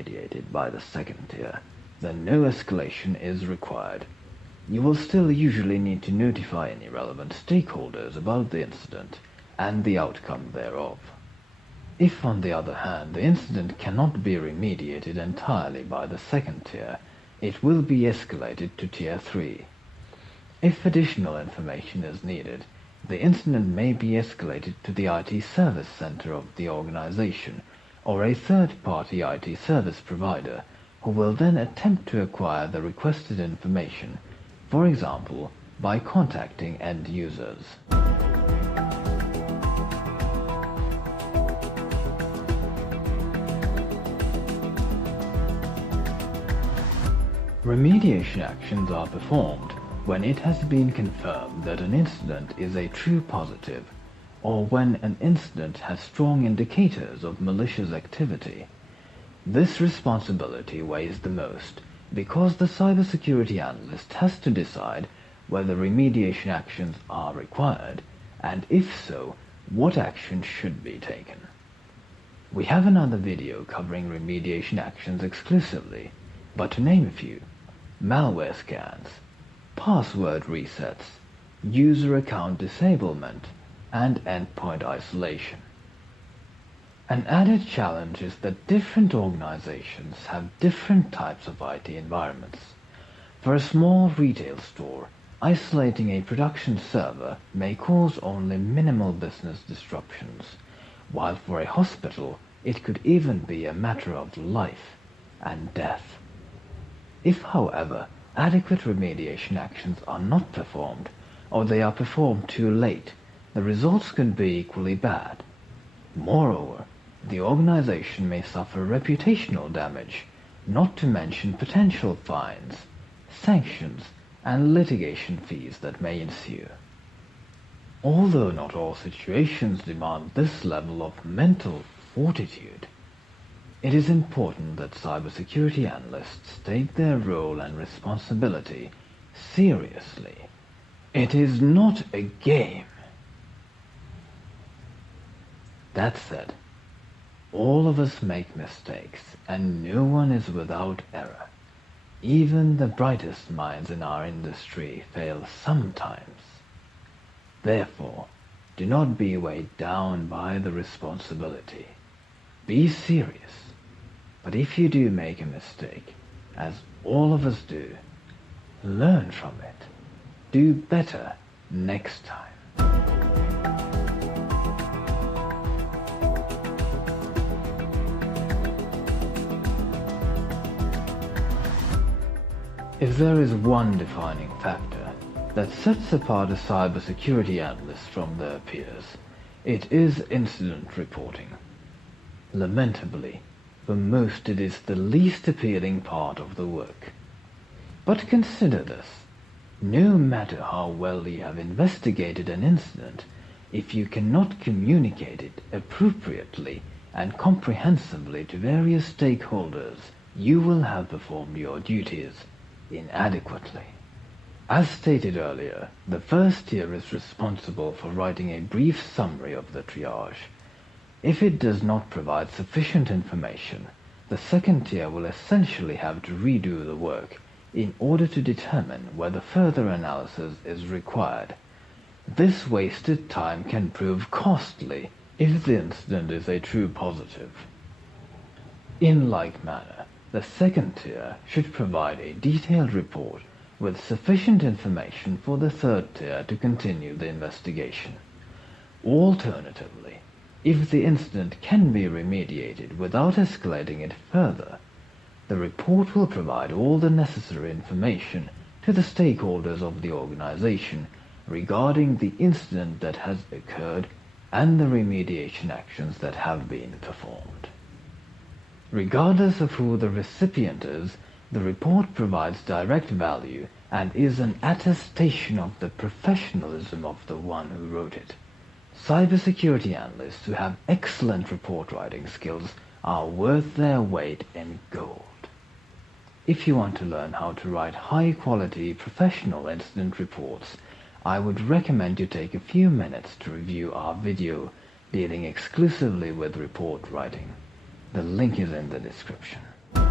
remediated by the second tier, then no escalation is required. You will still usually need to notify any relevant stakeholders about the incident and the outcome thereof. If, on the other hand, the incident cannot be remediated entirely by the second tier, it will be escalated to Tier 3. If additional information is needed, the incident may be escalated to the IT service center of the organization or a third-party IT service provider who will then attempt to acquire the requested information, for example, by contacting end users. Remediation actions are performed when it has been confirmed that an incident is a true positive, or when an incident has strong indicators of malicious activity. This responsibility weighs the most because the cybersecurity analyst has to decide whether remediation actions are required, and if so, what action should be taken. We have another video covering remediation actions exclusively, but to name a few: malware scans, password resets, user account disablement, and endpoint isolation. An added challenge is that different organizations have different types of IT environments. For a small retail store, isolating a production server may cause only minimal business disruptions, while for a hospital it could even be a matter of life and death. If, however, adequate remediation actions are not performed, or they are performed too late, the results can be equally bad. Moreover, the organization may suffer reputational damage, not to mention potential fines, sanctions, and litigation fees that may ensue. Although not all situations demand this level of mental fortitude, it is important that cybersecurity analysts take their role and responsibility seriously. It is not a game. That said, all of us make mistakes, and no one is without error. Even the brightest minds in our industry fail sometimes. Therefore, do not be weighed down by the responsibility. Be serious. But if you do make a mistake, as all of us do, learn from it. Do better next time. If there is one defining factor that sets apart a cybersecurity analyst from their peers, it is incident reporting. Lamentably, for most it is the least appealing part of the work. But consider this: no matter how well you have investigated an incident, if you cannot communicate it appropriately and comprehensively to various stakeholders, you will have performed your duties inadequately. As stated earlier, the first tier is responsible for writing a brief summary of the triage. If it does not provide sufficient information, the second tier will essentially have to redo the work in order to determine whether further analysis is required. This wasted time can prove costly if the incident is a true positive. In like manner, the second tier should provide a detailed report with sufficient information for the third tier to continue the investigation. Alternatively, if the incident can be remediated without escalating it further, the report will provide all the necessary information to the stakeholders of the organization regarding the incident that has occurred and the remediation actions that have been performed. Regardless of who the recipient is, the report provides direct value and is an attestation of the professionalism of the one who wrote it. Cybersecurity analysts who have excellent report writing skills are worth their weight in gold. If you want to learn how to write high-quality professional incident reports, I would recommend you take a few minutes to review our video dealing exclusively with report writing. The link is in the description.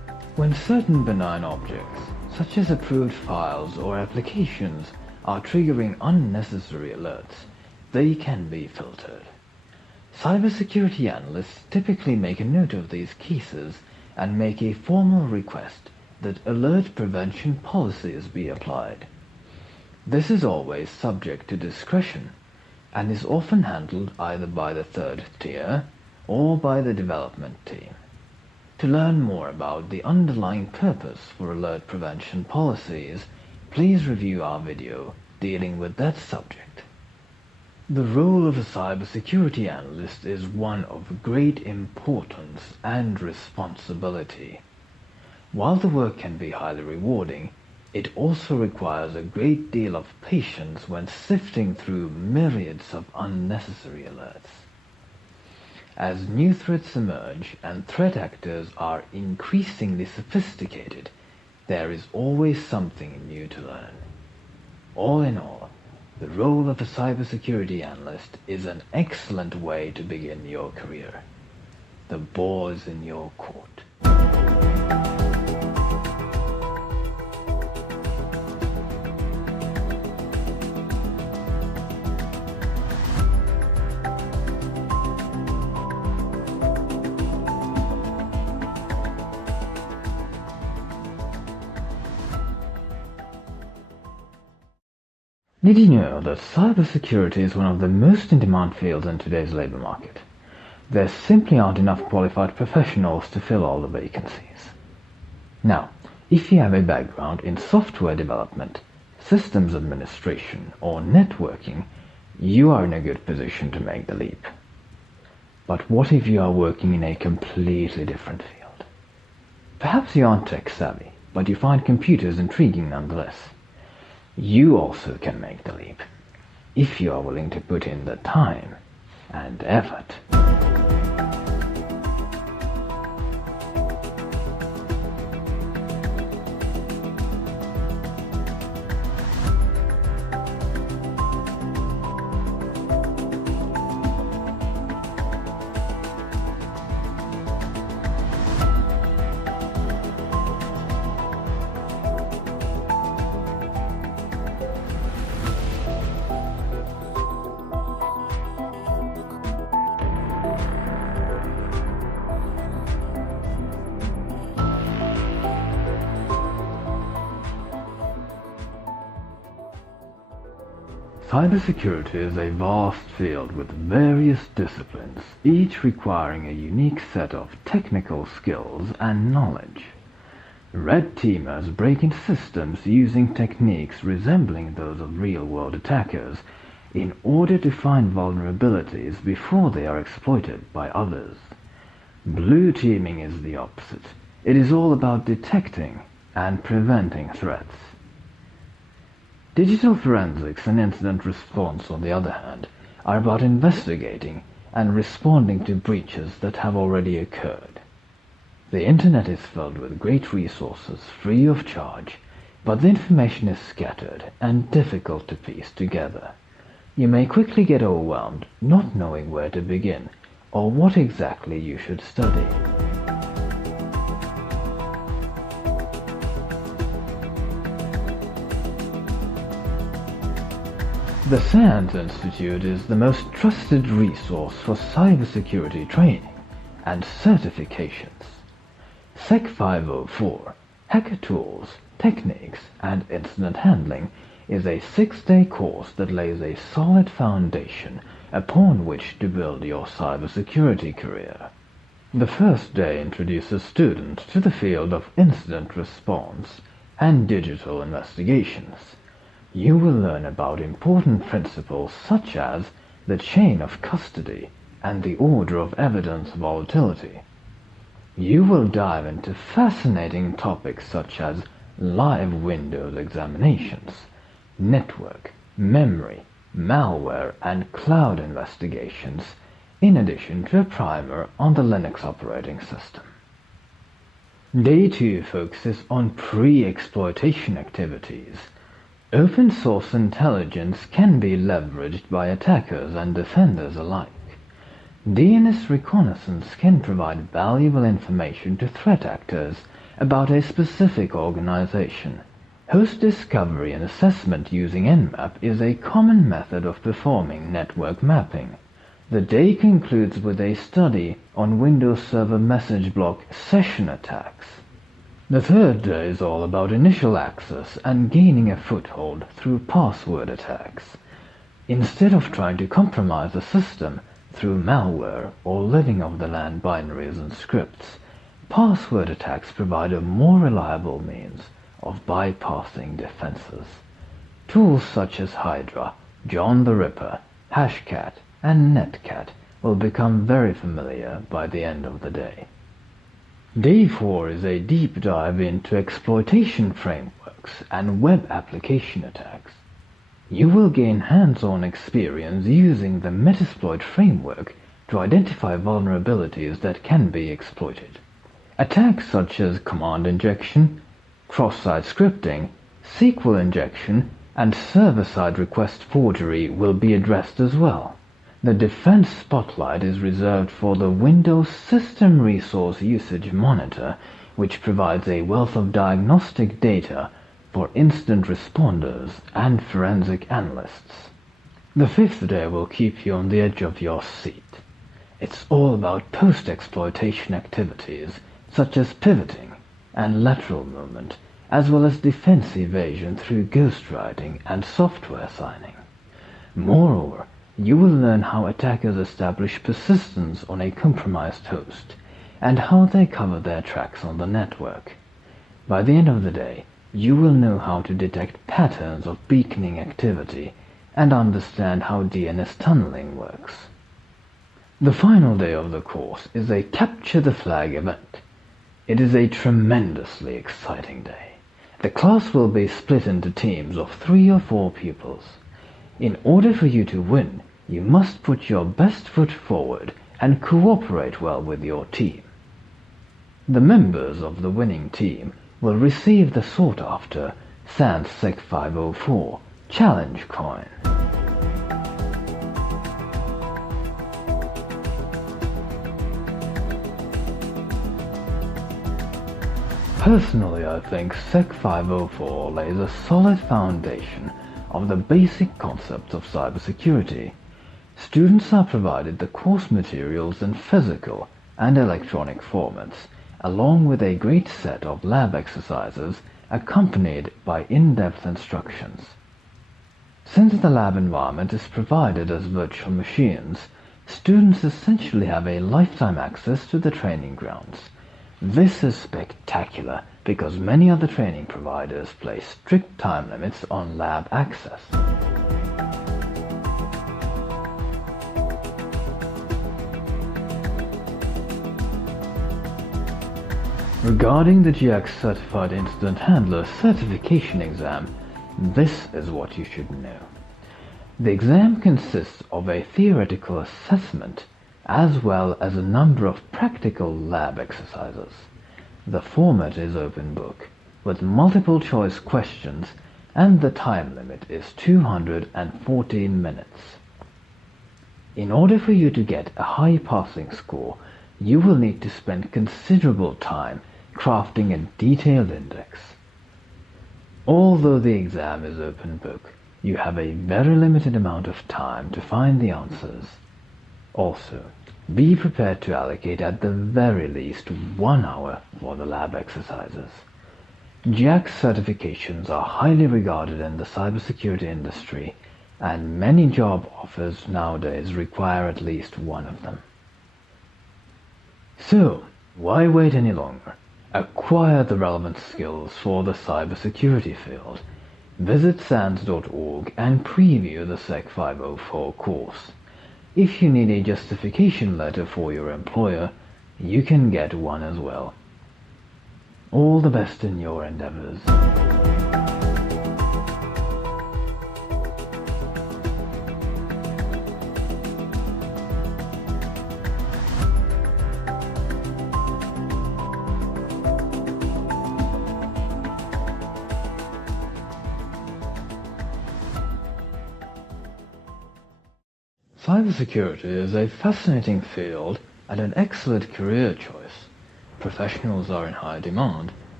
When certain benign objects, such as approved files or applications, are triggering unnecessary alerts, they can be filtered. Cybersecurity analysts typically make a note of these cases and make a formal request that alert prevention policies be applied. This is always subject to discretion and is often handled either by the third tier or by the development team. To learn more about the underlying purpose for alert prevention policies, please review our video dealing with that subject. The role of a cybersecurity analyst is one of great importance and responsibility. While the work can be highly rewarding, it also requires a great deal of patience when sifting through myriads of unnecessary alerts. As new threats emerge and threat actors are increasingly sophisticated, there is always something new to learn. All in all, the role of a cybersecurity analyst is an excellent way to begin your career. The ball is in your court. Did you know that cybersecurity is one of the most in-demand fields in today's labor market? There simply aren't enough qualified professionals to fill all the vacancies. Now, if you have a background in software development, systems administration, or networking, you are in a good position to make the leap. But what if you are working in a completely different field? Perhaps you aren't tech-savvy, but you find computers intriguing nonetheless. You also can make the leap, if you are willing to put in the time and effort. Cybersecurity is a vast field with various disciplines, each requiring a unique set of technical skills and knowledge. Red teamers break into systems using techniques resembling those of real-world attackers in order to find vulnerabilities before they are exploited by others. Blue teaming is the opposite. It is all about detecting and preventing threats. Digital forensics and incident response, on the other hand, are about investigating and responding to breaches that have already occurred. The internet is filled with great resources free of charge, but the information is scattered and difficult to piece together. You may quickly get overwhelmed, not knowing where to begin or what exactly you should study. The SANS Institute is the most trusted resource for cybersecurity training and certifications. Sec 504, Hacker Tools, Techniques, and Incident Handling is a 6-day course that lays a solid foundation upon which to build your cybersecurity career. The first day introduces students to the field of incident response and digital investigations. You will learn about important principles such as the chain of custody and the order of evidence volatility. You will dive into fascinating topics such as live Windows examinations, network, memory, malware, and cloud investigations, in addition to a primer on the Linux operating system. Day 2 focuses on pre-exploitation activities. Open source intelligence can be leveraged by attackers and defenders alike. DNS reconnaissance can provide valuable information to threat actors about a specific organization. Host discovery and assessment using Nmap is a common method of performing network mapping. The day concludes with a study on Windows Server message block session attacks. The third day is all about initial access and gaining a foothold through password attacks. Instead of trying to compromise the system through malware or living off the land binaries and scripts, password attacks provide a more reliable means of bypassing defenses. Tools such as Hydra, John the Ripper, Hashcat, and Netcat will become very familiar by the end of the day. Day 4 is a deep dive into exploitation frameworks and web application attacks. You will gain hands-on experience using the Metasploit framework to identify vulnerabilities that can be exploited. Attacks such as command injection, cross-site scripting, SQL injection, and server-side request forgery will be addressed as well. The defense spotlight is reserved for the Windows System Resource Usage Monitor, which provides a wealth of diagnostic data for incident responders and forensic analysts. The fifth day will keep you on the edge of your seat. It's all about post-exploitation activities such as pivoting and lateral movement, as well as defense evasion through ghostwriting and software signing. Moreover, you will learn how attackers establish persistence on a compromised host, and how they cover their tracks on the network. By the end of the day, you will know how to detect patterns of beaconing activity and understand how DNS tunneling works. The final day of the course is a Capture the Flag event. It is a tremendously exciting day. The class will be split into teams of 3 or 4 pupils. In order for you to win, you must put your best foot forward and cooperate well with your team. The members of the winning team will receive the sought-after SANS Sec 504 Challenge Coin. Personally, I think Sec 504 lays a solid foundation of the basic concepts of cybersecurity. Students are provided the course materials in physical and electronic formats, along with a great set of lab exercises accompanied by in-depth instructions. Since the lab environment is provided as virtual machines, students essentially have a lifetime access to the training grounds. This is spectacular because many other training providers place strict time limits on lab access. Regarding the GX Certified Incident Handler Certification exam, this is what you should know. The exam consists of a theoretical assessment as well as a number of practical lab exercises. The format is open book, with multiple choice questions, and the time limit is 214 minutes. In order for you to get a high passing score, you will need to spend considerable time crafting a detailed index. Although the exam is open book, you have a very limited amount of time to find the answers. Also, be prepared to allocate at the very least 1 hour for the lab exercises. GX certifications are highly regarded in the cybersecurity industry, and many job offers nowadays require at least one of them. So, why wait any longer? Acquire the relevant skills for the cybersecurity field. Visit SANS.org and preview the Sec 504 course. If you need a justification letter for your employer, you can get one as well. All the best in your endeavors. Cybersecurity is a fascinating field and an excellent career choice. Professionals are in high demand,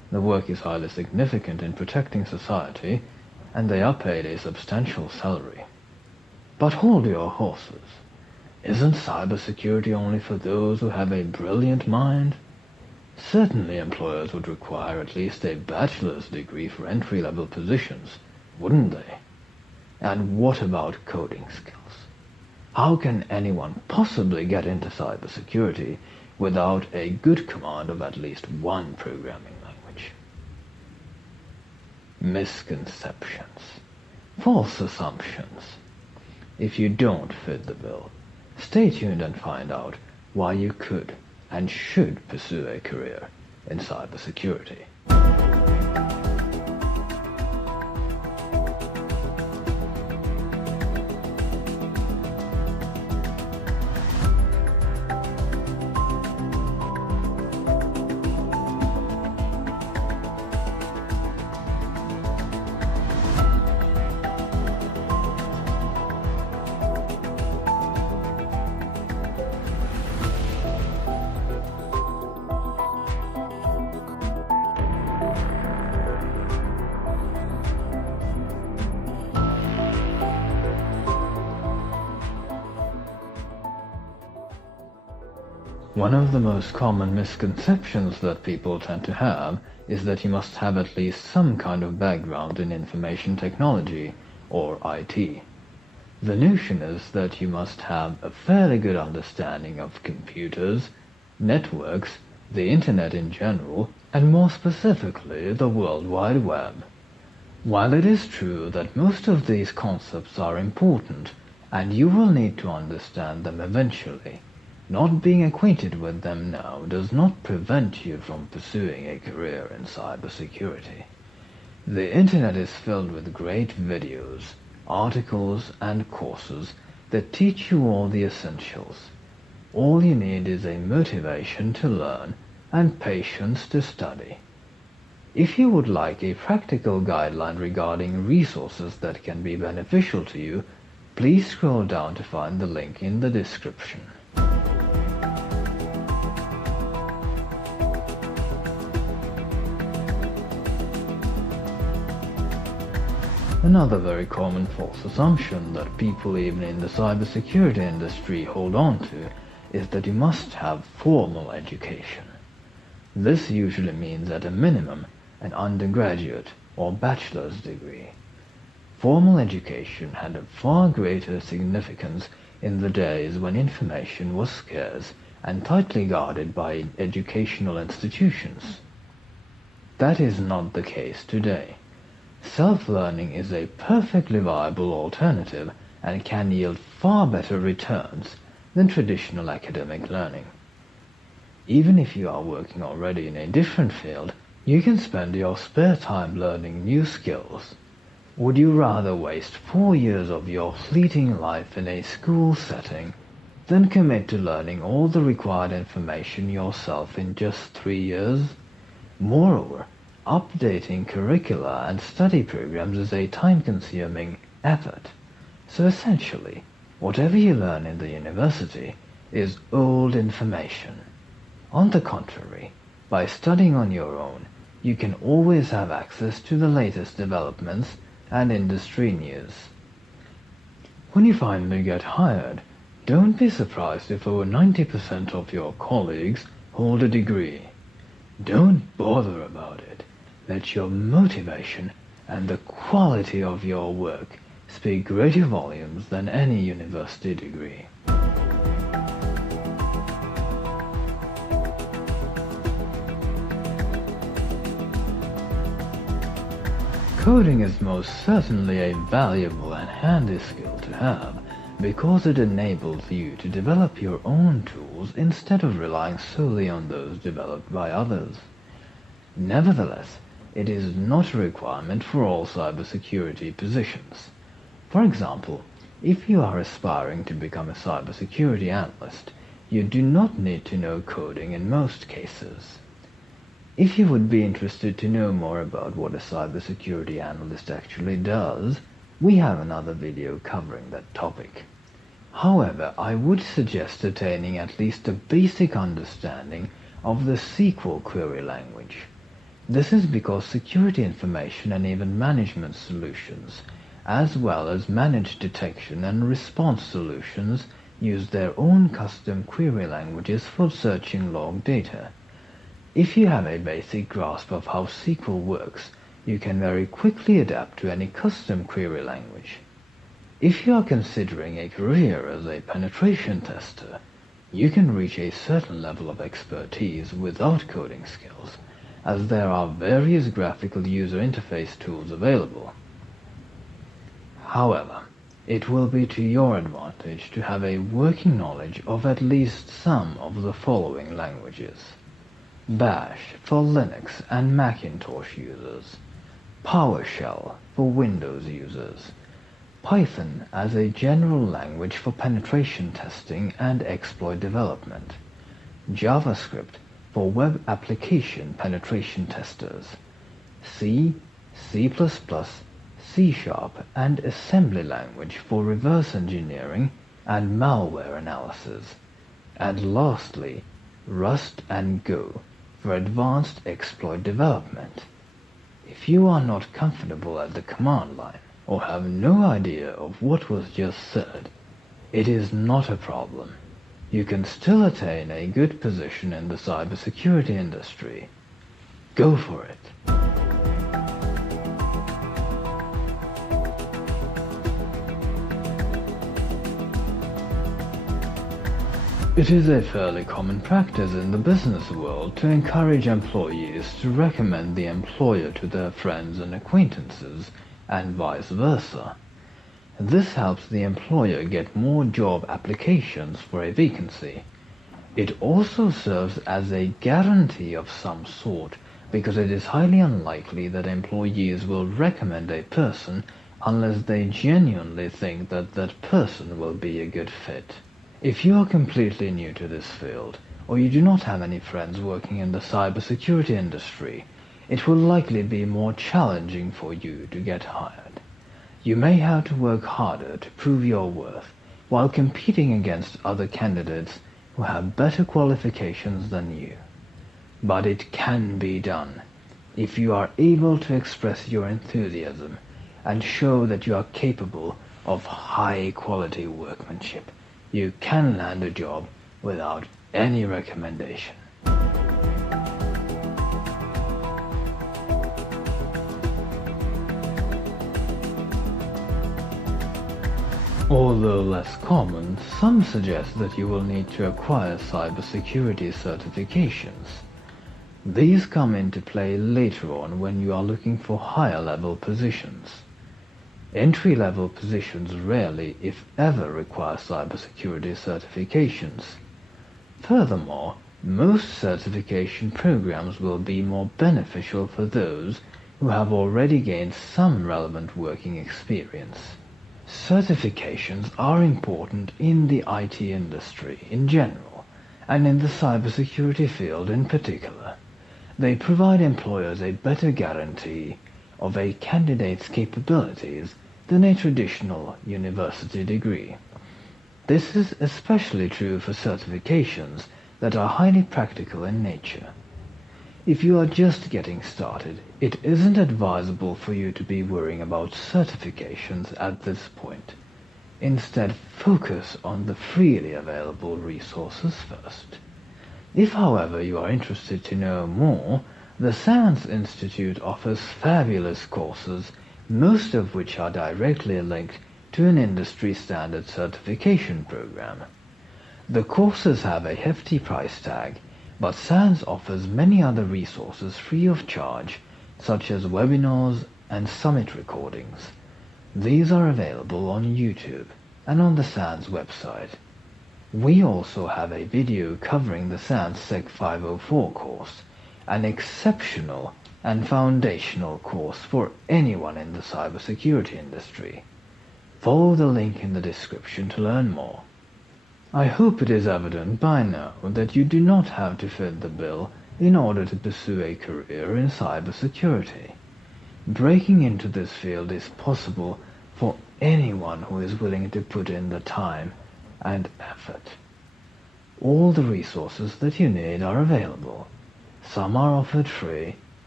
The work is highly significant in protecting society, and they are paid a substantial salary. But hold your horses. Isn't cybersecurity only for those who have a brilliant mind? Certainly employers would require at least a bachelor's degree for entry-level positions, wouldn't they? And what about coding skills? How can anyone possibly get into cybersecurity without a good command of at least one programming language? Misconceptions. False assumptions. If you don't fit the bill, stay tuned and find out why you could and should pursue a career in cybersecurity. One of the most common misconceptions that people tend to have is that you must have at least some kind of background in information technology, or IT. The notion is that you must have a fairly good understanding of computers, networks, the internet in general, and more specifically the World Wide Web. While it is true that most of these concepts are important, and you will need to understand them eventually, not being acquainted with them now does not prevent you from pursuing a career in cybersecurity. The internet is filled with great videos, articles, and courses that teach you all the essentials. All you need is a motivation to learn and patience to study. If you would like a practical guideline regarding resources that can be beneficial to you, please scroll down to find the link in the description. Another very common false assumption that people even in the cybersecurity industry hold on to is that you must have formal education. This usually means at a minimum an undergraduate or bachelor's degree. Formal education had a far greater significance in the days when information was scarce and tightly guarded by educational institutions. That is not the case today. Self-learning is a perfectly viable alternative and can yield far better returns than traditional academic learning. Even if you are working already in a different field, you can spend your spare time learning new skills. Would you rather waste 4 years of your fleeting life in a school setting than commit to learning all the required information yourself in just 3 years? Moreover, updating curricula and study programs is a time-consuming effort. So essentially, whatever you learn in the university is old information. On the contrary, by studying on your own, you can always have access to the latest developments and industry news. When you finally get hired, don't be surprised if over 90% of your colleagues hold a degree. Don't bother about it. Let your motivation and the quality of your work speak greater volumes than any university degree. Coding is most certainly a valuable and handy skill to have because it enables you to develop your own tools instead of relying solely on those developed by others. Nevertheless, it is not a requirement for all cybersecurity positions. For example, if you are aspiring to become a cybersecurity analyst, you do not need to know coding in most cases. If you would be interested to know more about what a cybersecurity analyst actually does, we have another video covering that topic. However, I would suggest attaining at least a basic understanding of the SQL query language. This is because security information and even management solutions, as well as managed detection and response solutions, use their own custom query languages for searching log data. If you have a basic grasp of how SQL works, you can very quickly adapt to any custom query language. If you are considering a career as a penetration tester, you can reach a certain level of expertise without coding skills, as there are various graphical user interface tools available. However, it will be to your advantage to have a working knowledge of at least some of the following languages: Bash for Linux and Macintosh users, PowerShell for Windows users, Python as a general language for penetration testing and exploit development, JavaScript for web application penetration testers, C, C++, C#, and assembly language for reverse engineering and malware analysis, and lastly, Rust and Go for advanced exploit development. If you are not comfortable at the command line, or have no idea of what was just said, it is not a problem. You can still attain a good position in the cybersecurity industry. Go for it! It is a fairly common practice in the business world to encourage employees to recommend the employer to their friends and acquaintances, and vice versa. This helps the employer get more job applications for a vacancy. It also serves as a guarantee of some sort, because it is highly unlikely that employees will recommend a person unless they genuinely think that that person will be a good fit. If you are completely new to this field, or you do not have any friends working in the cybersecurity industry, it will likely be more challenging for you to get hired. You may have to work harder to prove your worth while competing against other candidates who have better qualifications than you. But it can be done if you are able to express your enthusiasm and show that you are capable of high-quality workmanship. You can land a job without any recommendation. Although less common, some suggest that you will need to acquire cybersecurity certifications. These come into play later on when you are looking for higher-level positions. Entry-level positions rarely, if ever, require cybersecurity certifications. Furthermore, most certification programs will be more beneficial for those who have already gained some relevant working experience. Certifications are important in the IT industry in general, and in the cybersecurity field in particular. They provide employers a better guarantee of a candidate's capabilities than a traditional university degree. This is especially true for certifications that are highly practical in nature. If you are just getting started, it isn't advisable for you to be worrying about certifications at this point. Instead, focus on the freely available resources first. If, however, you are interested to know more, the Science Institute offers fabulous courses, most of which are directly linked to an industry-standard certification program. The courses have a hefty price tag, but Science offers many other resources free of charge, such as webinars and summit recordings. These are available on YouTube and on the Science website. We also have a video covering the Science Sec 504 course, an exceptional and foundational course for anyone in the cybersecurity industry. Follow the link in the description to learn more. I hope it is evident by now that you do not have to fit the bill in order to pursue a career in cybersecurity. Breaking into this field is possible for anyone who is willing to put in the time and effort. All the resources that you need are available. Some are offered free,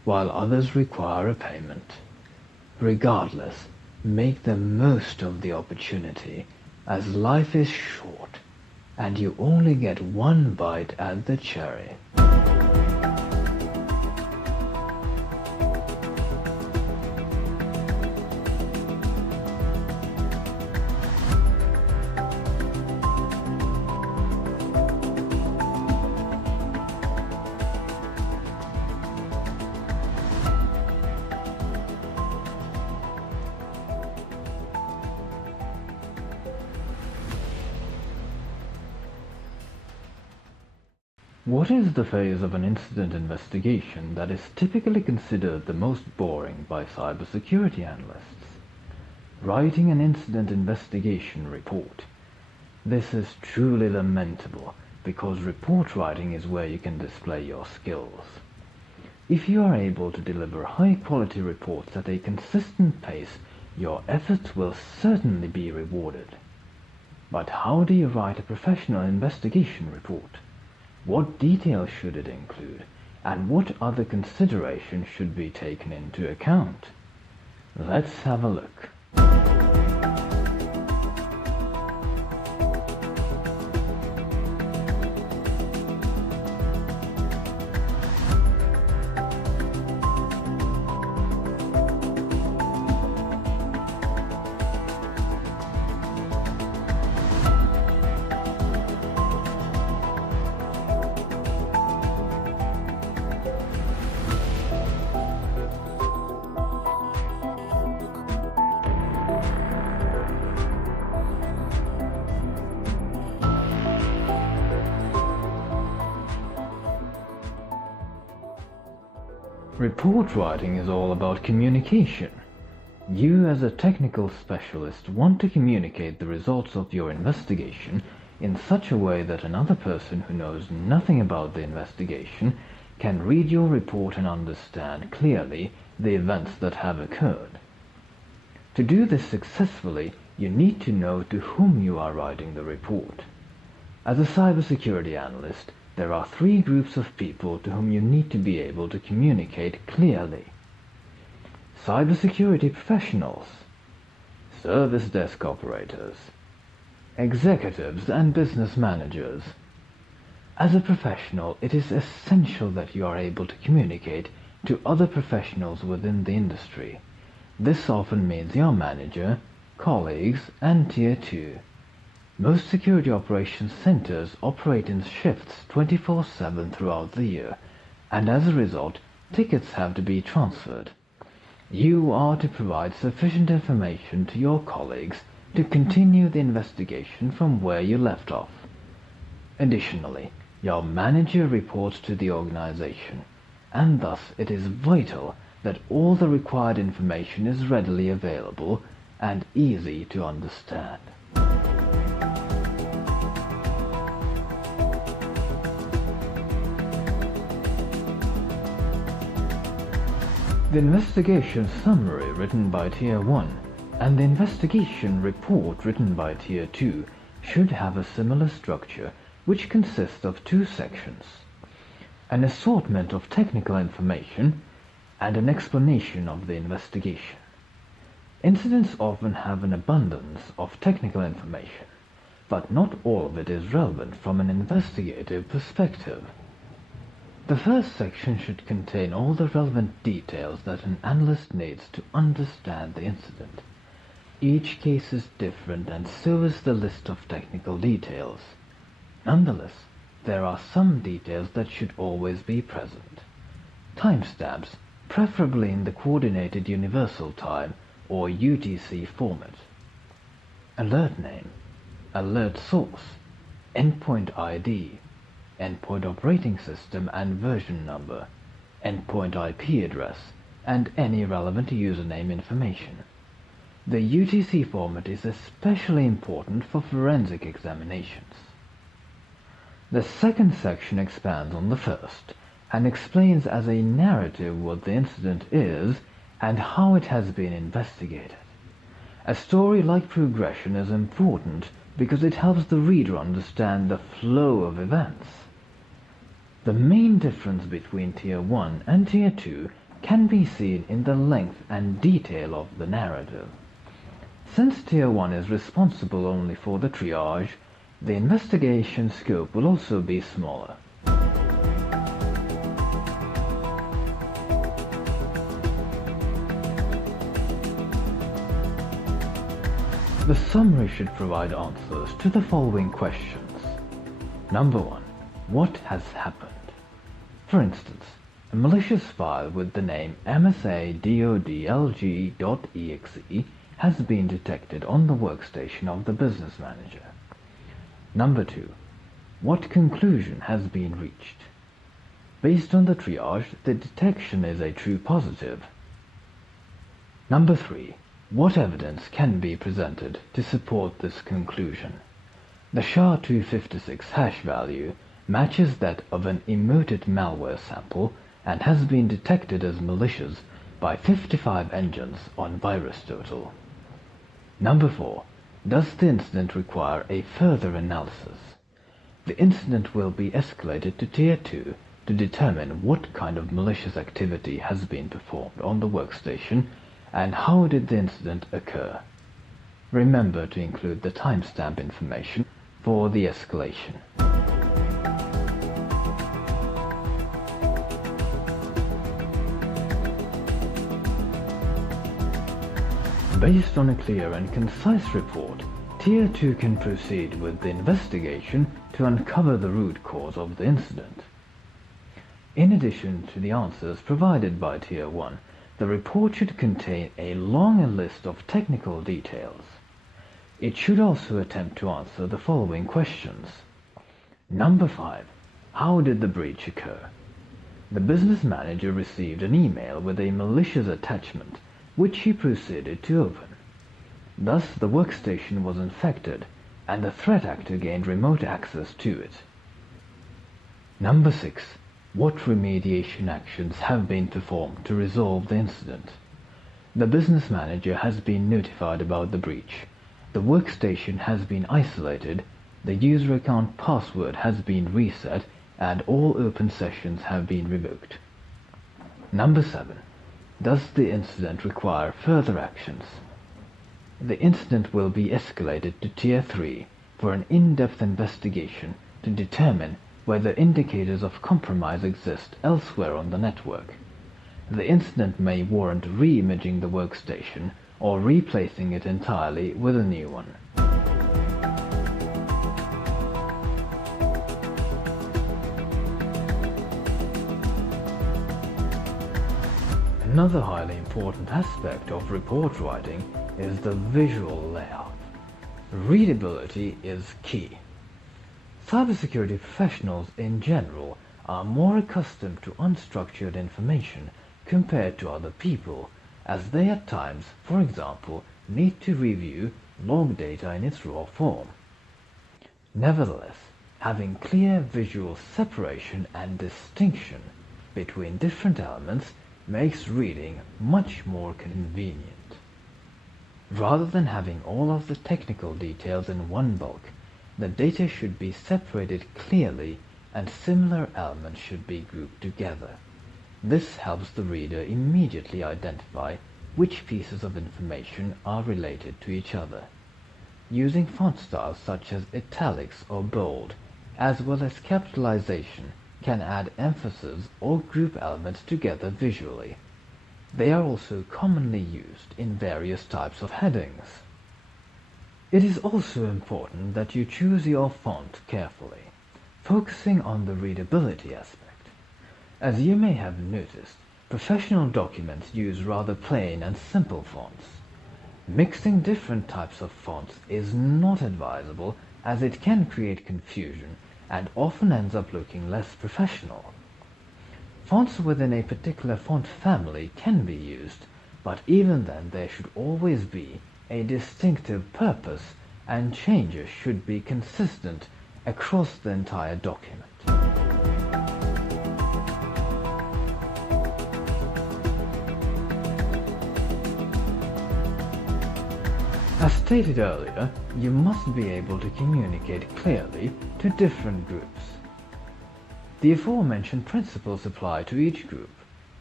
while others require a payment. Regardless, make the most of the opportunity, as life is short, and you only get one bite at the cherry. What is the phase of an incident investigation that is typically considered the most boring by cybersecurity analysts? Writing an incident investigation report. This is truly lamentable, because report writing is where you can display your skills. If you are able to deliver high-quality reports at a consistent pace, your efforts will certainly be rewarded. But how do you write a professional investigation report? What details should it include, and what other considerations should be taken into account? Let's have a look. Report writing is all about communication. You, as a technical specialist, want to communicate the results of your investigation in such a way that another person who knows nothing about the investigation can read your report and understand clearly the events that have occurred. To do this successfully, you need to know to whom you are writing the report. As a cybersecurity analyst, there are three groups of people to whom you need to be able to communicate clearly. Cybersecurity professionals, service desk operators, executives and business managers. As a professional, it is essential that you are able to communicate to other professionals within the industry. This often means your manager, colleagues, and Tier 2. Most security operations centers operate in shifts 24/7 throughout the year, and as a result, tickets have to be transferred. You are to provide sufficient information to your colleagues to continue the investigation from where you left off. Additionally, your manager reports to the organization, and thus it is vital that all the required information is readily available and easy to understand. The investigation summary written by Tier 1 and the investigation report written by Tier 2 should have a similar structure, which consists of two sections: an assortment of technical information and an explanation of the investigation. Incidents often have an abundance of technical information, but not all of it is relevant from an investigative perspective. The first section should contain all the relevant details that an analyst needs to understand the incident. Each case is different, and so is the list of technical details. Nonetheless, there are some details that should always be present. Timestamps, preferably in the Coordinated Universal Time or UTC format. Alert name, alert source, endpoint ID, endpoint operating system and version number, endpoint IP address, and any relevant username information. The UTC format is especially important for forensic examinations. The second section expands on the first, and explains as a narrative what the incident is and how it has been investigated. A story-like progression is important because it helps the reader understand the flow of events. The main difference between Tier 1 and Tier 2 can be seen in the length and detail of the narrative. Since Tier 1 is responsible only for the triage, the investigation scope will also be smaller. The summary should provide answers to the following questions. Number 1. What has happened? For instance, a malicious file with the name msa.dodlg.exe has been detected on the workstation of the business manager. Number 2. What conclusion has been reached? Based on the triage, the detection is a true positive. Number 3. What evidence can be presented to support this conclusion? The SHA-256 hash value matches that of an emoted malware sample and has been detected as malicious by 55 engines on VirusTotal. Number 4. Does the incident require a further analysis? The incident will be escalated to Tier 2 to determine what kind of malicious activity has been performed on the workstation and how did the incident occur. Remember to include the timestamp information for the escalation. Based on a clear and concise report, Tier 2 can proceed with the investigation to uncover the root cause of the incident. In addition to the answers provided by Tier 1, the report should contain a long list of technical details. It should also attempt to answer the following questions. Number 5. How did the breach occur? The business manager received an email with a malicious attachment, which he proceeded to open. Thus, the workstation was infected, and the threat actor gained remote access to it. Number 6. What remediation actions have been performed to resolve the incident? The business manager has been notified about the breach. The workstation has been isolated, the user account password has been reset, and all open sessions have been revoked. Number 7. Does the incident require further actions? The incident will be escalated to Tier 3 for an in-depth investigation to determine whether indicators of compromise exist elsewhere on the network. The incident may warrant re-imaging the workstation or replacing it entirely with a new one. Another highly important aspect of report writing is the visual layout. Readability is key. Cybersecurity professionals in general are more accustomed to unstructured information compared to other people, as they at times, for example, need to review log data in its raw form. Nevertheless, having clear visual separation and distinction between different elements makes reading much more convenient. Rather than having all of the technical details in one bulk, the data should be separated clearly and similar elements should be grouped together. This helps the reader immediately identify which pieces of information are related to each other. Using font styles such as italics or bold, as well as capitalization, can add emphasis or group elements together visually. They are also commonly used in various types of headings. It is also important that you choose your font carefully, focusing on the readability aspect. As you may have noticed, professional documents use rather plain and simple fonts. Mixing different types of fonts is not advisable, as it can create confusion and often ends up looking less professional. Fonts within a particular font family can be used, but even then there should always be a distinctive purpose and changes should be consistent across the entire document. As stated earlier, you must be able to communicate clearly to different groups. The aforementioned principles apply to each group.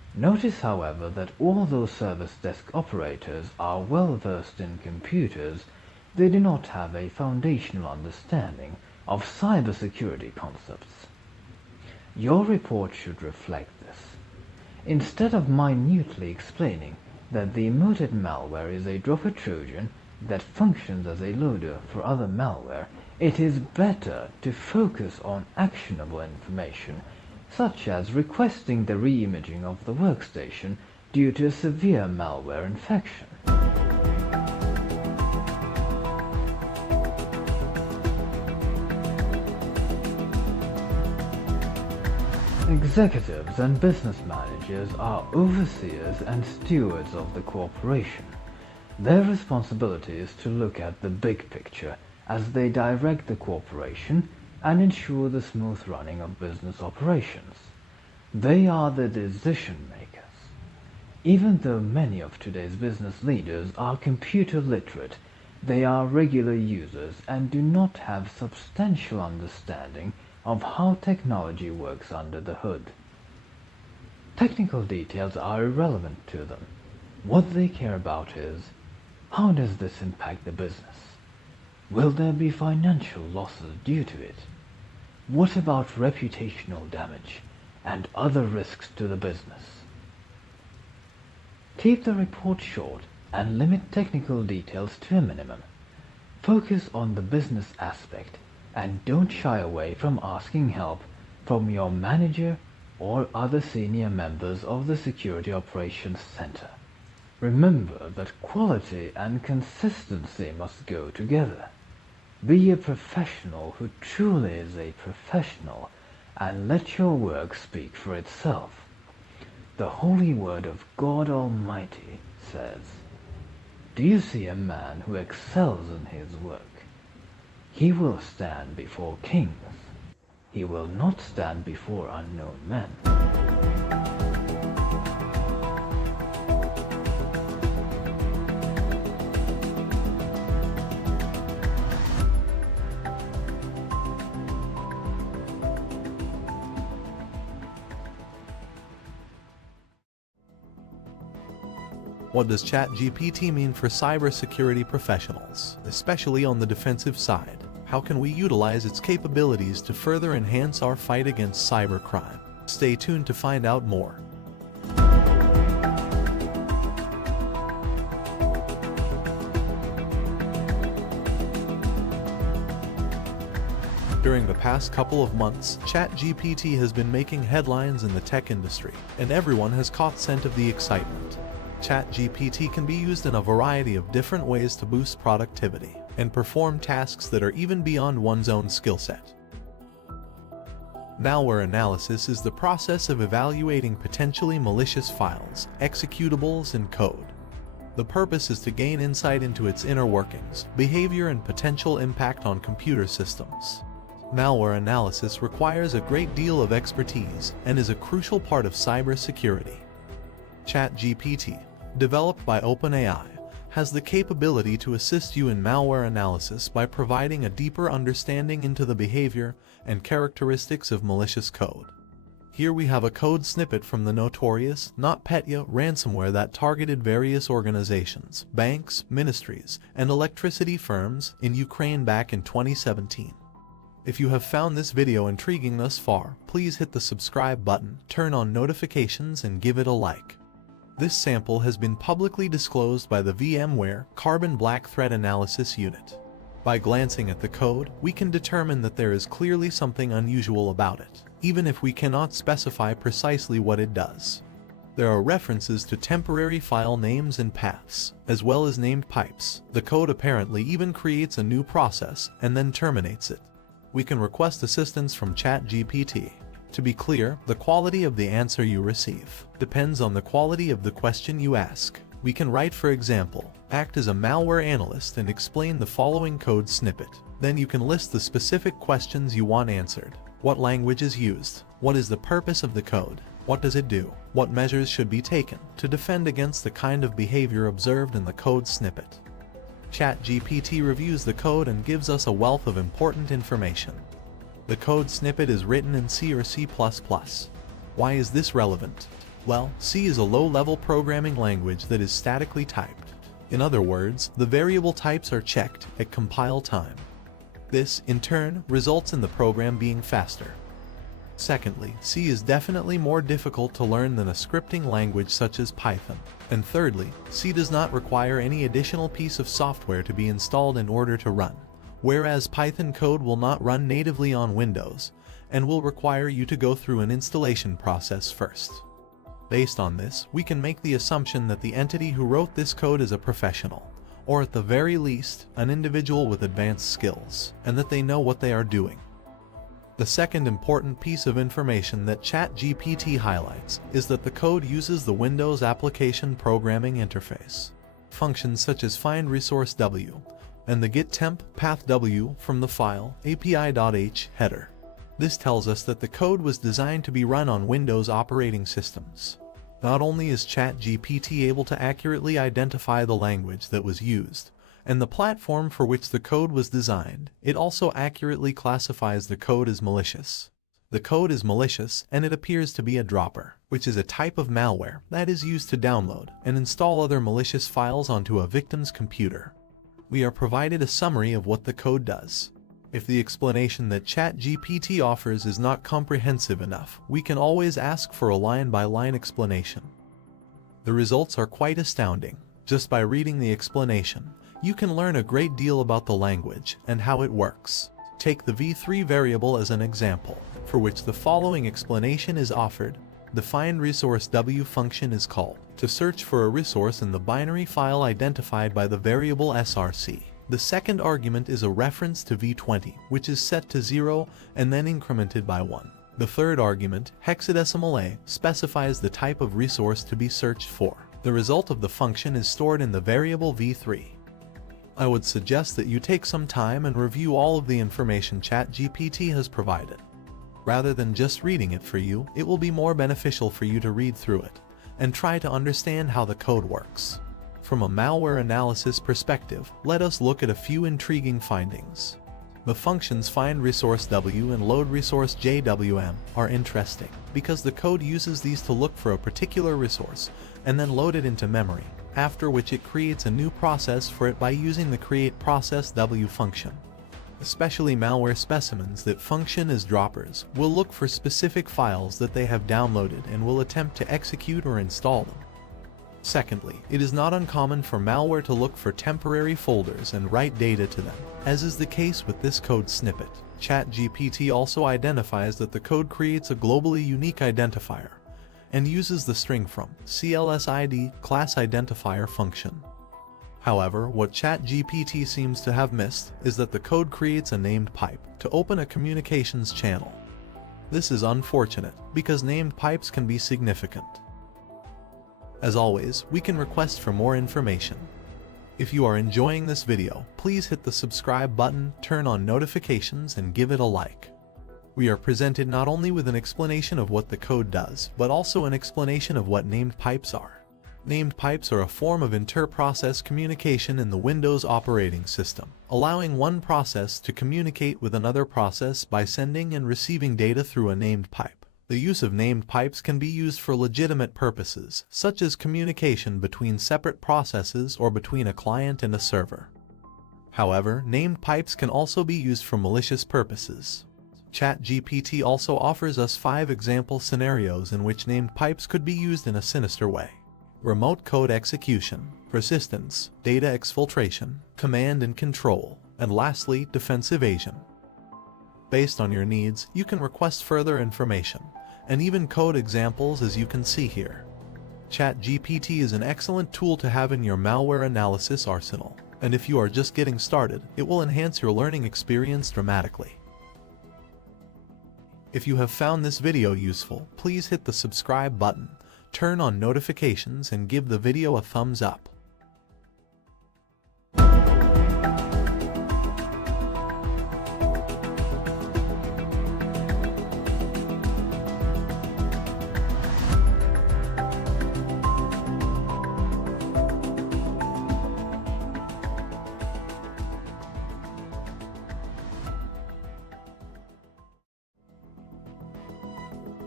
Notice, however, that although service desk operators are well versed in computers, they do not have a foundational understanding of cybersecurity concepts. Your report should reflect this. Instead of minutely explaining that the emoted malware is a dropper Trojan that functions as a loader for other malware, it is better to focus on actionable information, such as requesting the reimaging of the workstation due to a severe malware infection. Executives and business managers are overseers and stewards of the corporation. Their responsibility is to look at the big picture as they direct the corporation and ensure the smooth running of business operations. They are the decision makers. Even though many of today's business leaders are computer literate, they are regular users and do not have substantial understanding of how technology works under the hood. Technical details are irrelevant to them. What they care about is, how does this impact the business? Will there be financial losses due to it? What about reputational damage and other risks to the business? Keep the report short and limit technical details to a minimum. Focus on the business aspect and don't shy away from asking help from your manager or other senior members of the Security Operations Center. Remember that quality and consistency must go together. Be a professional who truly is a professional and let your work speak for itself. The holy word of God Almighty says, "Do you see a man who excels in his work? He will stand before kings. He will not stand before unknown men." What does ChatGPT mean for cybersecurity professionals, especially on the defensive side? How can we utilize its capabilities to further enhance our fight against cybercrime? Stay tuned to find out more. During the past couple of months, ChatGPT has been making headlines in the tech industry, and everyone has caught scent of the excitement. ChatGPT can be used in a variety of different ways to boost productivity and perform tasks that are even beyond one's own skill set. Malware analysis is the process of evaluating potentially malicious files, executables, and code. The purpose is to gain insight into its inner workings, behavior, and potential impact on computer systems. Malware analysis requires a great deal of expertise and is a crucial part of cybersecurity. ChatGPT, developed by OpenAI, has the capability to assist you in malware analysis by providing a deeper understanding into the behavior and characteristics of malicious code. Here we have a code snippet from the notorious NotPetya ransomware that targeted various organizations, banks, ministries, and electricity firms in Ukraine back in 2017. If you have found this video intriguing thus far, please hit the subscribe button, turn on notifications, and give it a like. This sample has been publicly disclosed by the VMware Carbon Black Threat Analysis Unit. By glancing at the code, we can determine that there is clearly something unusual about it, even if we cannot specify precisely what it does. There are references to temporary file names and paths, as well as named pipes. The code apparently even creates a new process and then terminates it. We can request assistance from ChatGPT. To be clear, the quality of the answer you receive depends on the quality of the question you ask. We can write, for example, act as a malware analyst and explain the following code snippet. Then you can list the specific questions you want answered. What language is used? What is the purpose of the code? What does it do? What measures should be taken to defend against the kind of behavior observed in the code snippet? ChatGPT reviews the code and gives us a wealth of important information. The code snippet is written in C or C++. Why is this relevant? Well, C is a low-level programming language that is statically typed. In other words, the variable types are checked at compile time. This, in turn, results in the program being faster. Secondly, C is definitely more difficult to learn than a scripting language such as Python. And thirdly, C does not require any additional piece of software to be installed in order to run, whereas Python code will not run natively on Windows and will require you to go through an installation process first. Based on this, we can make the assumption that the entity who wrote this code is a professional, or at the very least, an individual with advanced skills, and that they know what they are doing. The second important piece of information that ChatGPT highlights is that the code uses the Windows Application Programming Interface. Functions such as find resource W and the get temp path W from the file api.h header. This tells us that the code was designed to be run on Windows operating systems. Not only is ChatGPT able to accurately identify the language that was used and the platform for which the code was designed, it also accurately classifies the code as malicious. The code is malicious and it appears to be a dropper, which is a type of malware that is used to download and install other malicious files onto a victim's computer. We are provided a summary of what the code does. If the explanation that ChatGPT offers is not comprehensive enough, we can always ask for a line-by-line explanation. The results are quite astounding. Just by reading the explanation, you can learn a great deal about the language and how it works. Take the v3 variable as an example, for which the following explanation is offered. The find resource W function is called to search for a resource in the binary file identified by the variable src. The second argument is a reference to v20, which is set to 0 and then incremented by 1. The third argument, hexadecimal A, specifies the type of resource to be searched for. The result of the function is stored in the variable v3. I would suggest that you take some time and review all of the information ChatGPT has provided. Rather than just reading it for you, it will be more beneficial for you to read through it and try to understand how the code works. From a malware analysis perspective, let us look at a few intriguing findings. The functions find resource W and load resource JWM are interesting because the code uses these to look for a particular resource and then load it into memory, after which it creates a new process for it by using the create process W function. Especially malware specimens that function as droppers will look for specific files that they have downloaded and will attempt to execute or install them. Secondly, it is not uncommon for malware to look for temporary folders and write data to them, as is the case with this code snippet. ChatGPT also identifies that the code creates a globally unique identifier and uses the string from CLSID class identifier function. However, what ChatGPT seems to have missed is that the code creates a named pipe to open a communications channel. This is unfortunate because named pipes can be significant. As always, we can request for more information. If you are enjoying this video, please hit the subscribe button, turn on notifications, and give it a like. We are presented not only with an explanation of what the code does, but also an explanation of what named pipes are. Named pipes are a form of inter-process communication in the Windows operating system, allowing one process to communicate with another process by sending and receiving data through a named pipe. The use of named pipes can be used for legitimate purposes, such as communication between separate processes or between a client and a server. However, named pipes can also be used for malicious purposes. ChatGPT also offers us 5 example scenarios in which named pipes could be used in a sinister way: remote code execution, persistence, data exfiltration, command and control, and lastly, defense evasion. Based on your needs, you can request further information and even code examples, as you can see here. ChatGPT is an excellent tool to have in your malware analysis arsenal, and if you are just getting started, it will enhance your learning experience dramatically. If you have found this video useful, please hit the subscribe button, turn on notifications, and give the video a thumbs up.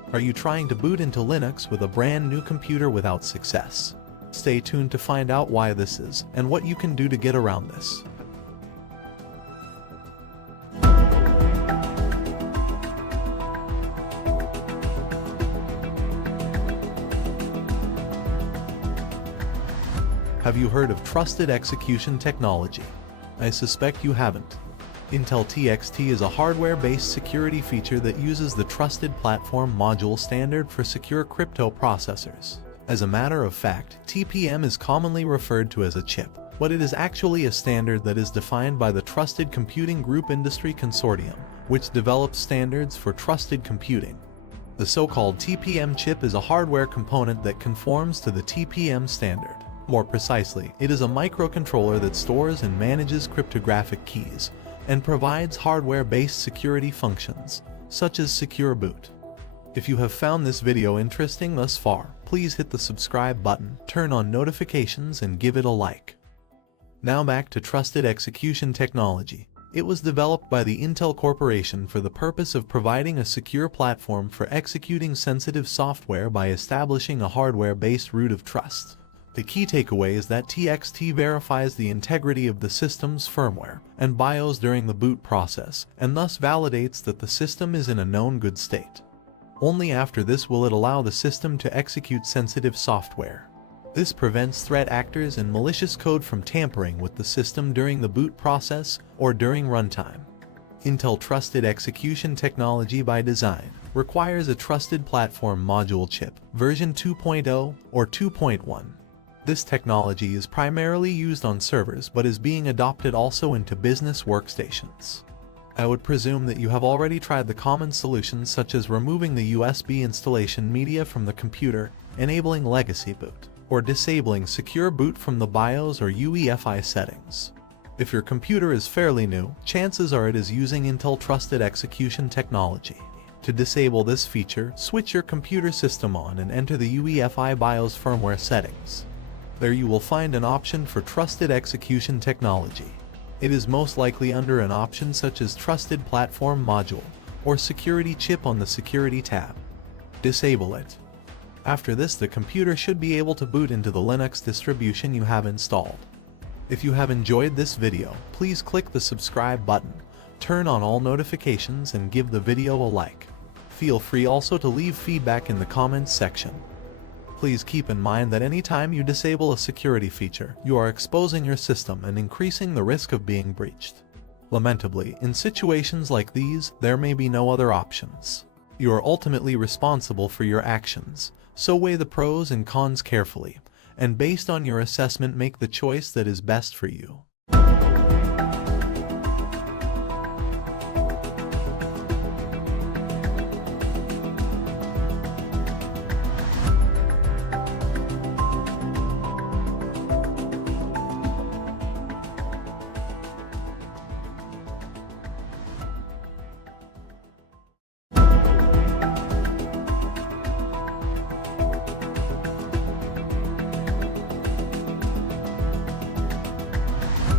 Are you trying to boot into Linux with a brand new computer without success? Stay tuned to find out why this is and what you can do to get around this. Have you heard of trusted execution technology? I suspect you haven't. Intel TXT is a hardware-based security feature that uses the Trusted Platform Module standard for secure crypto processors. As a matter of fact, TPM is commonly referred to as a chip, but it is actually a standard that is defined by the Trusted Computing Group Industry Consortium, which develops standards for trusted computing. The so-called TPM chip is a hardware component that conforms to the TPM standard. More precisely, it is a microcontroller that stores and manages cryptographic keys and provides hardware-based security functions, such as secure boot. If you have found this video interesting thus far, please hit the subscribe button, turn on notifications, and give it a like. Now back to trusted execution technology. It was developed by the Intel Corporation for the purpose of providing a secure platform for executing sensitive software by establishing a hardware-based root of trust. The key takeaway is that TXT verifies the integrity of the system's firmware and BIOS during the boot process, and thus validates that the system is in a known good state. Only after this will it allow the system to execute sensitive software. This prevents threat actors and malicious code from tampering with the system during the boot process or during runtime. Intel Trusted Execution Technology by design requires a Trusted Platform Module chip, version 2.0 or 2.1. This technology is primarily used on servers but is being adopted also into business workstations. I would presume that you have already tried the common solutions such as removing the USB installation media from the computer, enabling legacy boot, or disabling secure boot from the BIOS or UEFI settings. If your computer is fairly new, chances are it is using Intel Trusted Execution Technology. To disable this feature, switch your computer system on and enter the UEFI BIOS firmware settings. There you will find an option for Trusted Execution Technology. It is most likely under an option such as Trusted Platform Module or Security Chip on the Security tab. Disable it. After this, the computer should be able to boot into the Linux distribution you have installed. If you have enjoyed this video, please click the subscribe button, turn on all notifications, and give the video a like. Feel free also to leave feedback in the comments section. Please keep in mind that anytime you disable a security feature, you are exposing your system and increasing the risk of being breached. Lamentably, in situations like these, there may be no other options. You are ultimately responsible for your actions, so weigh the pros and cons carefully, and based on your assessment make the choice that is best for you.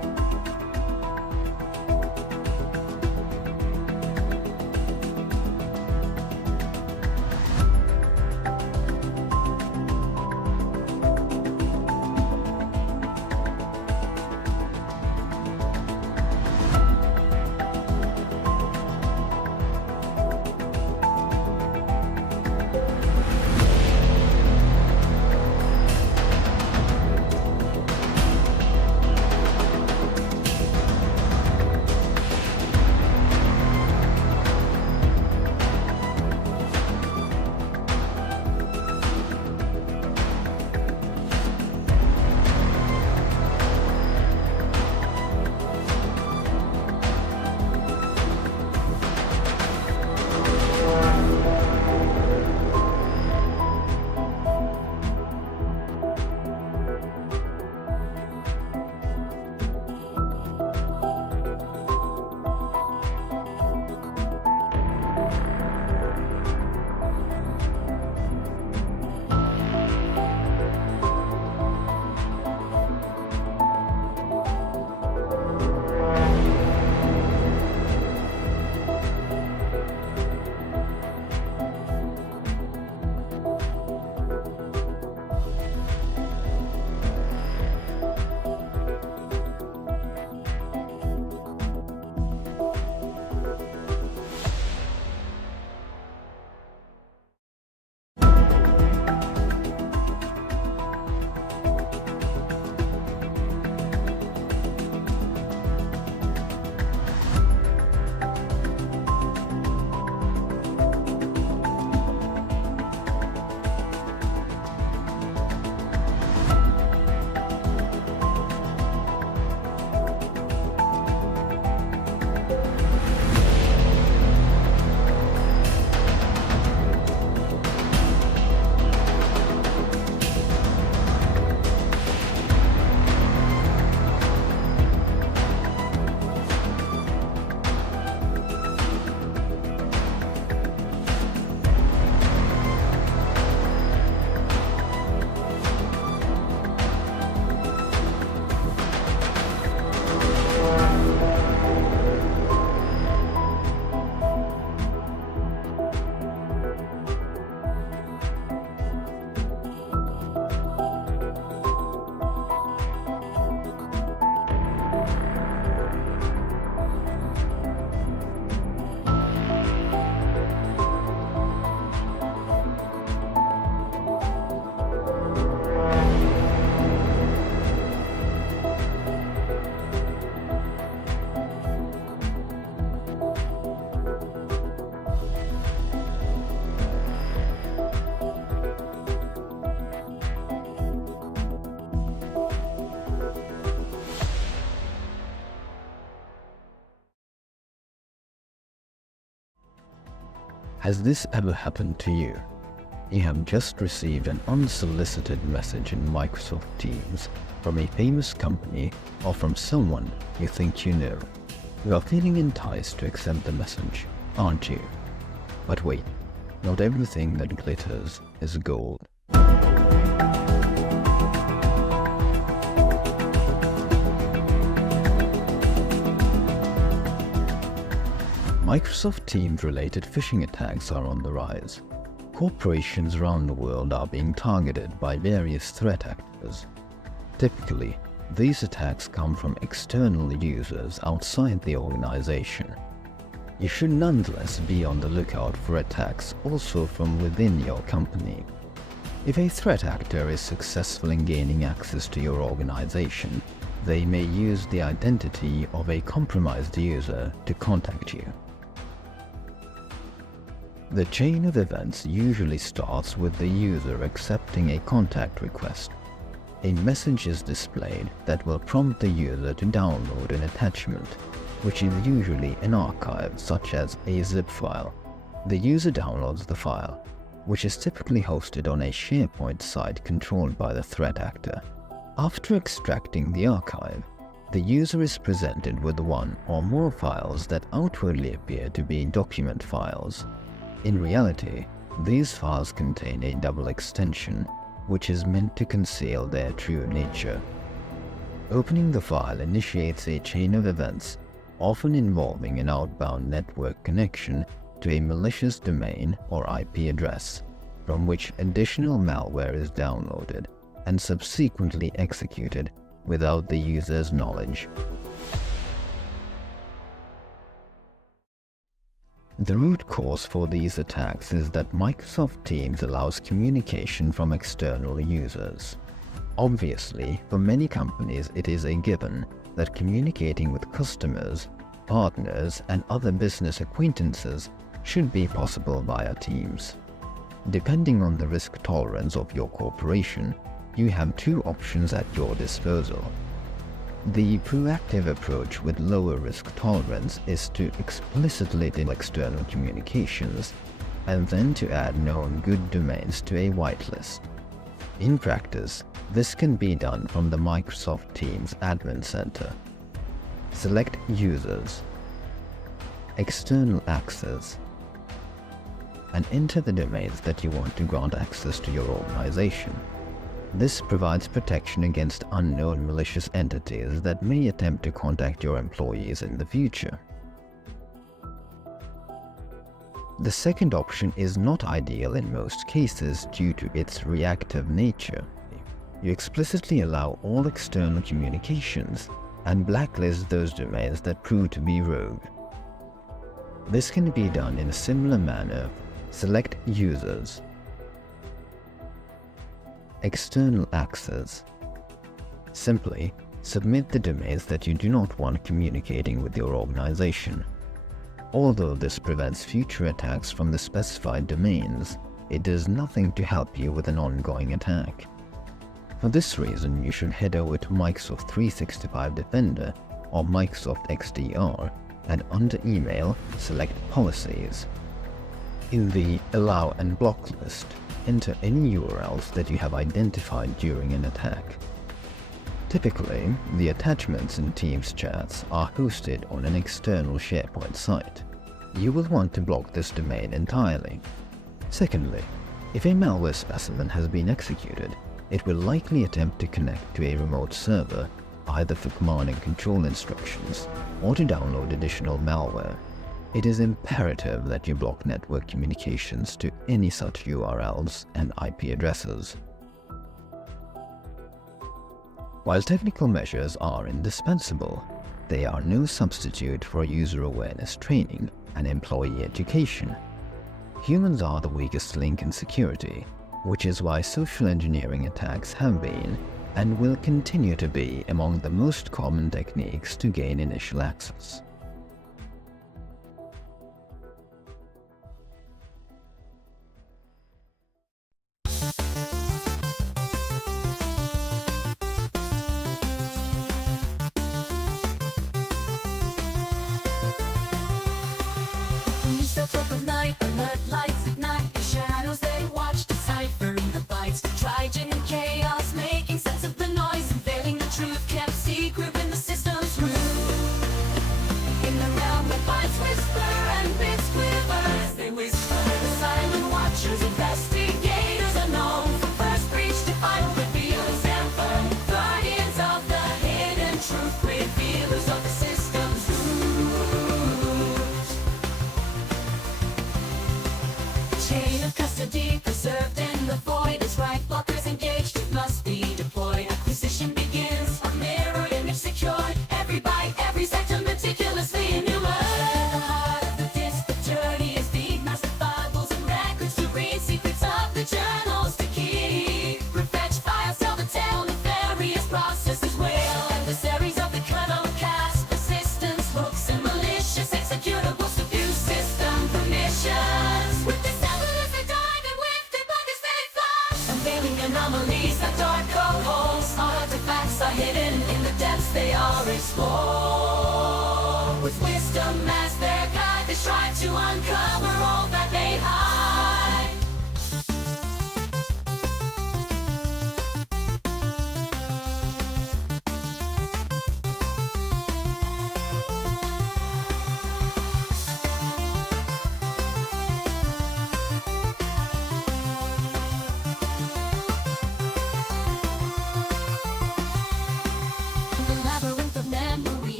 Has this ever happened to you? You have just received an unsolicited message in Microsoft Teams from a famous company or from someone you think you know. You are feeling enticed to accept the message, aren't you? But wait, not everything that glitters is gold. Microsoft Teams-related phishing attacks are on the rise. Corporations around the world are being targeted by various threat actors. Typically, these attacks come from external users outside the organization. You should nonetheless be on the lookout for attacks also from within your company. If a threat actor is successful in gaining access to your organization, they may use the identity of a compromised user to contact you. The chain of events usually starts with the user accepting a contact request. A message is displayed that will prompt the user to download an attachment, which is usually an archive such as a zip file. The user downloads the file, which is typically hosted on a SharePoint site controlled by the threat actor. After extracting the archive, the user is presented with one or more files that outwardly appear to be document files. In reality, these files contain a double extension, which is meant to conceal their true nature. Opening the file initiates a chain of events, often involving an outbound network connection to a malicious domain or IP address, from which additional malware is downloaded and subsequently executed without the user's knowledge. The root cause for these attacks is that Microsoft Teams allows communication from external users. Obviously, for many companies it is a given that communicating with customers, partners, and other business acquaintances should be possible via Teams. Depending on the risk tolerance of your corporation, you have two options at your disposal. The proactive approach with lower risk tolerance is to explicitly enable external communications and then to add known good domains to a whitelist. In practice, this can be done from the Microsoft Teams Admin Center. Select Users, External Access, and enter the domains that you want to grant access to your organization. This provides protection against unknown malicious entities that may attempt to contact your employees in the future. The second option is not ideal in most cases due to its reactive nature. You explicitly allow all external communications and blacklist those domains that prove to be rogue. This can be done in a similar manner. Select Users, External Access. Simply submit the domains that you do not want communicating with your organization. Although this prevents future attacks from the specified domains, it does nothing to help you with an ongoing attack. For this reason, you should head over to Microsoft 365 Defender or Microsoft XDR and under Email, select Policies. In the Allow and Block list, enter any URLs that you have identified during an attack. Typically, the attachments in Teams chats are hosted on an external SharePoint site. You will want to block this domain entirely. Secondly, if a malware specimen has been executed, it will likely attempt to connect to a remote server, either for command and control instructions or to download additional malware. It is imperative that you block network communications to any such URLs and IP addresses. While technical measures are indispensable, they are no substitute for user awareness training and employee education. Humans are the weakest link in security, which is why social engineering attacks have been and will continue to be among the most common techniques to gain initial access. Use the scope of night, alert lights ignite the shadows. They watch, deciphering the bytes, Trojan chaos, making sense of the noise, unveiling the truth kept secret when the system's rude. In the realm where bytes whisper and bits quiver as they whisper, the silent watchers, investigators unknown, from first breach to final revealers ever, guardians of the hidden truth, revealers of the system's root. Chain of custody preserved in the void, as right blockers engaged, it must be deployed. Acquisition begins, a mirror image secured, every byte, every sector meticulously enumered. The heart of the disk, the journey is deep, massive Bibles and records to read, secrets of the journals to keep. Prefetch files tell the tale, nefarious processes will, adversaries of the kernel cast, persistence, hooks and malicious executables to view system permissions. With this evidence they dive in with debuggers very fast, unveiling anomalies that dark code holds. Artifacts are hidden in the depths, they are explored. With wisdom as their guide, they strive to uncover all that they hide. The labyrinth of memory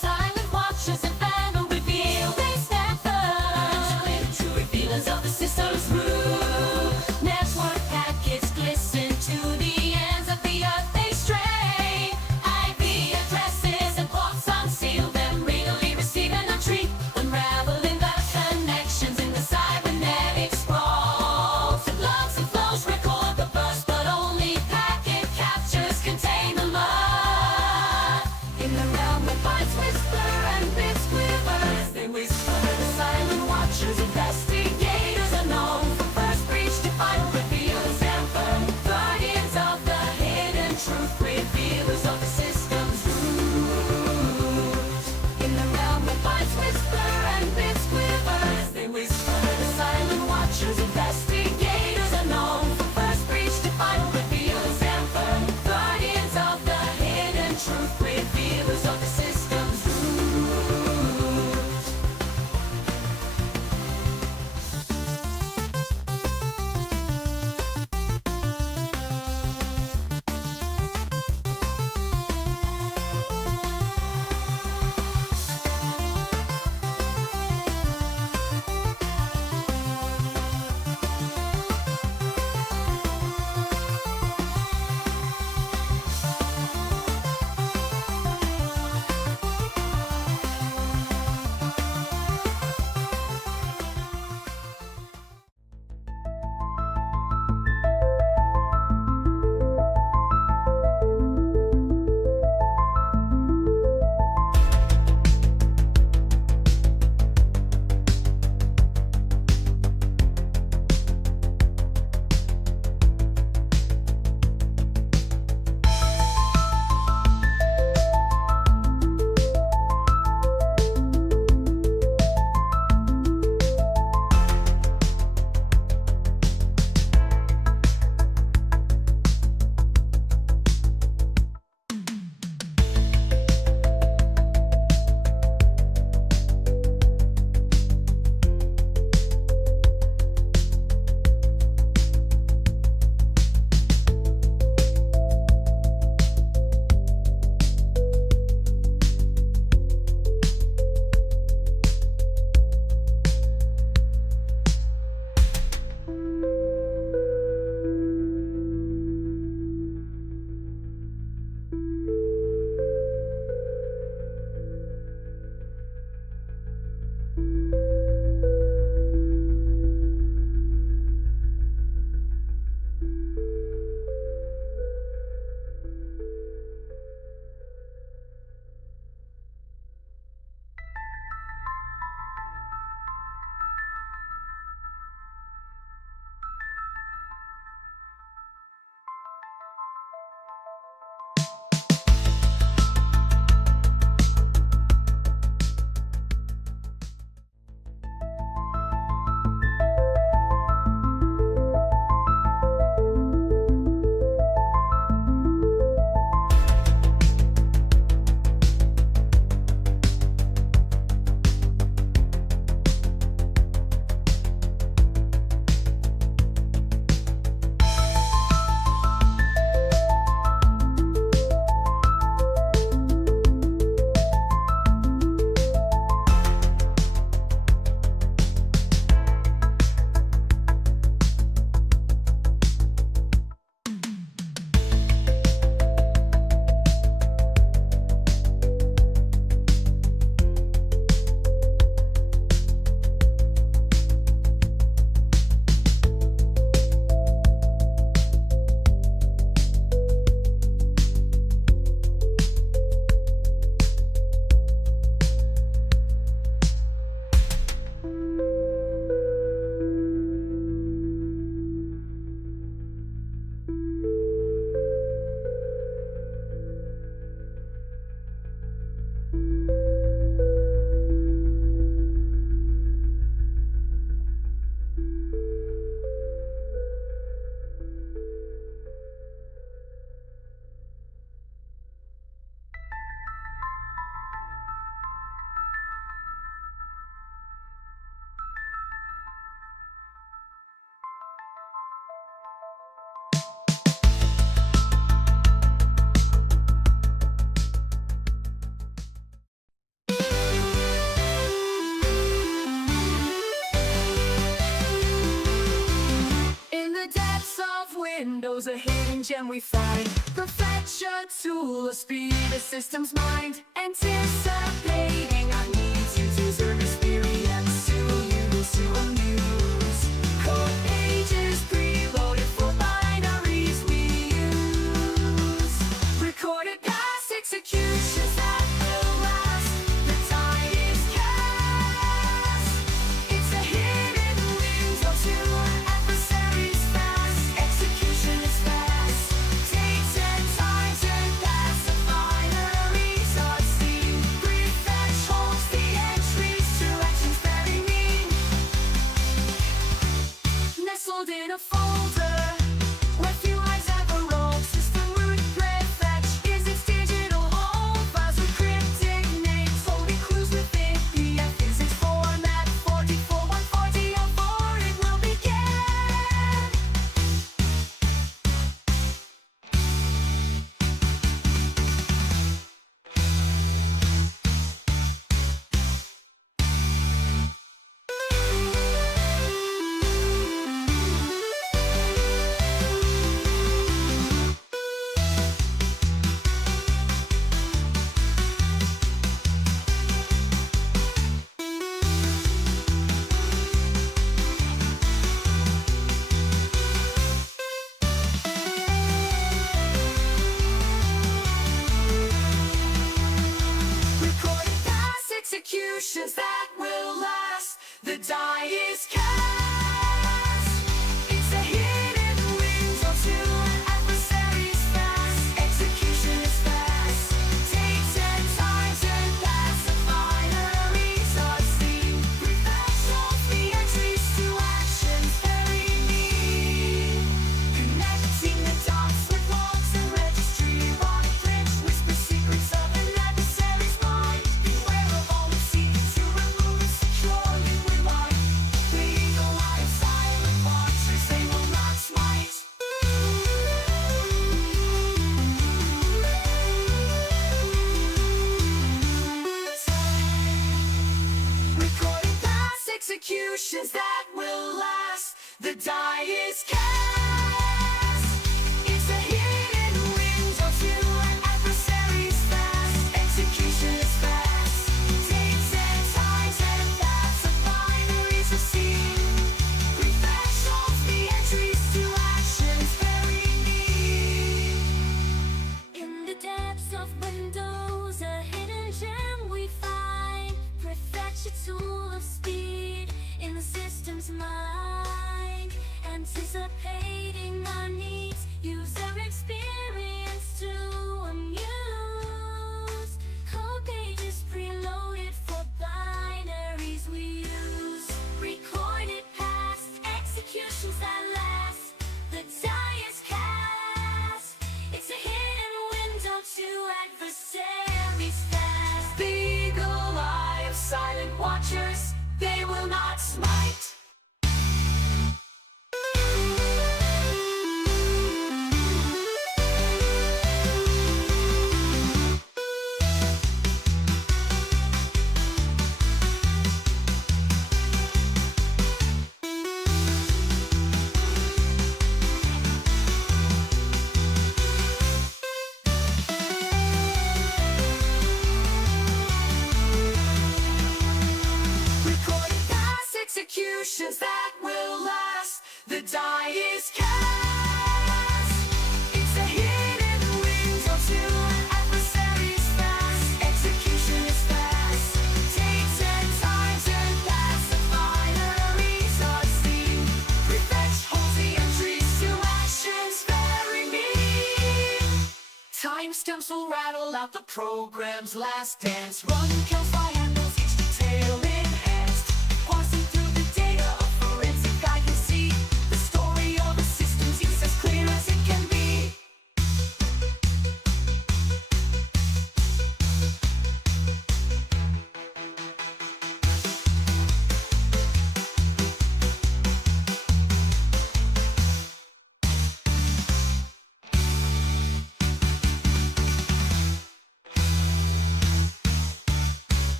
windows, a hidden gem we find. Prefetch a tool of speed, the system's mind, anticipating our needs. User experience to use to amuse. Code pages preloaded for binaries we use. Recorded past executions that will last. The die is cast. It's a hidden window to adversaries fast. Execution is fast. Takes and times and pass the binaries are seen. Prefetch holds the entries to actions very mean. Nestled in a folder where few eyes ever roll. System root prefetch is its digital home. Files with cryptic names, holding clues within. PF is its format. 44140 it will begin. Recorded past executions that will last. The die is cast. It's a hidden window to adversaries fast. Execution is fast. Takes and times and pass the binaries are seen. Prefetch holds the entries to actions very mean. Connecting the dots with logs and registry. Wrong glitch, whisper secrets of an adversary's mind. Beware of all the secrets to remove and secure you with light. Legal life, silent watchers, they will not smite. Recording past executions that will last. The die is cast. It's a hidden window to adversaries fast. Execution is fast. Takes and times and paths of binaries are seen. Prefetch holds the entries to actions very mean. In the depths of windows, a hidden gem we find. Prefetch a tool of speed in the system's mind, anticipating our needs. User experience to amuse. Code pages preloaded for binaries we use. Recorded past executions that last. The die is cast. It's a hidden window to adversaries fast. The eagle eye of silent watchers, they will not smite. Recorded past executions that will last. The die is cast. It's a hidden window to adversaries fast. Execution is fast. Takes and times and paths the binaries are seen. Prefetch holds the entries to actions very mean. Timestamps will rattle out the program's last dance. Run kills by handles, each detail enhanced. Parsing through the data, a forensic guy can see the story of a system's use as clear as it can be.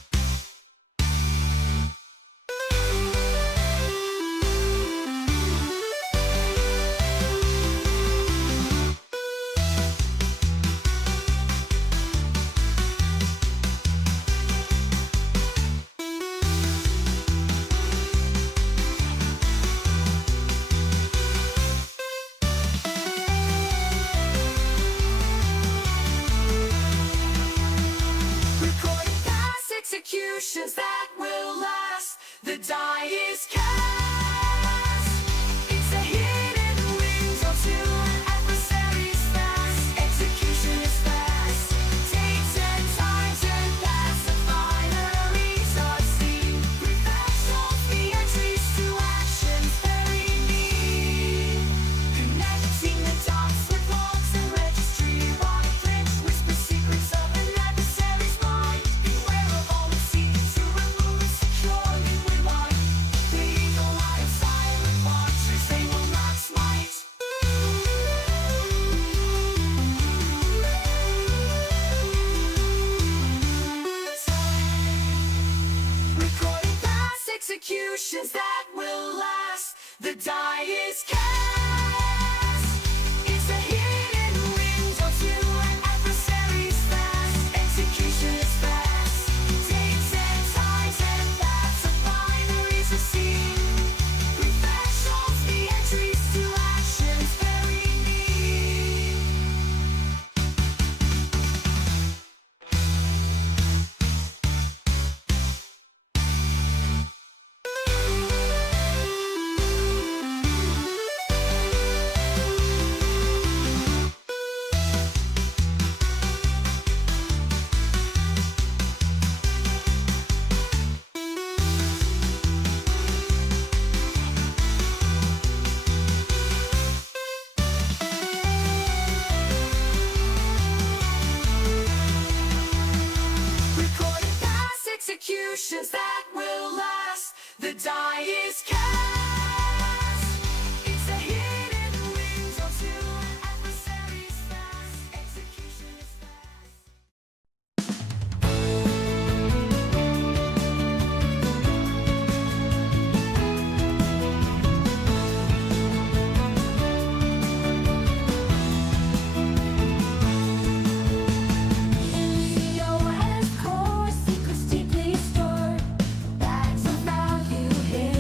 the die is cast. It's a hidden window to an adversary's fast. Execution is fast. Take 10 times and pass the binaries are seen. Prefetch Song, the entries to actions very neat. Connecting the dots with logs and registry. Rock flinch, whisper secrets of an adversary's mind. Beware of all the secrets to remove it securely with light. The eagle eye of silent watchers, they will not smite. Recording past executions that will last. The die is cast. It's a hidden window to an adversary's fast. Execution is fast. Take 10 times and pass the binaries are seen. Prefetch Song, the entries to actions very neat. Recording past executions that will last. The die is cast. It's a hidden window to an adversary's fast. Execution is fast. CEO has core secrets deeply stored. Bags of value hidden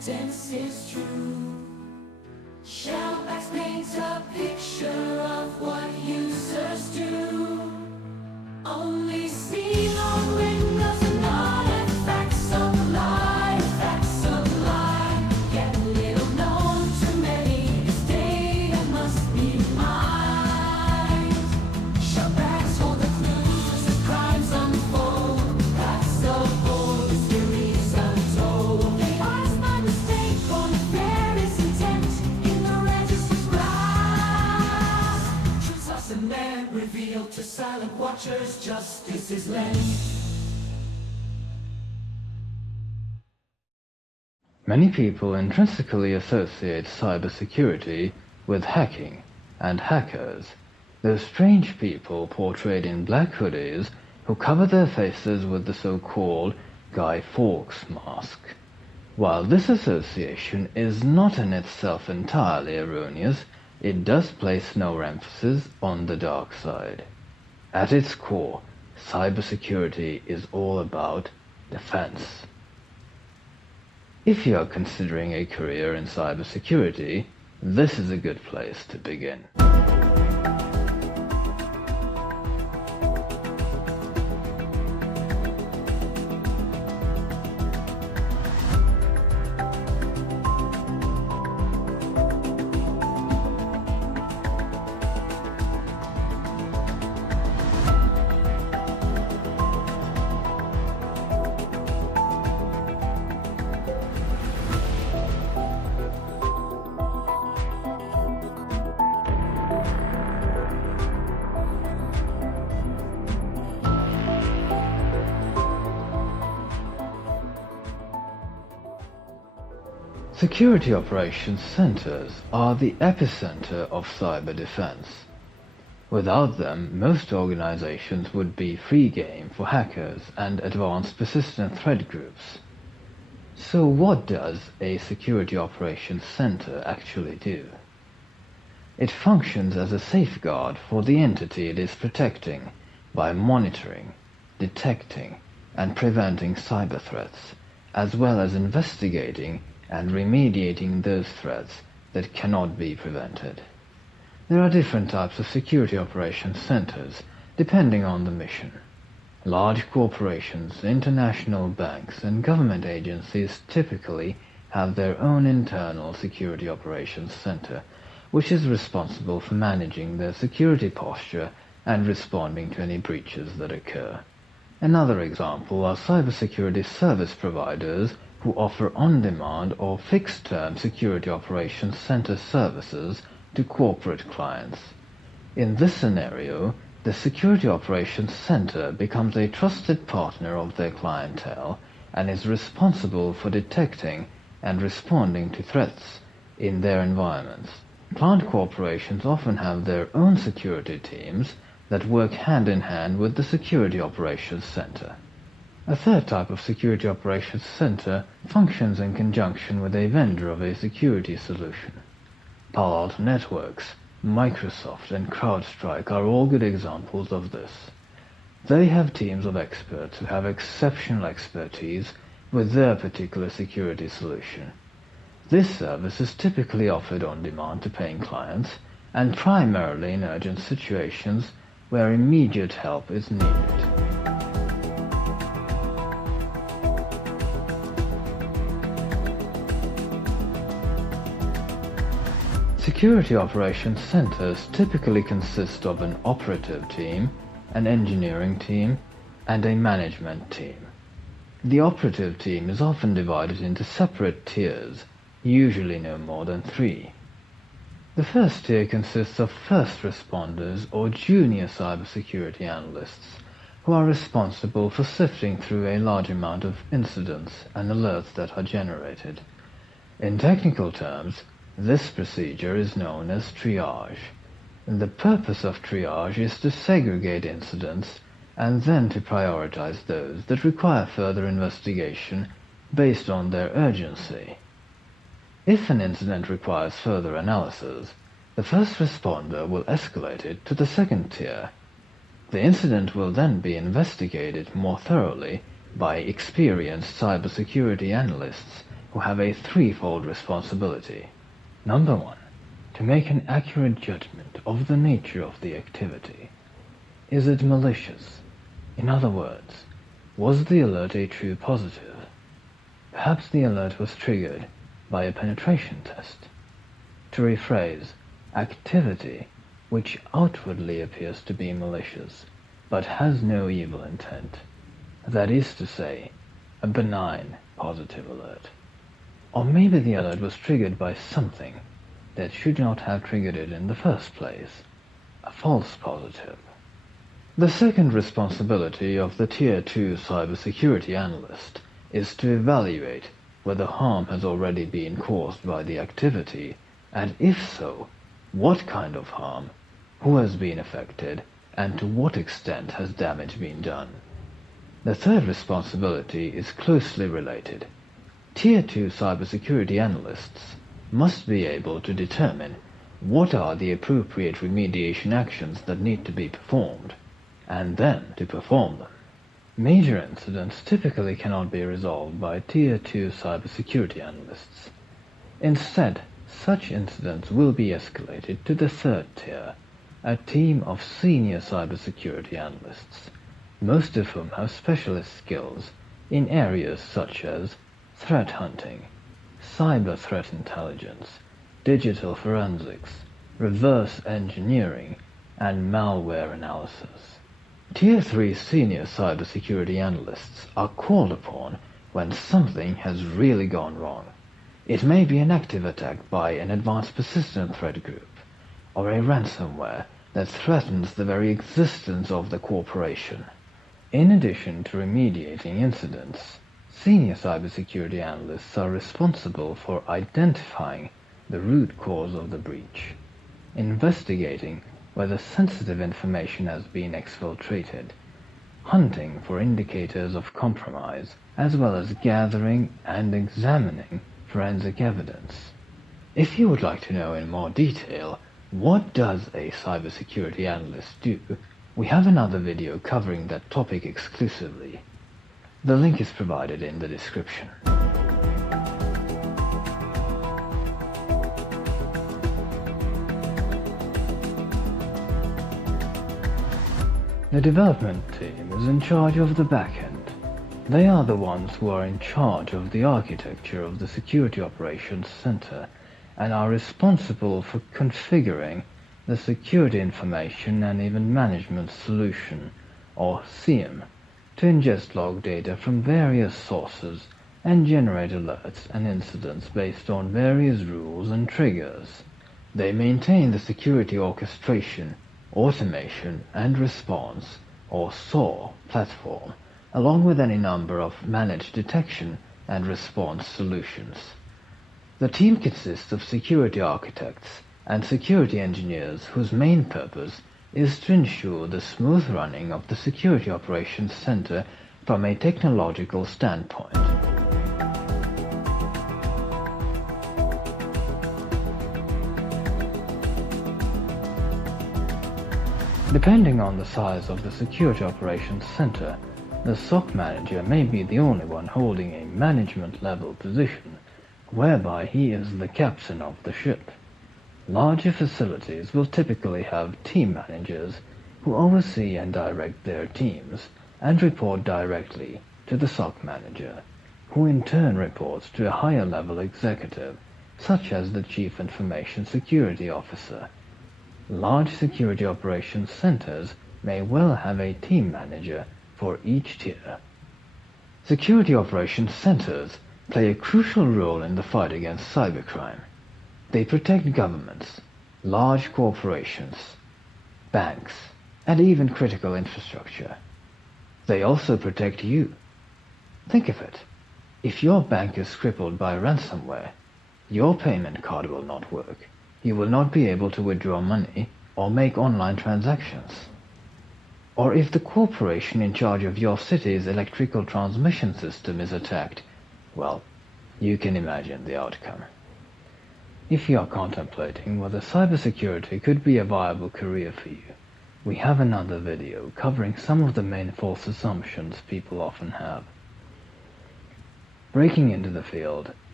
confidence is true. Shellbags paint a picture of what users do. Only seen on Windows and artifacts of lie, facts of lie. Yet little known to many, this data must be mined. Shellbags hold the clues as crimes unfold. Packs of old mysteries untold. They ask by mistake for nefarious intent in the register's grasp. Truths lost and then revealed to silent watchers, justice is lent. Many people intrinsically associate cybersecurity with hacking and hackers, those strange people portrayed in black hoodies who cover their faces with the so-called Guy Fawkes mask. While this association is not in itself entirely erroneous, it does place no emphasis on the dark side. At its core, cybersecurity is all about defense. If you are considering a career in cybersecurity, this is a good place to begin. Security operations centers are the epicenter of cyber defense. Without them, most organizations would be free game for hackers and advanced persistent threat groups. So what does a security operations center actually do? It functions as a safeguard for the entity it is protecting by monitoring, detecting, and preventing cyber threats, as well as investigating and remediating those threats that cannot be prevented. There are different types of security operations centers depending on the mission. Large corporations, international banks, and government agencies typically have their own internal security operations center, which is responsible for managing their security posture and responding to any breaches that occur. Another example are cybersecurity service providers who offer on-demand or fixed-term security operations center services to corporate clients. In this scenario, the security operations center becomes a trusted partner of their clientele and is responsible for detecting and responding to threats in their environments. Client corporations often have their own security teams that work hand-in-hand with the security operations center. A third type of security operations center functions in conjunction with a vendor of a security solution. Palo Alto Networks, Microsoft, and CrowdStrike are all good examples of this. They have teams of experts who have exceptional expertise with their particular security solution. This service is typically offered on demand to paying clients and primarily in urgent situations where immediate help is needed. Security operations centers typically consist of an operative team, an engineering team, and a management team. The operative team is often divided into separate tiers, usually no more than 3. The first tier consists of first responders or junior cybersecurity analysts who are responsible for sifting through a large amount of incidents and alerts that are generated. In technical terms, this procedure is known as triage. The purpose of triage is to segregate incidents and then to prioritize those that require further investigation based on their urgency. If an incident requires further analysis, the first responder will escalate it to the second tier. The incident will then be investigated more thoroughly by experienced cybersecurity analysts who have a threefold responsibility. Number 1. To make an accurate judgment of the nature of the activity. Is it malicious? In other words, was the alert a true positive? Perhaps the alert was triggered by a penetration test. To rephrase, activity which outwardly appears to be malicious, but has no evil intent. That is to say, a benign positive alert. Or maybe the alert was triggered by something that should not have triggered it in the first place, a false positive. The second responsibility of the Tier 2 cybersecurity analyst is to evaluate whether harm has already been caused by the activity, and if so, what kind of harm, who has been affected, and to what extent has damage been done. The third responsibility is closely related. Tier 2 cybersecurity analysts must be able to determine what are the appropriate remediation actions that need to be performed, and then to perform them. Major incidents typically cannot be resolved by Tier 2 cybersecurity analysts. Instead, such incidents will be escalated to the third tier, a team of senior cybersecurity analysts, most of whom have specialist skills in areas such as threat hunting, cyber threat intelligence, digital forensics, reverse engineering, and malware analysis. Tier 3 senior cybersecurity analysts are called upon when something has really gone wrong. It may be an active attack by an advanced persistent threat group, or a ransomware that threatens the very existence of the corporation. In addition to remediating incidents, senior cybersecurity analysts are responsible for identifying the root cause of the breach, investigating whether sensitive information has been exfiltrated, hunting for indicators of compromise, as well as gathering and examining forensic evidence. If you would like to know in more detail what does a cybersecurity analyst do, we have another video covering that topic exclusively. The link is provided in the description. The development team is in charge of the backend. They are the ones who are in charge of the architecture of the Security Operations Center and are responsible for configuring the Security Information and Event Management Solution, or SIEM, to ingest log data from various sources and generate alerts and incidents based on various rules and triggers. They maintain the Security Orchestration, Automation and Response, or SOAR, platform, along with any number of managed detection and response solutions. The team consists of security architects and security engineers whose main purpose is to ensure the smooth running of the Security Operations Center from a technological standpoint. Depending on the size of the Security Operations Center, the SOC manager may be the only one holding a management-level position, whereby he is the captain of the ship. Larger facilities will typically have team managers who oversee and direct their teams and report directly to the SOC manager, who in turn reports to a higher-level executive, such as the Chief Information Security Officer. Large security operations centers may well have a team manager for each tier. Security operations centers play a crucial role in the fight against cybercrime. They protect governments, large corporations, banks, and even critical infrastructure. They also protect you. Think of it. If your bank is crippled by ransomware, your payment card will not work. You will not be able to withdraw money or make online transactions. Or if the corporation in charge of your city's electrical transmission system is attacked, well, you can imagine the outcome. If you are contemplating whether cybersecurity could be a viable career for you, we have another video covering some of the main false assumptions people often have. Breaking into the field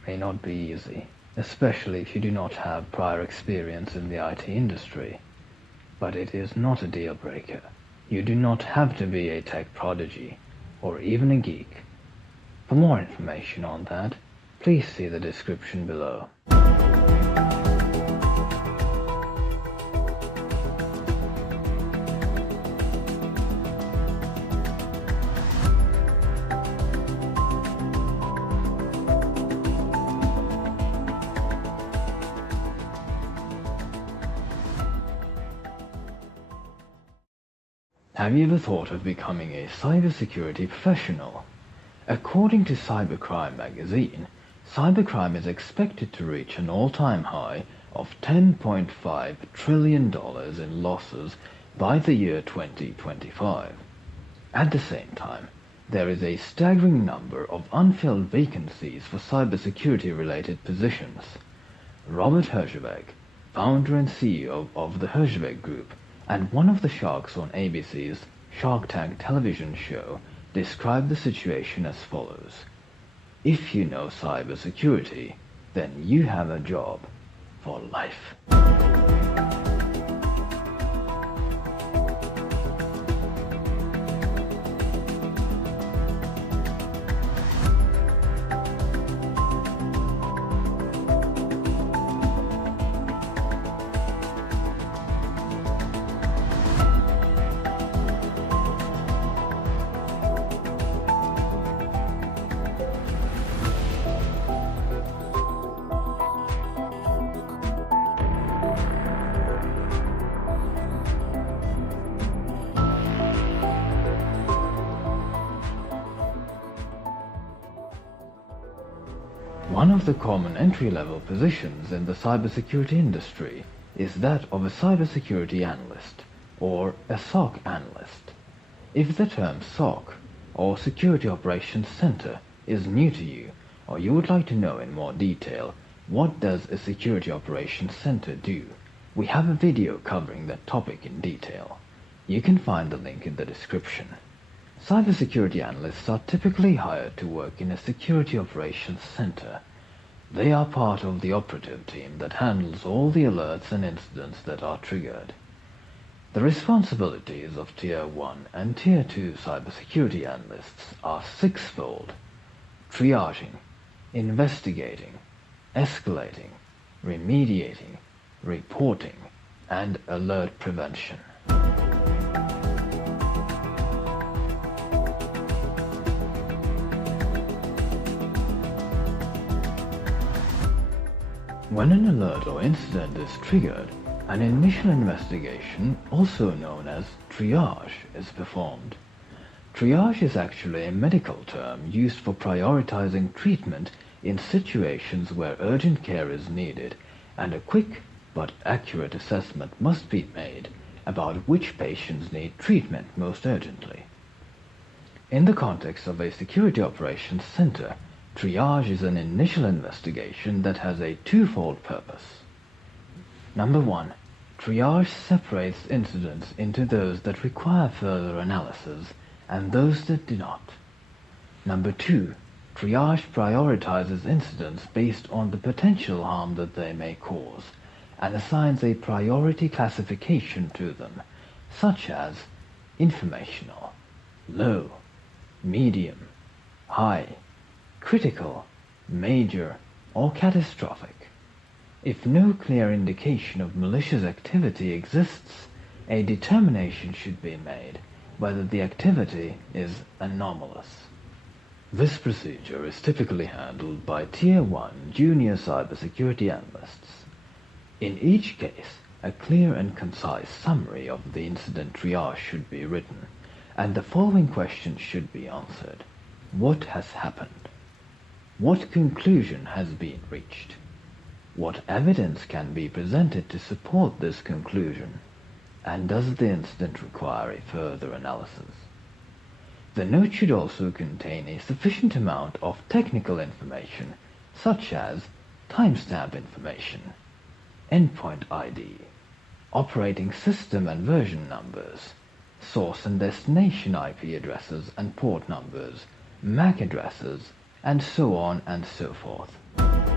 may not be easy, especially if you do not have prior experience in the IT industry. But it is not a deal breaker. You do not have to be a tech prodigy or even a geek. For more information on that, please see the description below. Have you ever thought of becoming a cybersecurity professional? According to Cybercrime magazine, cybercrime is expected to reach an all-time high of $10.5 trillion in losses by the year 2025. At the same time, there is a staggering number of unfilled vacancies for cybersecurity-related positions. Robert Herjavec, founder and CEO of the Herjavec Group, and one of the sharks on ABC's Shark Tank television show, described the situation as follows. If you know cybersecurity, then you have a job for life. One of the common entry-level positions in the cybersecurity industry is that of a cybersecurity analyst, or a SOC analyst. If the term SOC, or Security Operations Center, is new to you, or you would like to know in more detail, what does a Security Operations Center do? We have a video covering that topic in detail. You can find the link in the description. Cybersecurity analysts are typically hired to work in a Security Operations Center. They are part of the operative team that handles all the alerts and incidents that are triggered. The responsibilities of Tier 1 and Tier 2 cybersecurity analysts are sixfold: triaging, investigating, escalating, remediating, reporting, and alert prevention. When an alert or incident is triggered, an initial investigation, also known as triage, is performed. Triage is actually a medical term used for prioritizing treatment in situations where urgent care is needed, and a quick but accurate assessment must be made about which patients need treatment most urgently. In the context of a security operations center, triage is an initial investigation that has a twofold purpose. Number one, triage separates incidents into those that require further analysis and those that do not. Number two, triage prioritizes incidents based on the potential harm that they may cause and assigns a priority classification to them, such as informational, low, medium, high, critical, major, or catastrophic. If no clear indication of malicious activity exists, a determination should be made whether the activity is anomalous. This procedure is typically handled by Tier 1 junior cybersecurity analysts. In each case, a clear and concise summary of the incident triage should be written, and the following questions should be answered. What has happened? What conclusion has been reached? What evidence can be presented to support this conclusion? And does the incident require a further analysis? The note should also contain a sufficient amount of technical information, such as timestamp information, endpoint ID, operating system and version numbers, source and destination IP addresses and port numbers, MAC addresses, and so on and so forth.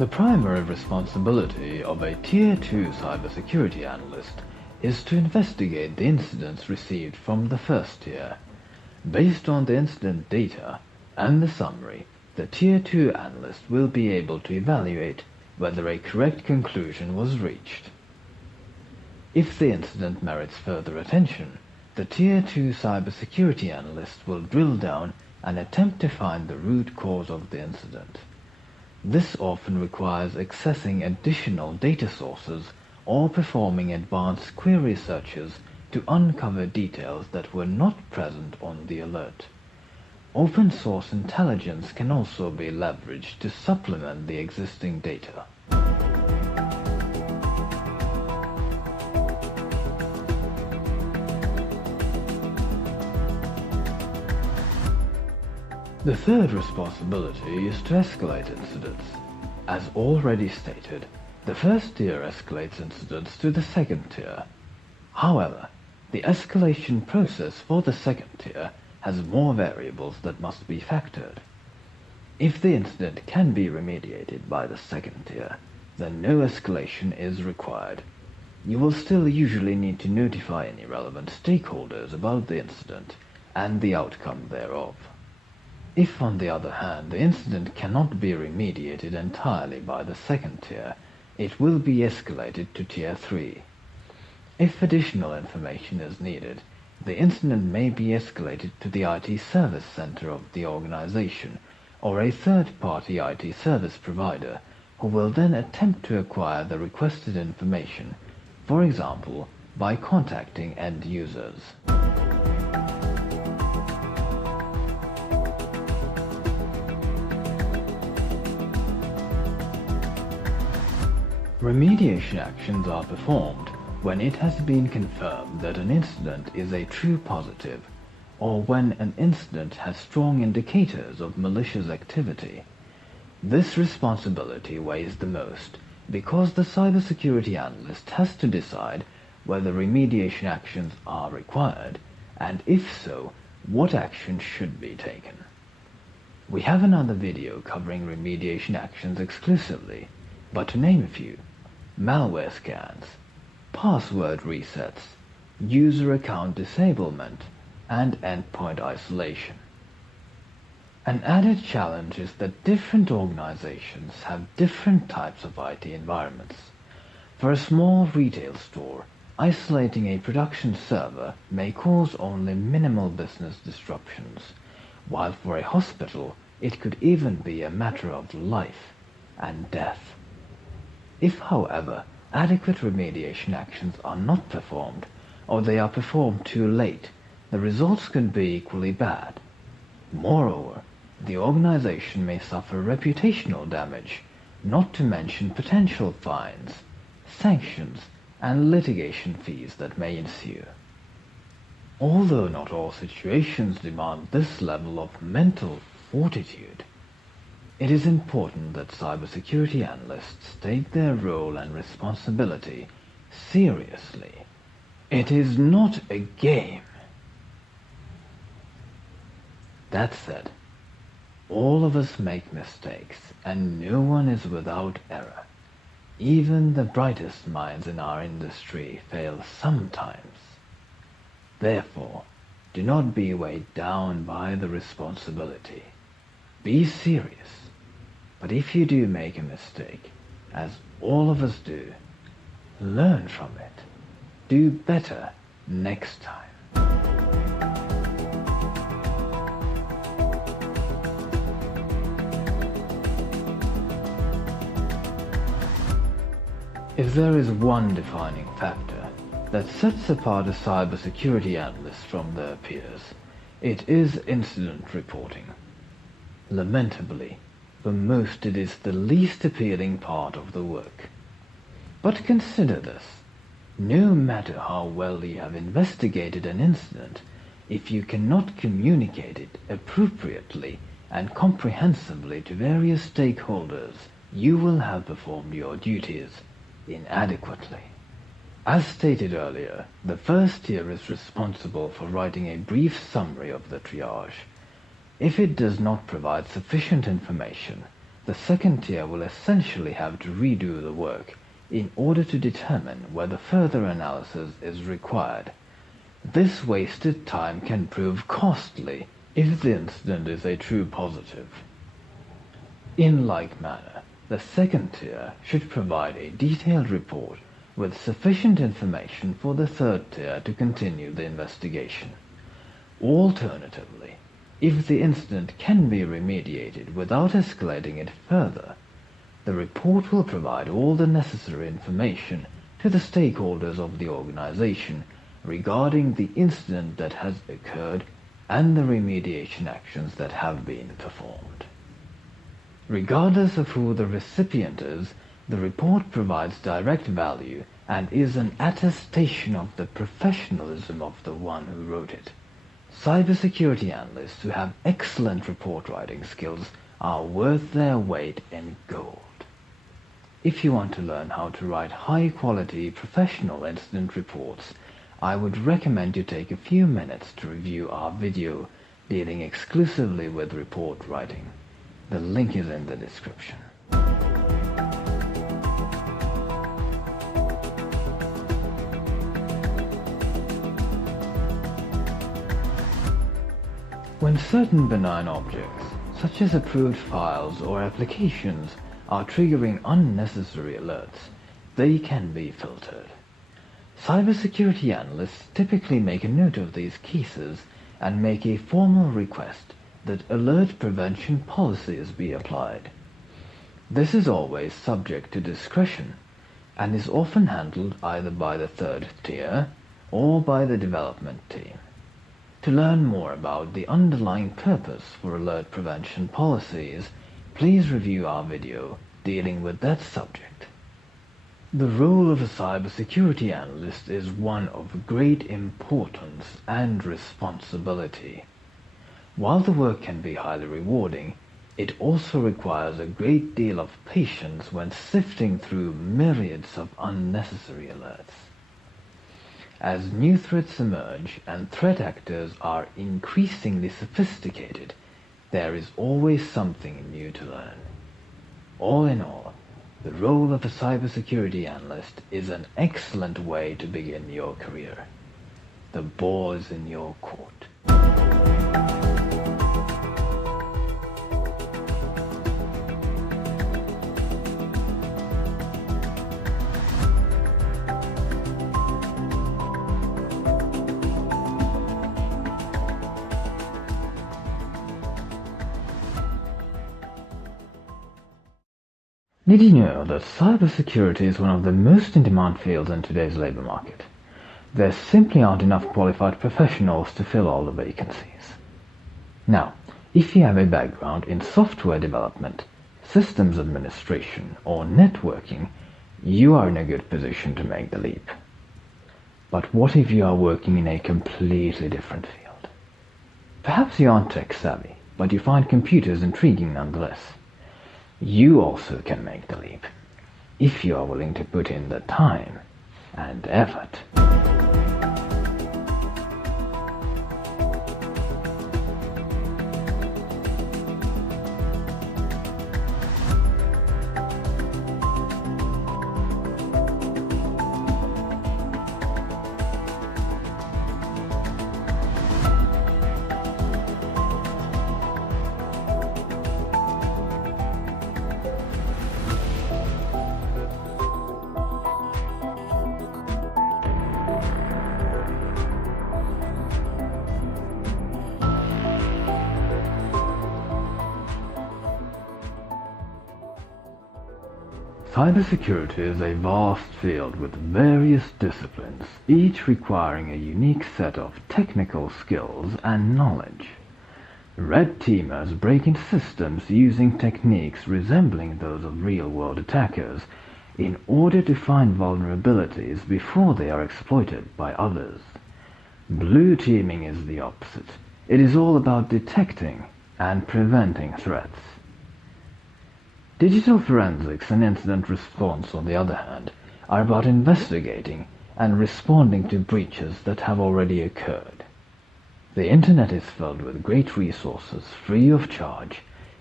The primary responsibility of a Tier 2 cybersecurity analyst is to investigate the incidents received from the first tier. Based on the incident data and the summary, the Tier 2 analyst will be able to evaluate whether a correct conclusion was reached. If the incident merits further attention, the Tier 2 cybersecurity analyst will drill down and attempt to find the root cause of the incident. This often requires accessing additional data sources or performing advanced query searches to uncover details that were not present on the alert. Open source intelligence can also be leveraged to supplement the existing data. The third responsibility is to escalate incidents. As already stated, the first tier escalates incidents to the second tier. However, the escalation process for the second tier has more variables that must be factored. If the incident can be remediated by the second tier, then no escalation is required. You will still usually need to notify any relevant stakeholders about the incident and the outcome thereof. If, on the other hand, the incident cannot be remediated entirely by the second tier, it will be escalated to Tier 3. If additional information is needed, the incident may be escalated to the IT service center of the organization or a third-party IT service provider who will then attempt to acquire the requested information, for example, by contacting end users. Remediation actions are performed when it has been confirmed that an incident is a true positive, or when an incident has strong indicators of malicious activity. This responsibility weighs the most because the cybersecurity analyst has to decide whether remediation actions are required, and if so, what action should be taken. We have another video covering remediation actions exclusively, but to name a few: malware scans, password resets, user account disablement, and endpoint isolation. An added challenge is that different organizations have different types of IT environments. For a small retail store, isolating a production server may cause only minimal business disruptions, while for a hospital it could even be a matter of life and death. If, however, adequate remediation actions are not performed, or they are performed too late, the results could be equally bad. Moreover, the organization may suffer reputational damage, not to mention potential fines, sanctions, and litigation fees that may ensue. Although not all situations demand this level of mental fortitude, it is important that cybersecurity analysts take their role and responsibility seriously. It is not a game. That said, all of us make mistakes, and no one is without error. Even the brightest minds in our industry fail sometimes. Therefore, do not be weighed down by the responsibility. Be serious. But if you do make a mistake, as all of us do, learn from it. Do better next time. If there is one defining factor that sets apart a cybersecurity analyst from their peers, it is incident reporting. Lamentably, for most it is the least appealing part of the work. But consider this: no matter how well you have investigated an incident, if you cannot communicate it appropriately and comprehensively to various stakeholders, you will have performed your duties inadequately. As stated earlier, the first tier is responsible for writing a brief summary of the triage. If it does not provide sufficient information, the second tier will essentially have to redo the work in order to determine whether further analysis is required. This wasted time can prove costly if the incident is a true positive. In like manner, the second tier should provide a detailed report with sufficient information for the third tier to continue the investigation. Alternatively, if the incident can be remediated without escalating it further, the report will provide all the necessary information to the stakeholders of the organization regarding the incident that has occurred and the remediation actions that have been performed. Regardless of who the recipient is, the report provides direct value and is an attestation of the professionalism of the one who wrote it. Cybersecurity analysts who have excellent report writing skills are worth their weight in gold. If you want to learn how to write high-quality professional incident reports, I would recommend you take a few minutes to review our video dealing exclusively with report writing. The link is in the description. When certain benign objects, such as approved files or applications, are triggering unnecessary alerts, they can be filtered. Cybersecurity analysts typically make a note of these cases and make a formal request that alert prevention policies be applied. This is always subject to discretion and is often handled either by the third tier or by the development team. To learn more about the underlying purpose for alert prevention policies, please review our video dealing with that subject. The role of a cybersecurity analyst is one of great importance and responsibility. While the work can be highly rewarding, it also requires a great deal of patience when sifting through myriads of unnecessary alerts. As new threats emerge and threat actors are increasingly sophisticated, there is always something new to learn. All in all, the role of a cybersecurity analyst is an excellent way to begin your career. The ball is in your court. Did you know that cybersecurity is one of the most in-demand fields in today's labor market? There simply aren't enough qualified professionals to fill all the vacancies. Now, if you have a background in software development, systems administration, or networking, you are in a good position to make the leap. But what if you are working in a completely different field? Perhaps you aren't tech-savvy, but you find computers intriguing nonetheless. You also can make the leap, if you are willing to put in the time and effort. Cybersecurity is a vast field with various disciplines, each requiring a unique set of technical skills and knowledge. Red teamers break into systems using techniques resembling those of real-world attackers in order to find vulnerabilities before they are exploited by others. Blue teaming is the opposite. It is all about detecting and preventing threats. Digital forensics and incident response, on the other hand, are about investigating and responding to breaches that have already occurred. The internet is filled with great resources free of charge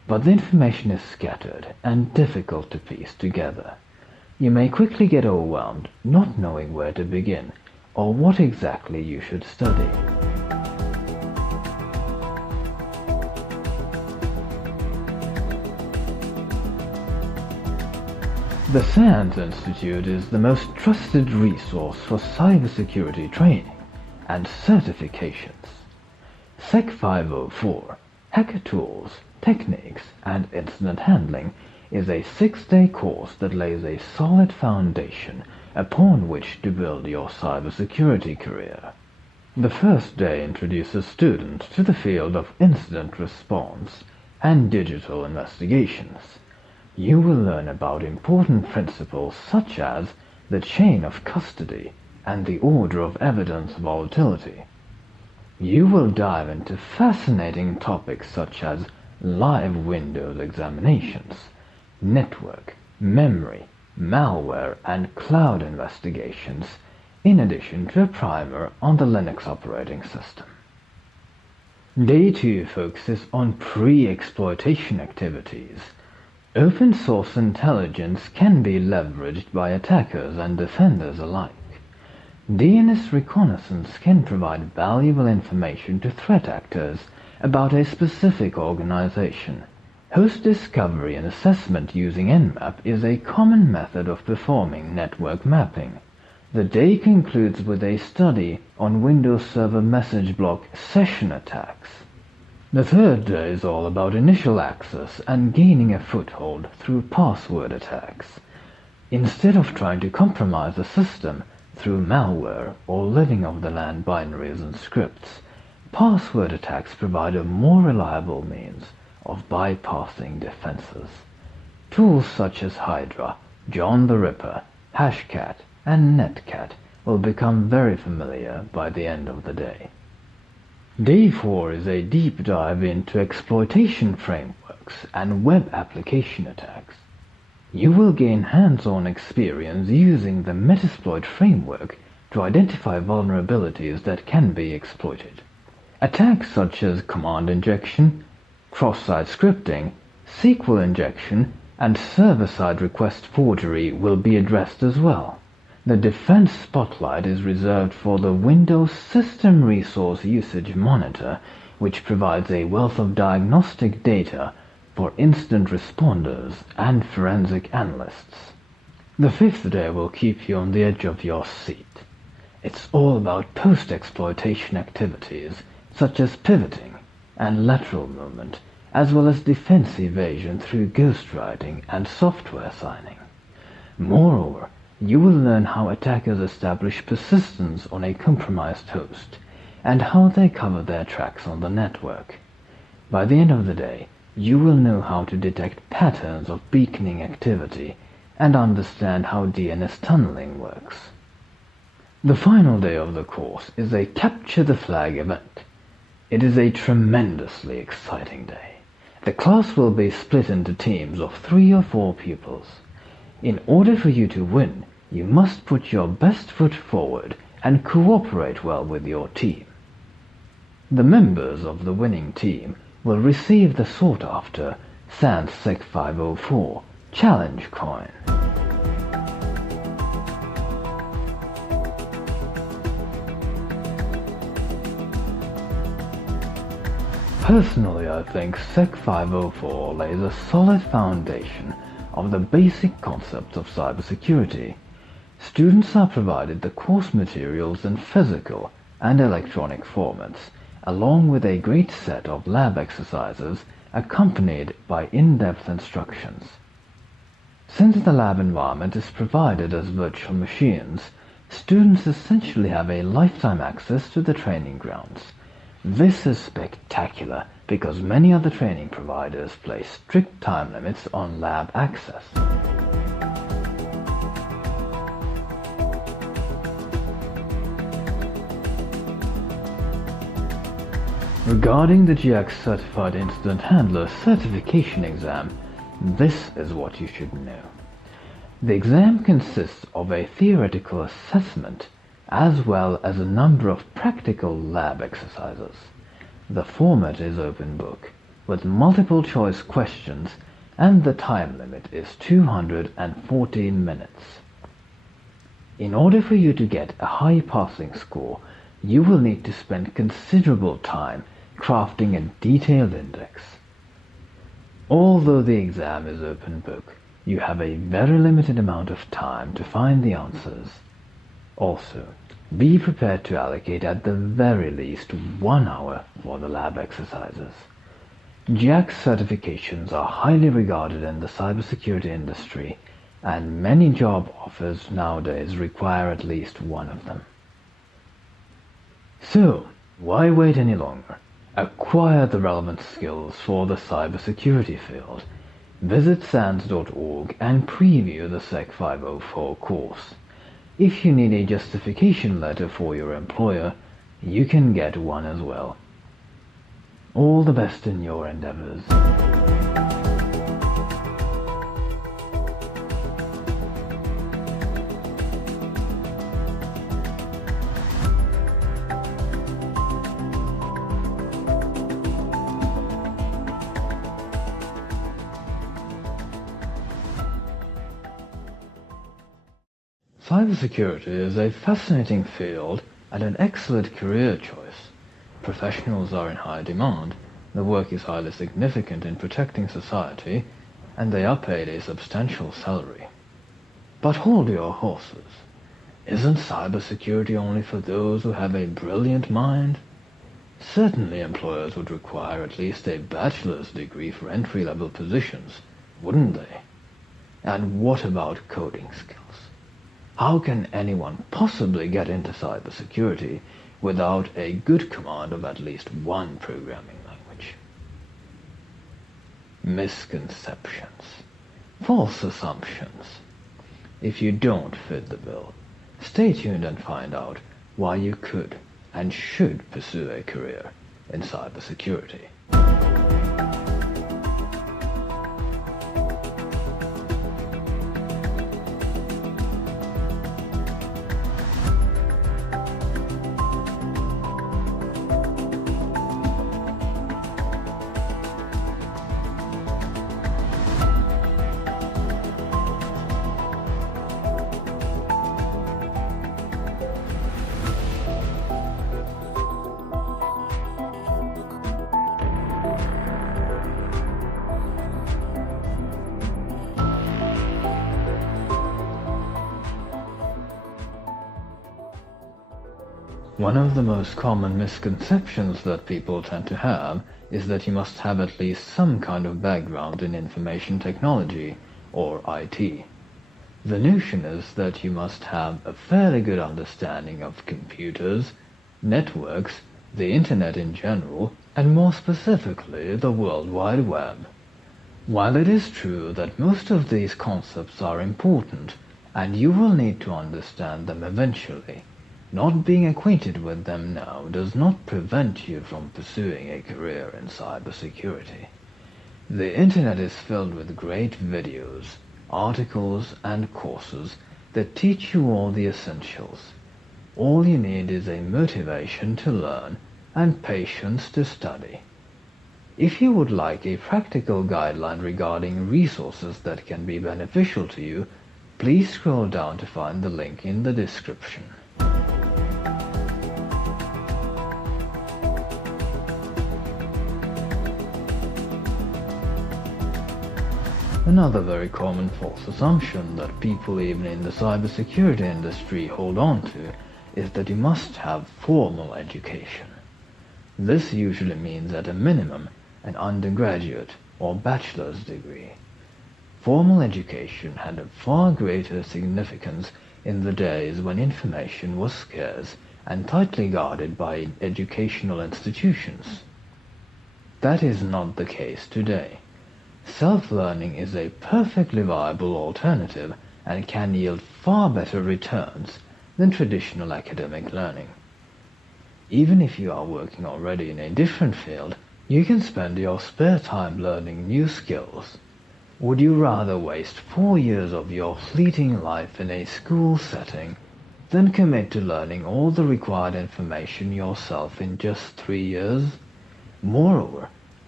but the information is scattered and difficult to piece together. You may quickly get overwhelmed, not knowing where to begin or what exactly you should study. The SANS Institute is the most trusted resource for cybersecurity training and certifications. SEC 504, Hacker Tools, Techniques, and Incident Handling is a 6-day course that lays a solid foundation upon which to build your cybersecurity career. The first day introduces students to the field of incident response and digital investigations. You will learn about important principles such as the chain of custody and the order of evidence volatility. You will dive into fascinating topics such as live Windows examinations, network, memory, malware, and cloud investigations, in addition to a primer on the Linux operating system. Day 2 focuses on pre-exploitation activities. Open source intelligence can be leveraged by attackers and defenders alike. DNS reconnaissance can provide valuable information to threat actors about a specific organization. Host discovery and assessment using Nmap is a common method of performing network mapping. The day concludes with a study on Windows Server message block session attacks. The third day is all about initial access and gaining a foothold through password attacks. Instead of trying to compromise the system through malware or living off the land binaries and scripts, password attacks provide a more reliable means of bypassing defenses. Tools such as Hydra, John the Ripper, Hashcat, and Netcat will become very familiar by the end of the day. Day 4 is a deep dive into exploitation frameworks and web application attacks. You will gain hands-on experience using the Metasploit framework to identify vulnerabilities that can be exploited. Attacks such as command injection, cross-site scripting, SQL injection, and server-side request forgery will be addressed as well. The defense spotlight is reserved for the Windows System Resource Usage Monitor, which provides a wealth of diagnostic data for incident responders and forensic analysts. The fifth day will keep you on the edge of your seat. It's all about post-exploitation activities such as pivoting and lateral movement, as well as defense evasion through ghostwriting and software signing. Moreover, you will learn how attackers establish persistence on a compromised host, and how they cover their tracks on the network. By the end of the day, you will know how to detect patterns of beaconing activity and understand how DNS tunneling works. The final day of the course is a Capture the Flag event. It is a tremendously exciting day. The class will be split into teams of 3 or 4 pupils. In order for you to win, you must put your best foot forward and cooperate well with your team. The members of the winning team will receive the sought-after SANS SEC 504 Challenge Coin. Personally, I think SEC 504 lays a solid foundation of the basic concepts of cybersecurity. Students are provided the course materials in physical and electronic formats, along with a great set of lab exercises accompanied by in-depth instructions. Since the lab environment is provided as virtual machines, students essentially have a lifetime access to the training grounds. This is spectacular because many other training providers place strict time limits on lab access. Regarding the GX Certified Incident Handler Certification exam, this is what you should know. The exam consists of a theoretical assessment as well as a number of practical lab exercises. The format is open book, with multiple choice questions, and the time limit is 214 minutes. In order for you to get a high passing score, you will need to spend considerable time crafting a detailed index. Although the exam is open book, you have a very limited amount of time to find the answers. Also, be prepared to allocate at the very least 1 hour for the lab exercises. JAX certifications are highly regarded in the cybersecurity industry, and many job offers nowadays require at least one of them. So, why wait any longer? Acquire the relevant skills for the cybersecurity field. Visit SANS.org and preview the Sec 504 course. If you need a justification letter for your employer, you can get one as well. All the best in your endeavors. Cybersecurity is a fascinating field and an excellent career choice. Professionals are in high demand, the work is highly significant in protecting society, and they are paid a substantial salary. But hold your horses. Isn't cybersecurity only for those who have a brilliant mind? Certainly employers would require at least a bachelor's degree for entry-level positions, wouldn't they? And what about coding skills? How can anyone possibly get into cybersecurity without a good command of at least one programming language? Misconceptions. False assumptions. If you don't fit the bill, stay tuned and find out why you could and should pursue a career in cybersecurity. One of the most common misconceptions that people tend to have is that you must have at least some kind of background in information technology, or IT. The notion is that you must have a fairly good understanding of computers, networks, the internet in general, and more specifically the World Wide Web. While it is true that most of these concepts are important, and you will need to understand them eventually, not being acquainted with them now does not prevent you from pursuing a career in cybersecurity. The internet is filled with great videos, articles, and courses that teach you all the essentials. All you need is a motivation to learn and patience to study. If you would like a practical guideline regarding resources that can be beneficial to you, please scroll down to find the link in the description. Another very common false assumption that people even in the cybersecurity industry hold on to is that you must have formal education. This usually means at a minimum an undergraduate or bachelor's degree. Formal education had a far greater significance in the days when information was scarce and tightly guarded by educational institutions. That is not the case today. Self-learning is a perfectly viable alternative and can yield far better returns than traditional academic learning. Even if you are working already in a different field, you can spend your spare time learning new skills. Would you rather waste 4 years of your fleeting life in a school setting than commit to learning all the required information yourself in just 3 years? Moreover,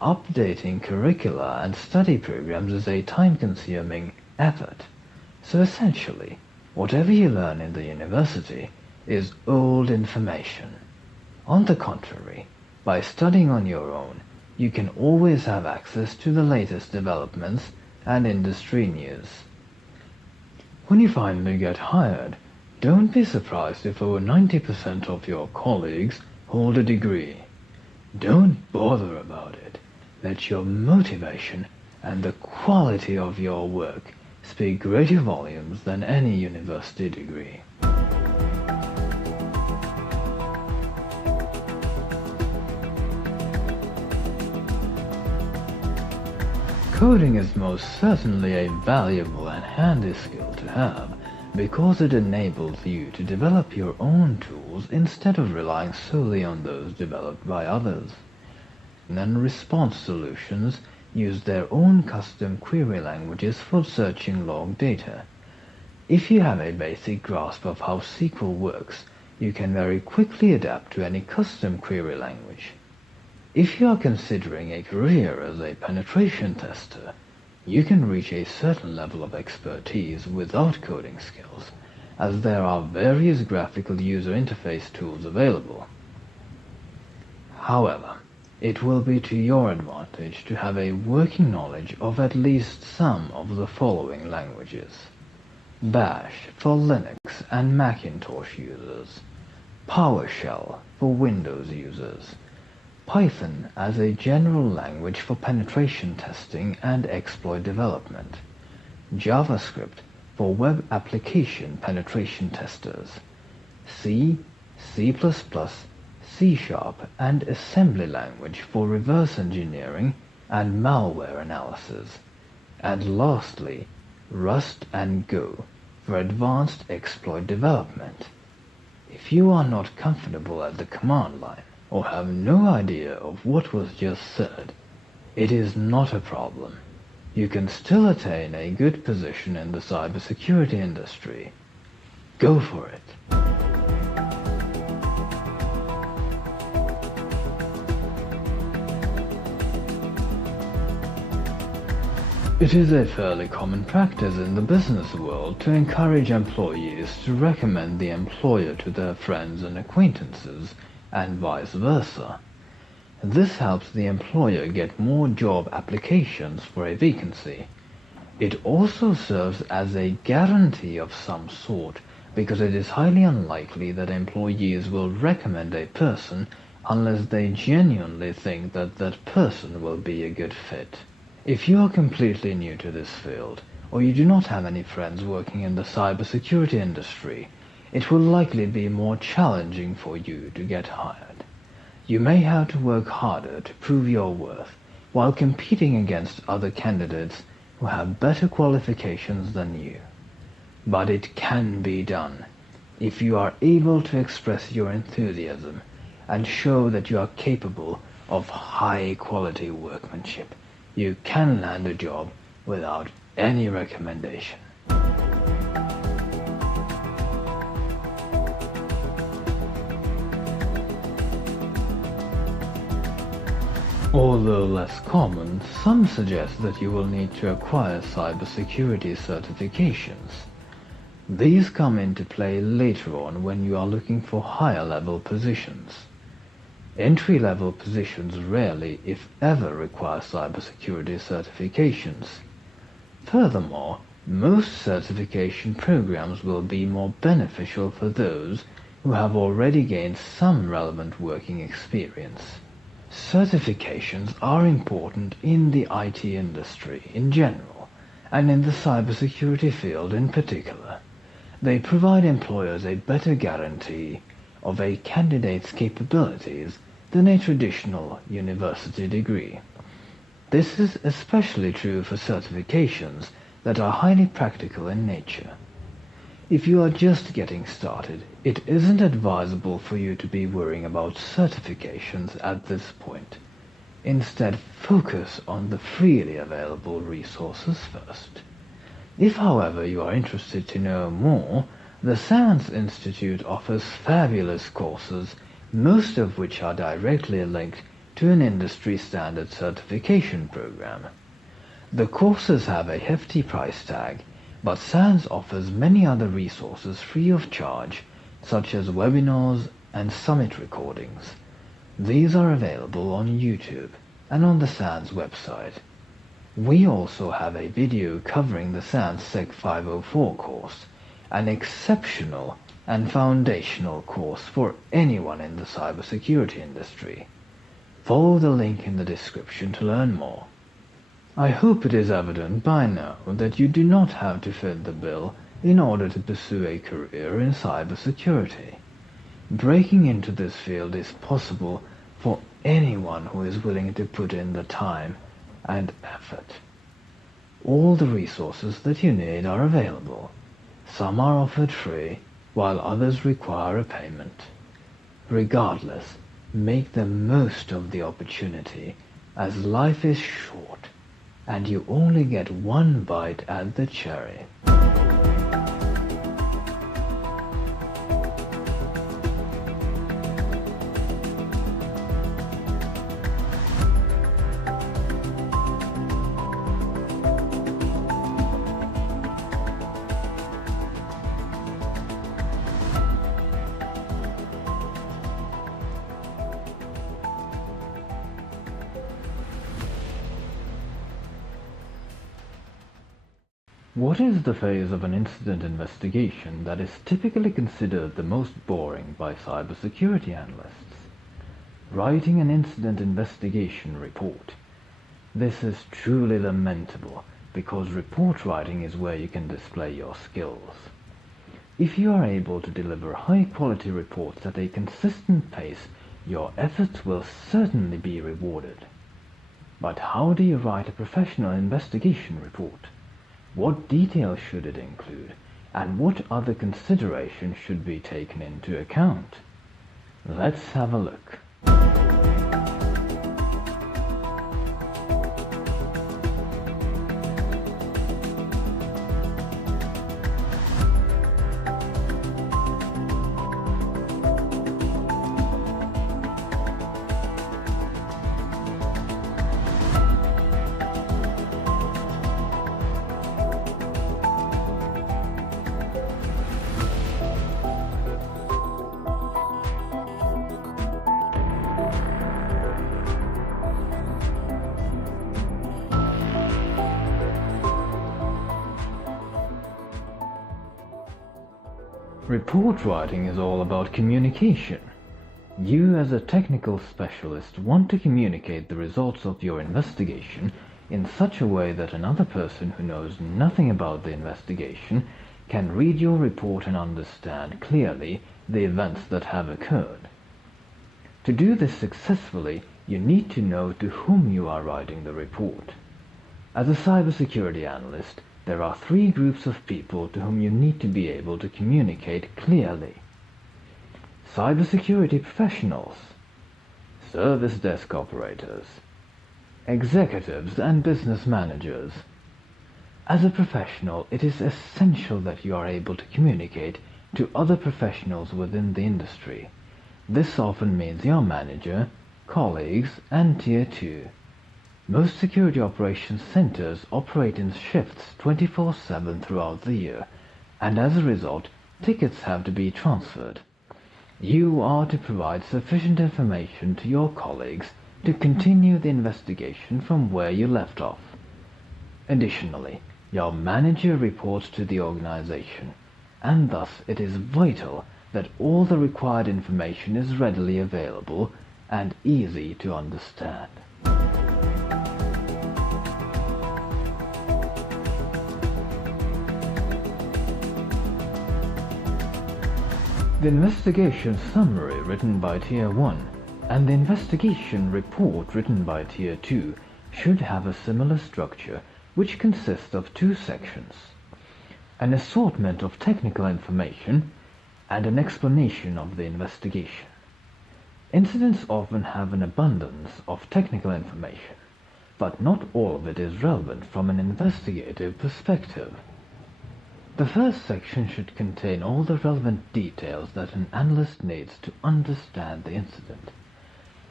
updating curricula and study programs is a time-consuming effort. So essentially, whatever you learn in the university is old information. On the contrary, by studying on your own, you can always have access to the latest developments and industry news. When you finally get hired, don't be surprised if over 90% of your colleagues hold a degree. Don't bother about it. Let your motivation and the quality of your work speak greater volumes than any university degree. Coding is most certainly a valuable and handy skill to have because it enables you to develop your own tools instead of relying solely on those developed by others. And response solutions use their own custom query languages for searching log data. If you have a basic grasp of how SQL works, you can very quickly adapt to any custom query language. If you are considering a career as a penetration tester, you can reach a certain level of expertise without coding skills, as there are various graphical user interface tools available. However, it will be to your advantage to have a working knowledge of at least some of the following languages: Bash for Linux and Macintosh users, PowerShell for Windows users, Python as a general language for penetration testing and exploit development, JavaScript for web application penetration testers, C, C++, C#, and assembly language for reverse engineering and malware analysis, and lastly, Rust and Go for advanced exploit development. If you are not comfortable at the command line, or have no idea of what was just said, it is not a problem. You can still attain a good position in the cybersecurity industry. Go for it. It is a fairly common practice in the business world to encourage employees to recommend the employer to their friends and acquaintances, and vice versa. This helps the employer get more job applications for a vacancy. It also serves as a guarantee of some sort because it is highly unlikely that employees will recommend a person unless they genuinely think that that person will be a good fit. If you are completely new to this field, or you do not have any friends working in the cybersecurity industry, it will likely be more challenging for you to get hired. You may have to work harder to prove your worth while competing against other candidates who have better qualifications than you. But it can be done if you are able to express your enthusiasm and show that you are capable of high-quality workmanship. You can land a job without any recommendation. Although less common, some suggest that you will need to acquire cybersecurity certifications. These come into play later on when you are looking for higher-level positions. Entry-level positions rarely, if ever, require cybersecurity certifications. Furthermore, most certification programs will be more beneficial for those who have already gained some relevant working experience. Certifications are important in the IT industry in general, and in the cybersecurity field in particular. They provide employers a better guarantee of a candidate's capabilities than a traditional university degree. This is especially true for certifications that are highly practical in nature. If you are just getting started, it isn't advisable for you to be worrying about certifications at this point. Instead, focus on the freely available resources first. If, however, you are interested to know more, the Science Institute offers fabulous courses, most of which are directly linked to an industry-standard certification program. The courses have a hefty price tag, but SANS offers many other resources free of charge, such as webinars and summit recordings. These are available on YouTube and on the SANS website. We also have a video covering the SANS Sec 504 course, an exceptional and foundational course for anyone in the cybersecurity industry. Follow the link in the description to learn more. I hope it is evident by now that you do not have to fit the bill in order to pursue a career in cybersecurity. Breaking into this field is possible for anyone who is willing to put in the time and effort. All the resources that you need are available. Some are offered free, while others require a payment. Regardless, make the most of the opportunity, as life is short, and you only get one bite at the cherry. What is the phase of an incident investigation that is typically considered the most boring by cybersecurity analysts? Writing an incident investigation report. This is truly lamentable because report writing is where you can display your skills. If you are able to deliver high-quality reports at a consistent pace, your efforts will certainly be rewarded. But how do you write a professional investigation report? What details should it include, and what other considerations should be taken into account? Let's have a look. Report writing is all about communication. You as a technical specialist want to communicate the results of your investigation in such a way that another person who knows nothing about the investigation can read your report and understand clearly the events that have occurred. To do this successfully, you need to know to whom you are writing the report. As a cybersecurity analyst, there are three groups of people to whom you need to be able to communicate clearly. Cybersecurity professionals, service desk operators, executives and business managers. As a professional, it is essential that you are able to communicate to other professionals within the industry. This often means your manager, colleagues, and Tier 2. Most security operations centers operate in shifts 24/7 throughout the year, and as a result, tickets have to be transferred. You are to provide sufficient information to your colleagues to continue the investigation from where you left off. Additionally, your manager reports to the organization, and thus it is vital that all the required information is readily available and easy to understand. The investigation summary written by Tier 1 and the investigation report written by Tier 2 should have a similar structure, which consists of two sections: an assortment of technical information and an explanation of the investigation. Incidents often have an abundance of technical information, but not all of it is relevant from an investigative perspective. The first section should contain all the relevant details that an analyst needs to understand the incident.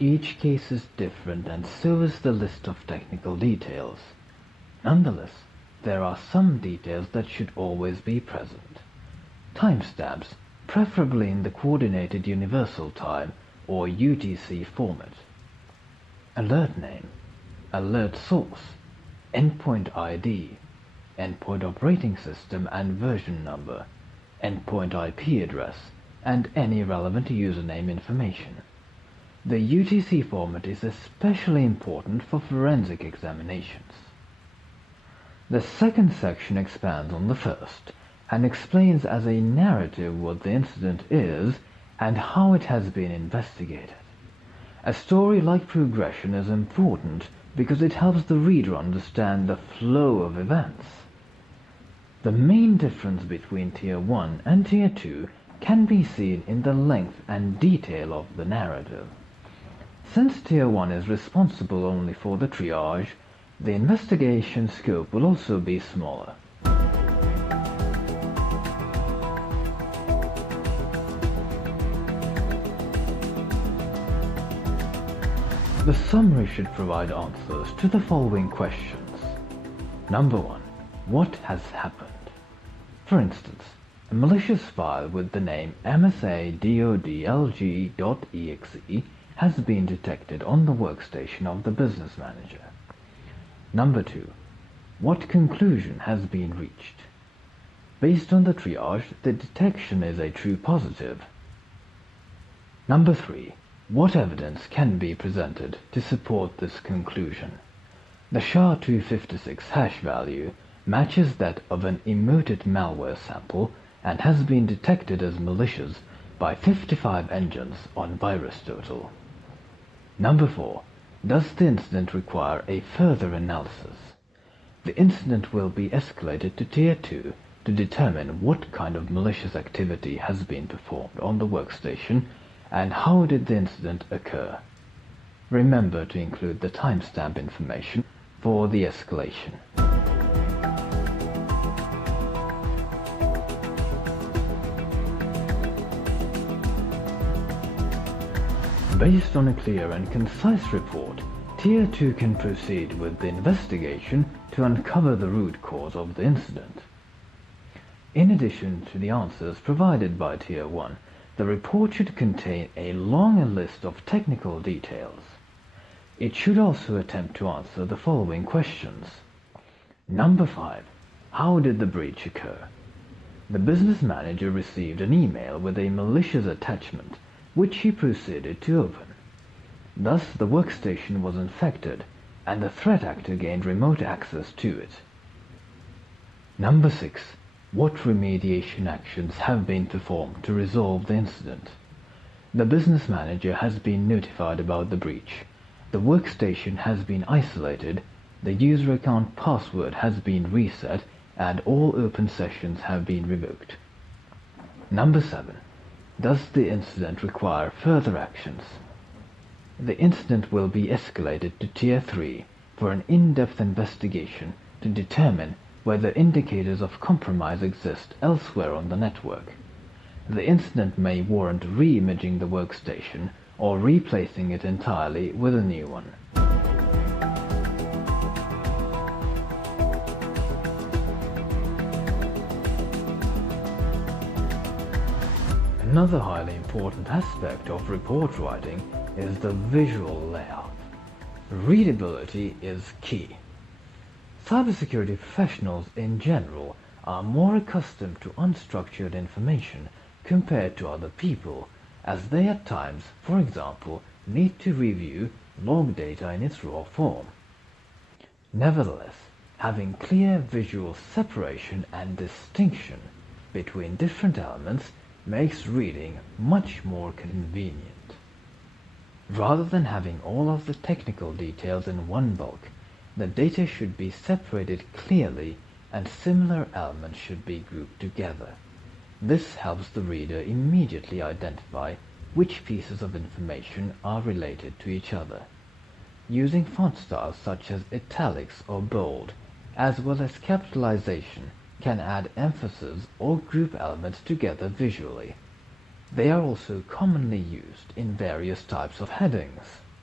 Each case is different, and so is the list of technical details. Nonetheless, there are some details that should always be present. Timestamps, preferably in the Coordinated Universal Time or UTC format. Alert name, alert source, endpoint ID, endpoint operating system and version number, endpoint IP address, and any relevant username information. The UTC format is especially important for forensic examinations. The second section expands on the first and explains as a narrative what the incident is and how it has been investigated. A story-like progression is important because it helps the reader understand the flow of events. The main difference between Tier 1 and Tier 2 can be seen in the length and detail of the narrative. Since Tier 1 is responsible only for the triage, the investigation scope will also be smaller. The summary should provide answers to the following questions. Number 1. What has happened? For instance, a malicious file with the name msa.dodlg.exe has been detected on the workstation of the business manager. Number 2. What conclusion has been reached? Based on the triage, the detection is a true positive. Number 3. What evidence can be presented to support this conclusion? The SHA-256 hash value matches that of an emoted malware sample and has been detected as malicious by 55 engines on VirusTotal. Number 4. Does the incident require a further analysis? The incident will be escalated to Tier 2 to determine what kind of malicious activity has been performed on the workstation and how did the incident occur. Remember to include the timestamp information for the escalation. Based on a clear and concise report, Tier 2 can proceed with the investigation to uncover the root cause of the incident. In addition to the answers provided by Tier 1, the report should contain a longer list of technical details. It should also attempt to answer the following questions. Number 5. How did the breach occur? The business manager received an email with a malicious attachment, which he proceeded to open. Thus, the workstation was infected, and the threat actor gained remote access to it. Number 6. What remediation actions have been performed to resolve the incident? The business manager has been notified about the breach. The workstation has been isolated, the user account password has been reset, and all open sessions have been revoked. Number 7. Does the incident require further actions? The incident will be escalated to Tier 3 for an in-depth investigation to determine whether indicators of compromise exist elsewhere on the network. The incident may warrant re-imaging the workstation or replacing it entirely with a new one. Another highly important aspect of report writing is the visual layout. Readability is key. Cybersecurity professionals in general are more accustomed to unstructured information compared to other people, as they at times, for example, need to review log data in its raw form. Nevertheless, having clear visual separation and distinction between different elements makes reading much more convenient. Rather than having all of the technical details in one bulk, the data should be separated clearly and similar elements should be grouped together. This helps the reader immediately identify which pieces of information are related to each other. Using font styles such as italics or bold, as well as capitalization, can add emphasis or group elements together visually. They are also commonly used in various types of headings.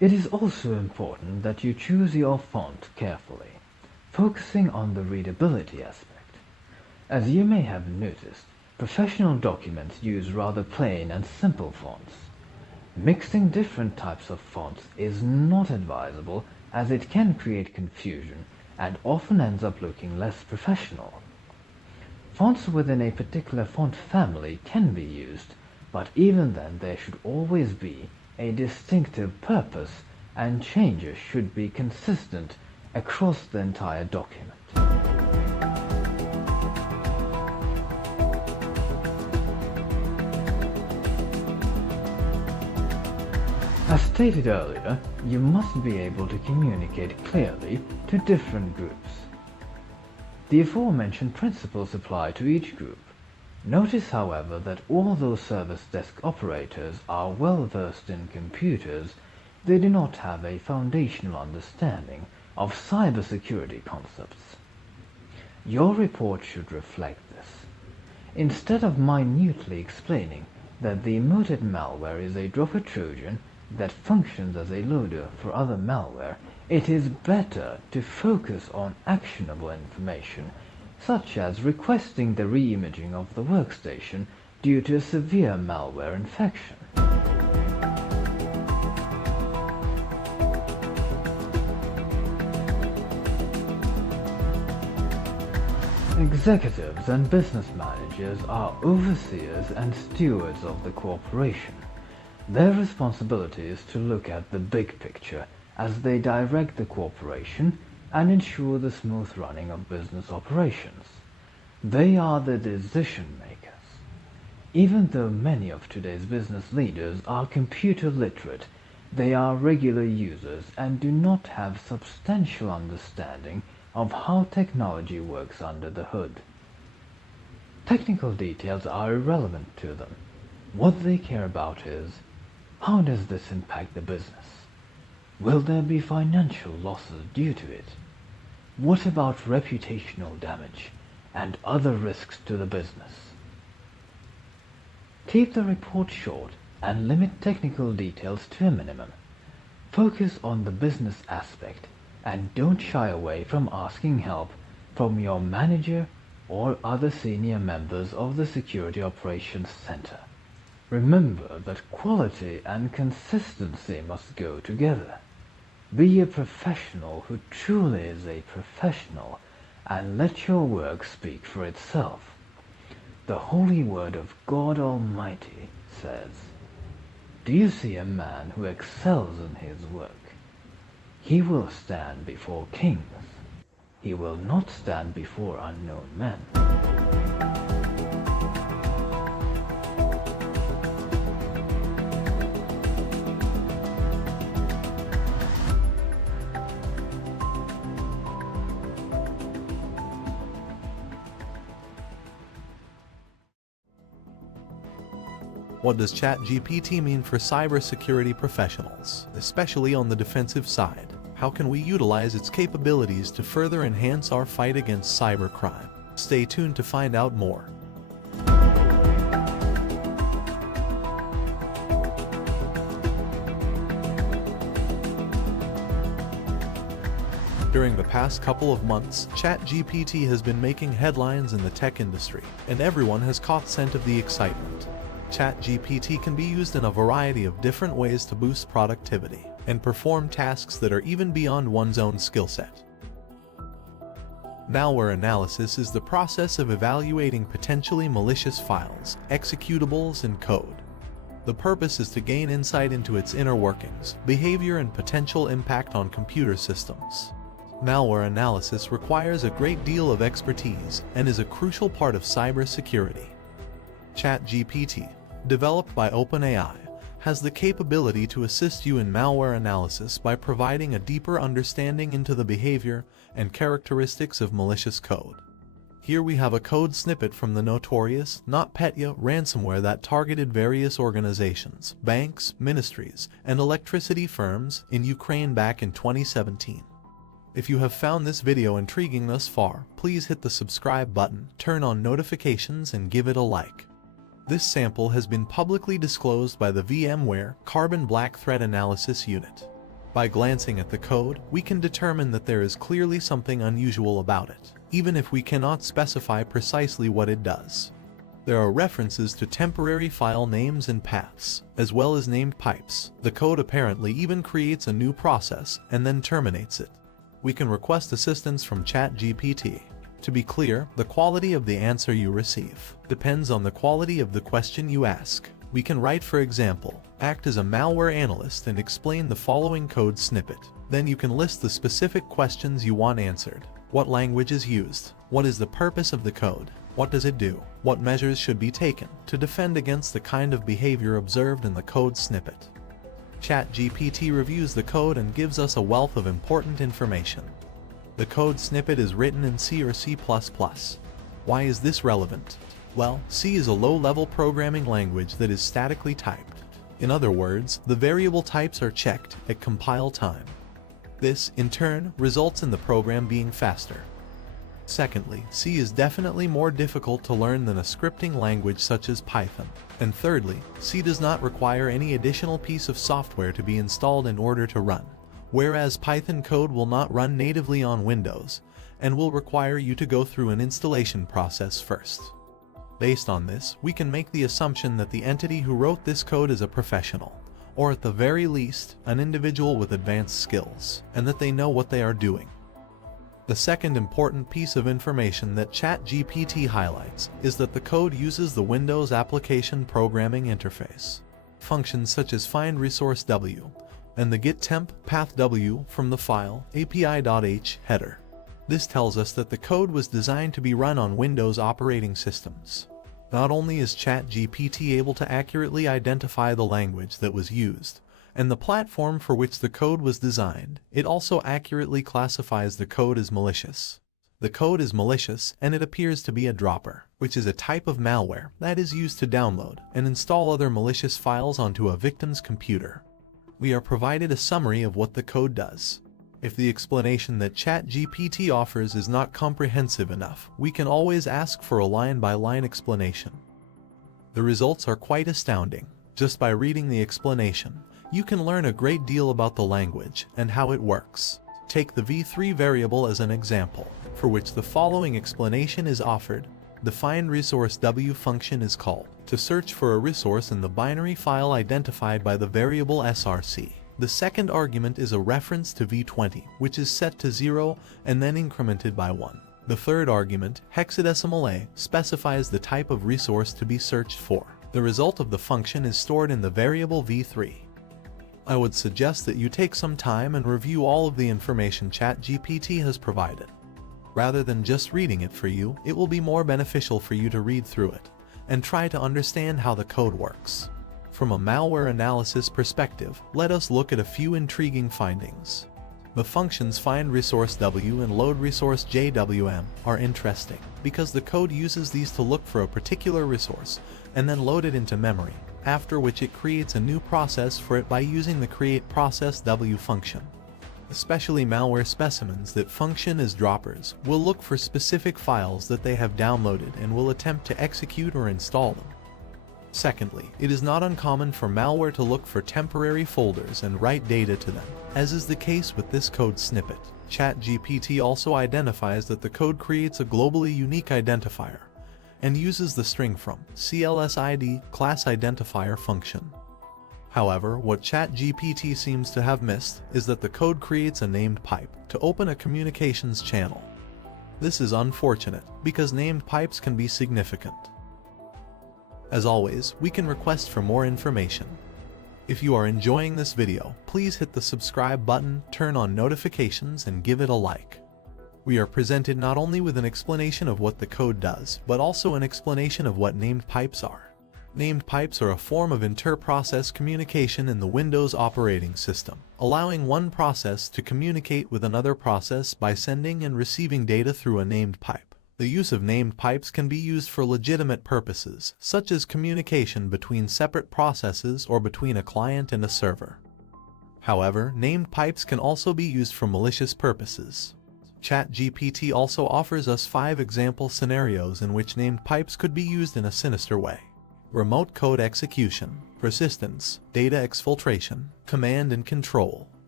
It is also important that you choose your font carefully, focusing on the readability aspect. As you may have noticed, professional documents use rather plain and simple fonts. Mixing different types of fonts is not advisable, as it can create confusion and often ends up looking less professional. Fonts within a particular font family can be used, but even then there should always be a distinctive purpose, and changes should be consistent across the entire document. As stated earlier, you must be able to communicate clearly to different groups. The aforementioned principles apply to each group. Notice, however, that although service desk operators are well versed in computers, they do not have a foundational understanding of cybersecurity concepts. Your report should reflect this. Instead of minutely explaining that the emoted malware is a dropper Trojan that functions as a loader for other malware, it is better to focus on actionable information, such as requesting the re-imaging of the workstation due to a severe malware infection. Executives and business managers are overseers and stewards of the corporation. Their responsibility is to look at the big picture as they direct the corporation and ensure the smooth running of business operations. They are the decision makers. Even though many of today's business leaders are computer literate, they are regular users and do not have substantial understanding of how technology works under the hood. Technical details are irrelevant to them. What they care about is, how does this impact the business? Will there be financial losses due to it? What about reputational damage and other risks to the business? Keep the report short and limit technical details to a minimum. Focus on the business aspect and don't shy away from asking help from your manager or other senior members of the Security Operations Center. Remember that quality and consistency must go together. Be a professional who truly is a professional, and let your work speak for itself. The holy word of God Almighty says, "Do you see a man who excels in his work? He will stand before kings. He will not stand before unknown men." What does ChatGPT mean for cybersecurity professionals, especially on the defensive side? How can we utilize its capabilities to further enhance our fight against cybercrime? Stay tuned to find out more. During the past couple of months, ChatGPT has been making headlines in the tech industry, and everyone has caught scent of the excitement. ChatGPT can be used in a variety of different ways to boost productivity and perform tasks that are even beyond one's own skill set. Malware analysis is the process of evaluating potentially malicious files, executables, and code. The purpose is to gain insight into its inner workings, behavior, and potential impact on computer systems. Malware analysis requires a great deal of expertise and is a crucial part of cybersecurity. ChatGPT, developed by OpenAI, has the capability to assist you in malware analysis by providing a deeper understanding into the behavior and characteristics of malicious code. Here we have a code snippet from the notorious NotPetya ransomware that targeted various organizations, banks, ministries, and electricity firms in Ukraine back in 2017. If you have found this video intriguing thus far, please hit the subscribe button, turn on notifications, and give it a like. This sample has been publicly disclosed by the VMware Carbon Black Threat Analysis Unit. By glancing at the code, we can determine that there is clearly something unusual about it, even if we cannot specify precisely what it does. There are references to temporary file names and paths, as well as named pipes. The code apparently even creates a new process and then terminates it. We can request assistance from ChatGPT. To be clear, the quality of the answer you receive depends on the quality of the question you ask. We can write, for example, act as a malware analyst and explain the following code snippet. Then you can list the specific questions you want answered. What language is used? What is the purpose of the code? What does it do? What measures should be taken to defend against the kind of behavior observed in the code snippet? ChatGPT reviews the code and gives us a wealth of important information. The code snippet is written in C or C++. Why is this relevant? Well, C is a low-level programming language that is statically typed. In other words, the variable types are checked at compile time. This, in turn, results in the program being faster. Secondly, C is definitely more difficult to learn than a scripting language such as Python. And thirdly, C does not require any additional piece of software to be installed in order to run, whereas Python code will not run natively on Windows and will require you to go through an installation process first. Based on this, we can make the assumption that the entity who wrote this code is a professional, or at the very least, an individual with advanced skills, and that they know what they are doing. The second important piece of information that ChatGPT highlights is that the code uses the Windows Application Programming Interface. Functions such as find resource W and the get temp path W from the file api.h header. This tells us that the code was designed to be run on Windows operating systems. Not only is ChatGPT able to accurately identify the language that was used and the platform for which the code was designed, it also accurately classifies the code as malicious. The code is malicious and it appears to be a dropper, which is a type of malware that is used to download and install other malicious files onto a victim's computer. We are provided a summary of what the code does. If the explanation that ChatGPT offers is not comprehensive enough, we can always ask for a line-by-line explanation. The results are quite astounding. Just by reading the explanation, you can learn a great deal about the language and how it works. Take the v3 variable as an example, for which the following explanation is offered. The find resource W function is called to search for a resource in the binary file identified by the variable src. The second argument is a reference to v20, which is set to 0 and then incremented by 1. The third argument, hexadecimal A, specifies the type of resource to be searched for. The result of the function is stored in the variable v3. I would suggest that you take some time and review all of the information ChatGPT has provided. Rather than just reading it for you, it will be more beneficial for you to read through it and try to understand how the code works. From a malware analysis perspective, let us look at a few intriguing findings. The functions find resource W and load resource JWM are interesting because the code uses these to look for a particular resource and then load it into memory, after which it creates a new process for it by using the create process W function. Especially malware specimens that function as droppers will look for specific files that they have downloaded and will attempt to execute or install them. Secondly, it is not uncommon for malware to look for temporary folders and write data to them, as is the case with this code snippet. ChatGPT also identifies that the code creates a globally unique identifier and uses the string from CLSID class identifier function. However, what ChatGPT seems to have missed is that the code creates a named pipe to open a communications channel. This is unfortunate because named pipes can be significant. As always, we can request for more information. If you are enjoying this video, please hit the subscribe button, turn on notifications, and give it a like. We are presented not only with an explanation of what the code does, but also an explanation of what named pipes are. Named pipes are a form of inter-process communication in the Windows operating system, allowing one process to communicate with another process by sending and receiving data through a named pipe. The use of named pipes can be used for legitimate purposes, such as communication between separate processes or between a client and a server. However, named pipes can also be used for malicious purposes. ChatGPT also offers us 5 example scenarios in which named pipes could be used in a sinister way: remote code execution, persistence, data exfiltration, command and control,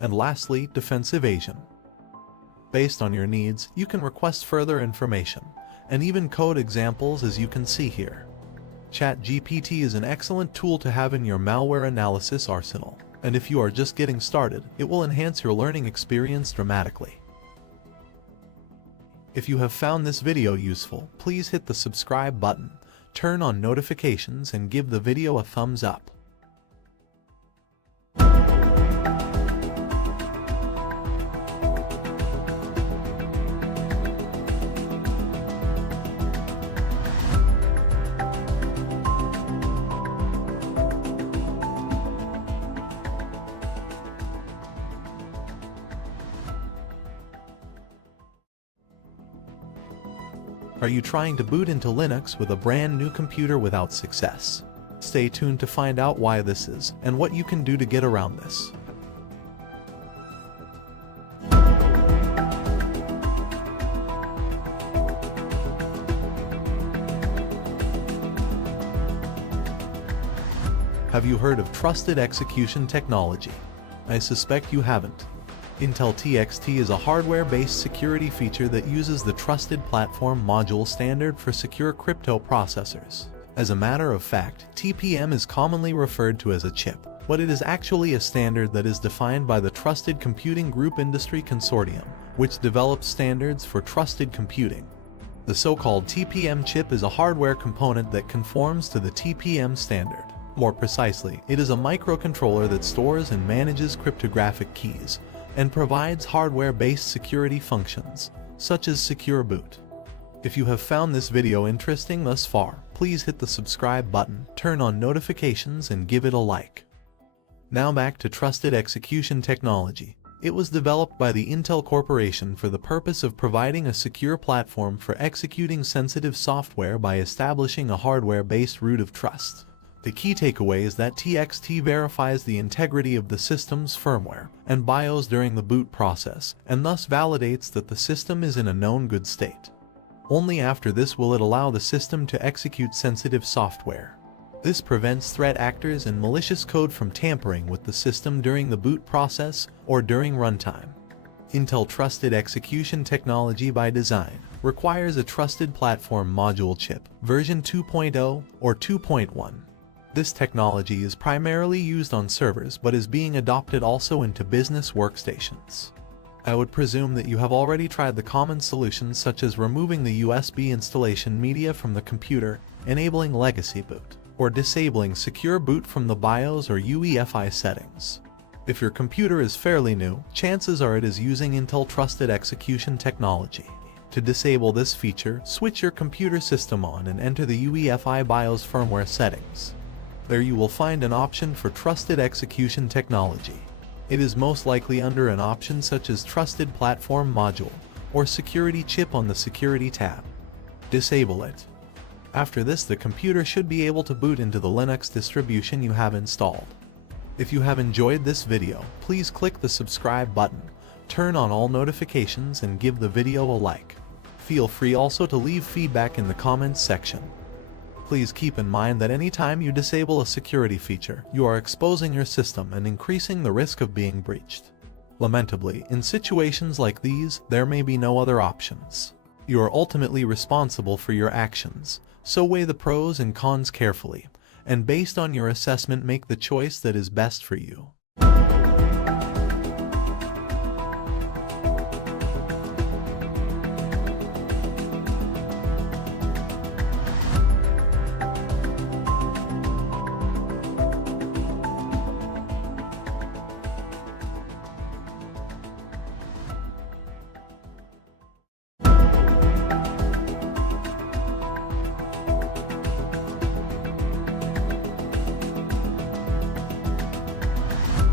And lastly, defense evasion. Based on your needs, you can request further information, and even code examples as you can see here. ChatGPT is an excellent tool to have in your malware analysis arsenal, and if you are just getting started, it will enhance your learning experience dramatically. If you have found this video useful, please hit the subscribe button, turn on notifications, and give the video a thumbs up. Are you trying to boot into Linux with a brand new computer without success? Stay tuned to find out why this is and what you can do to get around this. Have you heard of trusted execution technology? I suspect you haven't. Intel TXT is a hardware-based security feature that uses the Trusted Platform Module standard for secure crypto processors. As a matter of fact, TPM is commonly referred to as a chip, but it is actually a standard that is defined by the Trusted Computing Group Industry Consortium, which develops standards for trusted computing. The so-called TPM chip is a hardware component that conforms to the TPM standard. More precisely, it is a microcontroller that stores and manages cryptographic keys, and provides hardware-based security functions, such as secure boot. If you have found this video interesting thus far, please hit the subscribe button, turn on notifications, and give it a like. Now back to trusted execution technology. It was developed by the Intel Corporation for the purpose of providing a secure platform for executing sensitive software by establishing a hardware-based root of trust. The key takeaway is that TXT verifies the integrity of the system's firmware and BIOS during the boot process, and thus validates that the system is in a known good state. Only after this will it allow the system to execute sensitive software. This prevents threat actors and malicious code from tampering with the system during the boot process or during runtime. Intel Trusted Execution Technology by design requires a Trusted Platform Module chip, version 2.0 or 2.1. This technology is primarily used on servers but is being adopted also into business workstations. I would presume that you have already tried the common solutions such as removing the USB installation media from the computer, enabling legacy boot, or disabling secure boot from the BIOS or UEFI settings. If your computer is fairly new, chances are it is using Intel Trusted Execution Technology. To disable this feature, switch your computer system on and enter the UEFI BIOS firmware settings. There you will find an option for Trusted Execution Technology. It is most likely under an option such as Trusted Platform Module or Security Chip on the Security tab. Disable it. After this, the computer should be able to boot into the Linux distribution you have installed. If you have enjoyed this video, please click the subscribe button, turn on all notifications, and give the video a like. Feel free also to leave feedback in the comments section. Please keep in mind that anytime you disable a security feature, you are exposing your system and increasing the risk of being breached. Lamentably, in situations like these, there may be no other options. You are ultimately responsible for your actions, so weigh the pros and cons carefully, and based on your assessment make the choice that is best for you.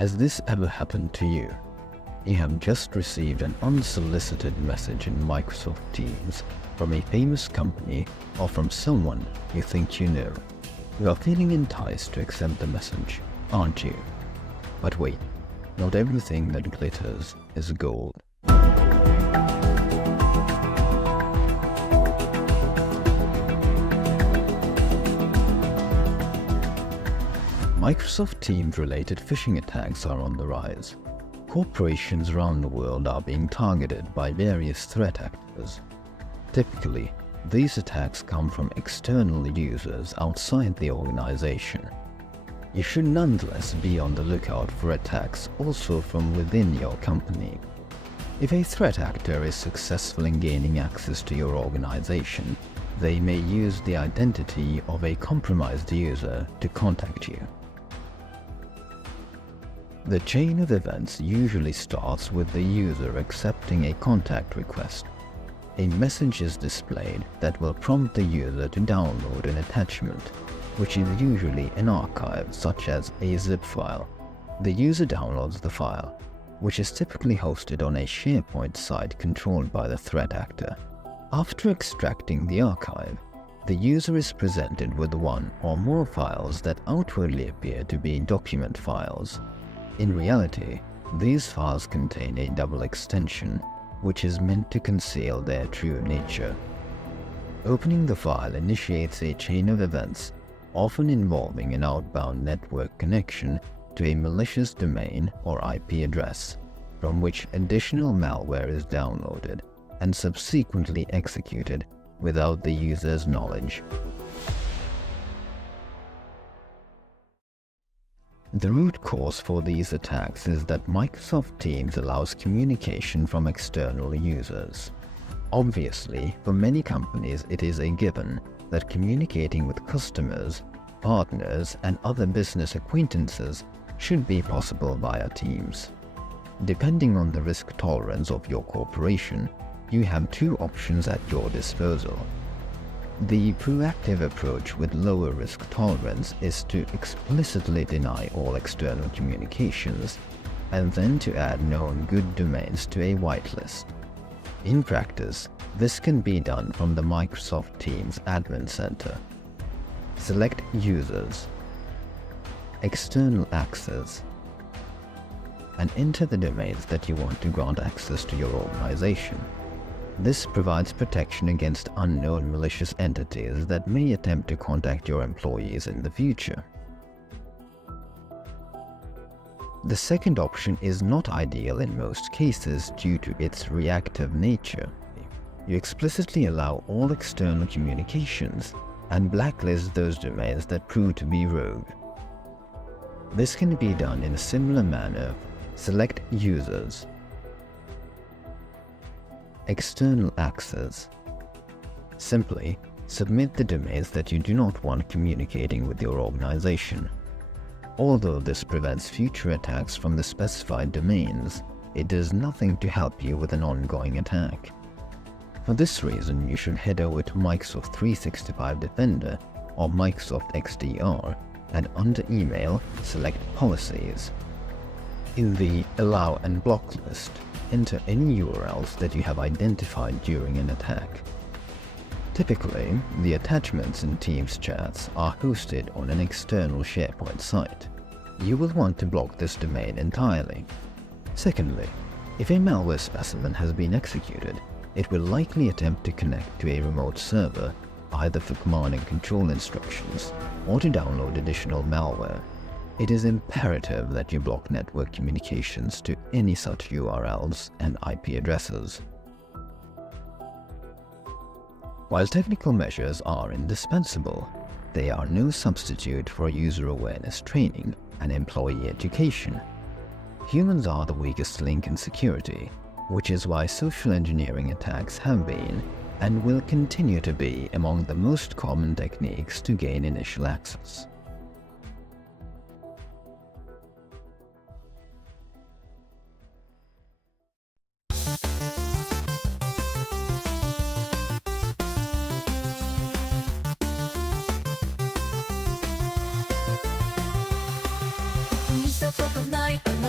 Has this ever happened to you? You have just received an unsolicited message in Microsoft Teams from a famous company or from someone you think you know. You are feeling enticed to accept the message, aren't you? But wait, not everything that glitters is gold. Microsoft Teams-related phishing attacks are on the rise. Corporations around the world are being targeted by various threat actors. Typically, these attacks come from external users outside the organization. You should nonetheless be on the lookout for attacks also from within your company. If a threat actor is successful in gaining access to your organization, they may use the identity of a compromised user to contact you. The chain of events usually starts with the user accepting a contact request. A message is displayed that will prompt the user to download an attachment, which is usually an archive such as a zip file. The user downloads the file, which is typically hosted on a SharePoint site controlled by the threat actor. After extracting the archive, the user is presented with one or more files that outwardly appear to be document files. In reality, these files contain a double extension, which is meant to conceal their true nature. Opening the file initiates a chain of events, often involving an outbound network connection to a malicious domain or IP address, from which additional malware is downloaded and subsequently executed without the user's knowledge. The root cause for these attacks is that Microsoft Teams allows communication from external users. Obviously, for many companies it is a given that communicating with customers, partners, and other business acquaintances should be possible via Teams. Depending on the risk tolerance of your corporation, you have two options at your disposal. The proactive approach with lower risk tolerance is to explicitly deny all external communications and then to add known good domains to a whitelist. In practice, this can be done from the Microsoft Teams Admin Center. Select Users, External Access, and enter the domains that you want to grant access to your organization. This provides protection against unknown malicious entities that may attempt to contact your employees in the future. The second option is not ideal in most cases due to its reactive nature. You explicitly allow all external communications and blacklist those domains that prove to be rogue. This can be done in a similar manner. Select Users, External Access. Simply submit the domains that you do not want communicating with your organization. Although this prevents future attacks from the specified domains, it does nothing to help you with an ongoing attack. For this reason, you should head over to Microsoft 365 Defender or Microsoft XDR and under Email, select Policies. In the Allow and Block list, enter any URLs that you have identified during an attack. Typically, the attachments in Teams chats are hosted on an external SharePoint site. You will want to block this domain entirely. Secondly, if a malware specimen has been executed, it will likely attempt to connect to a remote server, either for command and control instructions or to download additional malware. It is imperative that you block network communications to any such URLs and IP addresses. While technical measures are indispensable, they are no substitute for user awareness training and employee education. Humans are the weakest link in security, which is why social engineering attacks have been and will continue to be among the most common techniques to gain initial access. When you step up at night,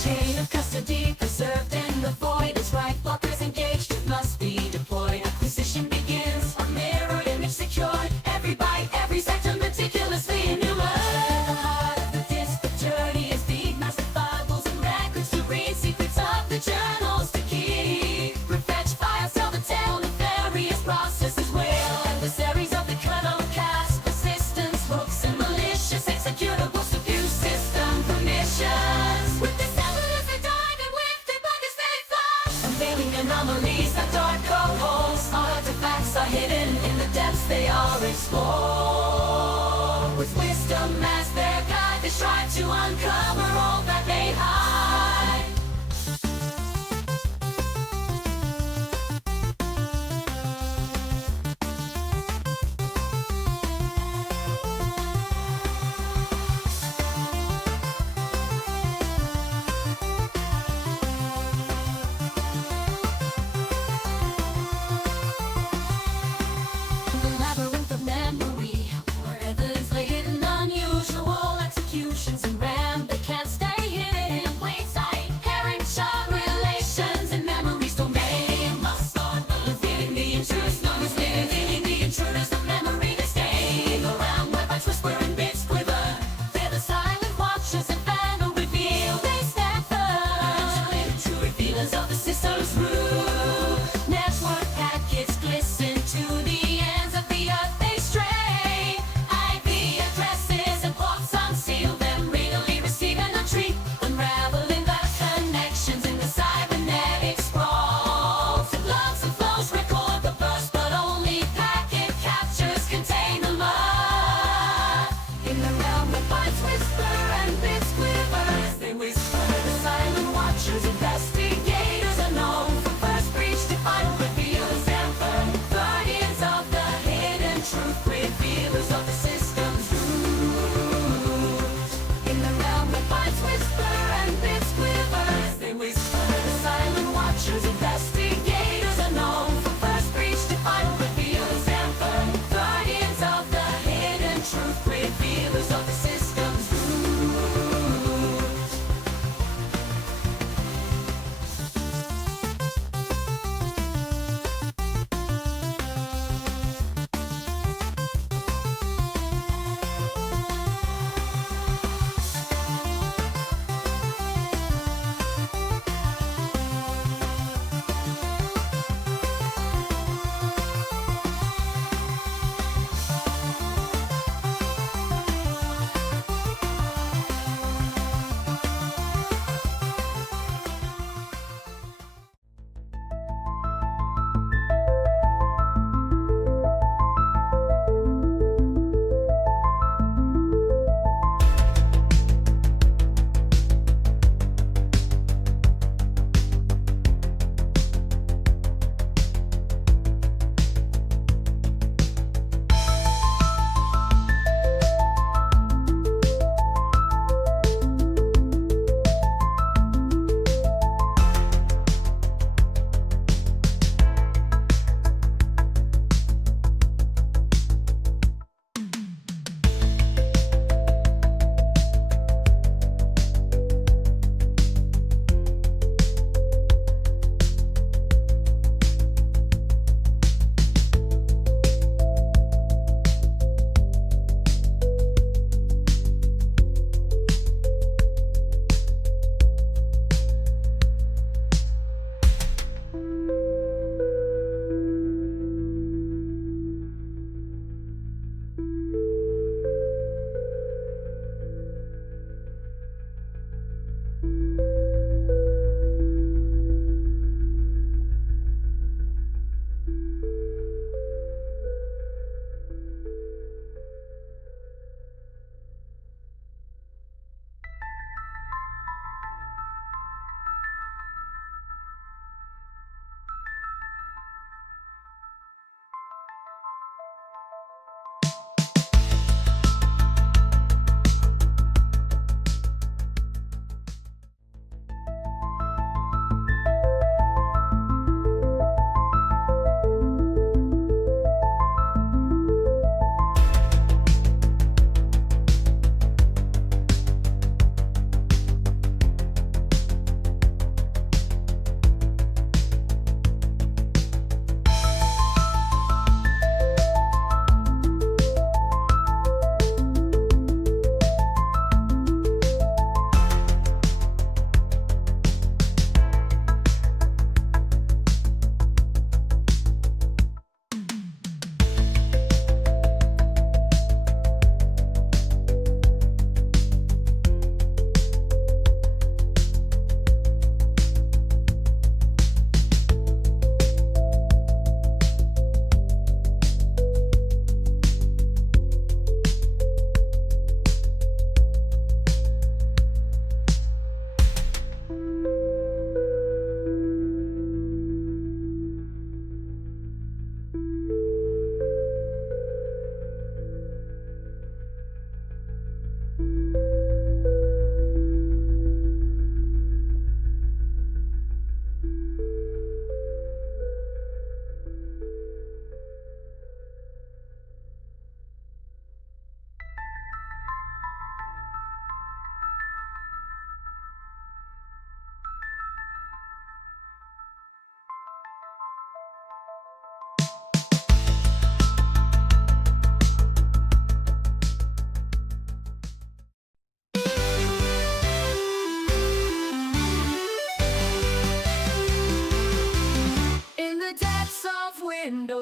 chain of custody preserved in the void is right. Blockers engaged, it must be deployed. Acquisition begins, a mirror image secured. Every byte, every sector meticulously enumered. The heart of the disk, the journey is deep. Massive Bibles and records to read. Secrets of the journals to keep. Prefetch files tell the tale of various processes. Will adversaries of the kernel cast persistence, hooks and malicious executables to view system permissions. With this evidence they dive and with debuggers they flash. Unveiling anomalies that dark holes. Artifacts are hidden in the depths they are explored. With wisdom as their guide they strive to uncover all that they hide. The labyrinth of memory, where evidence lay hidden, unusual executions and RAM. They can't stay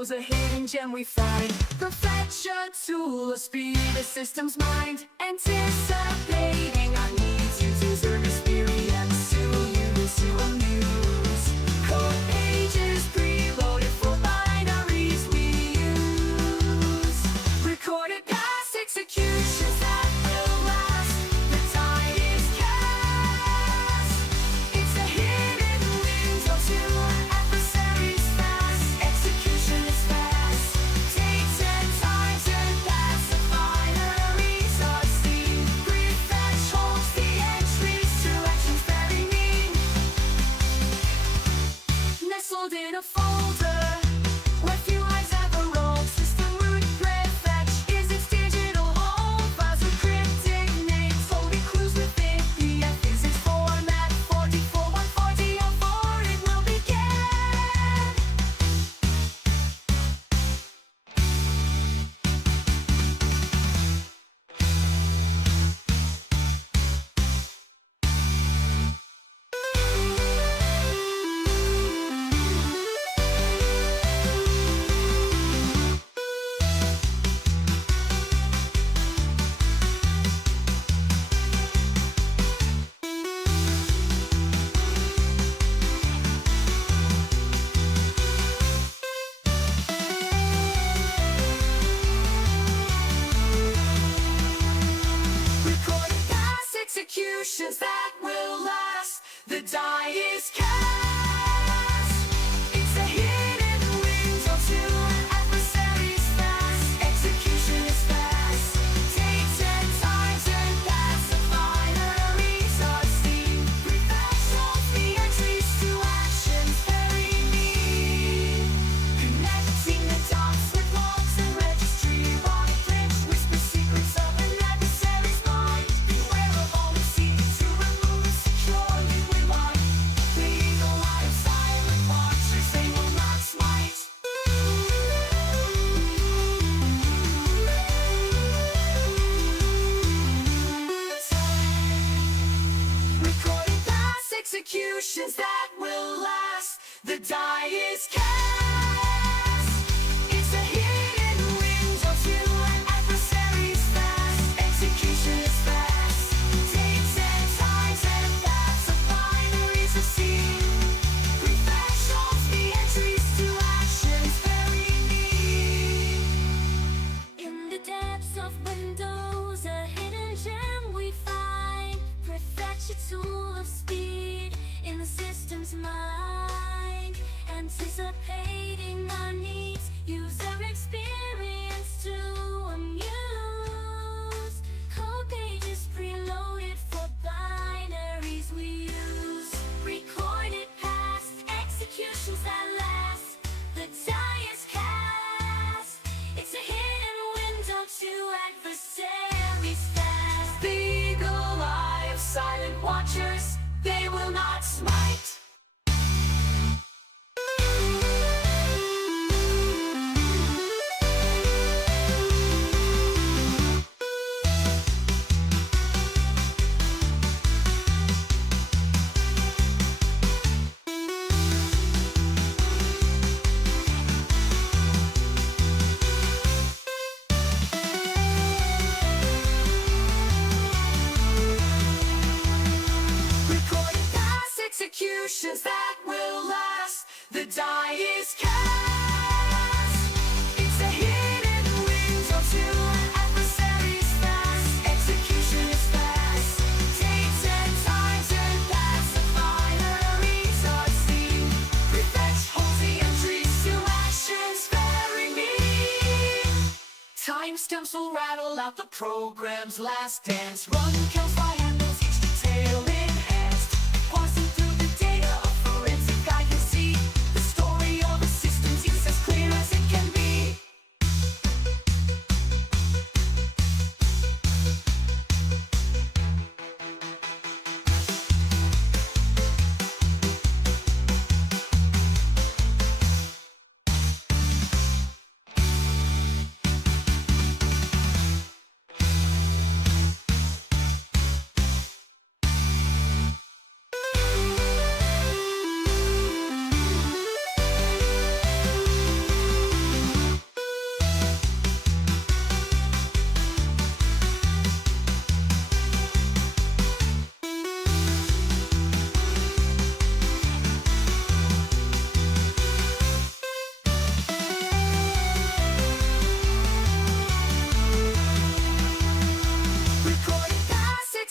windows, a hidden gem we find. Prefetch a tool of speed, the system's mind, anticipating our needs. User experience to use to amuse. Code pages preloaded for binaries we use. Recorded past executions that will last. The die is cast. It's a hidden window to adversaries fast. Execution is fast. Takes 10 times and pass. The binaries are seen. Prefetch holds the entries to actions very mean. Nestled in a folder where few eyes ever rolled. System root prefetch is its digital home. Files with cryptic names, holding clues within. PF is its format. 4414004 it will begin. Recorded past executions that will last. The die is cast. It's a hidden window to adversaries fast. Execution is fast. Takes 10 times and pass. The binaries are seen. Prefetch holds the entries to actions very mean. Connecting the dots with logs and registry. Wrong flinch, whisper secrets of an adversary's mind. Beware of all who seek to remove securely rewind. Legal eye of silent watchers, they will not smite. Recorded past executions that will last. The die is cast. It's a hidden window to adversaries fast. Execution is fast. Takes 10 times and pass. The binaries are seen. Prefetch holds the entries to actions very mean. In the depths of windows, a hidden gem we find. Prefetch a tool of speed in the system's mind. Anticipating our needs, user experience to amuse. Code pages preloaded for binaries we use. Recorded past executions that last. The die is cast. It's a hidden window to adversaries fast. The eagle eye of silent watchers, they will not smite. Recorded past executions that will last. The die is cast. It's a hidden window to adversaries fast. Execution is fast. Takes 10 times and pass. The binaries are seen. Prefetch holds the entries to actions very mean. Timestamps will rattle out the program's last dance. Run kills by handles, each detail enhanced. Parsing through the data, a forensic guy can see the story of a system's use as clear as it can be.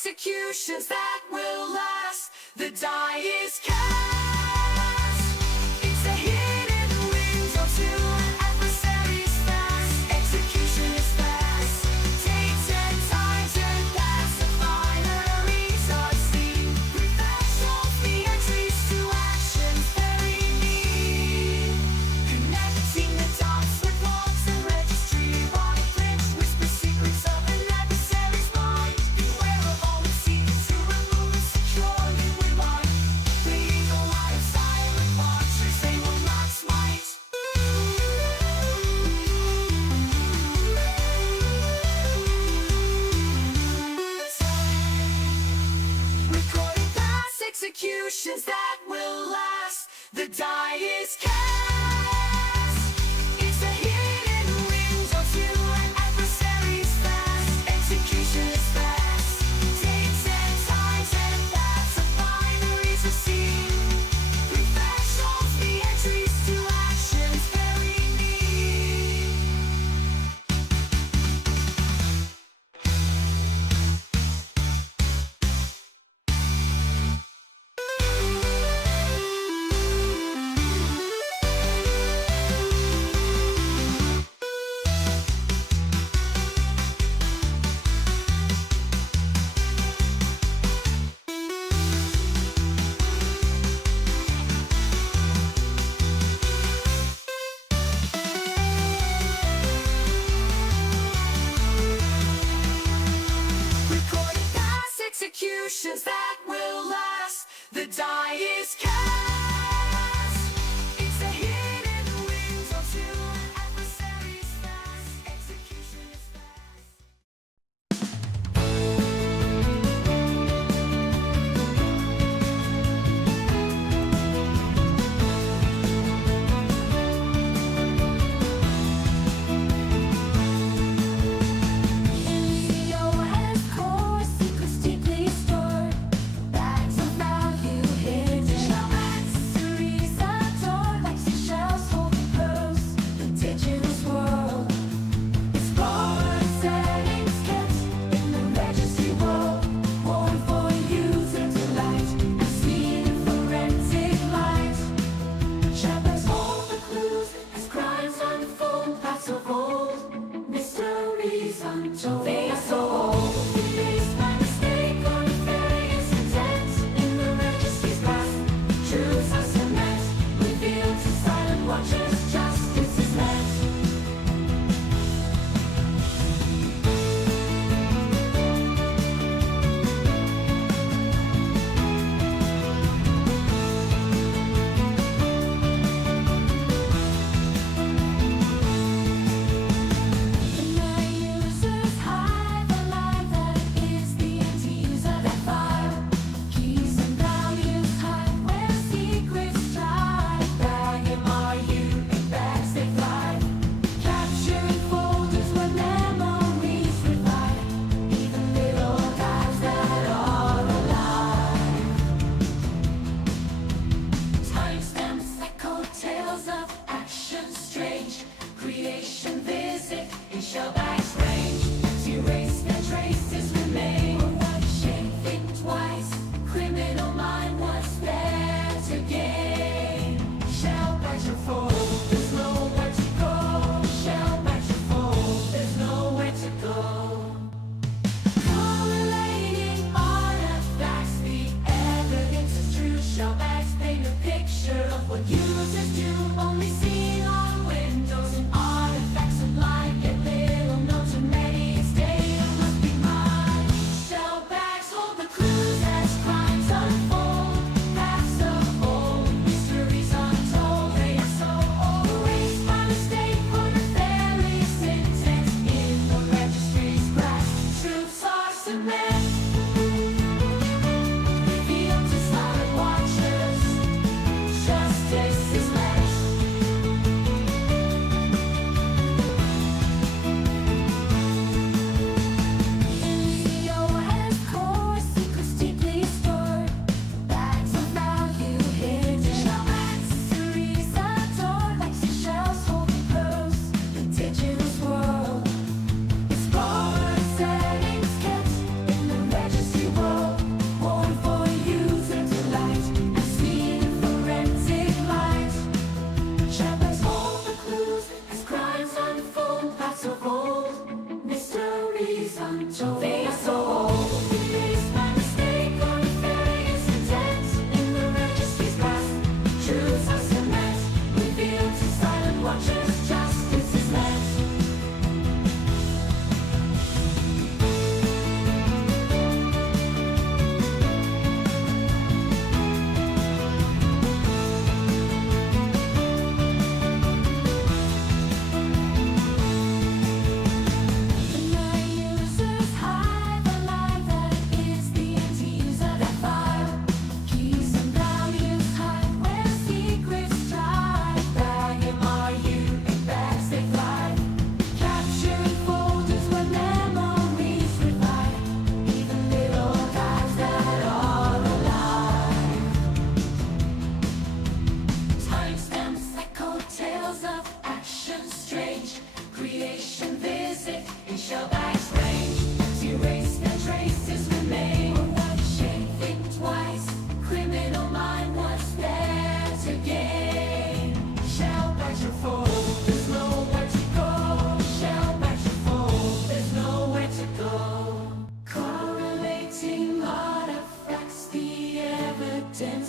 executions that will last. The die is cast. It's a hidden window to an adversary's fast. Execution is fast. Take 10 times and pass the binaries are seen. Prefetch Song, the entries to actions very neat. Connecting the dots with logs and registry. Right clinch, whisper secrets of an adversary's mind. Beware of all the secrets to remove and secure you in mind. The eagle eye of silent watchers, they will not smite. Recording past executions that will last. The die is cast. It's a hidden window to an adversary's fast. Execution is fast. Take 10 times and that's a binaries are seen. Prefetch Song, the entries to actions very neat. Recording past executions that will last. The die is cast. It's a hidden window to an adversary's fast. Execution is fast. Leo has core secrets deeply stored. Bags of value hidden. Shellbags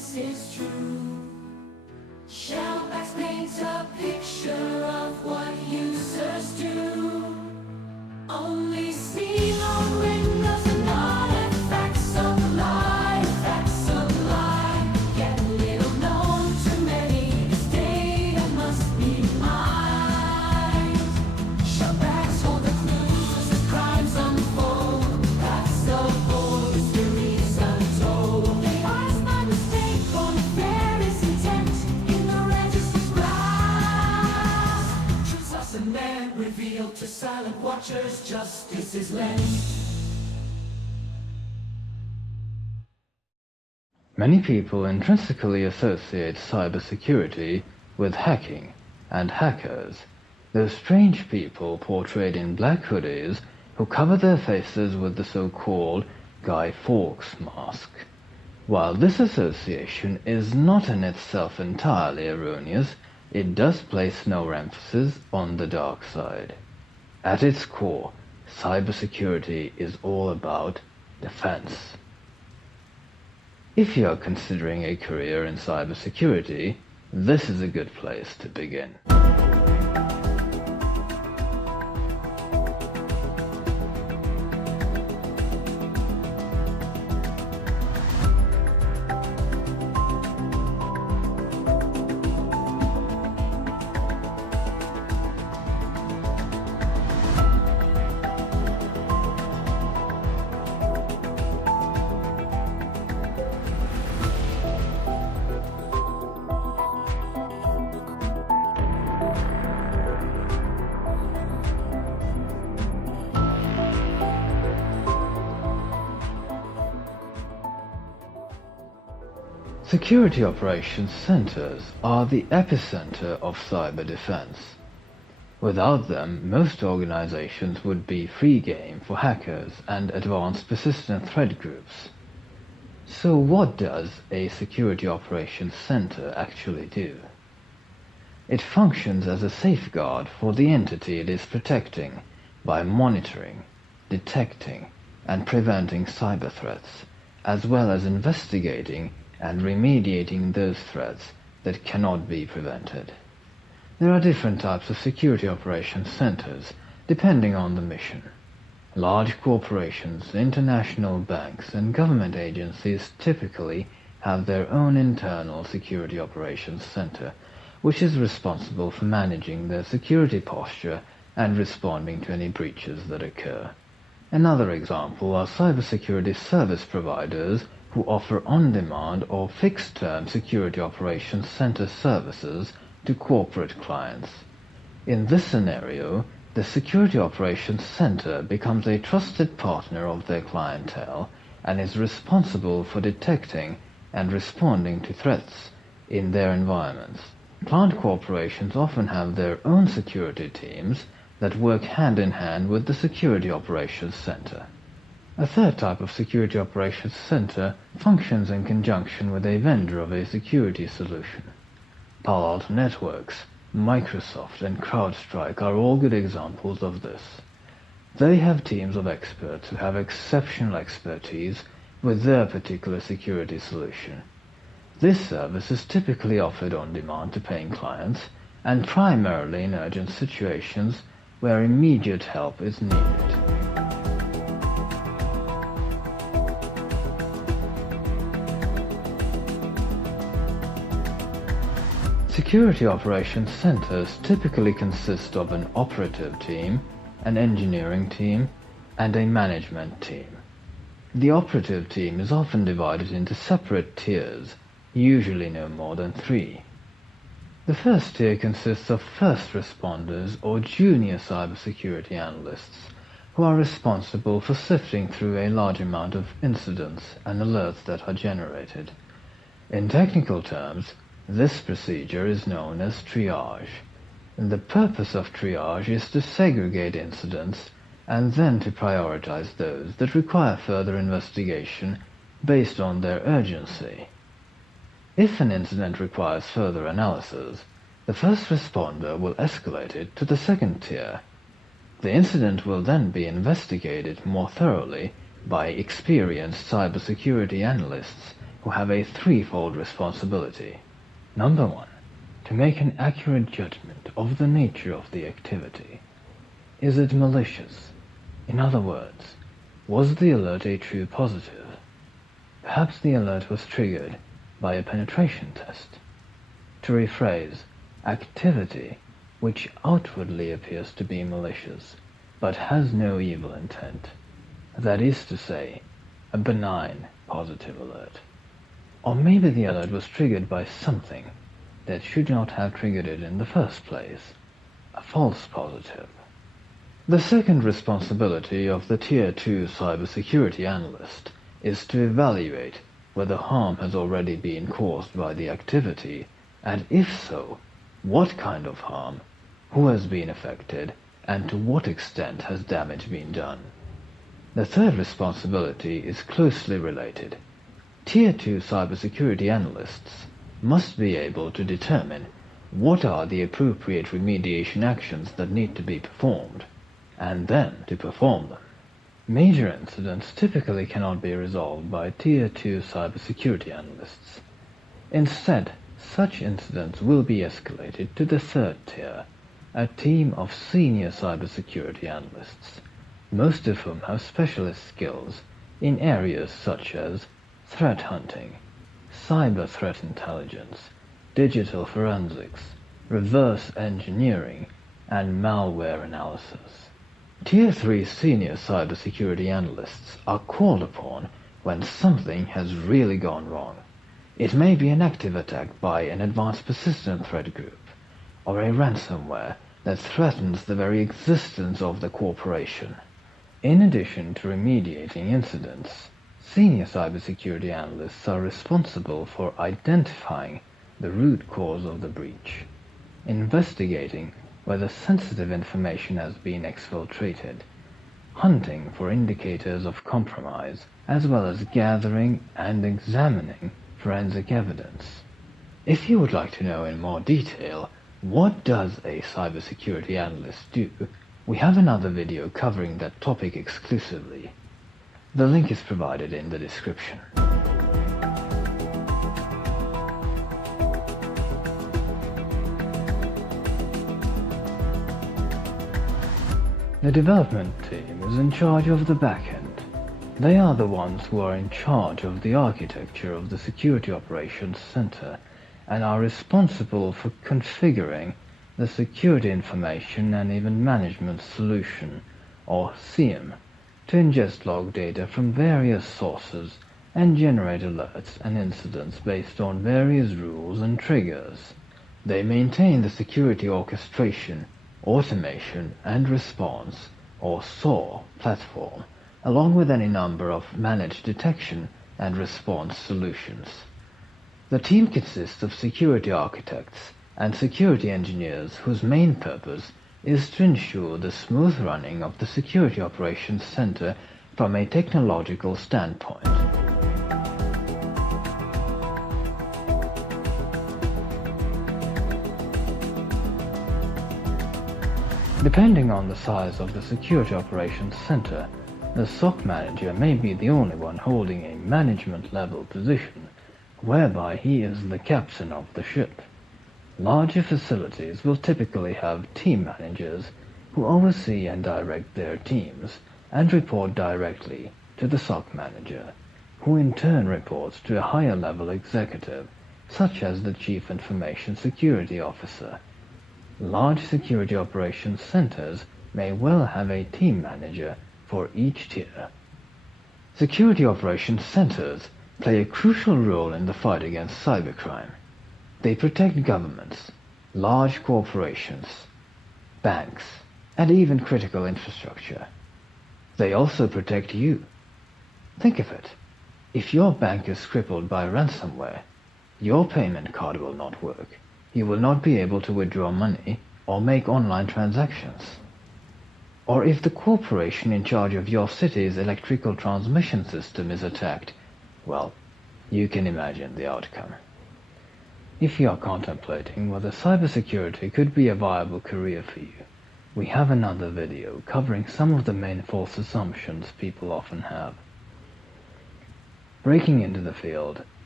this is true. Shellbags paint a picture of what users do. Only seen on windows and artifacts of lie, facts of lie. Yet little known to many, this data must be mined. Shellbags hold the clues as the crimes unfold. Paths of old mysteries untold. They are by mistake or nefarious intent in the register's grasp. Truths lost and then revealed to silent watchers, justice is lent. Many people intrinsically associate cybersecurity with hacking and hackers, those strange people portrayed in black hoodies who cover their faces with the so-called Guy Fawkes mask. While this association is not in itself entirely erroneous, it does place no emphasis on the dark side. At its core, cybersecurity is all about defense. If you are considering a career in cybersecurity, this is a good place to begin. Security operations centers are the epicenter of cyber defense. Without them, most organizations would be free game for hackers and advanced persistent threat groups. So what does a security operations center actually do? It functions as a safeguard for the entity it is protecting by monitoring, detecting, and preventing cyber threats, as well as investigating and remediating those threats that cannot be prevented. There are different types of security operations centers, depending on the mission. Large corporations, international banks, and government agencies typically have their own internal security operations center, which is responsible for managing their security posture and responding to any breaches that occur. Another example are cybersecurity service providers who offer on-demand or fixed-term security operations center services to corporate clients. In this scenario, the security operations center becomes a trusted partner of their clientele and is responsible for detecting and responding to threats in their environments. Client corporations often have their own security teams that work hand in hand with the security operations center. A third type of security operations center functions in conjunction with a vendor of a security solution. Palo Alto Networks, Microsoft, and CrowdStrike are all good examples of this. They have teams of experts who have exceptional expertise with their particular security solution. This service is typically offered on demand to paying clients and primarily in urgent situations where immediate help is needed. Security operations centers typically consist of an operative team, an engineering team, and a management team. The operative team is often divided into separate tiers, usually no more than 3. The first tier consists of first responders or junior cybersecurity analysts, who are responsible for sifting through a large amount of incidents and alerts that are generated. In technical terms, this procedure is known as triage. And the purpose of triage is to segregate incidents and then to prioritize those that require further investigation based on their urgency. If an incident requires further analysis, the first responder will escalate it to the second tier. The incident will then be investigated more thoroughly by experienced cybersecurity analysts who have a threefold responsibility. Number 1. To make an accurate judgment of the nature of the activity. Is it malicious? In other words, was the alert a true positive? Perhaps the alert was triggered by a penetration test. To rephrase, activity which outwardly appears to be malicious, but has no evil intent. That is to say, a benign positive alert. Or maybe the alert was triggered by something that should not have triggered it in the first place, a false positive. The second responsibility of the Tier 2 cybersecurity analyst is to evaluate whether harm has already been caused by the activity, and if so, what kind of harm, who has been affected, and to what extent has damage been done. The third responsibility is closely related. Tier 2 cybersecurity analysts must be able to determine what are the appropriate remediation actions that need to be performed, and then to perform them. Major incidents typically cannot be resolved by Tier 2 cybersecurity analysts. Instead, such incidents will be escalated to the third tier, a team of senior cybersecurity analysts, most of whom have specialist skills in areas such as threat hunting, cyber threat intelligence, digital forensics, reverse engineering, and malware analysis. Tier 3 senior cybersecurity analysts are called upon when something has really gone wrong. It may be an active attack by an advanced persistent threat group, or a ransomware that threatens the very existence of the corporation. In addition to remediating incidents, senior cybersecurity analysts are responsible for identifying the root cause of the breach, investigating whether sensitive information has been exfiltrated, hunting for indicators of compromise, as well as gathering and examining forensic evidence. If you would like to know in more detail what does a cybersecurity analyst do, we have another video covering that topic exclusively. The link is provided in the description. The development team is in charge of the backend. They are the ones who are in charge of the architecture of the Security Operations Center and are responsible for configuring the Security Information and Event Management Solution, or SIEM, to ingest log data from various sources and generate alerts and incidents based on various rules and triggers. They maintain the Security Orchestration, Automation and Response, or SOAR, platform, along with any number of managed detection and response solutions. The team consists of security architects and security engineers whose main purpose is to ensure the smooth running of the Security Operations Center from a technological standpoint. Depending on the size of the Security Operations Center, the SOC manager may be the only one holding a management-level position, whereby he is the captain of the ship. Larger facilities will typically have team managers who oversee and direct their teams and report directly to the SOC manager, who in turn reports to a higher-level executive, such as the Chief Information Security Officer. Large security operations centers may well have a team manager for each tier. Security operations centers play a crucial role in the fight against cybercrime. They protect governments, large corporations, banks, and even critical infrastructure. They also protect you. Think of it. If your bank is crippled by ransomware, your payment card will not work. You will not be able to withdraw money or make online transactions. Or if the corporation in charge of your city's electrical transmission system is attacked, well, you can imagine the outcome. If you are contemplating whether cybersecurity could be a viable career for you, we have another video covering some of the main false assumptions people often have. Breaking into the field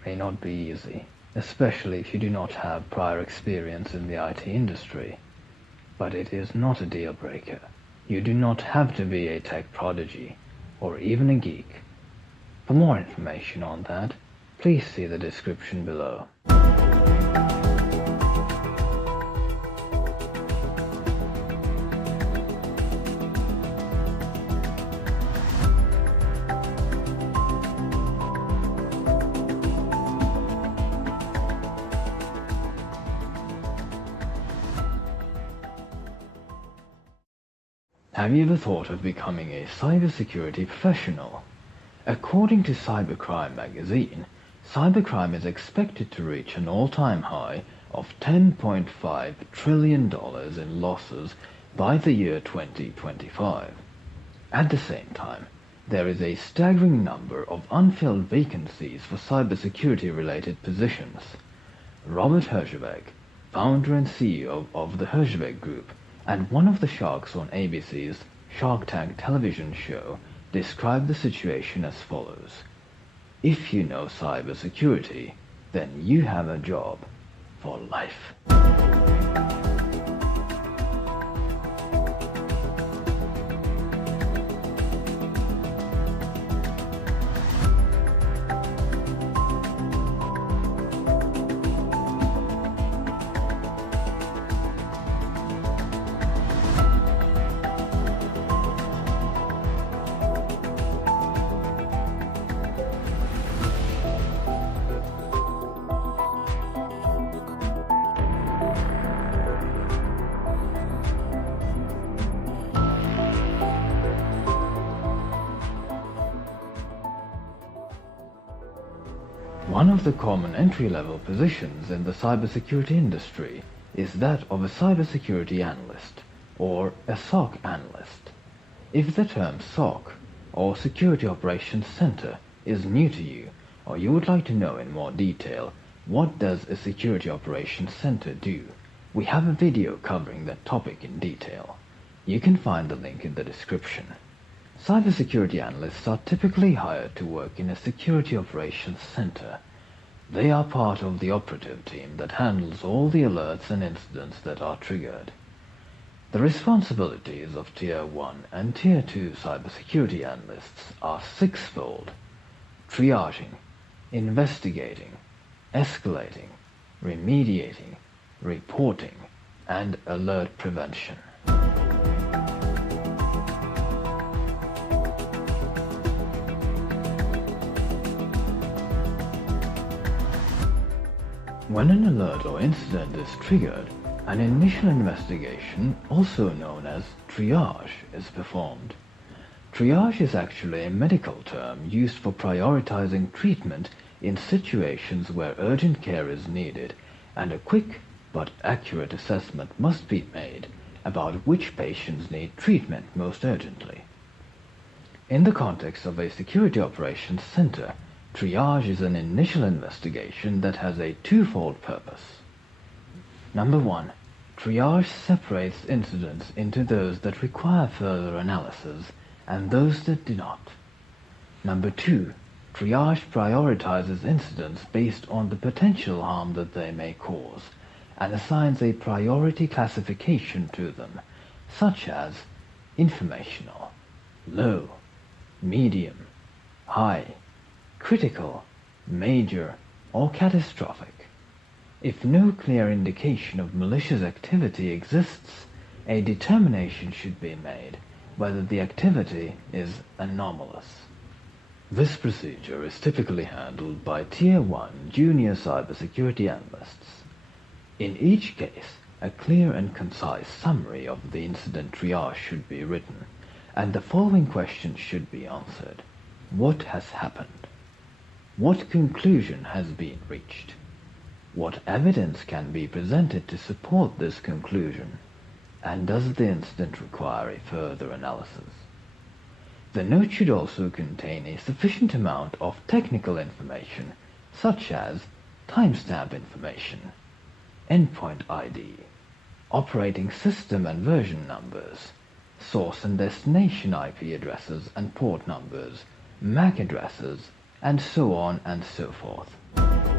may not be easy, especially if you do not have prior experience in the IT industry. But it is not a deal breaker. You do not have to be a tech prodigy or even a geek. For more information on that, please see the description below. Have you ever thought of becoming a cybersecurity professional? According to Cybercrime magazine, cybercrime is expected to reach an all-time high of $10.5 trillion in losses by the year 2025. At the same time, there is a staggering number of unfilled vacancies for cybersecurity-related positions. Robert Herjavec, founder and CEO of the Herjavec Group, and one of the sharks on ABC's Shark Tank television show, described the situation as follows. If you know cybersecurity, then you have a job for life. One of the common entry-level positions in the cybersecurity industry is that of a cybersecurity analyst, or a SOC analyst. If the term SOC, or Security Operations Center, is new to you, or you would like to know in more detail, what does a Security Operations Center do? We have a video covering that topic in detail. You can find the link in the description. Cybersecurity analysts are typically hired to work in a security operations center. They are part of the operative team that handles all the alerts and incidents that are triggered. The responsibilities of Tier 1 and Tier 2 cybersecurity analysts are sixfold: triaging, investigating, escalating, remediating, reporting, and alert prevention. When an alert or incident is triggered, an initial investigation, also known as triage, is performed. Triage is actually a medical term used for prioritizing treatment in situations where urgent care is needed, and a quick but accurate assessment must be made about which patients need treatment most urgently. In the context of a security operations center, triage is an initial investigation that has a twofold purpose. Number one, triage separates incidents into those that require further analysis and those that do not. Number two, triage prioritizes incidents based on the potential harm that they may cause and assigns a priority classification to them, such as informational, low, medium, high, critical, major, or catastrophic. If no clear indication of malicious activity exists, a determination should be made whether the activity is anomalous. This procedure is typically handled by Tier 1 junior cybersecurity analysts. In each case, a clear and concise summary of the incident triage should be written, and the following questions should be answered. What has happened? What conclusion has been reached? What evidence can be presented to support this conclusion? And does the incident require a further analysis? The note should also contain a sufficient amount of technical information, such as timestamp information, endpoint ID, operating system and version numbers, source and destination IP addresses and port numbers, MAC addresses, and so on and so forth.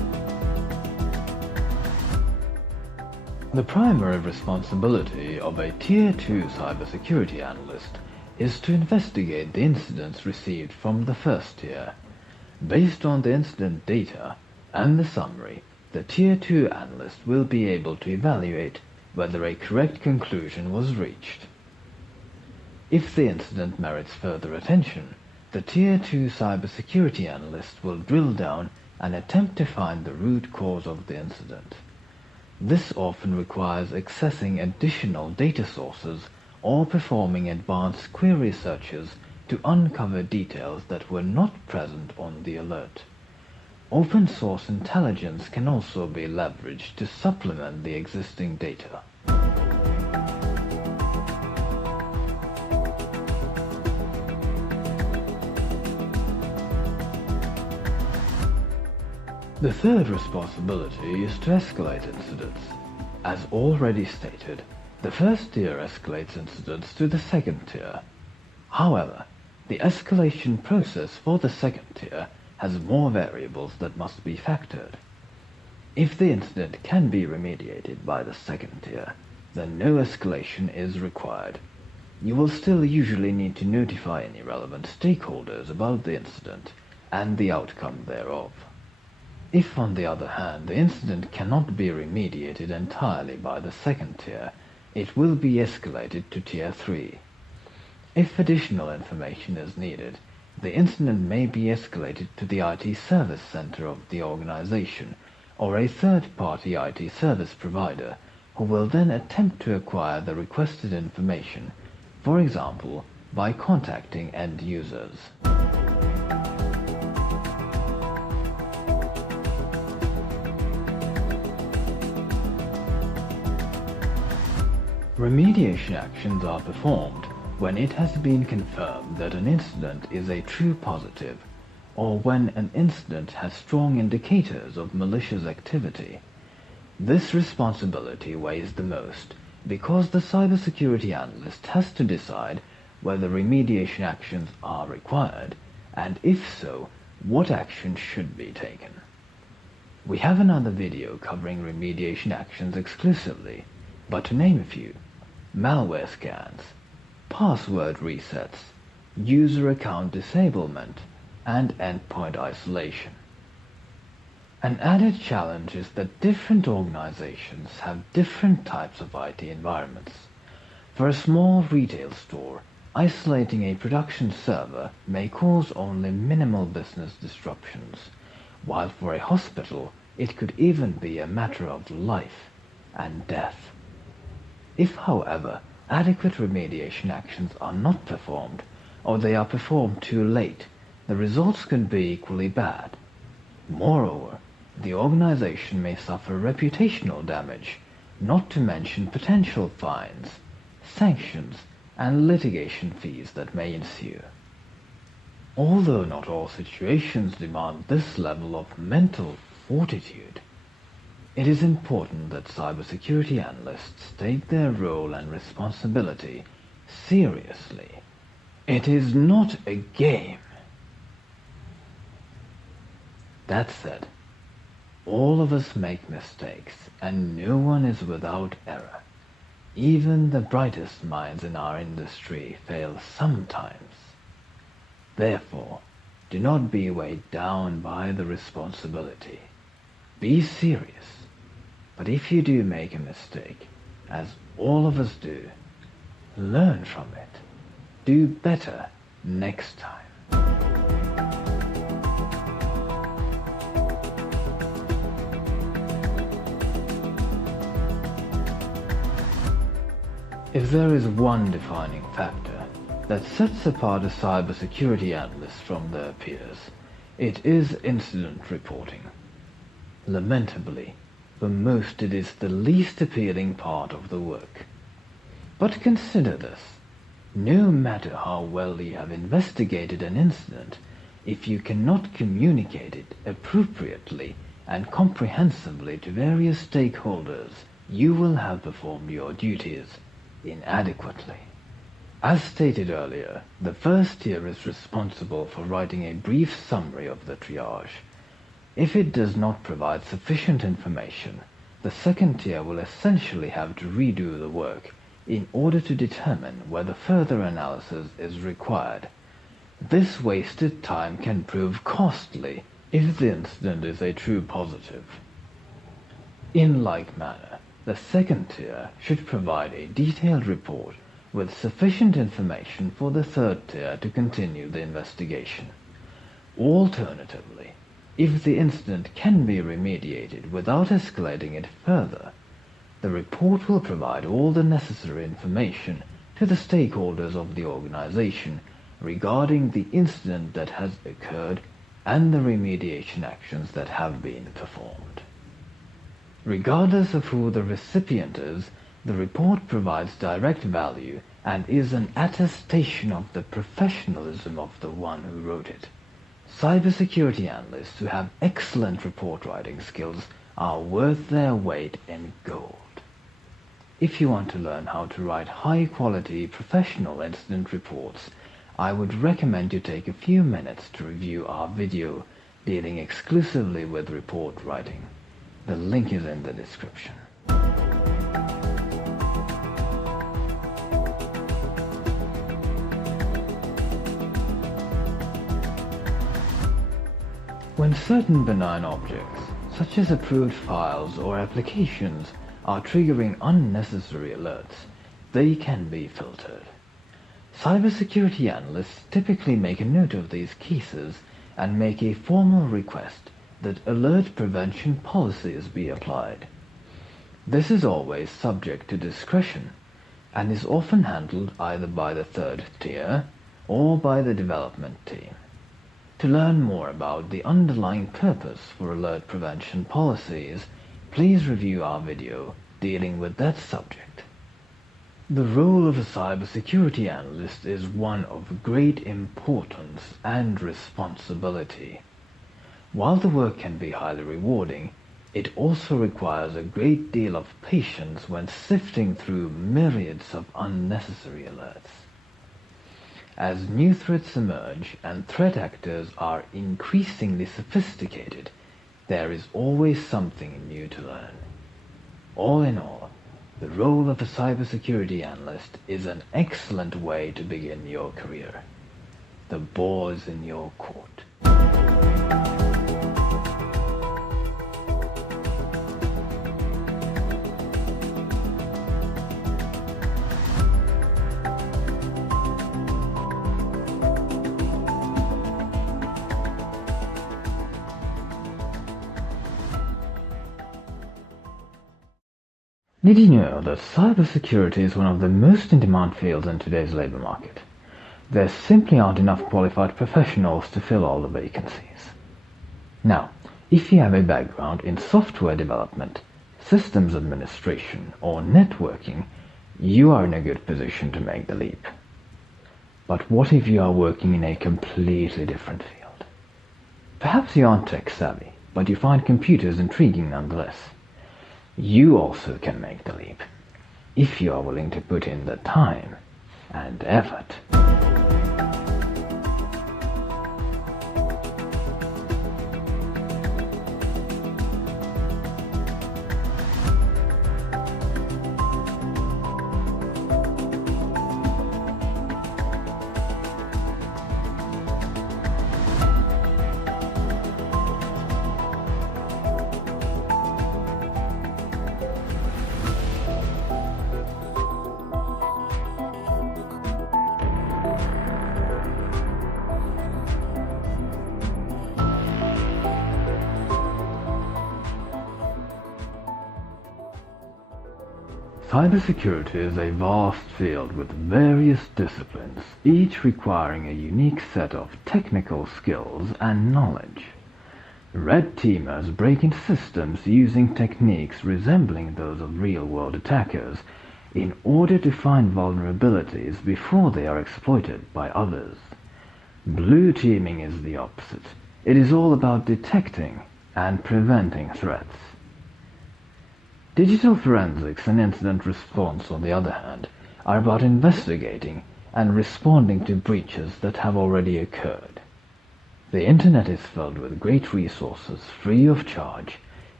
The primary responsibility of a Tier 2 cybersecurity analyst is to investigate the incidents received from the first tier. Based on the incident data and the summary, the Tier 2 analyst will be able to evaluate whether a correct conclusion was reached. If the incident merits further attention, the Tier 2 cybersecurity analyst will drill down and attempt to find the root cause of the incident. This often requires accessing additional data sources or performing advanced query searches to uncover details that were not present on the alert. Open source intelligence can also be leveraged to supplement the existing data. The third responsibility is to escalate incidents. As already stated, the first tier escalates incidents to the second tier. However, the escalation process for the second tier has more variables that must be factored. If the incident can be remediated by the second tier, then no escalation is required. You will still usually need to notify any relevant stakeholders about the incident and the outcome thereof. If, on the other hand, the incident cannot be remediated entirely by the second tier, it will be escalated to Tier 3. If additional information is needed, the incident may be escalated to the IT service center of the organization or a third-party IT service provider who will then attempt to acquire the requested information, for example, by contacting end users. Remediation actions are performed when it has been confirmed that an incident is a true positive, or when an incident has strong indicators of malicious activity. This responsibility weighs the most because the cybersecurity analyst has to decide whether remediation actions are required, and if so, what action should be taken. We have another video covering remediation actions exclusively, but to name a few: malware scans, password resets, user account disablement, and endpoint isolation. An added challenge is that different organizations have different types of IT environments. For a small retail store, isolating a production server may cause only minimal business disruptions, while for a hospital it could even be a matter of life and death. If, however, adequate remediation actions are not performed, or they are performed too late, the results can be equally bad. Moreover, the organization may suffer reputational damage, not to mention potential fines, sanctions, and litigation fees that may ensue. Although not all situations demand this level of mental fortitude, it is important that cybersecurity analysts take their role and responsibility seriously. It is not a game. That said, all of us make mistakes, and no one is without error. Even the brightest minds in our industry fail sometimes. Therefore, do not be weighed down by the responsibility. Be serious. But if you do make a mistake, as all of us do, learn from it. Do better next time. If there is one defining factor that sets apart a cybersecurity analyst from their peers, it is incident reporting. Lamentably, for most it is the least appealing part of the work. But consider this: no matter how well you have investigated an incident, if you cannot communicate it appropriately and comprehensively to various stakeholders, you will have performed your duties inadequately. As stated earlier, the first tier is responsible for writing a brief summary of the triage. If it does not provide sufficient information, the second tier will essentially have to redo the work in order to determine whether further analysis is required. This wasted time can prove costly if the incident is a true positive. In like manner, the second tier should provide a detailed report with sufficient information for the third tier to continue the investigation. Alternatively, if the incident can be remediated without escalating it further, the report will provide all the necessary information to the stakeholders of the organization regarding the incident that has occurred and the remediation actions that have been performed. Regardless of who the recipient is, the report provides direct value and is an attestation of the professionalism of the one who wrote it. Cybersecurity analysts who have excellent report writing skills are worth their weight in gold. If you want to learn how to write high-quality professional incident reports, I would recommend you take a few minutes to review our video dealing exclusively with report writing. The link is in the description. When certain benign objects, such as approved files or applications, are triggering unnecessary alerts, they can be filtered. Cybersecurity analysts typically make a note of these cases and make a formal request that alert prevention policies be applied. This is always subject to discretion and is often handled either by the third tier or by the development team. To learn more about the underlying purpose for alert prevention policies, please review our video dealing with that subject. The role of a cybersecurity analyst is one of great importance and responsibility. While the work can be highly rewarding, it also requires a great deal of patience when sifting through myriads of unnecessary alerts. As new threats emerge and threat actors are increasingly sophisticated, there is always something new to learn. All in all, the role of a cybersecurity analyst is an excellent way to begin your career. The ball is in your court. Did you know that cybersecurity is one of the most in-demand fields in today's labor market? There simply aren't enough qualified professionals to fill all the vacancies. Now, if you have a background in software development, systems administration, or networking, you are in a good position to make the leap. But what if you are working in a completely different field? Perhaps you aren't tech-savvy, but you find computers intriguing nonetheless. You also can make the leap, if you are willing to put in the time and effort. Cybersecurity is a vast field with various disciplines, each requiring a unique set of technical skills and knowledge. Red teamers break into systems using techniques resembling those of real-world attackers in order to find vulnerabilities before they are exploited by others. Blue teaming is the opposite. It is all about detecting and preventing threats. Digital forensics and incident response, on the other hand, are about investigating and responding to breaches that have already occurred. The internet is filled with great resources free of charge,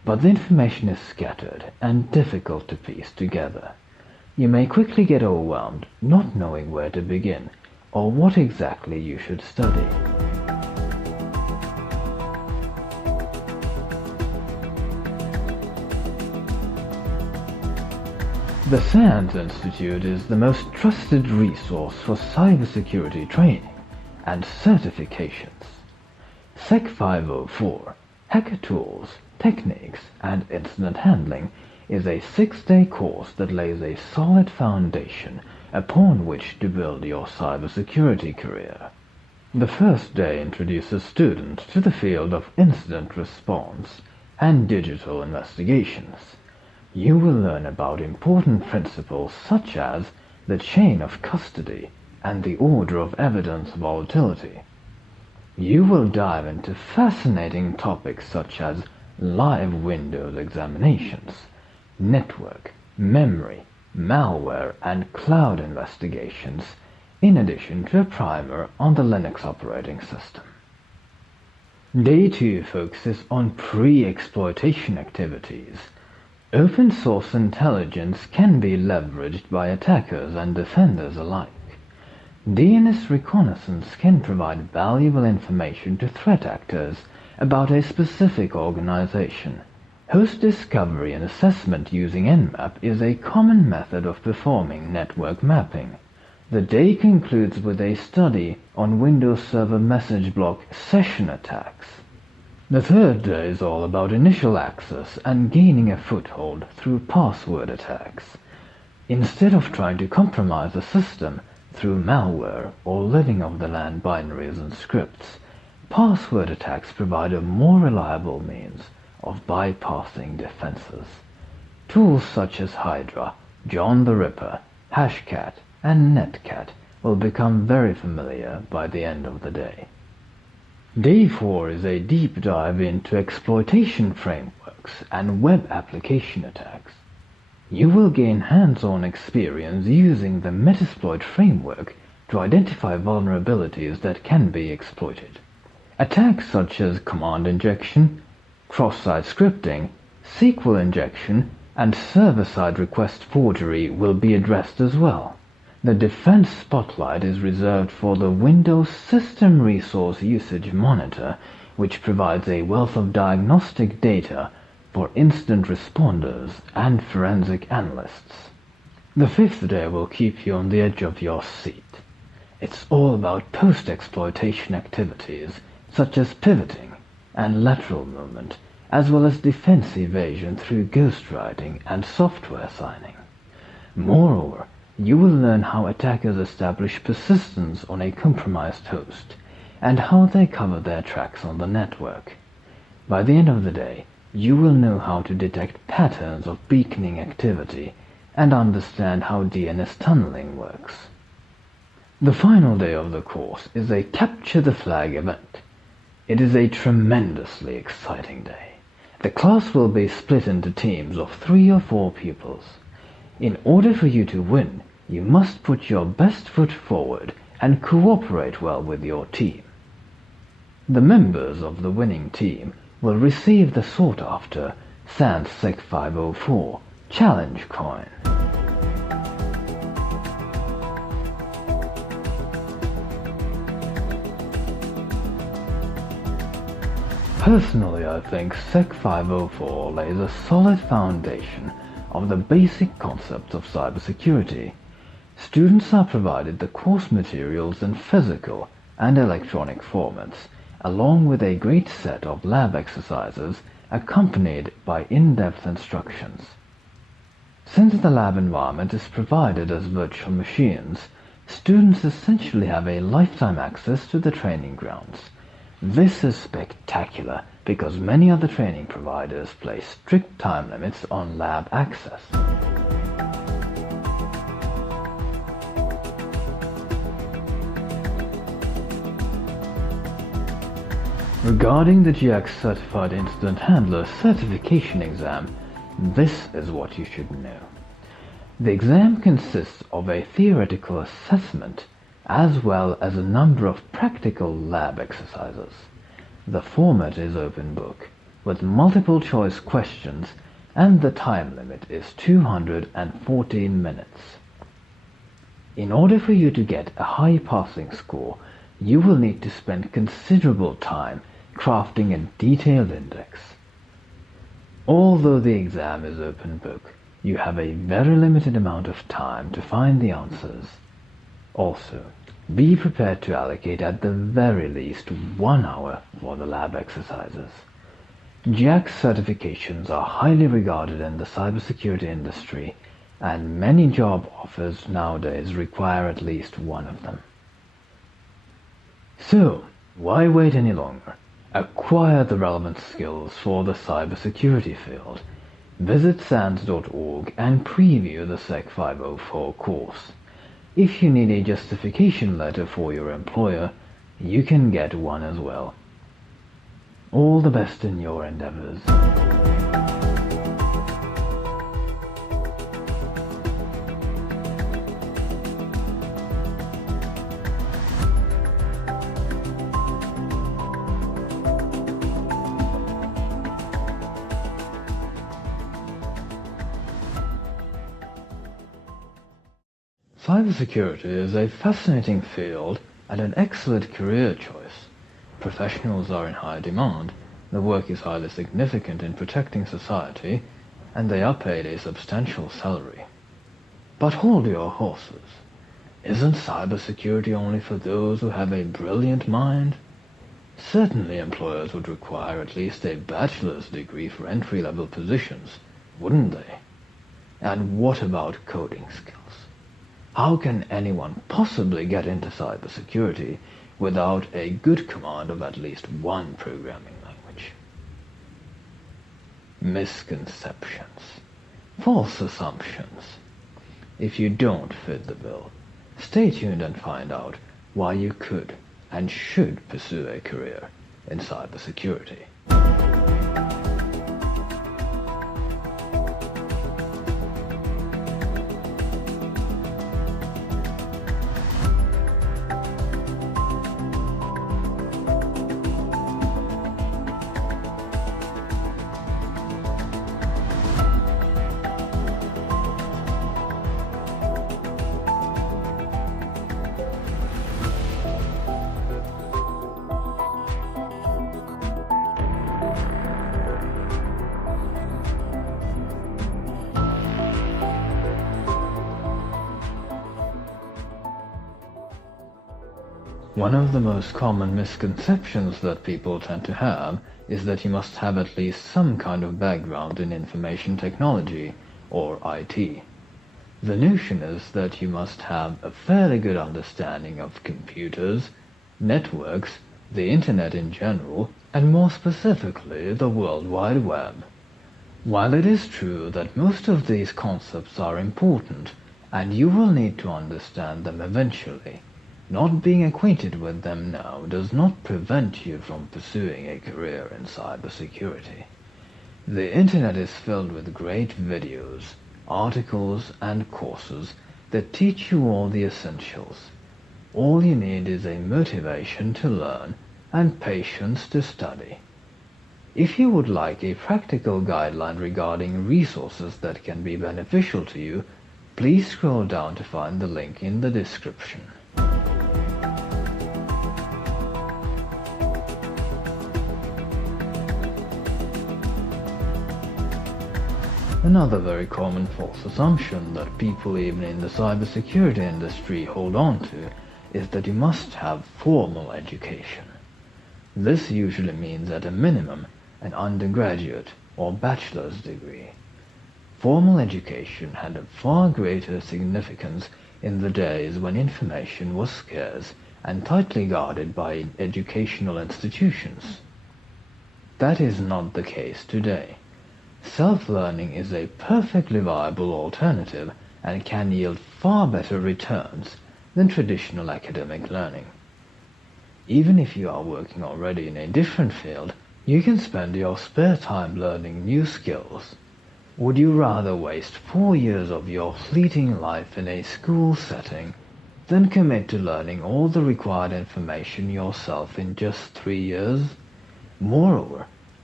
but the information is scattered and difficult to piece together. You may quickly get overwhelmed, not knowing where to begin or what exactly you should study. The SANS Institute is the most trusted resource for cybersecurity training and certifications. SEC 504, Hacker Tools, Techniques, and Incident Handling is a 6-day course that lays a solid foundation upon which to build your cybersecurity career. The first day introduces students to the field of incident response and digital investigations. You will learn about important principles such as the chain of custody and the order of evidence volatility. You will dive into fascinating topics such as live Windows examinations, network, memory, malware, and cloud investigations, in addition to a primer on the Linux operating system. Day 2 focuses on pre-exploitation activities. Open source intelligence can be leveraged by attackers and defenders alike. DNS reconnaissance can provide valuable information to threat actors about a specific organization. Host discovery and assessment using Nmap is a common method of performing network mapping. The day concludes with a study on Windows Server message block session attacks. The third day is all about initial access and gaining a foothold through password attacks. Instead of trying to compromise the system through malware or living off the land binaries and scripts, password attacks provide a more reliable means of bypassing defenses. Tools such as Hydra, John the Ripper, Hashcat, and Netcat will become very familiar by the end of the day. Day 4 is a deep dive into exploitation frameworks and web application attacks. You will gain hands-on experience using the Metasploit framework to identify vulnerabilities that can be exploited. Attacks such as command injection, cross-site scripting, SQL injection, and server-side request forgery will be addressed as well. The defense spotlight is reserved for the Windows System Resource Usage Monitor, which provides a wealth of diagnostic data for incident responders and forensic analysts. The fifth day will keep you on the edge of your seat. It's all about post-exploitation activities such as pivoting and lateral movement, as well as defense evasion through ghostwriting and software signing. Moreover, you will learn how attackers establish persistence on a compromised host, and how they cover their tracks on the network. By the end of the day, you will know how to detect patterns of beaconing activity, and understand how DNS tunneling works. The final day of the course is a Capture the Flag event. It is a tremendously exciting day. The class will be split into teams of 3 or 4 pupils. In order for you to win, you must put your best foot forward and cooperate well with your team. The members of the winning team will receive the sought-after SANS SEC 504 Challenge Coin. Personally, I think SEC 504 lays a solid foundation of the basic concepts of cybersecurity. Students are provided the course materials in physical and electronic formats, along with a great set of lab exercises accompanied by in-depth instructions. Since the lab environment is provided as virtual machines, students essentially have a lifetime access to the training grounds. This is spectacular because many of the training providers place strict time limits on lab access. Regarding the GX Certified Incident Handler certification exam, this is what you should know. The exam consists of a theoretical assessment as well as a number of practical lab exercises. The format is open book. with multiple choice questions, and the time limit is 214 minutes. In order for you to get a high passing score, you will need to spend considerable time crafting a detailed index. Although the exam is open book, you have a very limited amount of time to find the answers. Also, be prepared to allocate at the very least 1 hour for the lab exercises. JAX certifications are highly regarded in the cybersecurity industry, and many job offers nowadays require at least one of them. So, why wait any longer? Acquire the relevant skills for the cybersecurity field. Visit SANS.org and preview the Sec 504 course. If you need a justification letter for your employer, you can get one as well. All the best in your endeavors. Cybersecurity is a fascinating field and an excellent career choice. Professionals are in high demand, the work is highly significant in protecting society, and they are paid a substantial salary. But hold your horses. Isn't cybersecurity only for those who have a brilliant mind? Certainly employers would require at least a bachelor's degree for entry-level positions, wouldn't they? And what about coding skills? How can anyone possibly get into cybersecurity without a good command of at least one programming language? Misconceptions. False assumptions. If you don't fit the bill, stay tuned and find out why you could and should pursue a career in cybersecurity. One of the most common misconceptions that people tend to have is that you must have at least some kind of background in information technology, or IT. The notion is that you must have a fairly good understanding of computers, networks, the internet in general, and more specifically the World Wide Web. While it is true that most of these concepts are important, and you will need to understand them eventually, not being acquainted with them now does not prevent you from pursuing a career in cybersecurity. The internet is filled with great videos, articles, and courses that teach you all the essentials. All you need is a motivation to learn and patience to study. If you would like a practical guideline regarding resources that can be beneficial to you, please scroll down to find the link in the description. Another very common false assumption that people even in the cybersecurity industry hold on to is that you must have formal education. This usually means at a minimum an undergraduate or bachelor's degree. Formal education had a far greater significance in the days when information was scarce and tightly guarded by educational institutions. That is not the case today. Self-learning is a perfectly viable alternative and can yield far better returns than traditional academic learning. Even if you are working already in a different field, you can spend your spare time learning new skills. Would you rather waste 4 years of your fleeting life in a school setting than commit to learning all the required information yourself in just 3 years? Moreover,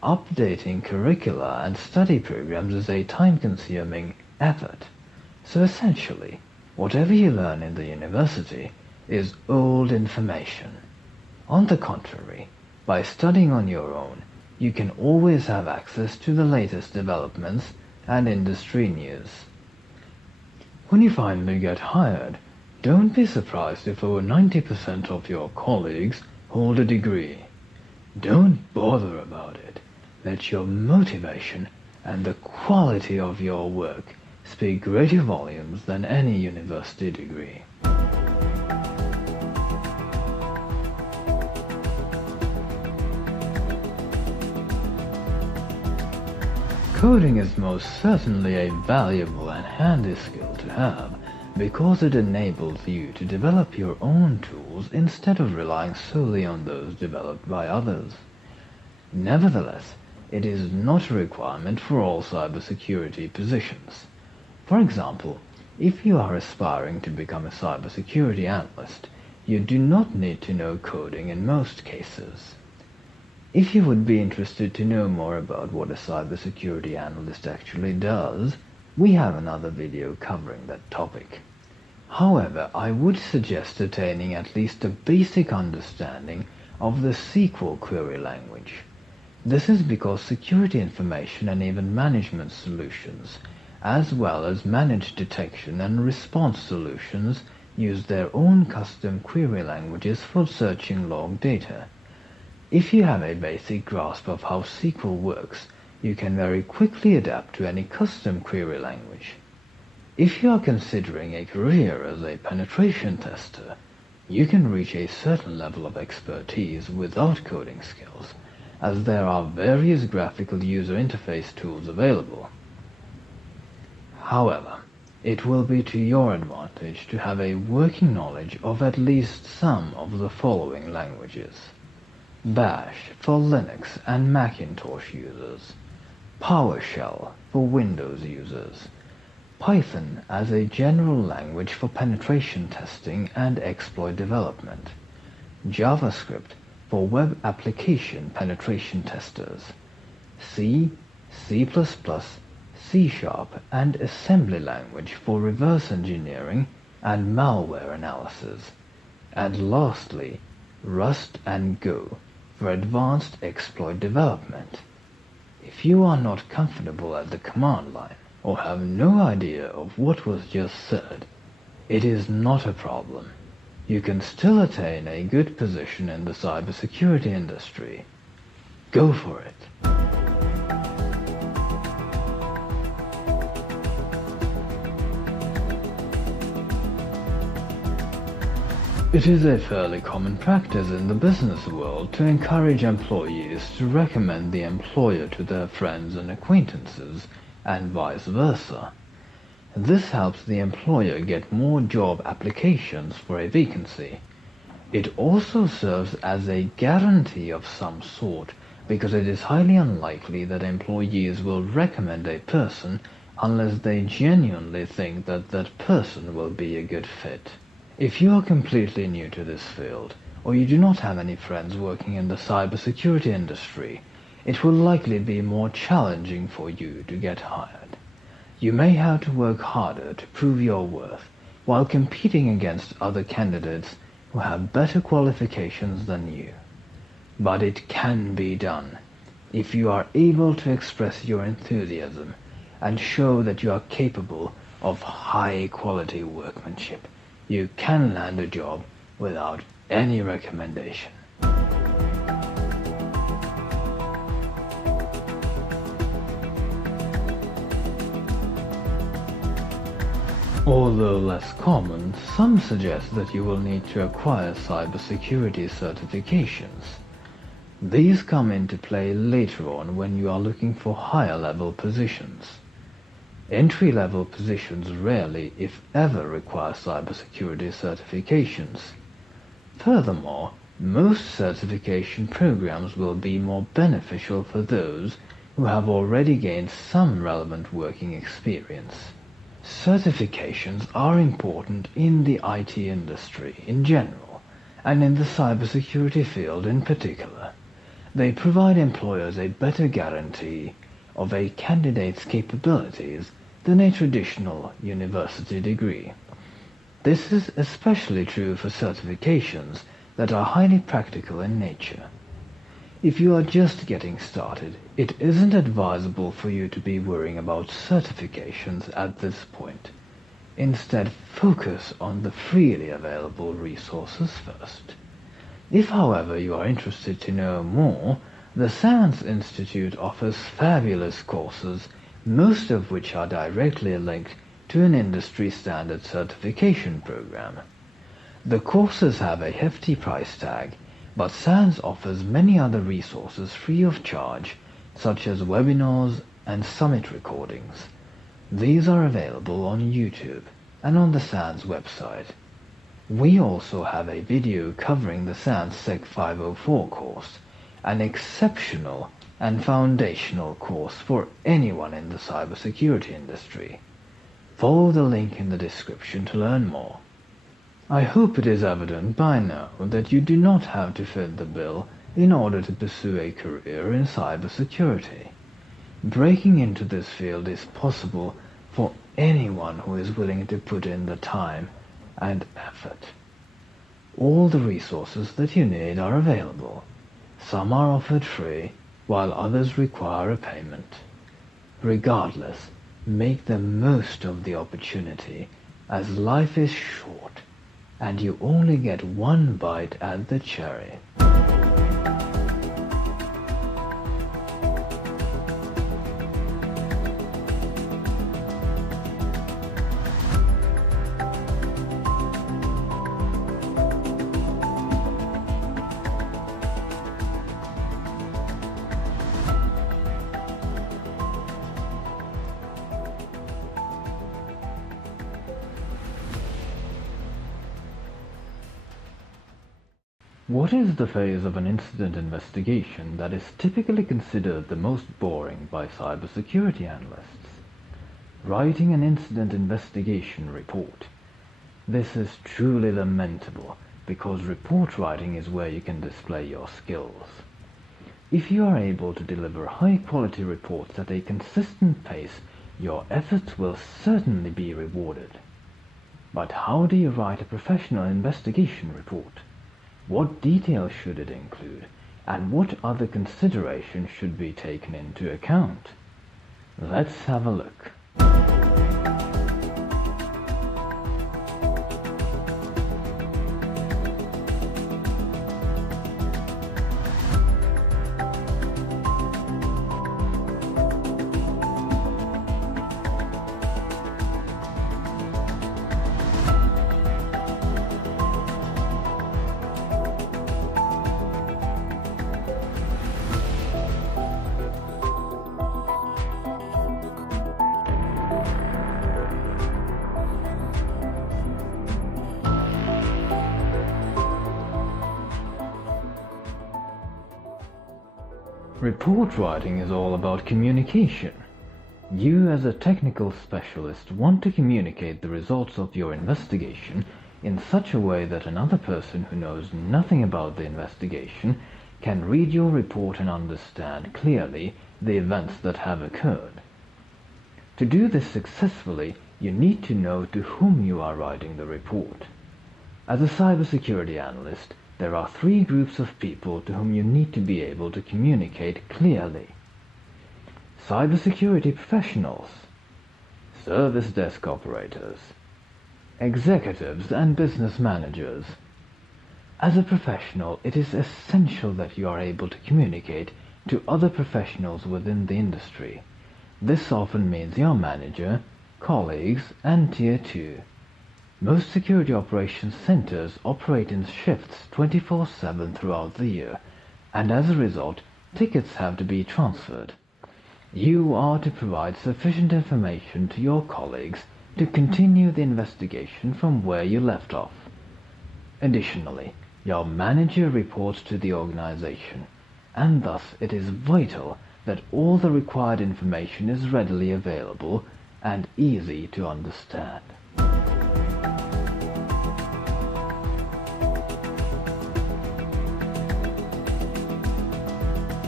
Updating curricula and study programs is a time-consuming effort. So essentially, whatever you learn in the university is old information. On the contrary, by studying on your own, you can always have access to the latest developments and industry news. When you finally get hired, don't be surprised if over 90% of your colleagues hold a degree. Don't bother about it. Let your motivation and the quality of your work speak greater volumes than any university degree. Coding is most certainly a valuable and handy skill to have because it enables you to develop your own tools instead of relying solely on those developed by others. Nevertheless, it is not a requirement for all cybersecurity positions. For example, if you are aspiring to become a cybersecurity analyst, you do not need to know coding in most cases. If you would be interested to know more about what a cybersecurity analyst actually does, we have another video covering that topic. However, I would suggest attaining at least a basic understanding of the SQL query language. This is because security information and even management solutions, as well as managed detection and response solutions, use their own custom query languages for searching log data. If you have a basic grasp of how SQL works, you can very quickly adapt to any custom query language. If you are considering a career as a penetration tester, you can reach a certain level of expertise without coding skills, as there are various graphical user interface tools available. However, it will be to your advantage to have a working knowledge of at least some of the following languages: Bash for Linux and Macintosh users, PowerShell for Windows users, Python as a general language for penetration testing and exploit development, JavaScript for web application penetration testers, C, C++, C#, and assembly language for reverse engineering and malware analysis, and lastly, Rust and Go for advanced exploit development. If you are not comfortable at the command line or have no idea of what was just said, it is not a problem. You can still attain a good position in the cybersecurity industry. Go for it. It is a fairly common practice in the business world to encourage employees to recommend the employer to their friends and acquaintances, and vice versa. This helps the employer get more job applications for a vacancy. It also serves as a guarantee of some sort, because it is highly unlikely that employees will recommend a person unless they genuinely think that that person will be a good fit. If you are completely new to this field, or you do not have any friends working in the cybersecurity industry, it will likely be more challenging for you to get hired. You may have to work harder to prove your worth while competing against other candidates who have better qualifications than you. But it can be done if you are able to express your enthusiasm and show that you are capable of high-quality workmanship. You can land a job without any recommendation. Although less common, some suggest that you will need to acquire cybersecurity certifications. These come into play later on when you are looking for higher-level positions. Entry-level positions rarely, if ever, require cybersecurity certifications. Furthermore, most certification programs will be more beneficial for those who have already gained some relevant working experience. Certifications are important in the IT industry in general, and in the cybersecurity field in particular, They provide employers a better guarantee of a candidate's capabilities than a traditional university degree. This is especially true for certifications that are highly practical in nature. If you are just getting started, it isn't advisable for you to be worrying about certifications at this point. Instead, focus on the freely available resources first. If, however, you are interested to know more, the SANS Institute offers fabulous courses, most of which are directly linked to an industry-standard certification program. The courses have a hefty price tag, but SANS offers many other resources free of charge, such as webinars and summit recordings. These are available on YouTube and on the SANS website. We also have a video covering the SANS Sec 504 course, an exceptional and foundational course for anyone in the cybersecurity industry. Follow the link in the description to learn more. I hope it is evident by now that you do not have to fit the bill in order to pursue a career in cybersecurity. Breaking into this field is possible for anyone who is willing to put in the time and effort. All the resources that you need are available. Some are offered free, while others require a payment. Regardless, make the most of the opportunity, as life is short, and you only get one bite at the cherry. What is the phase of an incident investigation that is typically considered the most boring by cybersecurity analysts? Writing an incident investigation report. This is truly lamentable because report writing is where you can display your skills. If you are able to deliver high-quality reports at a consistent pace, your efforts will certainly be rewarded. But how do you write a professional investigation report? What details should it include, and what other considerations should be taken into account? Let's have a look. Report writing is all about communication. You, as a technical specialist, want to communicate the results of your investigation in such a way that another person who knows nothing about the investigation can read your report and understand clearly the events that have occurred. To do this successfully, you need to know to whom you are writing the report. As a cybersecurity analyst, there are three groups of people to whom you need to be able to communicate clearly. Cybersecurity professionals, service desk operators, executives and business managers. As a professional, it is essential that you are able to communicate to other professionals within the industry. This often means your manager, colleagues, and Tier 2. Most security operations centers operate in shifts 24/7 throughout the year, and as a result, tickets have to be transferred. You are to provide sufficient information to your colleagues to continue the investigation from where you left off. Additionally, your manager reports to the organization, and thus it is vital that all the required information is readily available and easy to understand.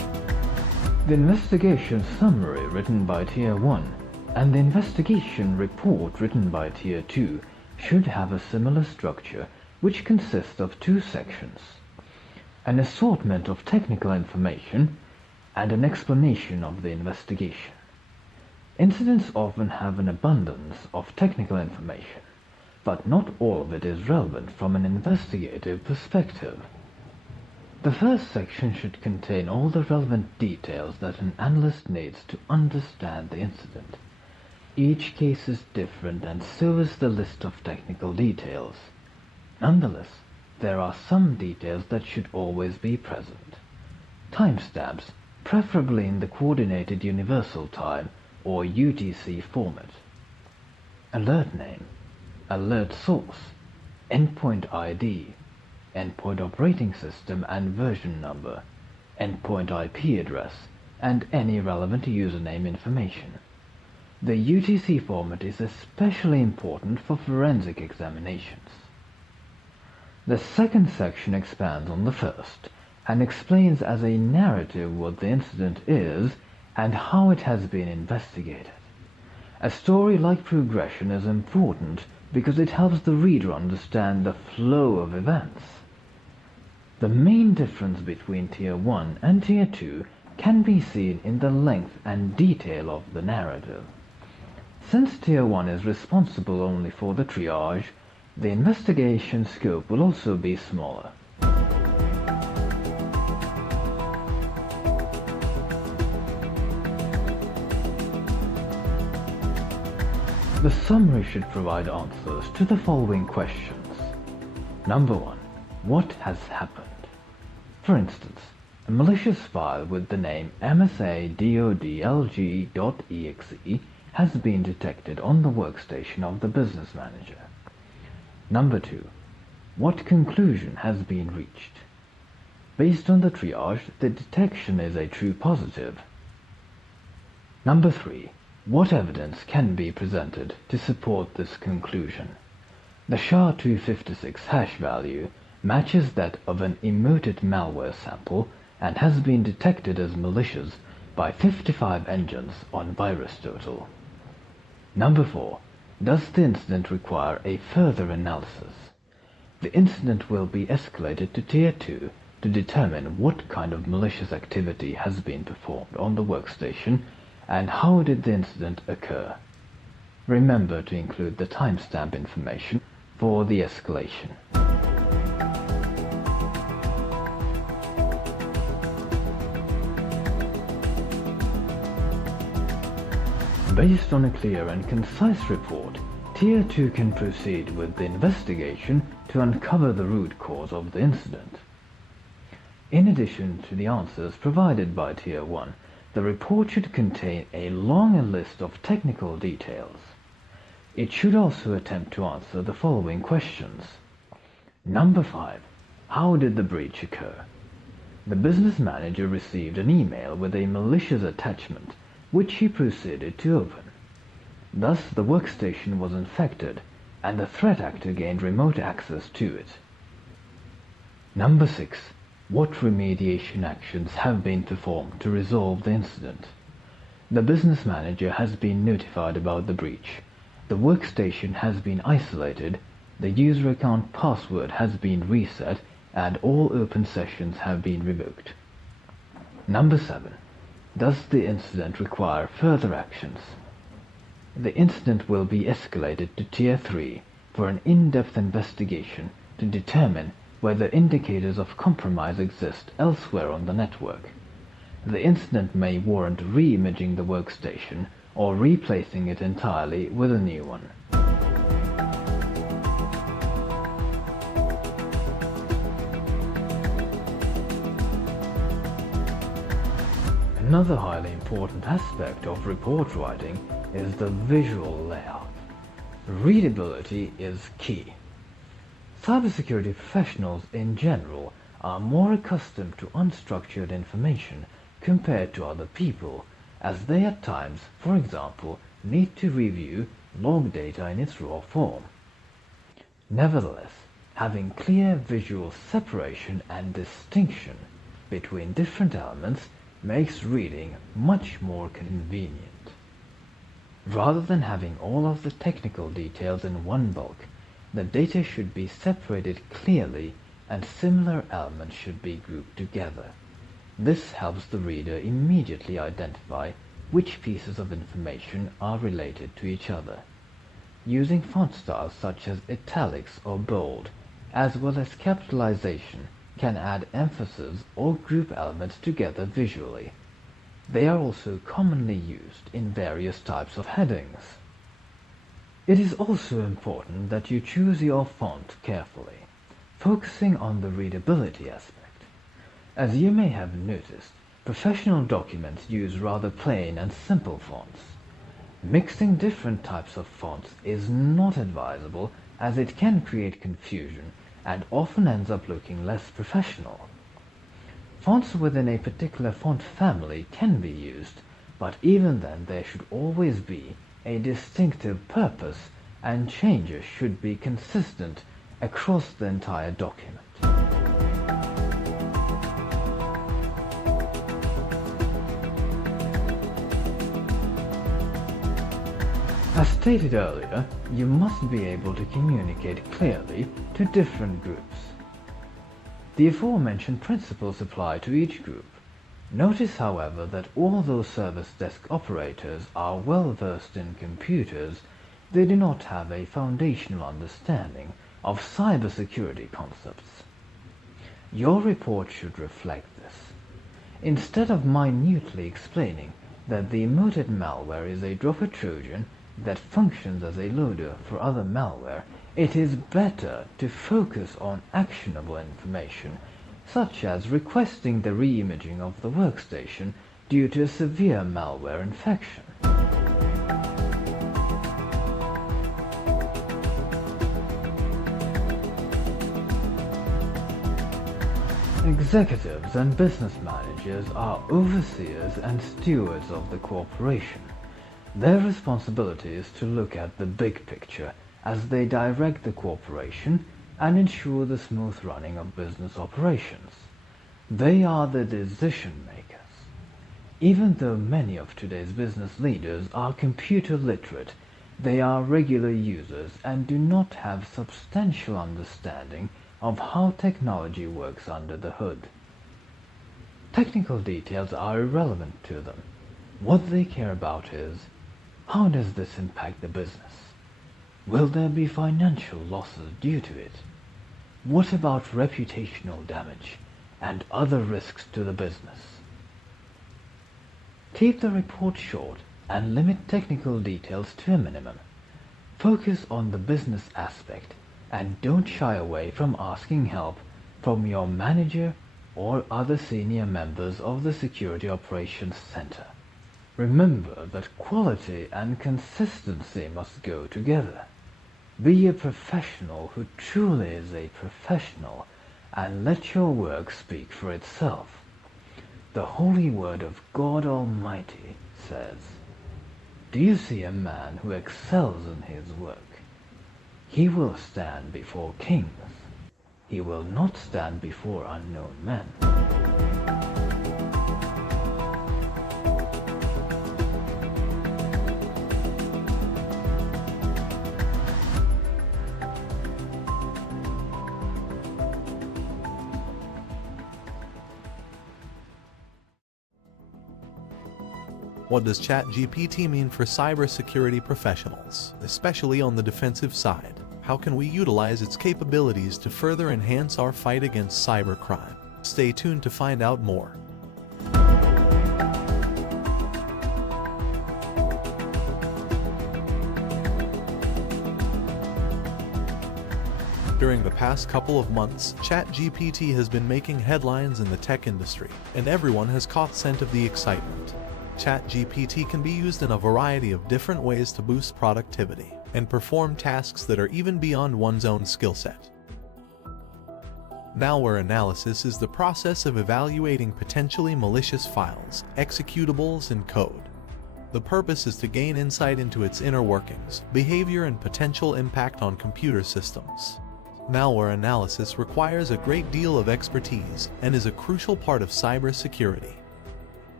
The investigation summary written by Tier 1 and the investigation report written by Tier 2 should have a similar structure, which consists of two sections: an assortment of technical information and an explanation of the investigation. Incidents often have an abundance of technical information, but not all of it is relevant from an investigative perspective. The first section should contain all the relevant details that an analyst needs to understand the incident. Each case is different, and so is the list of technical details. Nonetheless, there are some details that should always be present. Timestamps, preferably in the Coordinated Universal Time or UTC format. Alert name, alert source, endpoint ID, endpoint operating system and version number, endpoint IP address, and any relevant username information. The UTC format is especially important for forensic examinations. The second section expands on the first and explains as a narrative what the incident is and how it has been investigated. A story-like progression is important because it helps the reader understand the flow of events. The main difference between Tier 1 and Tier 2 can be seen in the length and detail of the narrative. Since Tier 1 is responsible only for the triage, the investigation scope will also be smaller. The summary should provide answers to the following questions. Number 1. What has happened? For instance, a malicious file with the name msa.dodlg.exe has been detected on the workstation of the business manager. Number 2. What conclusion has been reached? Based on the triage, the detection is a true positive. Number 3. What evidence can be presented to support this conclusion? The SHA-256 hash value matches that of an emoted malware sample and has been detected as malicious by 55 engines on VirusTotal. Number 4. Does the incident require a further analysis? The incident will be escalated to Tier 2 to determine what kind of malicious activity has been performed on the workstation and how did the incident occur. Remember to include the timestamp information for the escalation. Based on a clear and concise report, Tier 2 can proceed with the investigation to uncover the root cause of the incident. In addition to the answers provided by Tier 1, the report should contain a longer list of technical details. It should also attempt to answer the following questions. Number 5. How did the breach occur? The business manager received an email with a malicious attachment, which he proceeded to open. Thus, the workstation was infected, and the threat actor gained remote access to it. Number 6. What remediation actions have been performed to resolve the incident? The business manager has been notified about the breach. The workstation has been isolated, the user account password has been reset, and all open sessions have been revoked. Number 7. Does the incident require further actions? The incident will be escalated to Tier 3 for an in-depth investigation to determine whether indicators of compromise exist elsewhere on the network. The incident may warrant re-imaging the workstation or replacing it entirely with a new one. Another highly important aspect of report writing is the visual layout. Readability is key. Cybersecurity professionals in general are more accustomed to unstructured information compared to other people, as they at times, for example, need to review log data in its raw form. Nevertheless, having clear visual separation and distinction between different elements makes reading much more convenient. Rather than having all of the technical details in one bulk, the data should be separated clearly and similar elements should be grouped together. This helps the reader immediately identify which pieces of information are related to each other. Using font styles such as italics or bold, as well as capitalization, can add emphasis or group elements together visually. They are also commonly used in various types of headings. It is also important that you choose your font carefully, focusing on the readability aspect. As you may have noticed, professional documents use rather plain and simple fonts. Mixing different types of fonts is not advisable as it can create confusion and often ends up looking less professional. Fonts within a particular font family can be used, but even then there should always be a distinctive purpose and changes should be consistent across the entire document. As stated earlier, you must be able to communicate clearly to different groups. The aforementioned principles apply to each group. Notice, however, that although service desk operators are well versed in computers, they do not have a foundational understanding of cybersecurity concepts. Your report should reflect this. Instead of minutely explaining that the emoted malware is a dropper Trojan that functions as a loader for other malware, it is better to focus on actionable information, such as requesting the re-imaging of the workstation due to a severe malware infection. Executives and business managers are overseers and stewards of the corporation. Their responsibility is to look at the big picture as they direct the corporation and ensure the smooth running of business operations. They are the decision makers. Even though many of today's business leaders are computer literate, they are regular users and do not have substantial understanding of how technology works under the hood. Technical details are irrelevant to them. What they care about is, how does this impact the business? Will there be financial losses due to it? What about reputational damage and other risks to the business? Keep the report short and limit technical details to a minimum. Focus on the business aspect and don't shy away from asking help from your manager or other senior members of the Security Operations Center. Remember that quality and consistency must go together. Be a professional who truly is a professional and let your work speak for itself. The holy word of God Almighty says, "Do you see a man who excels in his work? He will stand before kings. He will not stand before unknown men." What does ChatGPT mean for cybersecurity professionals, especially on the defensive side? How can we utilize its capabilities to further enhance our fight against cybercrime? Stay tuned to find out more. During the past couple of months, ChatGPT has been making headlines in the tech industry, and everyone has caught scent of the excitement. ChatGPT can be used in a variety of different ways to boost productivity and perform tasks that are even beyond one's own skill set. Malware analysis is the process of evaluating potentially malicious files, executables, and code. The purpose is to gain insight into its inner workings, behavior, and potential impact on computer systems. Malware analysis requires a great deal of expertise and is a crucial part of cybersecurity.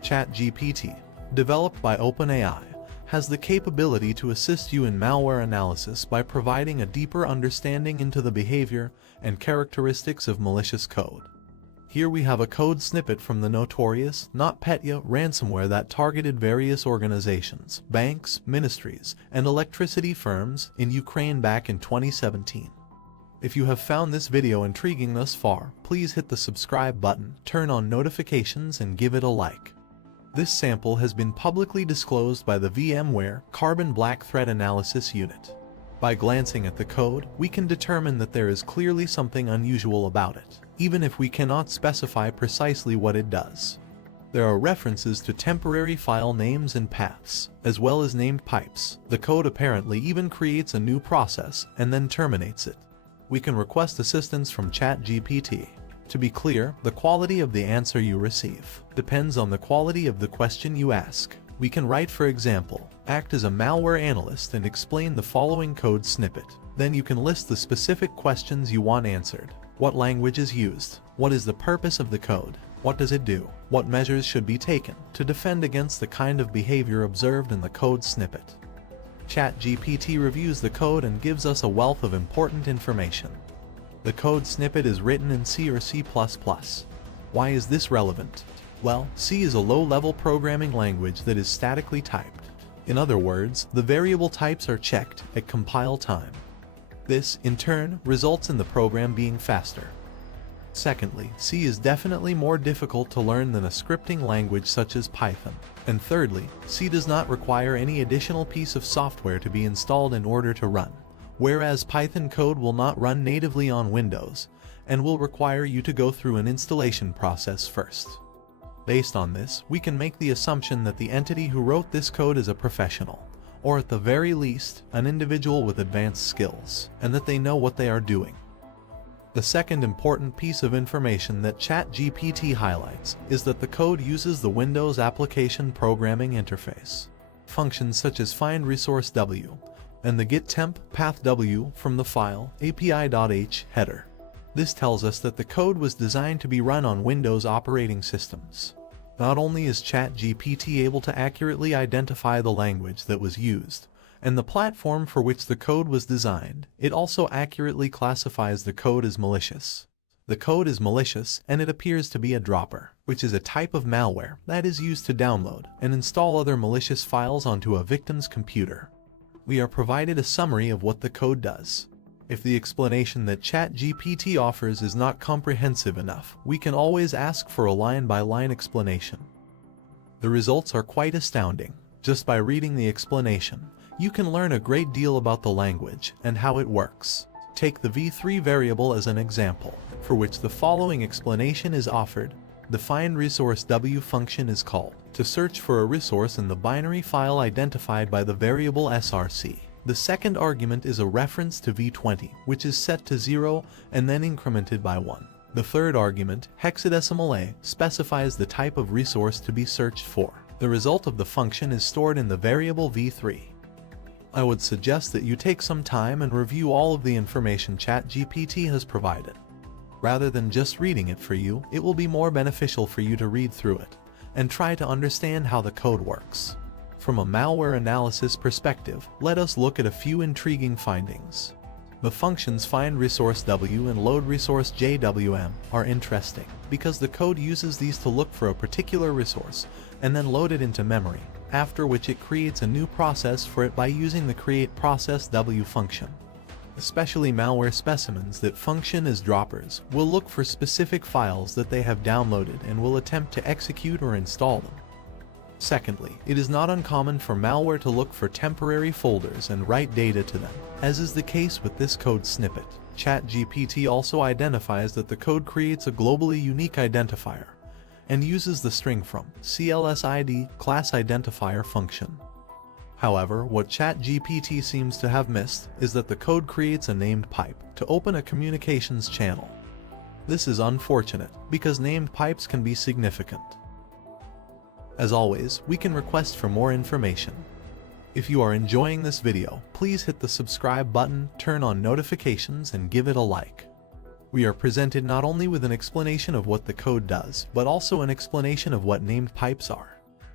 ChatGPT, developed by OpenAI, has the capability to assist you in malware analysis by providing a deeper understanding into the behavior and characteristics of malicious code. Here we have a code snippet from the notorious NotPetya ransomware that targeted various organizations, banks, ministries, and electricity firms in Ukraine back in 2017. If you have found this video intriguing thus far, please hit the subscribe button, turn on notifications, and give it a like. This sample has been publicly disclosed by the VMware Carbon Black Threat Analysis Unit. By glancing at the code, we can determine that there is clearly something unusual about it, even if we cannot specify precisely what it does. There are references to temporary file names and paths, as well as named pipes. The code apparently even creates a new process and then terminates it. We can request assistance from ChatGPT. To be clear, the quality of the answer you receive depends on the quality of the question you ask. We can write, for example, act as a malware analyst and explain the following code snippet. Then you can list the specific questions you want answered. What language is used? What is the purpose of the code? What does it do? What measures should be taken to defend against the kind of behavior observed in the code snippet? ChatGPT reviews the code and gives us a wealth of important information. The code snippet is written in C or C++. Why is this relevant? Well, C is a low-level programming language that is statically typed. In other words, the variable types are checked at compile time. This, in turn, results in the program being faster. Secondly, C is definitely more difficult to learn than a scripting language such as Python. And thirdly, C does not require any additional piece of software to be installed in order to run, whereas Python code will not run natively on Windows and will require you to go through an installation process first. Based on this, we can make the assumption that the entity who wrote this code is a professional, or at the very least, an individual with advanced skills, and that they know what they are doing. The second important piece of information that ChatGPT highlights is that the code uses the Windows Application Programming Interface. Functions such as find resource W and the get temp path W from the file api.h header. This tells us that the code was designed to be run on Windows operating systems. Not only is ChatGPT able to accurately identify the language that was used and the platform for which the code was designed, it also accurately classifies the code as malicious. The code is malicious and it appears to be a dropper, which is a type of malware that is used to download and install other malicious files onto a victim's computer. We are provided a summary of what the code does. If the explanation that ChatGPT offers is not comprehensive enough, we can always ask for a line-by-line explanation. The results are quite astounding. Just by reading the explanation, you can learn a great deal about the language and how it works. Take the v3 variable as an example, for which the following explanation is offered. The find resource W function is called to search for a resource in the binary file identified by the variable src. The second argument is a reference to v20, which is set to 0 and then incremented by 1. The third argument, hexadecimal A, specifies the type of resource to be searched for. The result of the function is stored in the variable v3. I would suggest that you take some time and review all of the information ChatGPT has provided. Rather than just reading it for you, it will be more beneficial for you to read through it and try to understand how the code works. From a malware analysis perspective, let us look at a few intriguing findings. The functions find resource W and load resource JWM are interesting because the code uses these to look for a particular resource and then load it into memory, after which it creates a new process for it by using the create process W function. Especially malware specimens that function as droppers will look for specific files that they have downloaded and will attempt to execute or install them. Secondly, it is not uncommon for malware to look for temporary folders and write data to them, as is the case with this code snippet. ChatGPT also identifies that the code creates a globally unique identifier and uses the string from CLSID class identifier function. However, what ChatGPT seems to have missed is that the code creates a named pipe to open a communications channel. This is unfortunate because named pipes can be significant. As always, we can request for more information. If you are enjoying this video, please hit the subscribe button, turn on notifications, and give it a like. We are presented not only with an explanation of what the code does, but also an explanation of what named pipes are.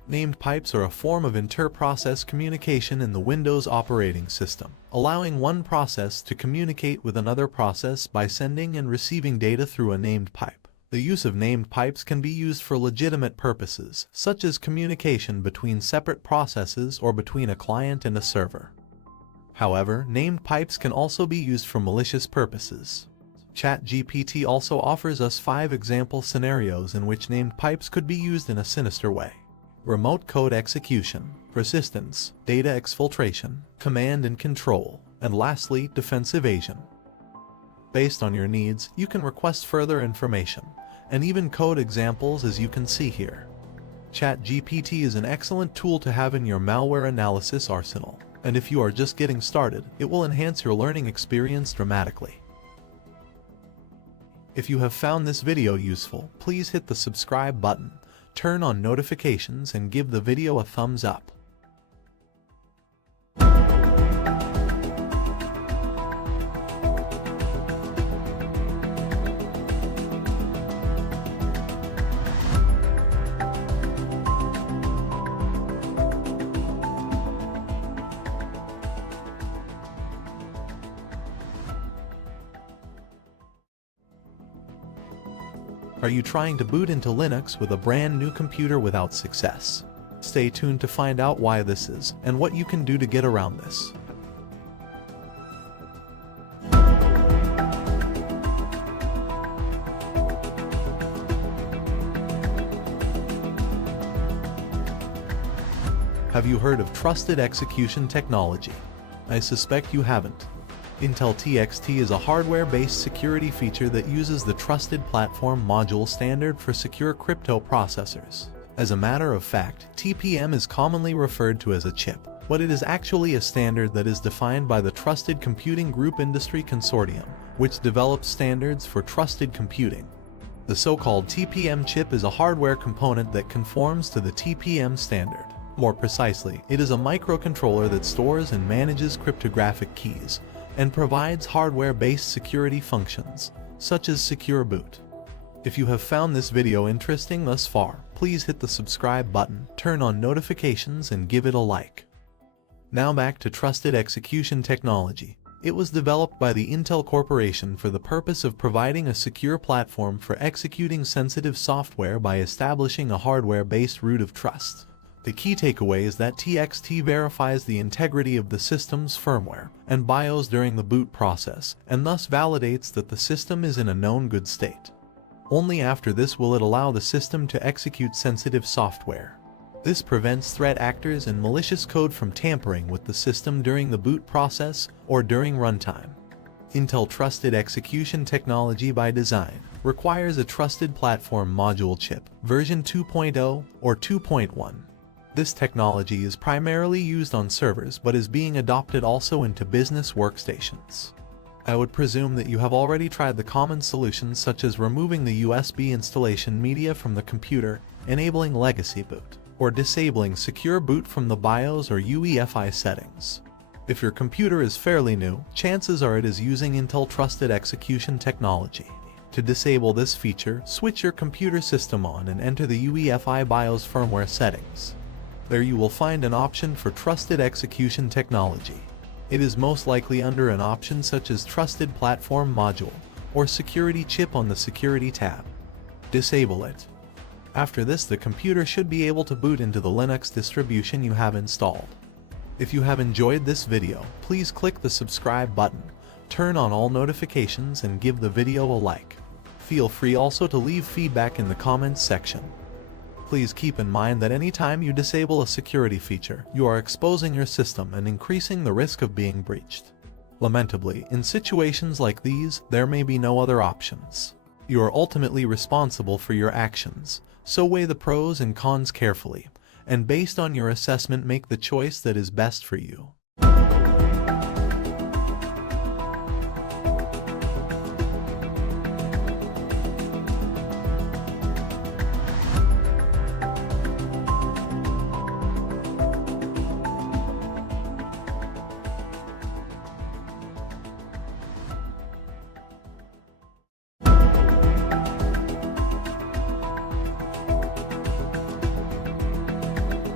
Named pipes are a form of inter-process communication in the Windows operating system, allowing one process to communicate with another process by sending and receiving data through a named pipe. The use of named pipes can be used for legitimate purposes, such as communication between separate processes or between a client and a server. However, named pipes can also be used for malicious purposes. ChatGPT also offers us 5 example scenarios in which named pipes could be used in a sinister way. Remote code execution, persistence, data exfiltration, command and control, and lastly, defense evasion. Based on your needs, you can request further information, and even code examples as you can see here. ChatGPT is an excellent tool to have in your malware analysis arsenal, and if you are just getting started, it will enhance your learning experience dramatically. If you have found this video useful, please hit the subscribe button, turn on notifications, and give the video a thumbs up. Are you trying to boot into Linux with a brand new computer without success? Stay tuned to find out why this is and what you can do to get around this. Have you heard of trusted execution technology? I suspect you haven't. Intel TXT is a hardware-based security feature that uses the Trusted Platform Module standard for secure crypto processors. As a matter of fact, TPM is commonly referred to as a chip, but it is actually a standard that is defined by the Trusted Computing Group Industry Consortium, which develops standards for trusted computing. The so-called TPM chip is a hardware component that conforms to the TPM standard. More precisely, it is a microcontroller that stores and manages cryptographic keys, and provides hardware-based security functions, such as secure boot. If you have found this video interesting thus far, please hit the subscribe button, turn on notifications, and give it a like. Now back to trusted execution technology. It was developed by the Intel Corporation for the purpose of providing a secure platform for executing sensitive software by establishing a hardware-based root of trust. The key takeaway is that TXT verifies the integrity of the system's firmware and BIOS during the boot process, and thus validates that the system is in a known good state. Only after this will it allow the system to execute sensitive software. This prevents threat actors and malicious code from tampering with the system during the boot process or during runtime. Intel Trusted Execution Technology by design requires a Trusted Platform Module chip, version 2.0 or 2.1. This technology is primarily used on servers but is being adopted also into business workstations. I would presume that you have already tried the common solutions such as removing the USB installation media from the computer, enabling legacy boot, or disabling secure boot from the BIOS or UEFI settings. If your computer is fairly new, chances are it is using Intel Trusted Execution Technology. To disable this feature, switch your computer system on and enter the UEFI BIOS firmware settings. There you will find an option for Trusted Execution Technology. It is most likely under an option such as Trusted Platform Module or Security Chip on the Security tab. Disable it. After this, the computer should be able to boot into the Linux distribution you have installed. If you have enjoyed this video, please click the subscribe button, turn on all notifications, and give the video a like. Feel free also to leave feedback in the comments section. Please keep in mind that anytime you disable a security feature, you are exposing your system and increasing the risk of being breached. Lamentably, in situations like these, there may be no other options. You are ultimately responsible for your actions, so weigh the pros and cons carefully, and based on your assessment make the choice that is best for you.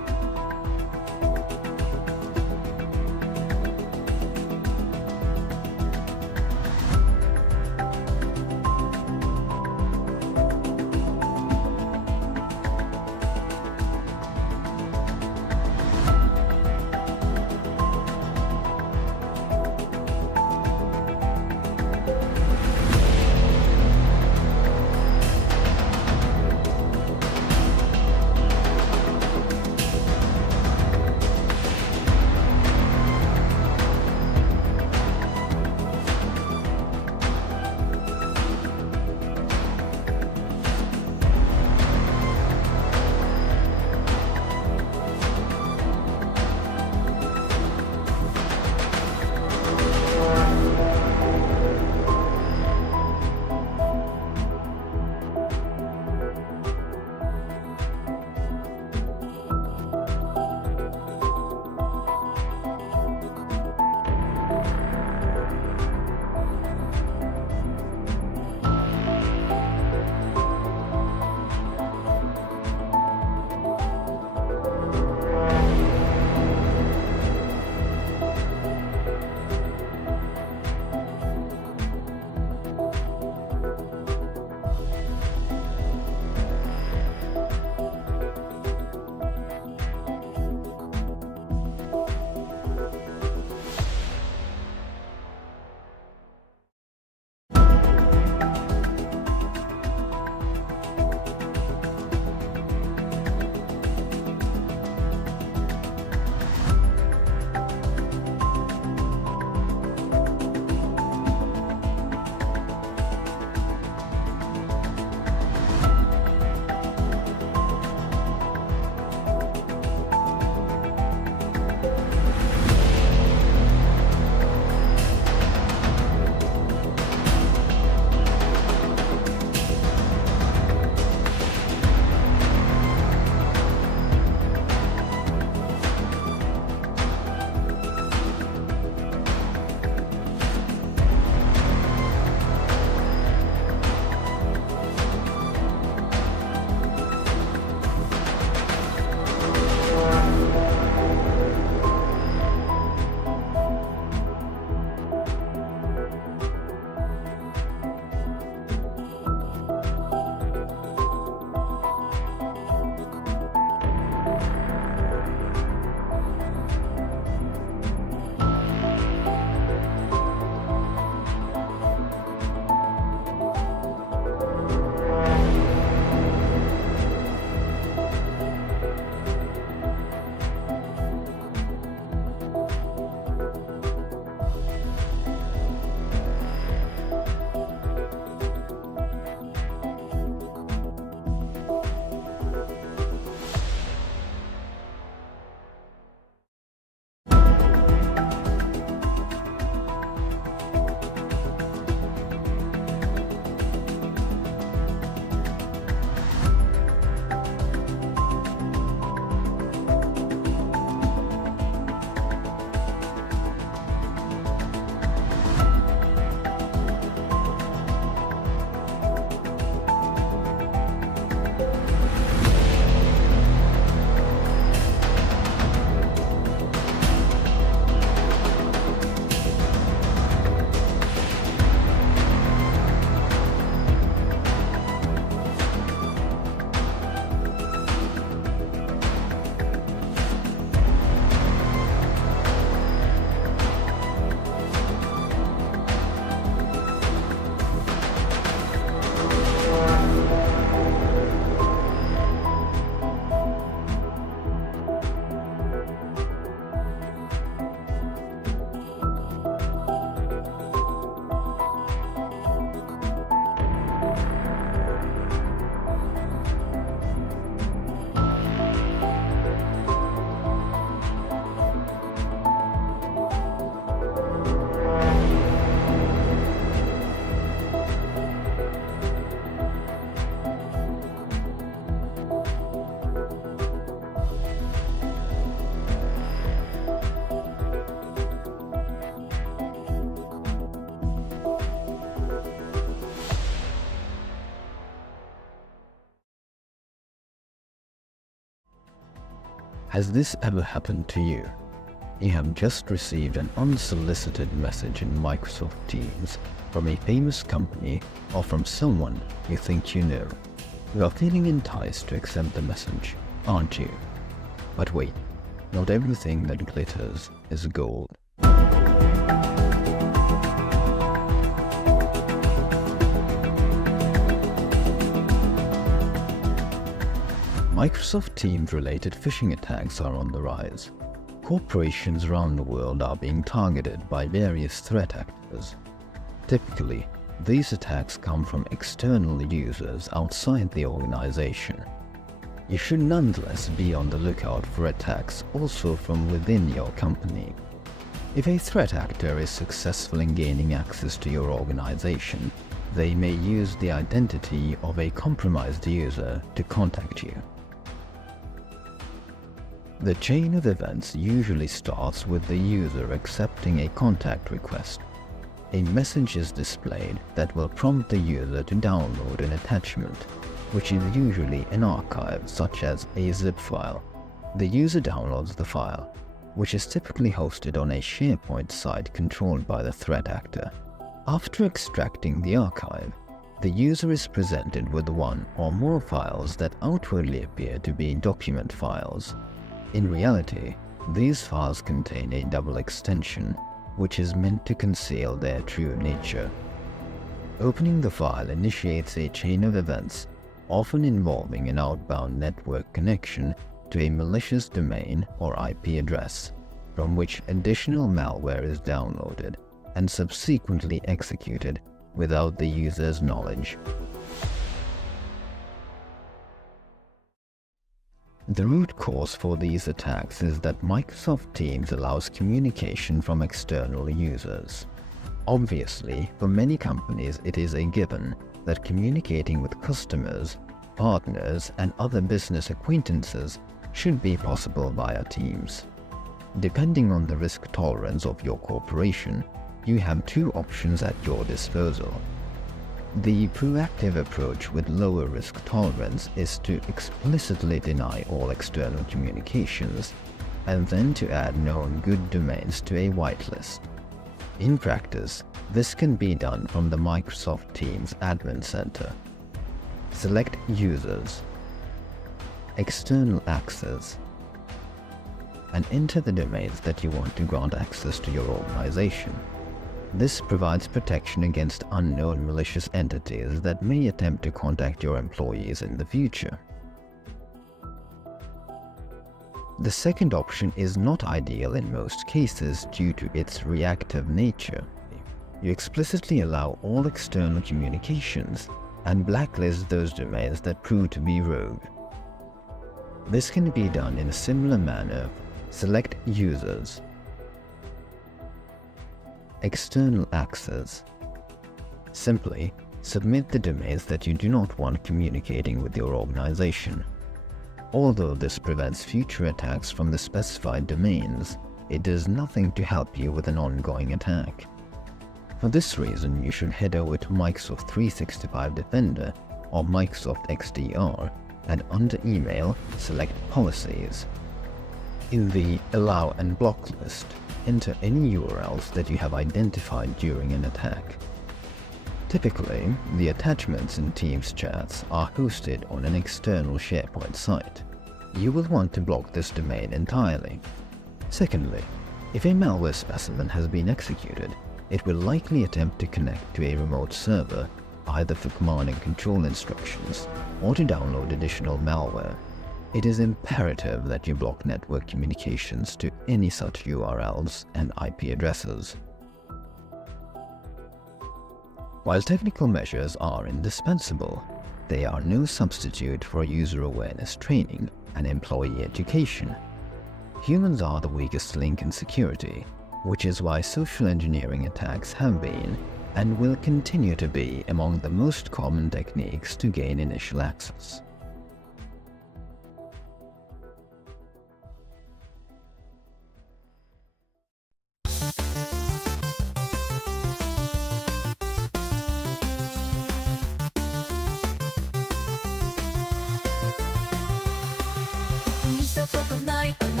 Has this ever happened to you? You have just received an unsolicited message in Microsoft Teams from a famous company or from someone you think you know. You are feeling enticed to accept the message, aren't you? But wait, not everything that glitters is gold. Microsoft Teams-related phishing attacks are on the rise. Corporations around the world are being targeted by various threat actors. Typically, these attacks come from external users outside the organization. You should nonetheless be on the lookout for attacks also from within your company. If a threat actor is successful in gaining access to your organization, they may use the identity of a compromised user to contact you. The chain of events usually starts with the user accepting a contact request. A message is displayed that will prompt the user to download an attachment, which is usually an archive such as a zip file. The user downloads the file, which is typically hosted on a SharePoint site controlled by the threat actor. After extracting the archive, the user is presented with one or more files that outwardly appear to be document files. In reality, these files contain a double extension, which is meant to conceal their true nature. Opening the file initiates a chain of events, often involving an outbound network connection to a malicious domain or IP address, from which additional malware is downloaded and subsequently executed without the user's knowledge. The root cause for these attacks is that Microsoft Teams allows communication from external users. Obviously, for many companies it is a given that communicating with customers, partners, and other business acquaintances should be possible via Teams. Depending on the risk tolerance of your corporation, you have two options at your disposal. The proactive approach with lower risk tolerance is to explicitly deny all external communications and then to add known good domains to a whitelist. In practice, this can be done from the Microsoft Teams Admin Center. Select Users, External Access, and enter the domains that you want to grant access to your organization. This provides protection against unknown malicious entities that may attempt to contact your employees in the future. The second option is not ideal in most cases due to its reactive nature. You explicitly allow all external communications and blacklist those domains that prove to be rogue. This can be done in a similar manner. Select Users, External Access. Simply submit the domains that you do not want communicating with your organization. Although this prevents future attacks from the specified domains, it does nothing to help you with an ongoing attack. For this reason, you should head over to Microsoft 365 Defender or Microsoft XDR and under Email, select Policies. In the Allow and Block list, enter any URLs that you have identified during an attack. Typically, the attachments in Teams chats are hosted on an external SharePoint site. You will want to block this domain entirely. Secondly, if a malware specimen has been executed, it will likely attempt to connect to a remote server, either for command and control instructions or to download additional malware. It is imperative that you block network communications to any such URLs and IP addresses. While technical measures are indispensable, they are no substitute for user awareness training and employee education. Humans are the weakest link in security, which is why social engineering attacks have been and will continue to be among the most common techniques to gain initial access. Step up at night.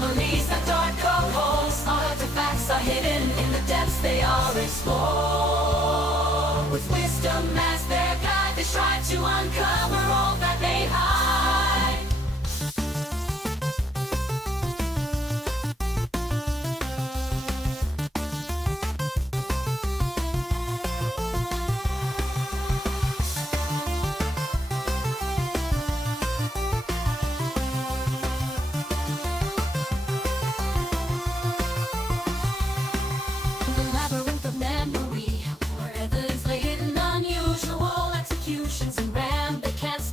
anomalies, that dark holes. Artifacts are hidden in the depths, they are explored. With wisdom as their guide, they strive to uncover all that they hide. The labyrinth of memory, where there's hidden unusual executions and ram. They can't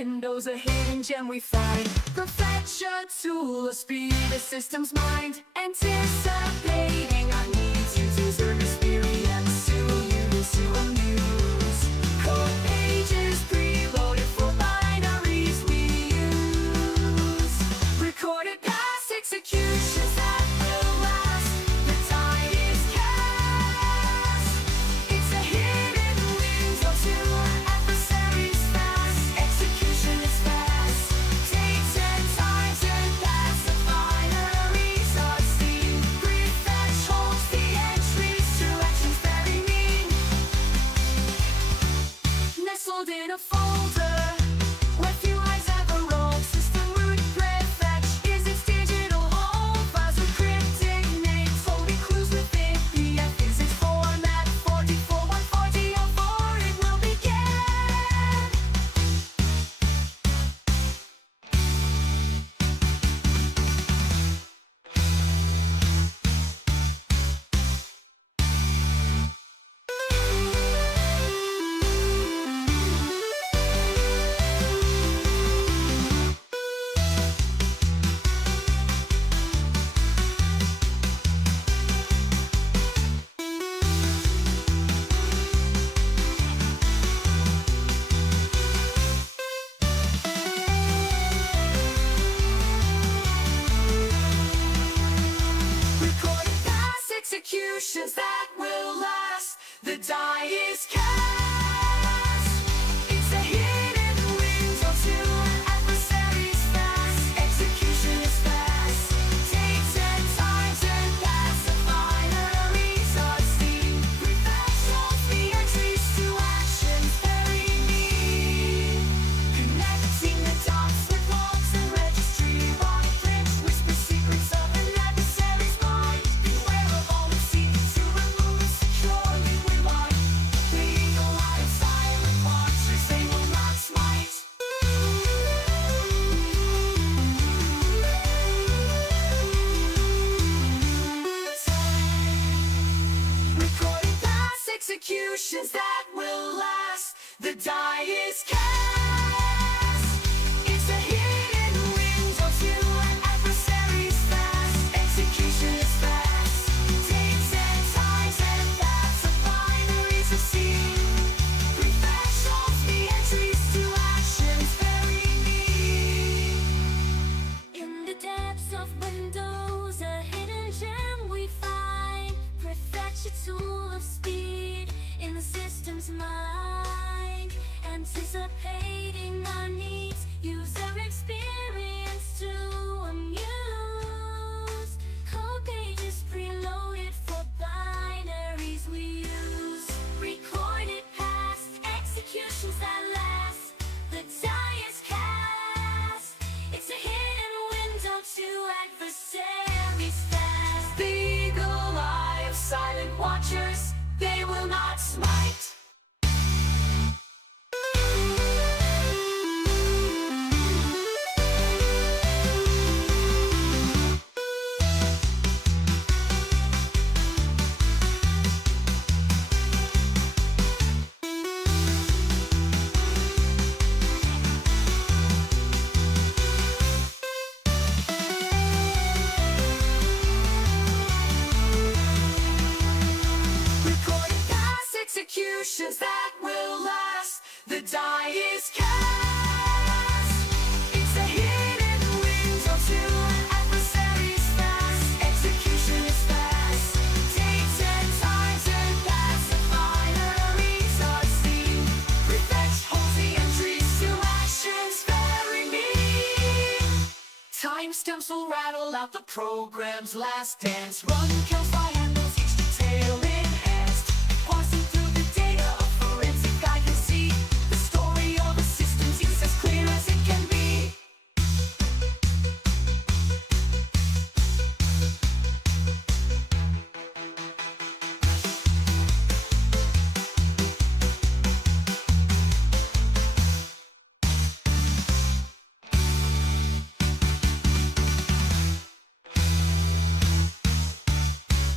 windows, a hidden gem we find. Prefetch a tool of speed, the system's mind, anticipating our needs. User experience to use to amuse. Code pages preloaded for binaries we use. Recorded past executions that will last. The die is cast. It's a hidden window to adversaries fast. Execution is fast. Takes and times and pass. The binaries are seen. Prefetch holds the entries to actions very mean. Nestled in a folder where few eyes ever roll. System root prefetch is its digital home. Files with cryptic names, holding clues within. PF is its format. 44140 it will begin. Recorded past executions that will last. The die is cast. It's a hidden window to adversaries fast. Execution is fast. Takes and times and pass. The binaries are seen. Prefetch holds the entries to actions very mean. Connecting the dots with logs and registry. Wrong print whisper secrets of an adversary's mind. Beware of all the secrets to remove securely we lie. Being alive, silent watchers, they will not smite. Recording past executions that will last. The die is cast. It's a hidden window to adversaries fast. Execution is fast. Takes and times and pass. The binaries are seen. Prefetch holds the entries to actions very mean. In the depths of windows, a hidden gem we find. Prefetch a tool of speed in the system's mind, anticipating our needs. User experience to amuse. Code pages preloaded for binaries we use. Recorded past executions that last. The die is cast. It's a hidden window to adversaries fast. The eagle eye of silent watchers, they will not smite. Recording past executions that will last. The die is cast. It's a hidden window to adversaries fast. Execution is fast. Takes and times and pass. The binaries are seen. Prefetch holds the entries to actions very mean. Timestamps will rattle out the program's last dance. Run kills by handles, each detail enhanced. Parsing through the data, a forensic guide can see the story of a system's use as clear as it can be.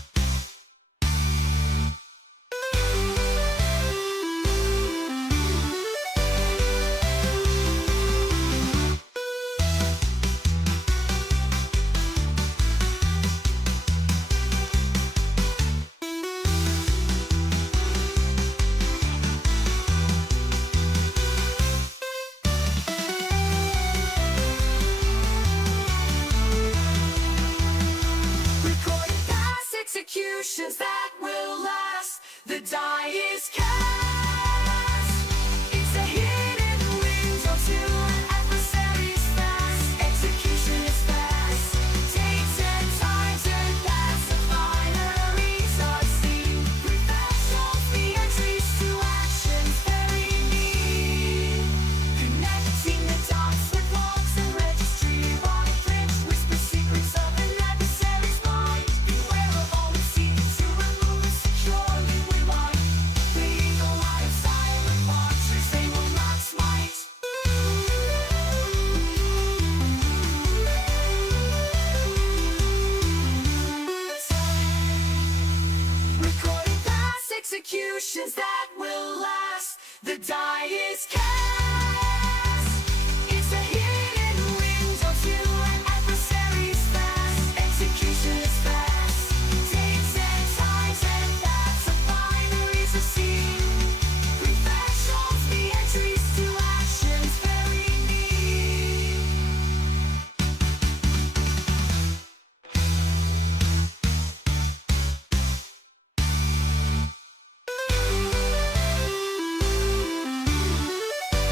solutions that will last. The die is cast. It's a hidden window to an adversary's fast. Execution is fast. Dates and times, and that's a binaries of scene. Prefetch Songs, the entries to actions very neat.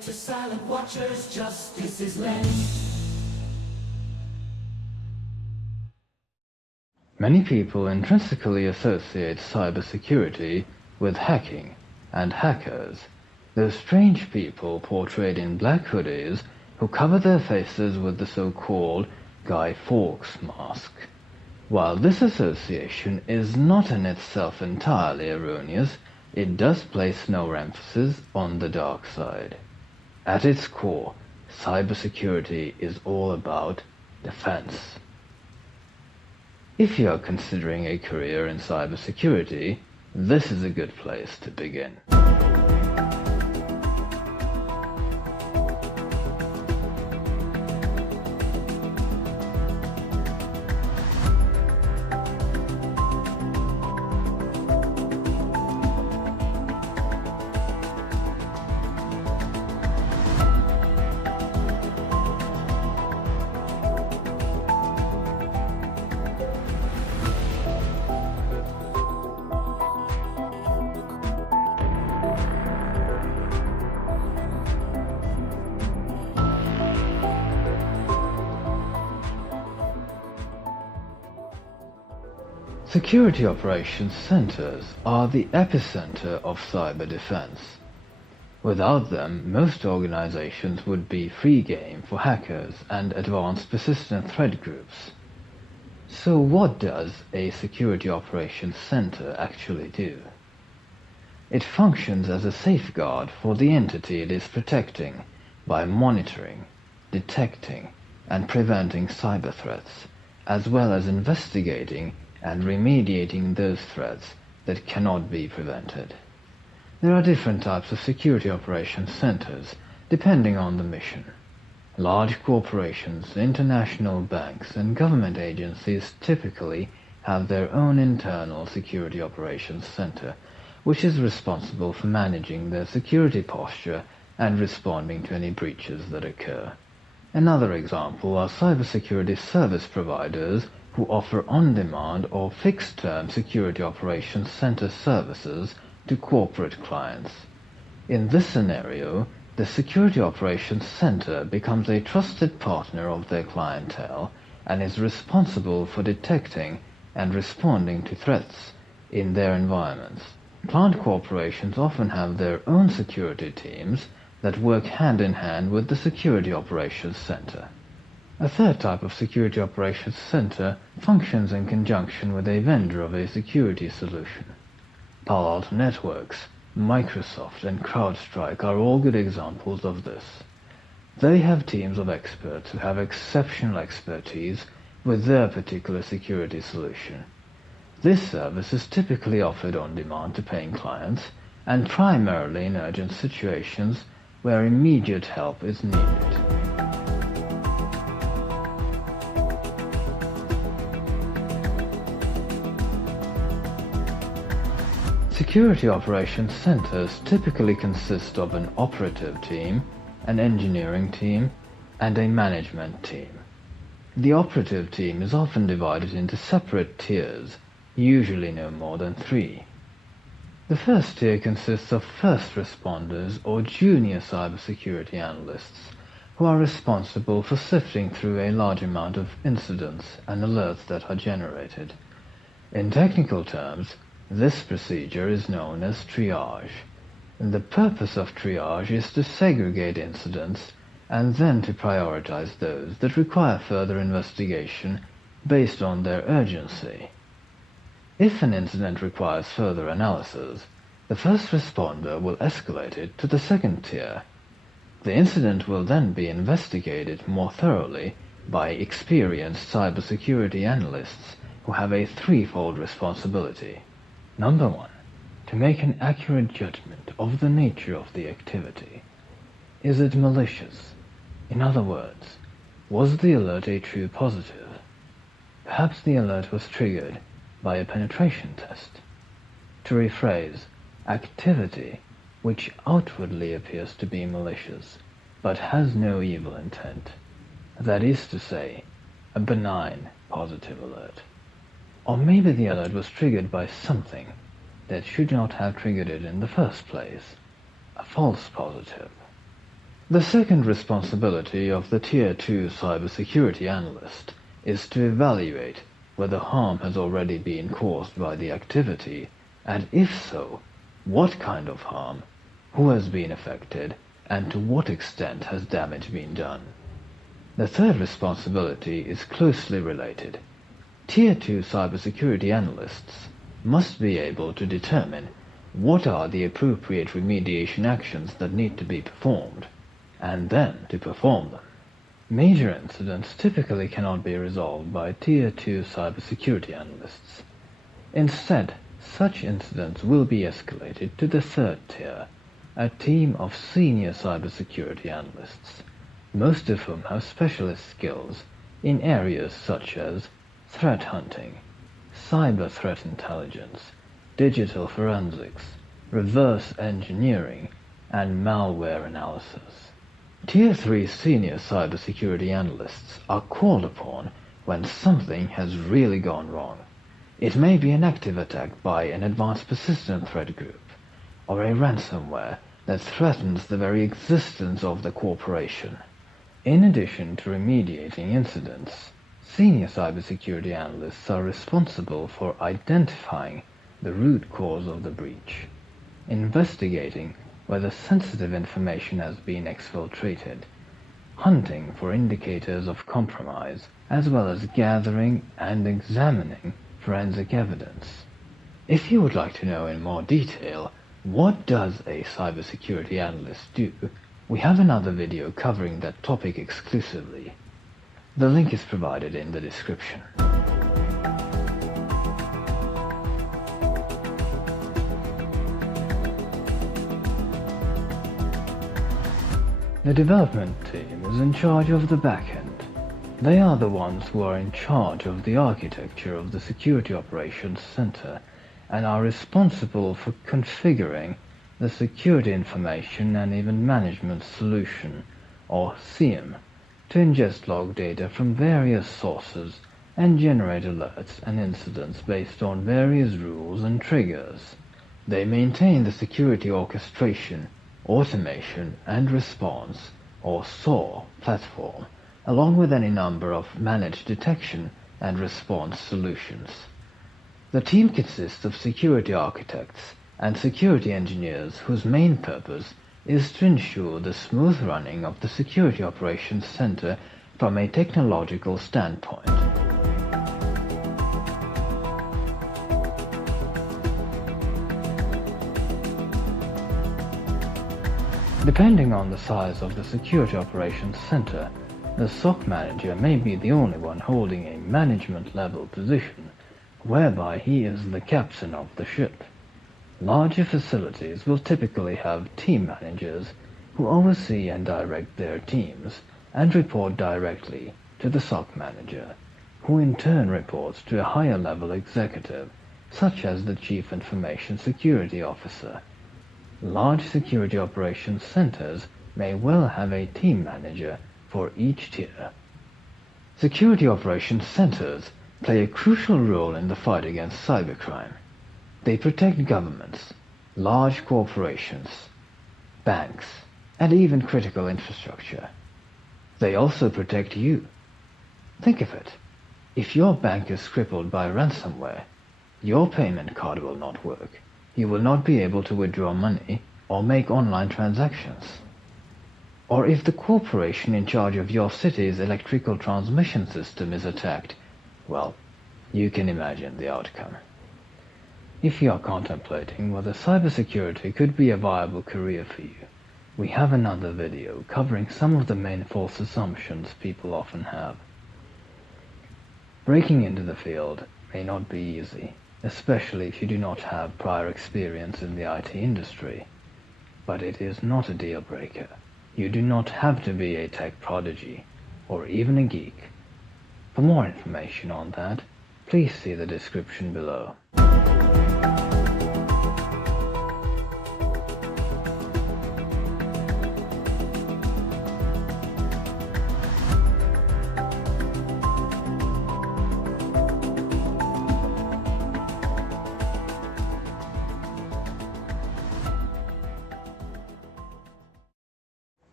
to silent watchers, justice is lent. Many people intrinsically associate cybersecurity with hacking and hackers, those strange people portrayed in black hoodies who cover their faces with the so-called Guy Fawkes mask. While this association is not in itself entirely erroneous, it does place no emphasis on the dark side. At its core, cybersecurity is all about defense. If you are considering a career in cybersecurity, this is a good place to begin. Security operations centers are the epicenter of cyber defense. Without them, most organizations would be free game for hackers and advanced persistent threat groups. So what does a security operations center actually do? It functions as a safeguard for the entity it is protecting by monitoring, detecting, and preventing cyber threats, as well as investigating and remediating those threats that cannot be prevented. There are different types of security operations centers, depending on the mission. Large corporations, international banks, and government agencies typically have their own internal security operations center, which is responsible for managing their security posture and responding to any breaches that occur. Another example are cybersecurity service providers who offer on-demand or fixed-term security operations center services to corporate clients. In this scenario, the security operations center becomes a trusted partner of their clientele and is responsible for detecting and responding to threats in their environments. Client corporations often have their own security teams that work hand in hand with the security operations center. A third type of security operations center functions in conjunction with a vendor of a security solution. Palo Alto Networks, Microsoft, and CrowdStrike are all good examples of this. They have teams of experts who have exceptional expertise with their particular security solution. This service is typically offered on demand to paying clients and primarily in urgent situations where immediate help is needed. Security operations centers typically consist of an operative team, an engineering team, and a management team. The operative team is often divided into separate tiers, usually no more than 3. The first tier consists of first responders or junior cybersecurity analysts, who are responsible for sifting through a large amount of incidents and alerts that are generated. In technical terms, this procedure is known as triage. And the purpose of triage is to segregate incidents and then to prioritize those that require further investigation based on their urgency. If an incident requires further analysis, the first responder will escalate it to the second tier. The incident will then be investigated more thoroughly by experienced cybersecurity analysts who have a threefold responsibility. Number 1. To make an accurate judgment of the nature of the activity. Is it malicious? In other words, was the alert a true positive? Perhaps the alert was triggered by a penetration test. To rephrase, activity which outwardly appears to be malicious, but has no evil intent. That is to say, a benign positive alert. Or maybe the alert was triggered by something that should not have triggered it in the first place, a false positive. The second responsibility of the Tier 2 cybersecurity analyst is to evaluate whether harm has already been caused by the activity, and if so, what kind of harm, who has been affected, and to what extent has damage been done. The third responsibility is closely related. Tier 2 cybersecurity analysts must be able to determine what are the appropriate remediation actions that need to be performed, and then to perform them. Major incidents typically cannot be resolved by Tier 2 cybersecurity analysts. Instead, such incidents will be escalated to the third tier, a team of senior cybersecurity analysts, most of whom have specialist skills in areas such as threat hunting, cyber threat intelligence, digital forensics, reverse engineering, and malware analysis. Tier 3 senior cybersecurity analysts are called upon when something has really gone wrong. It may be an active attack by an advanced persistent threat group, or a ransomware that threatens the very existence of the corporation. In addition to remediating incidents, senior cybersecurity analysts are responsible for identifying the root cause of the breach, investigating whether sensitive information has been exfiltrated, hunting for indicators of compromise, as well as gathering and examining forensic evidence. If you would like to know in more detail what does a cybersecurity analyst do, we have another video covering that topic exclusively. The link is provided in the description. The development team is in charge of the backend. They are the ones who are in charge of the architecture of the Security Operations Center and are responsible for configuring the Security Information and Event Management Solution, or SIEM, to ingest log data from various sources and generate alerts and incidents based on various rules and triggers. They maintain the security orchestration, automation, and response, or SOAR, platform, along with any number of managed detection and response solutions. The team consists of security architects and security engineers whose main purpose is to ensure the smooth running of the Security Operations Center from a technological standpoint. Depending on the size of the Security Operations Center, the SOC manager may be the only one holding a management-level position, whereby he is the captain of the ship. Larger facilities will typically have team managers who oversee and direct their teams and report directly to the SOC manager, who in turn reports to a higher-level executive, such as the Chief Information Security Officer. Large security operations centers may well have a team manager for each tier. Security operations centers play a crucial role in the fight against cybercrime. They protect governments, large corporations, banks, and even critical infrastructure. They also protect you. Think of it. If your bank is crippled by ransomware, your payment card will not work. You will not be able to withdraw money or make online transactions. Or if the corporation in charge of your city's electrical transmission system is attacked, well, you can imagine the outcome. If you are contemplating whether cybersecurity could be a viable career for you, we have another video covering some of the main false assumptions people often have. Breaking into the field may not be easy, especially if you do not have prior experience in the IT industry. But it is not a deal breaker. You do not have to be a tech prodigy, or even a geek. For more information on that, please see the description below.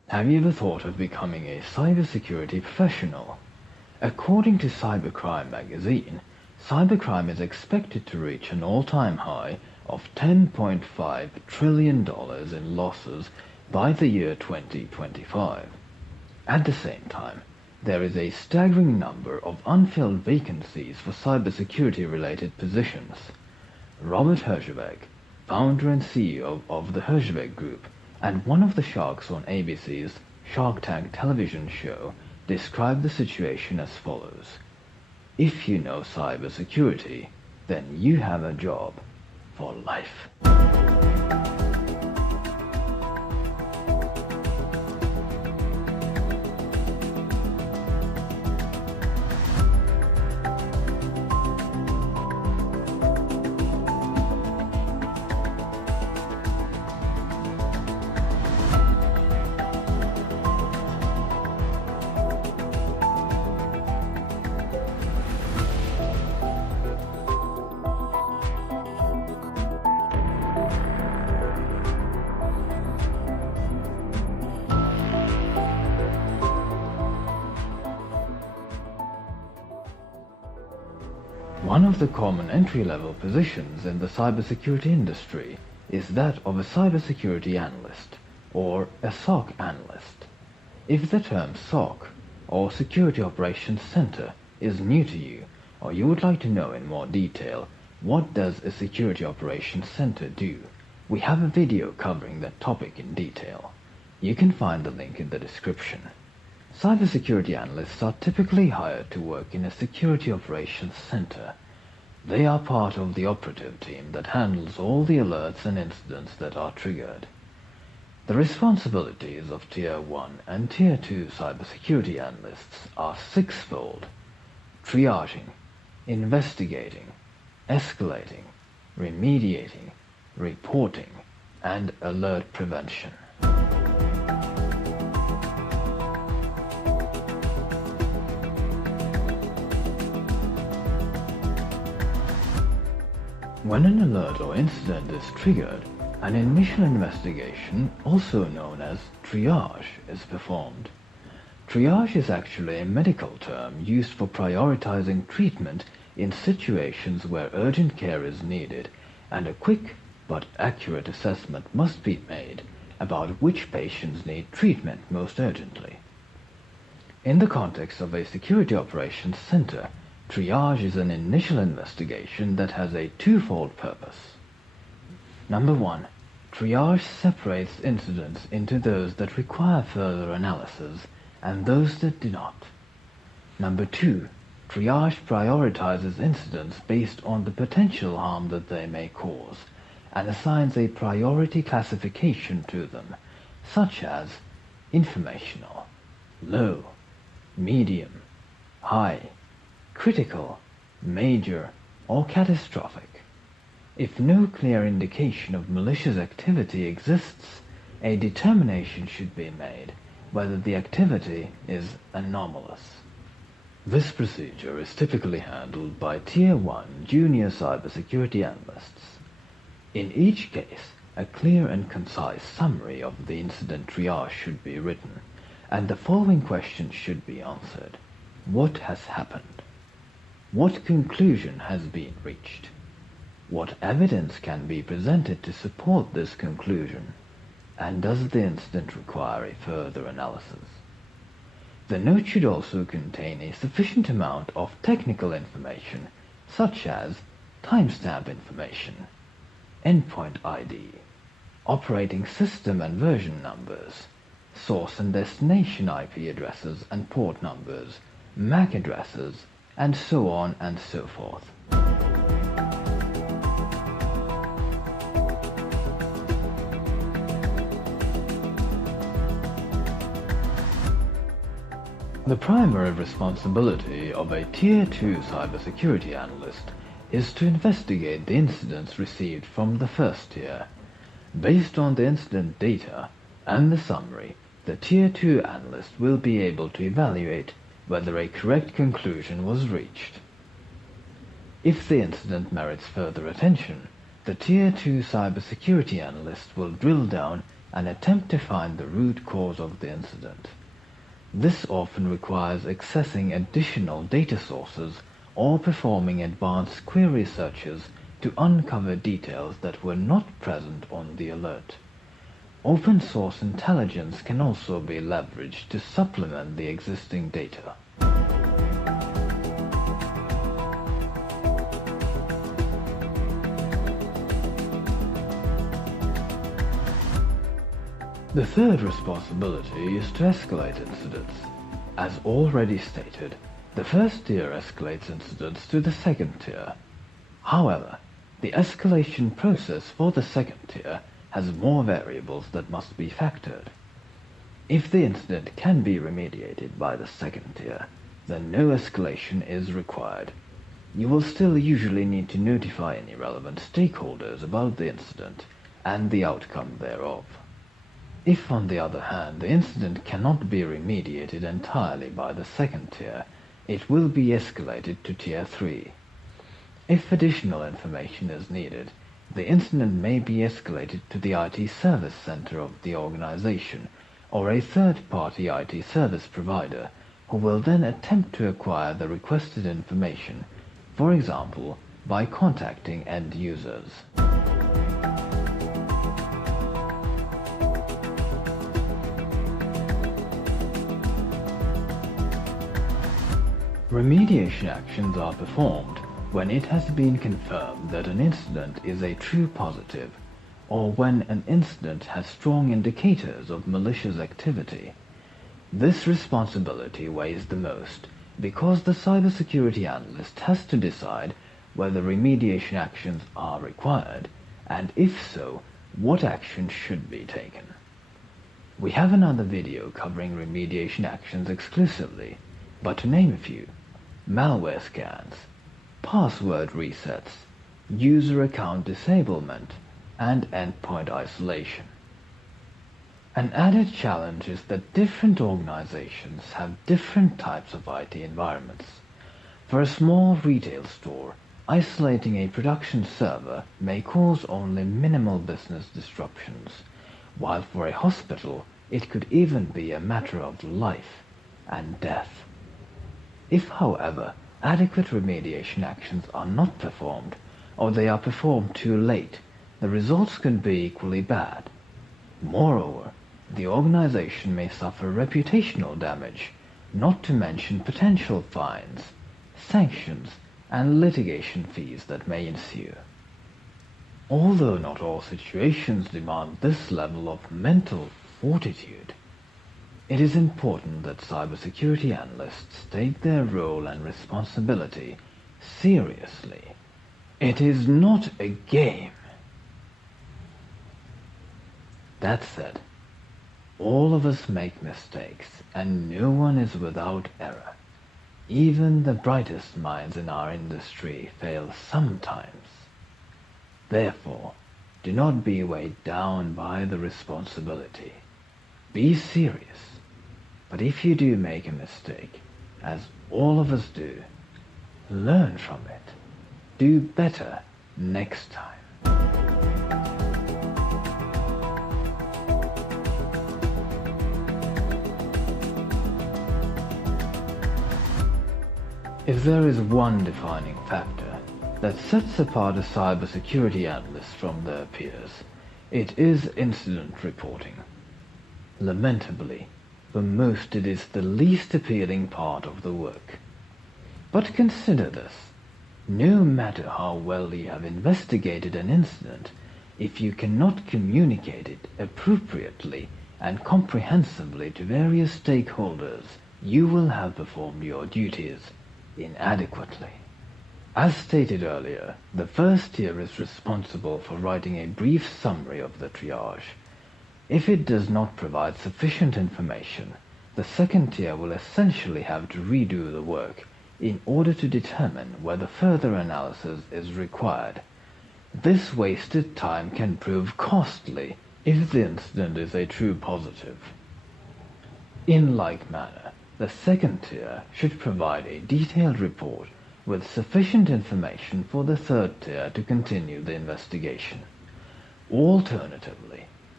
Have you ever thought of becoming a cybersecurity professional? According to Cybercrime magazine, cybercrime is expected to reach an all-time high of $10.5 trillion in losses by the year 2025. At the same time, there is a staggering number of unfilled vacancies for cybersecurity-related positions. Robert Herjavec, founder and CEO of the Herjavec Group and one of the sharks on ABC's Shark Tank television show, described the situation as follows. If you know cybersecurity, then you have a job for life. One of the common entry-level positions in the cybersecurity industry is that of a cybersecurity analyst, or a SOC analyst. If the term SOC, or Security Operations Center, is new to you, or you would like to know in more detail, what does a Security Operations Center do? We have a video covering that topic in detail. You can find the link in the description. Cybersecurity analysts are typically hired to work in a security operations center. They are part of the operative team that handles all the alerts and incidents that are triggered. The responsibilities of Tier 1 and Tier 2 cybersecurity analysts are sixfold: triaging, investigating, escalating, remediating, reporting, and alert prevention. When an alert or incident is triggered, an initial investigation, also known as triage, is performed. Triage is actually a medical term used for prioritizing treatment in situations where urgent care is needed, and a quick but accurate assessment must be made about which patients need treatment most urgently. In the context of a security operations center, triage is an initial investigation that has a twofold purpose. Number one, triage separates incidents into those that require further analysis and those that do not. Number two, triage prioritizes incidents based on the potential harm that they may cause and assigns a priority classification to them, such as informational, low, medium, high, critical, major, or catastrophic. If no clear indication of malicious activity exists, a determination should be made whether the activity is anomalous. This procedure is typically handled by Tier 1 junior cybersecurity analysts. In each case, a clear and concise summary of the incident triage should be written, and the following questions should be answered. What has happened? What conclusion has been reached? What evidence can be presented to support this conclusion? And does the incident require a further analysis? The note should also contain a sufficient amount of technical information, such as timestamp information, endpoint ID, operating system and version numbers, source and destination IP addresses and port numbers, MAC addresses, and so on and so forth. The primary responsibility of a Tier 2 cybersecurity analyst is to investigate the incidents received from the first tier. Based on the incident data and the summary, the Tier 2 analyst will be able to evaluate whether a correct conclusion was reached. If the incident merits further attention, the Tier 2 cybersecurity analyst will drill down and attempt to find the root cause of the incident. This often requires accessing additional data sources or performing advanced query searches to uncover details that were not present on the alert. Open source intelligence can also be leveraged to supplement the existing data. The third responsibility is to escalate incidents. As already stated, the first tier escalates incidents to the second tier. However, the escalation process for the second tier has more variables that must be factored. If the incident can be remediated by the second tier, then no escalation is required. You will still usually need to notify any relevant stakeholders about the incident and the outcome thereof. If, on the other hand, the incident cannot be remediated entirely by the second tier, it will be escalated to Tier 3. If additional information is needed, the incident may be escalated to the IT service center of the organization or a third-party IT service provider who will then attempt to acquire the requested information, for example, by contacting end users. Remediation actions are performed when it has been confirmed that an incident is a true positive, or when an incident has strong indicators of malicious activity. This responsibility weighs the most because the cybersecurity analyst has to decide whether remediation actions are required, and if so, what actions should be taken. We have another video covering remediation actions exclusively, but to name a few: malware scans, password resets, user account disablement, and endpoint isolation. An added challenge is that different organizations have different types of IT environments. For a small retail store, isolating a production server may cause only minimal business disruptions, while for a hospital it could even be a matter of life and death. If, however, adequate remediation actions are not performed, or they are performed too late, the results can be equally bad. Moreover, the organization may suffer reputational damage, not to mention potential fines, sanctions, and litigation fees that may ensue. Although not all situations demand this level of mental fortitude, it is important that cybersecurity analysts take their role and responsibility seriously. It is not a game. That said, all of us make mistakes, and no one is without error. Even the brightest minds in our industry fail sometimes. Therefore, do not be weighed down by the responsibility. Be serious. But if you do make a mistake, as all of us do, learn from it. Do better next time. If there is one defining factor that sets apart a cybersecurity analyst from their peers, it is incident reporting. Lamentably, for most it is the least appealing part of the work. But consider this: no matter how well you have investigated an incident, if you cannot communicate it appropriately and comprehensively to various stakeholders, you will have performed your duties inadequately. As stated earlier, the first tier is responsible for writing a brief summary of the triage. If it does not provide sufficient information, the second tier will essentially have to redo the work in order to determine whether further analysis is required. This wasted time can prove costly if the incident is a true positive. In like manner, the second tier should provide a detailed report with sufficient information for the third tier to continue the investigation. Alternatively,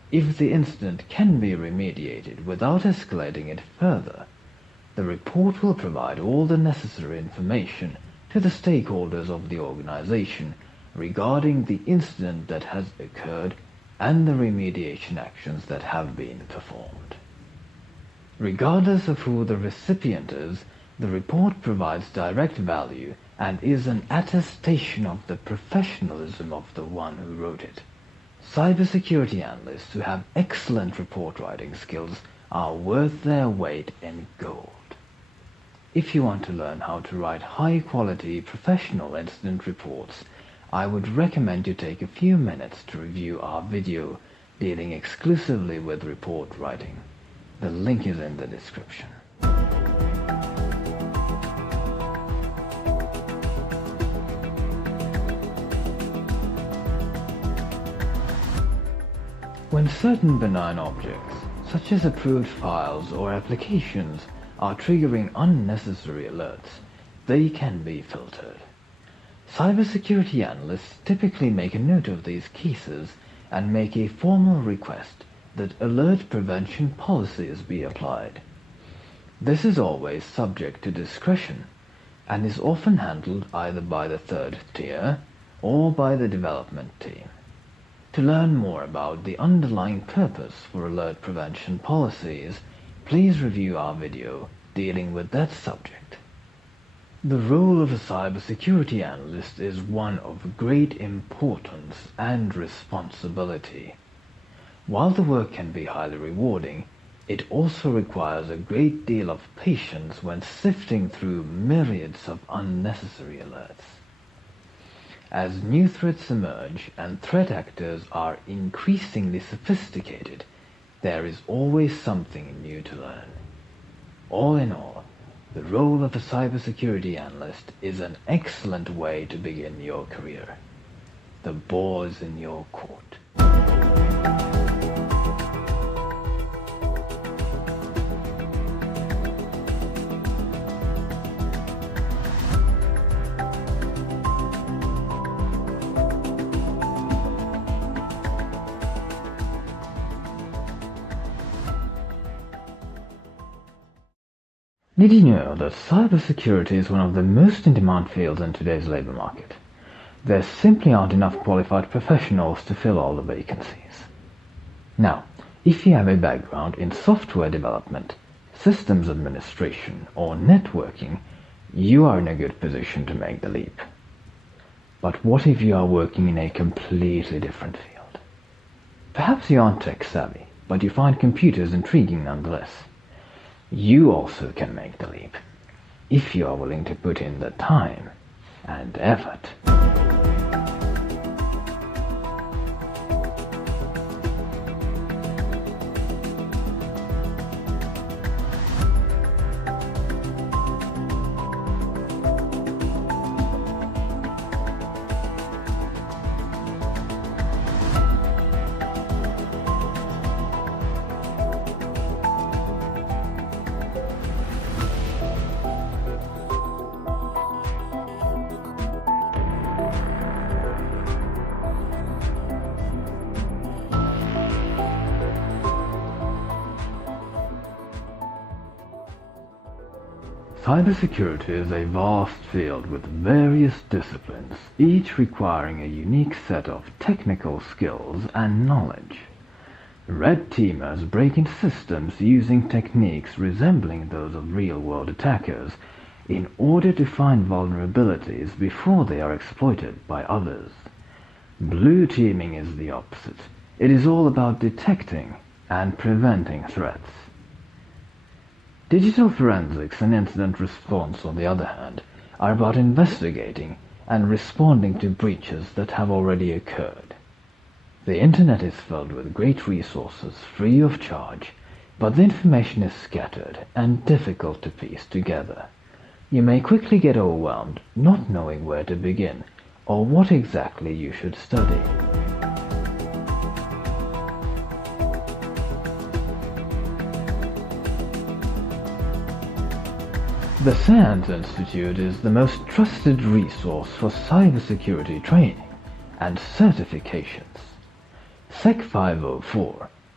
if the incident can be remediated without escalating it further, the report will provide all the necessary information to the stakeholders of the organization regarding the incident that has occurred and the remediation actions that have been performed. Regardless of who the recipient is, the report provides direct value and is an attestation of the professionalism of the one who wrote it. Cybersecurity analysts who have excellent report writing skills are worth their weight in gold. If you want to learn how to write high-quality professional incident reports, I would recommend you take a few minutes to review our video dealing exclusively with report writing. The link is in the description. When certain benign objects, such as approved files or applications, are triggering unnecessary alerts, they can be filtered. Cybersecurity analysts typically make a note of these cases and make a formal request that alert prevention policies be applied. This is always subject to discretion and is often handled either by the third tier or by the development team. To learn more about the underlying purpose for alert prevention policies, please review our video dealing with that subject. The role of a cybersecurity analyst is one of great importance and responsibility. While the work can be highly rewarding, it also requires a great deal of patience when sifting through myriads of unnecessary alerts. As new threats emerge and threat actors are increasingly sophisticated, there is always something new to learn. All in all, the role of a cybersecurity analyst is an excellent way to begin your career. The ball is in your court. Did you know that cybersecurity is one of the most in-demand fields in today's labor market? There simply aren't enough qualified professionals to fill all the vacancies. Now, if you have a background in software development, systems administration, or networking, you are in a good position to make the leap. But what if you are working in a completely different field? Perhaps you aren't tech-savvy, but you find computers intriguing nonetheless. You also can make the leap, if you are willing to put in the time and effort. Cybersecurity is a vast field with various disciplines, each requiring a unique set of technical skills and knowledge. Red teamers break into systems using techniques resembling those of real-world attackers in order to find vulnerabilities before they are exploited by others. Blue teaming is the opposite. It is all about detecting and preventing threats. Digital forensics and incident response, on the other hand, are about investigating and responding to breaches that have already occurred. The internet is filled with great resources free of charge, but the information is scattered and difficult to piece together. You may quickly get overwhelmed, not knowing where to begin or what exactly you should study. The SANS Institute is the most trusted resource for cybersecurity training and certifications. SEC 504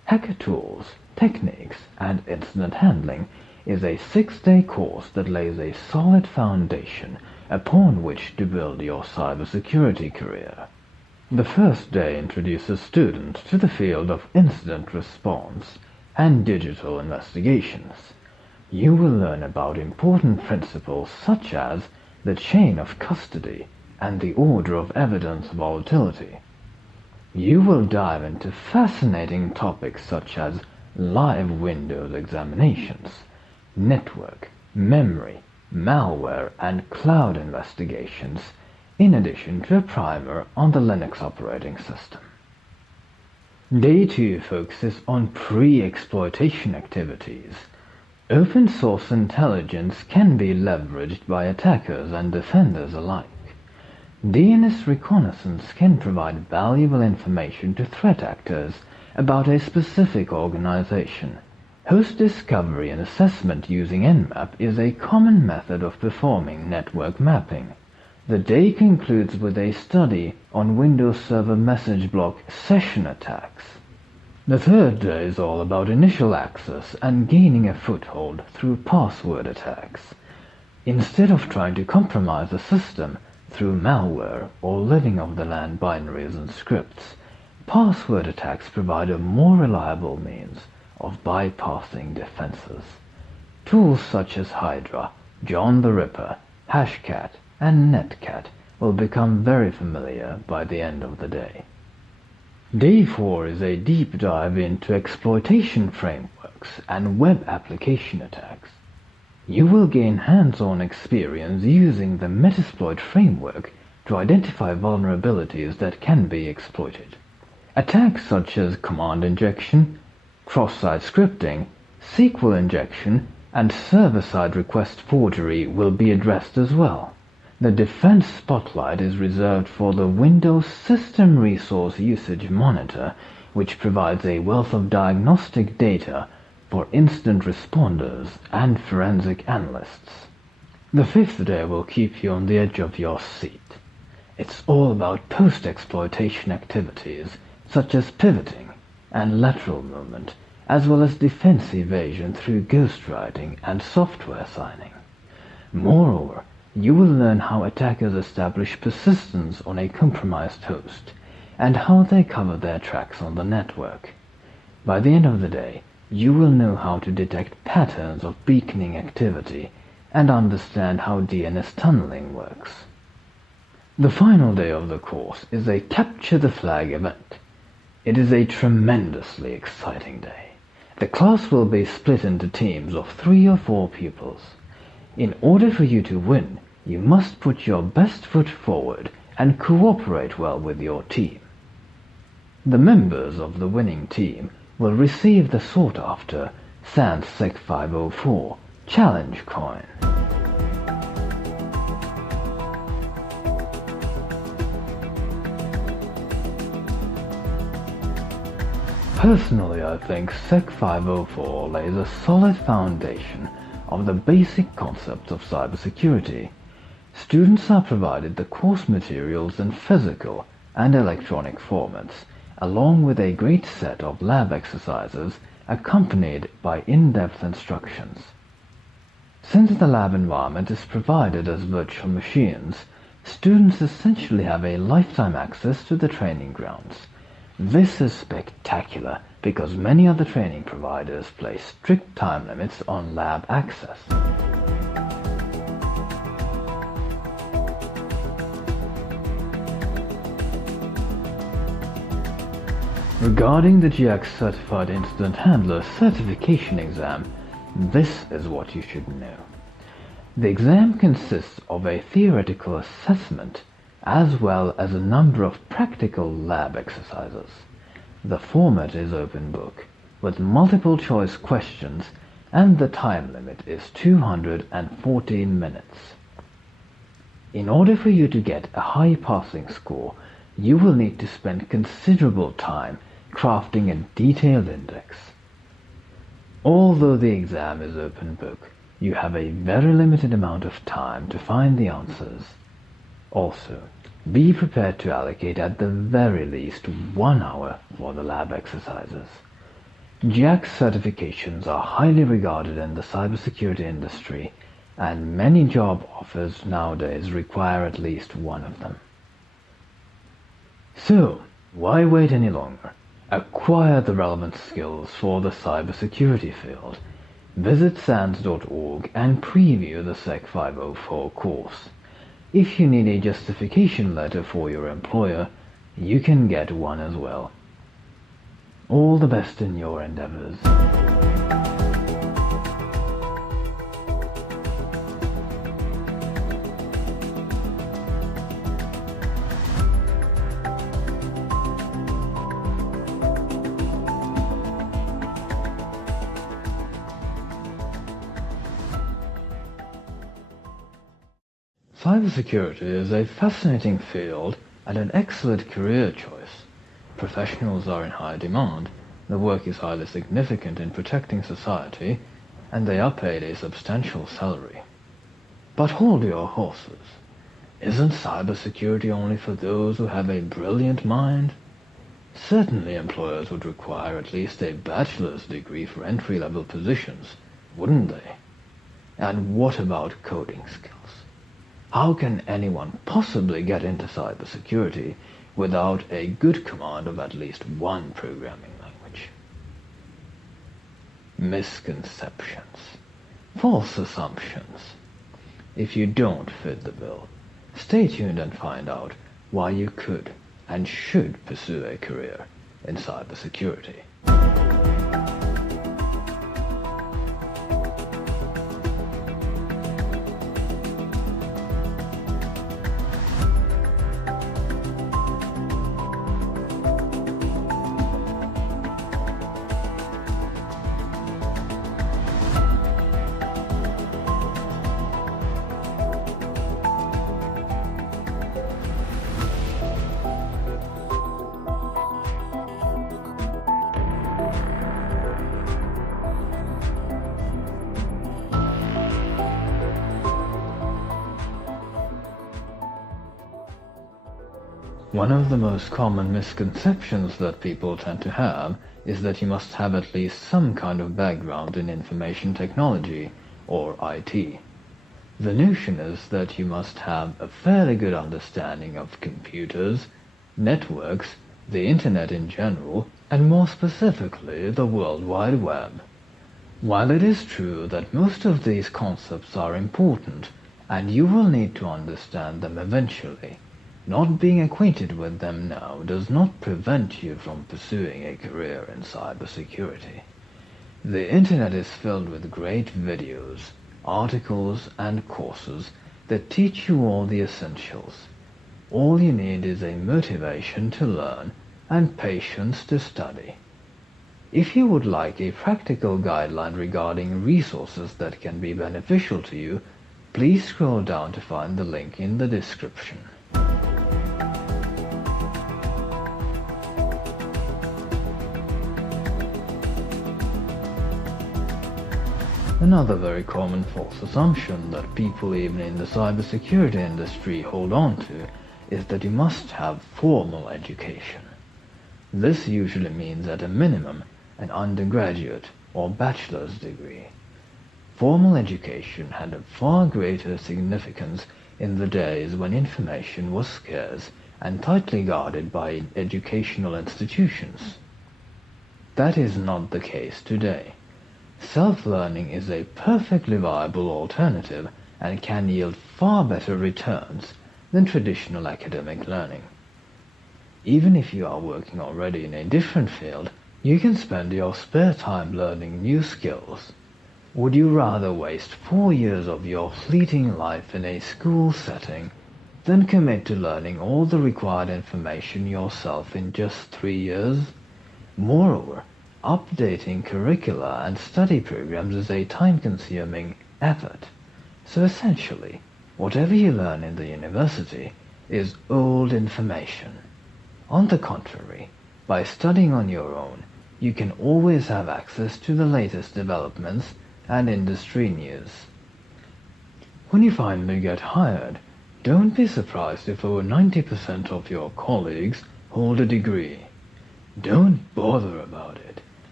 Hacker Tools, Techniques, and Incident Handling is a 6-day course that lays a solid foundation upon which to build your cybersecurity career. The first day introduces students to the field of incident response and digital investigations. You will learn about important principles such as the chain of custody and the order of evidence volatility. You will dive into fascinating topics such as live Windows examinations, network, memory, malware, and cloud investigations, in addition to a primer on the Linux operating system. Day 2 focuses on pre-exploitation activities. Open source intelligence can be leveraged by attackers and defenders alike. DNS reconnaissance can provide valuable information to threat actors about a specific organization. Host discovery and assessment using Nmap is a common method of performing network mapping. The day concludes with a study on Windows Server message block session attacks. The third day is all about initial access and gaining a foothold through password attacks. Instead of trying to compromise the system through malware or living off the land binaries and scripts, password attacks provide a more reliable means of bypassing defenses. Tools such as Hydra, John the Ripper, Hashcat, and Netcat will become very familiar by the end of the day. Day 4 is a deep dive into exploitation frameworks and web application attacks. You will gain hands-on experience using the Metasploit framework to identify vulnerabilities that can be exploited. Attacks such as command injection, cross-site scripting, SQL injection, and server-side request forgery will be addressed as well. The defense spotlight is reserved for the Windows System Resource Usage Monitor, which provides a wealth of diagnostic data for incident responders and forensic analysts. The 5th day will keep you on the edge of your seat. It's all about post-exploitation activities such as pivoting and lateral movement, as well as defense evasion through ghostwriting and software signing. Moreover, you will learn how attackers establish persistence on a compromised host, and how they cover their tracks on the network. By the end of the day, you will know how to detect patterns of beaconing activity and understand how DNS tunneling works. The final day of the course is a Capture the Flag event. It is a tremendously exciting day. The class will be split into teams of 3 or 4 pupils. In order for you to win, you must put your best foot forward and cooperate well with your team. The members of the winning team will receive the sought-after SANS Sec 504 Challenge Coin. Personally, I think Sec 504 lays a solid foundation of the basic concepts of cybersecurity. Students are provided the course materials in physical and electronic formats, along with a great set of lab exercises accompanied by in-depth instructions. Since the lab environment is provided as virtual machines, students essentially have a lifetime access to the training grounds. This is spectacular because many of the training providers place strict time limits on lab access. Regarding the GX Certified Incident Handler certification exam, this is what you should know. The exam consists of a theoretical assessment as well as a number of practical lab exercises. The format is open book, with multiple choice questions, and the time limit is 214 minutes. In order for you to get a high passing score, you will need to spend considerable time crafting a detailed index. Although the exam is open book, you have a very limited amount of time to find the answers. Also, be prepared to allocate at the very least 1 hour for the lab exercises. JAX certifications are highly regarded in the cybersecurity industry, and many job offers nowadays require at least one of them. So, why wait any longer? Acquire the relevant skills for the cybersecurity field. Visit SANS.org and preview the Sec 504 course. If you need a justification letter for your employer, you can get one as well. All the best in your endeavors. Cybersecurity is a fascinating field and an excellent career choice. Professionals are in high demand, the work is highly significant in protecting society, and they are paid a substantial salary. But hold your horses. Isn't cybersecurity only for those who have a brilliant mind? Certainly employers would require at least a bachelor's degree for entry-level positions, wouldn't they? And what about coding skills? How can anyone possibly get into cybersecurity without a good command of at least one programming language? Misconceptions. False assumptions. If you don't fit the bill, stay tuned and find out why you could and should pursue a career in cybersecurity. One of the most common misconceptions that people tend to have is that you must have at least some kind of background in information technology, or IT. The notion is that you must have a fairly good understanding of computers, networks, the internet in general, and more specifically the World Wide Web. While it is true that most of these concepts are important, and you will need to understand them eventually, not being acquainted with them now does not prevent you from pursuing a career in cybersecurity. The internet is filled with great videos, articles, and courses that teach you all the essentials. All you need is a motivation to learn and patience to study. If you would like a practical guideline regarding resources that can be beneficial to you, please scroll down to find the link in the description. Another very common false assumption that people even in the cybersecurity industry hold on to is that you must have formal education. This usually means at a minimum an undergraduate or bachelor's degree. Formal education had a far greater significance in the days when information was scarce and tightly guarded by educational institutions. That is not the case today. Self-learning is a perfectly viable alternative and can yield far better returns than traditional academic learning. Even if you are working already in a different field, you can spend your spare time learning new skills. Would you rather waste 4 years of your fleeting life in a school setting than commit to learning all the required information yourself in just 3 years? Moreover, updating curricula and study programs is a time-consuming effort. So essentially, whatever you learn in the university is old information. On the contrary, by studying on your own, you can always have access to the latest developments and industry news. When you finally get hired, don't be surprised if over 90% of your colleagues hold a degree. Don't bother about it.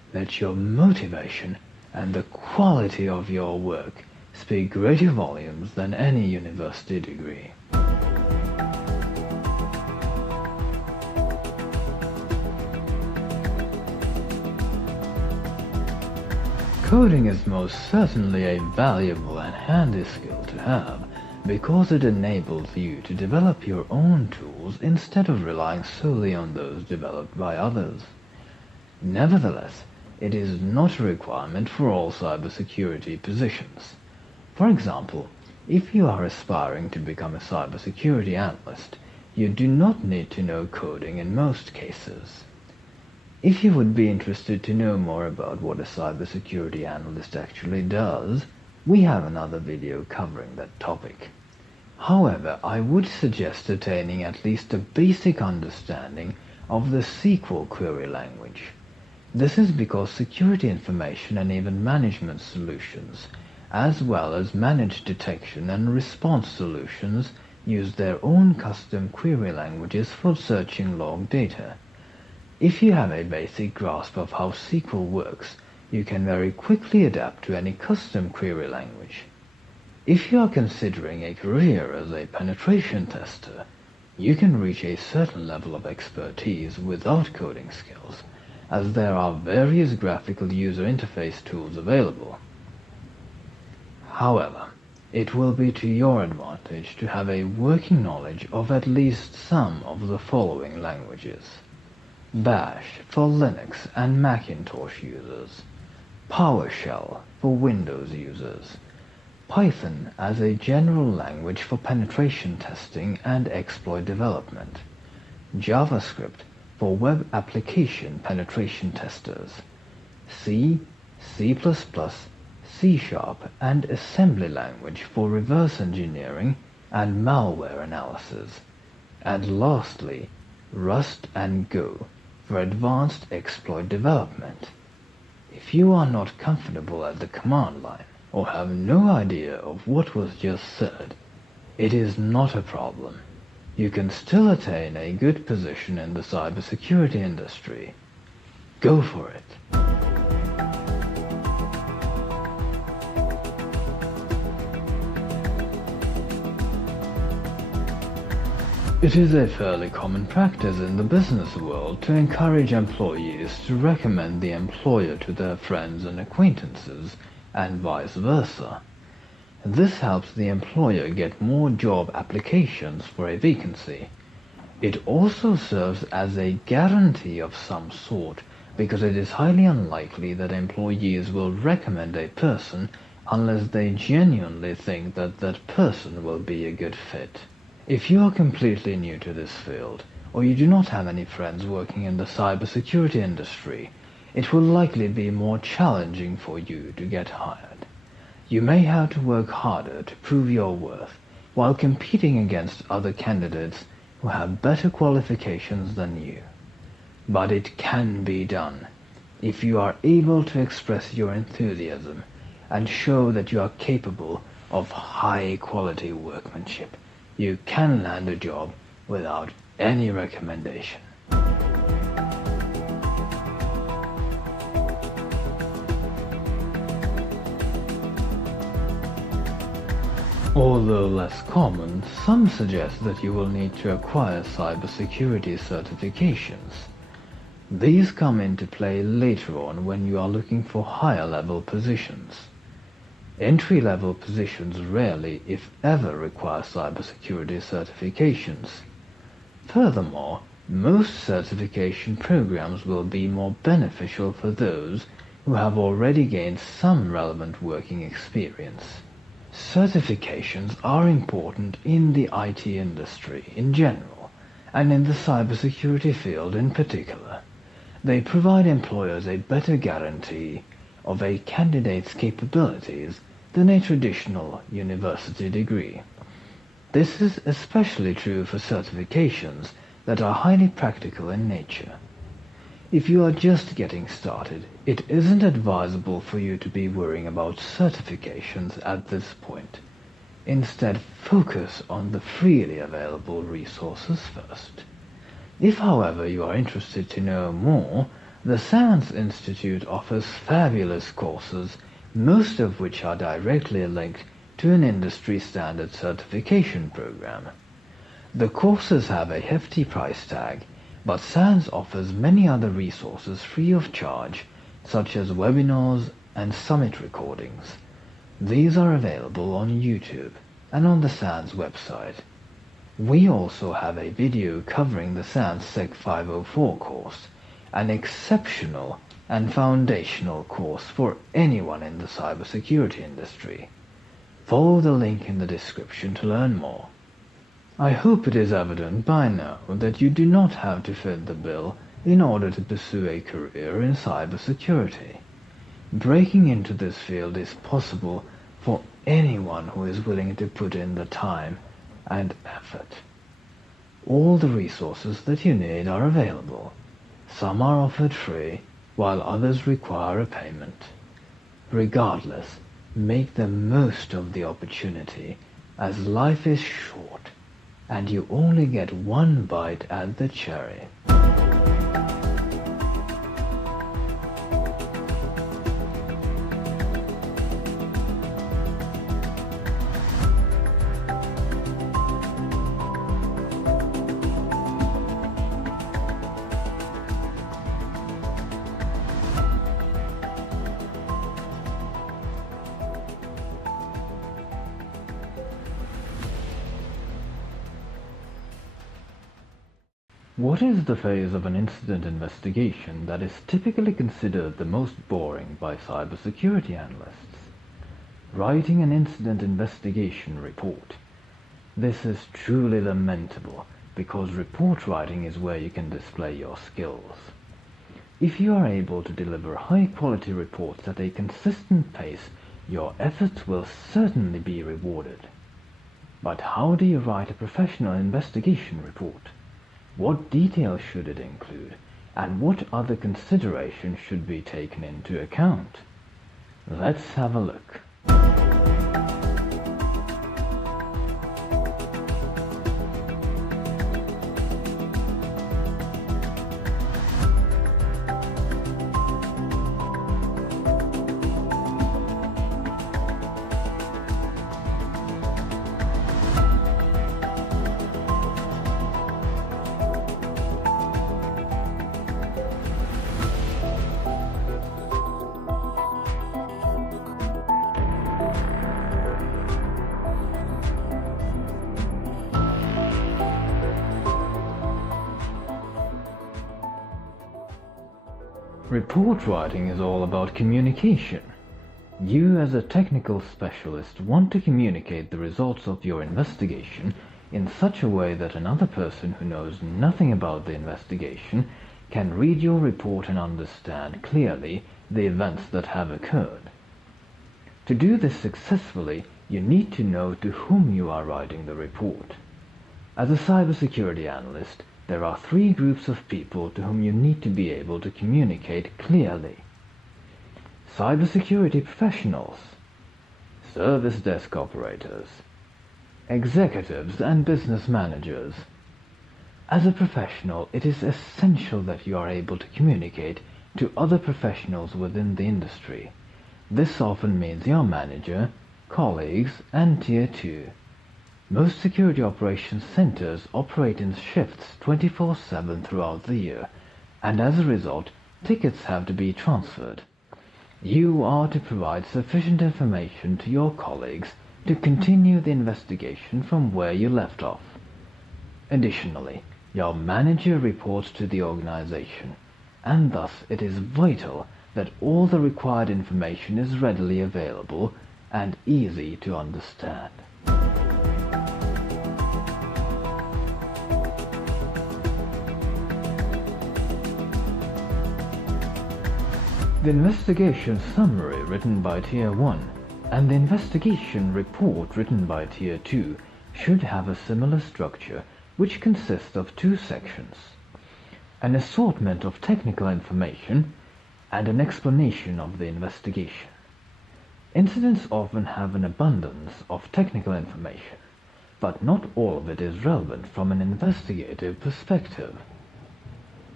Let your motivation and the quality of your work speak greater volumes than any university degree. Coding is most certainly a valuable and handy skill to have because it enables you to develop your own tools instead of relying solely on those developed by others. Nevertheless, it is not a requirement for all cybersecurity positions. For example, if you are aspiring to become a cybersecurity analyst, you do not need to know coding in most cases. If you would be interested to know more about what a cybersecurity analyst actually does, we have another video covering that topic. However, I would suggest attaining at least a basic understanding of the SQL query language. This is because security information and even management solutions, as well as managed detection and response solutions, use their own custom query languages for searching log data. If you have a basic grasp of how SQL works, you can very quickly adapt to any custom query language. If you are considering a career as a penetration tester, you can reach a certain level of expertise without coding skills, as there are various graphical user interface tools available. However, it will be to your advantage to have a working knowledge of at least some of the following languages: Bash for Linux and Macintosh users, PowerShell for Windows users, Python as a general language for penetration testing and exploit development, JavaScript for web application penetration testers, C, C++, C#, and assembly language for reverse engineering and malware analysis, and lastly, Rust and Go for advanced exploit development. If you are not comfortable at the command line or have no idea of what was just said, it is not a problem. You can still attain a good position in the cybersecurity industry. Go for it. It is a fairly common practice in the business world to encourage employees to recommend the employer to their friends and acquaintances, and vice versa. This helps the employer get more job applications for a vacancy. It also serves as a guarantee of some sort, because it is highly unlikely that employees will recommend a person unless they genuinely think that that person will be a good fit. If you are completely new to this field, or you do not have any friends working in the cybersecurity industry, it will likely be more challenging for you to get hired. You may have to work harder to prove your worth while competing against other candidates who have better qualifications than you. But it can be done if you are able to express your enthusiasm and show that you are capable of high-quality workmanship. You can land a job without any recommendation. Although less common, some suggest that you will need to acquire cybersecurity certifications. These come into play later on when you are looking for higher level positions. Entry-level positions rarely, if ever, require cybersecurity certifications. Furthermore, most certification programs will be more beneficial for those who have already gained some relevant working experience. Certifications are important in the IT industry in general, and in the cybersecurity field in particular. They provide employers a better guarantee of a candidate's capabilities than a traditional university degree. This is especially true for certifications that are highly practical in nature. If you are just getting started, it isn't advisable for you to be worrying about certifications at this point. Instead, focus on the freely available resources first. If, however, you are interested to know more, The SANS Institute offers fabulous courses, most of which are directly linked to an industry standard certification program. The courses have a hefty price tag, but SANS offers many other resources free of charge, such as webinars and summit recordings. These are available on YouTube and on the SANS website. We also have a video covering the SANS Sec 504 course, an exceptional and foundational course for anyone in the cybersecurity industry. Follow the link in the description to learn more. I hope it is evident by now that you do not have to fit the bill in order to pursue a career in cybersecurity. Breaking into this field is possible for anyone who is willing to put in the time and effort. All the resources that you need are available. Some are offered free, while others require a payment. Regardless, make the most of the opportunity, as life is short, and you only get one bite at the cherry. What is the phase of an incident investigation that is typically considered the most boring by cybersecurity analysts? Writing an incident investigation report. This is truly lamentable, because report writing is where you can display your skills. If you are able to deliver high-quality reports at a consistent pace, your efforts will certainly be rewarded. But how do you write a professional investigation report? What details should it include, and what other considerations should be taken into account? Let's have a look. Report writing is all about communication. You, as a technical specialist, want to communicate the results of your investigation in such a way that another person who knows nothing about the investigation can read your report and understand clearly the events that have occurred. To do this successfully, you need to know to whom you are writing the report. As a cybersecurity analyst, there are three groups of people to whom you need to be able to communicate clearly. Cybersecurity professionals, service desk operators, executives and business managers. As a professional, it is essential that you are able to communicate to other professionals within the industry. This often means your manager, colleagues, and Tier 2. Most security operations centers operate in shifts 24/7 throughout the year, and as a result, tickets have to be transferred. You are to provide sufficient information to your colleagues to continue the investigation from where you left off. Additionally, your manager reports to the organization, and thus it is vital that all the required information is readily available and easy to understand. The investigation summary written by Tier 1 and the investigation report written by Tier 2 should have a similar structure, which consists of two sections: an assortment of technical information and an explanation of the investigation. Incidents often have an abundance of technical information, but not all of it is relevant from an investigative perspective.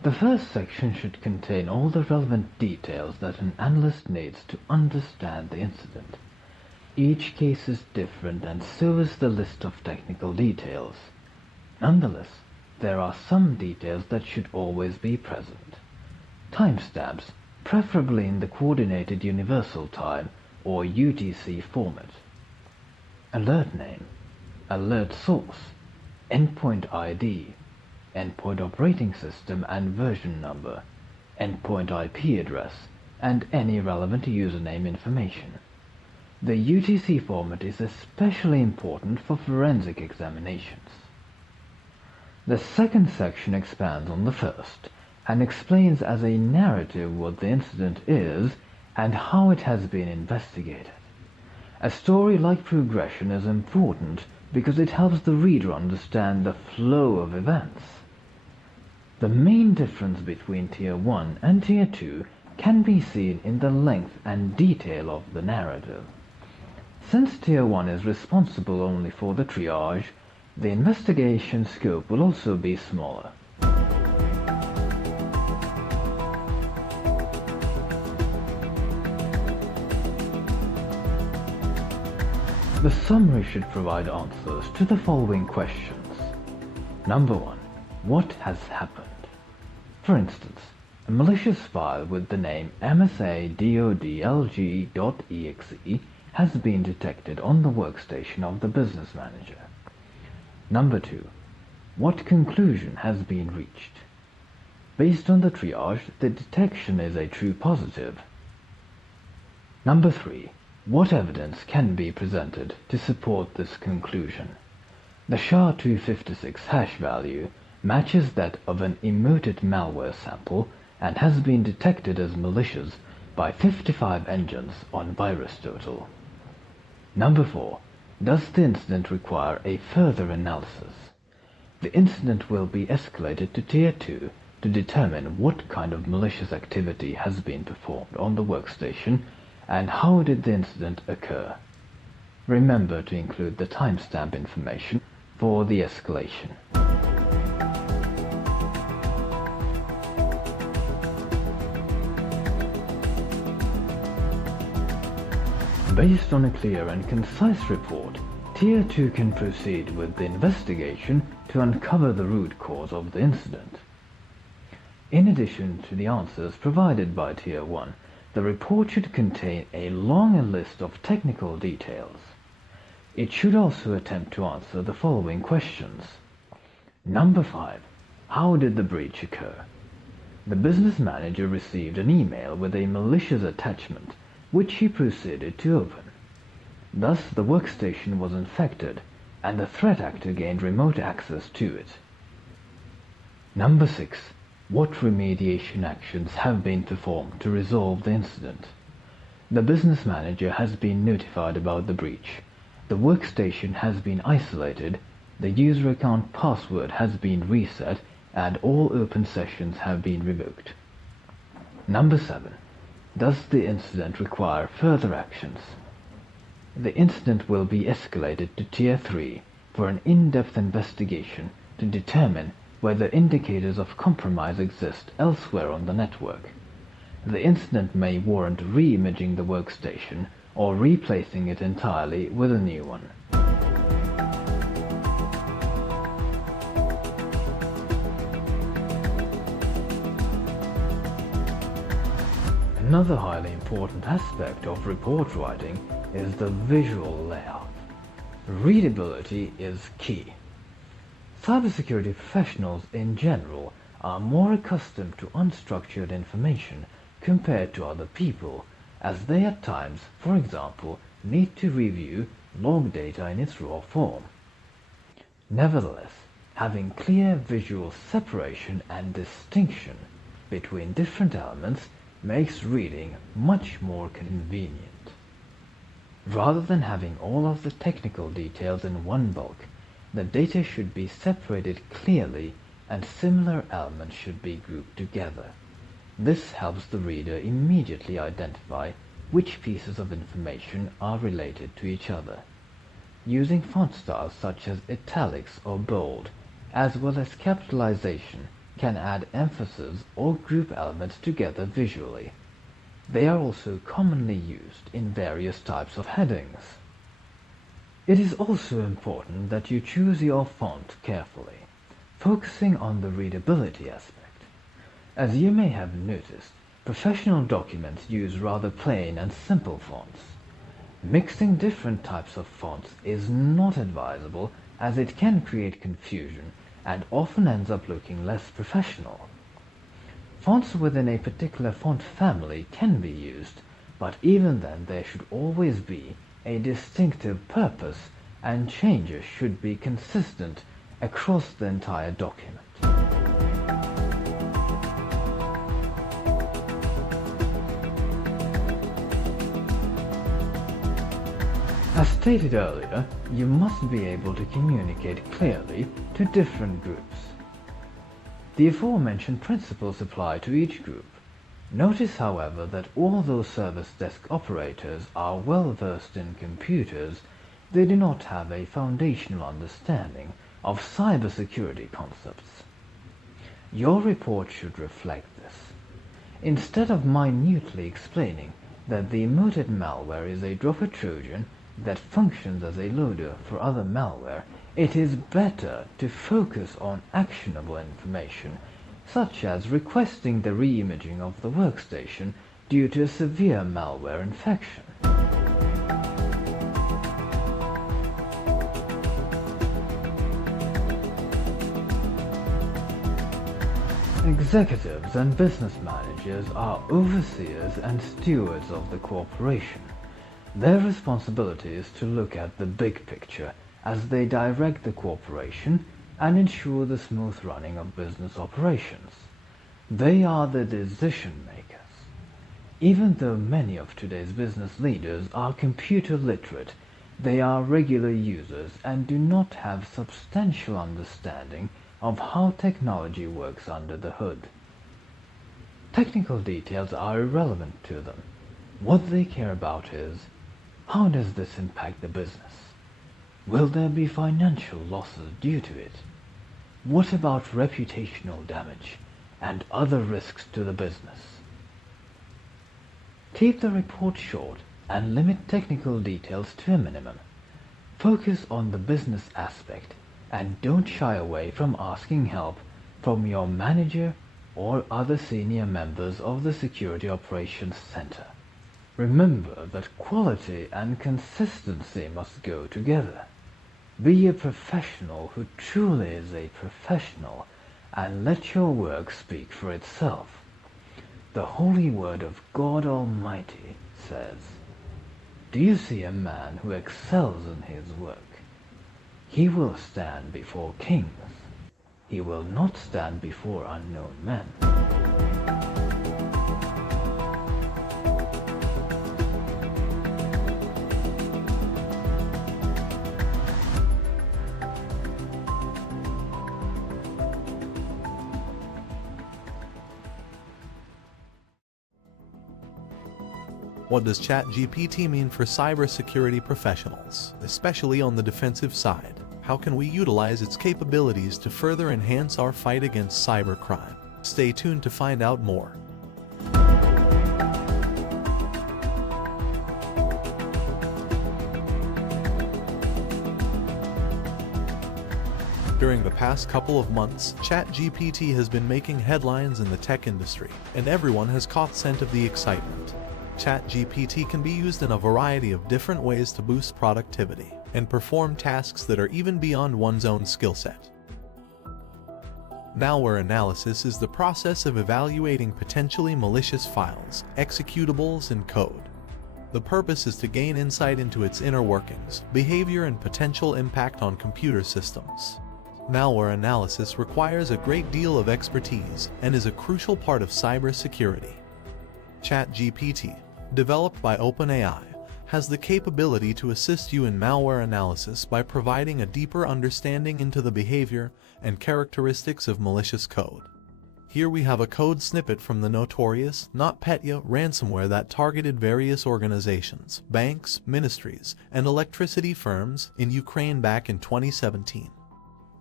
The first section should contain all the relevant details that an analyst needs to understand the incident. Each case is different, and so is the list of technical details. Nonetheless, there are some details that should always be present. Timestamps, preferably in the Coordinated Universal Time or UTC format. Alert name, alert source, endpoint ID, endpoint operating system and version number, endpoint IP address, and any relevant username information. The UTC format is especially important for forensic examinations. The second section expands on the first and explains as a narrative what the incident is and how it has been investigated. A story-like progression is important because it helps the reader understand the flow of events. The main difference between Tier 1 and Tier 2 can be seen in the length and detail of the narrative. Since Tier 1 is responsible only for the triage, the investigation scope will also be smaller. The summary should provide answers to the following questions. Number 1. What has happened? For instance, a malicious file with the name msa.dodlg.exe has been detected on the workstation of the business manager. Number 2. What conclusion has been reached? Based on the triage, the detection is a true positive. Number 3. What evidence can be presented to support this conclusion? The SHA-256 hash value matches that of an emoted malware sample and has been detected as malicious by 55 engines on VirusTotal. Number 4. Does the incident require a further analysis? The incident will be escalated to Tier 2 to determine what kind of malicious activity has been performed on the workstation and how did the incident occur. Remember to include the timestamp information for the escalation. Based on a clear and concise report, Tier 2 can proceed with the investigation to uncover the root cause of the incident. In addition to the answers provided by Tier 1, the report should contain a long list of technical details. It should also attempt to answer the following questions. Number 5. How did the breach occur? The business manager received an email with a malicious attachment, which he proceeded to open. Thus, the workstation was infected, and the threat actor gained remote access to it. Number 6. What remediation actions have been performed to resolve the incident? The business manager has been notified about the breach. The workstation has been isolated, the user account password has been reset, and all open sessions have been revoked. Number 7. Does the incident require further actions? The incident will be escalated to Tier 3 for an in-depth investigation to determine whether indicators of compromise exist elsewhere on the network. The incident may warrant re-imaging the workstation or replacing it entirely with a new one. Another highly important aspect of report writing is the visual layout. Readability is key. Cybersecurity professionals in general are more accustomed to unstructured information compared to other people, as they at times, for example, need to review log data in its raw form. Nevertheless, having clear visual separation and distinction between different elements makes reading much more convenient. Rather than having all of the technical details in one bulk, the data should be separated clearly and similar elements should be grouped together. This helps the reader immediately identify which pieces of information are related to each other. Using font styles such as italics or bold, as well as capitalization, can add emphasis or group elements together visually. They are also commonly used in various types of headings. It is also important that you choose your font carefully, focusing on the readability aspect. As you may have noticed, professional documents use rather plain and simple fonts. Mixing different types of fonts is not advisable, as it can create confusion and often ends up looking less professional. Fonts within a particular font family can be used, but even then there should always be a distinctive purpose, and changes should be consistent across the entire document. As stated earlier, you must be able to communicate clearly to different groups. The aforementioned principles apply to each group. Notice, however, that although service desk operators are well versed in computers, they do not have a foundational understanding of cybersecurity concepts. Your report should reflect this. Instead of minutely explaining that the emoted malware is a dropper Trojan that functions as a loader for other malware, it is better to focus on actionable information, such as requesting the re-imaging of the workstation due to a severe malware infection. Executives and business managers are overseers and stewards of the corporation. Their responsibility is to look at the big picture as they direct the corporation and ensure the smooth running of business operations. They are the decision makers. Even though many of today's business leaders are computer literate, they are regular users and do not have substantial understanding of how technology works under the hood. Technical details are irrelevant to them. What they care about is, how does this impact the business? Will there be financial losses due to it? What about reputational damage and other risks to the business? Keep the report short and limit technical details to a minimum. Focus on the business aspect and don't shy away from asking help from your manager or other senior members of the Security Operations Center. Remember that quality and consistency must go together. Be a professional who truly is a professional, and let your work speak for itself. The holy word of God Almighty says, "Do you see a man who excels in his work? He will stand before kings. He will not stand before unknown men." What does ChatGPT mean for cybersecurity professionals, especially on the defensive side? How can we utilize its capabilities to further enhance our fight against cybercrime? Stay tuned to find out more. During the past couple of months, ChatGPT has been making headlines in the tech industry, and everyone has caught scent of the excitement. ChatGPT can be used in a variety of different ways to boost productivity and perform tasks that are even beyond one's own skill set. Malware analysis is the process of evaluating potentially malicious files, executables, and code. The purpose is to gain insight into its inner workings, behavior, and potential impact on computer systems. Malware analysis requires a great deal of expertise and is a crucial part of cybersecurity. ChatGPT, developed by OpenAI, has the capability to assist you in malware analysis by providing a deeper understanding into the behavior and characteristics of malicious code. Here we have a code snippet from the notorious NotPetya ransomware that targeted various organizations, banks, ministries, and electricity firms in Ukraine back in 2017.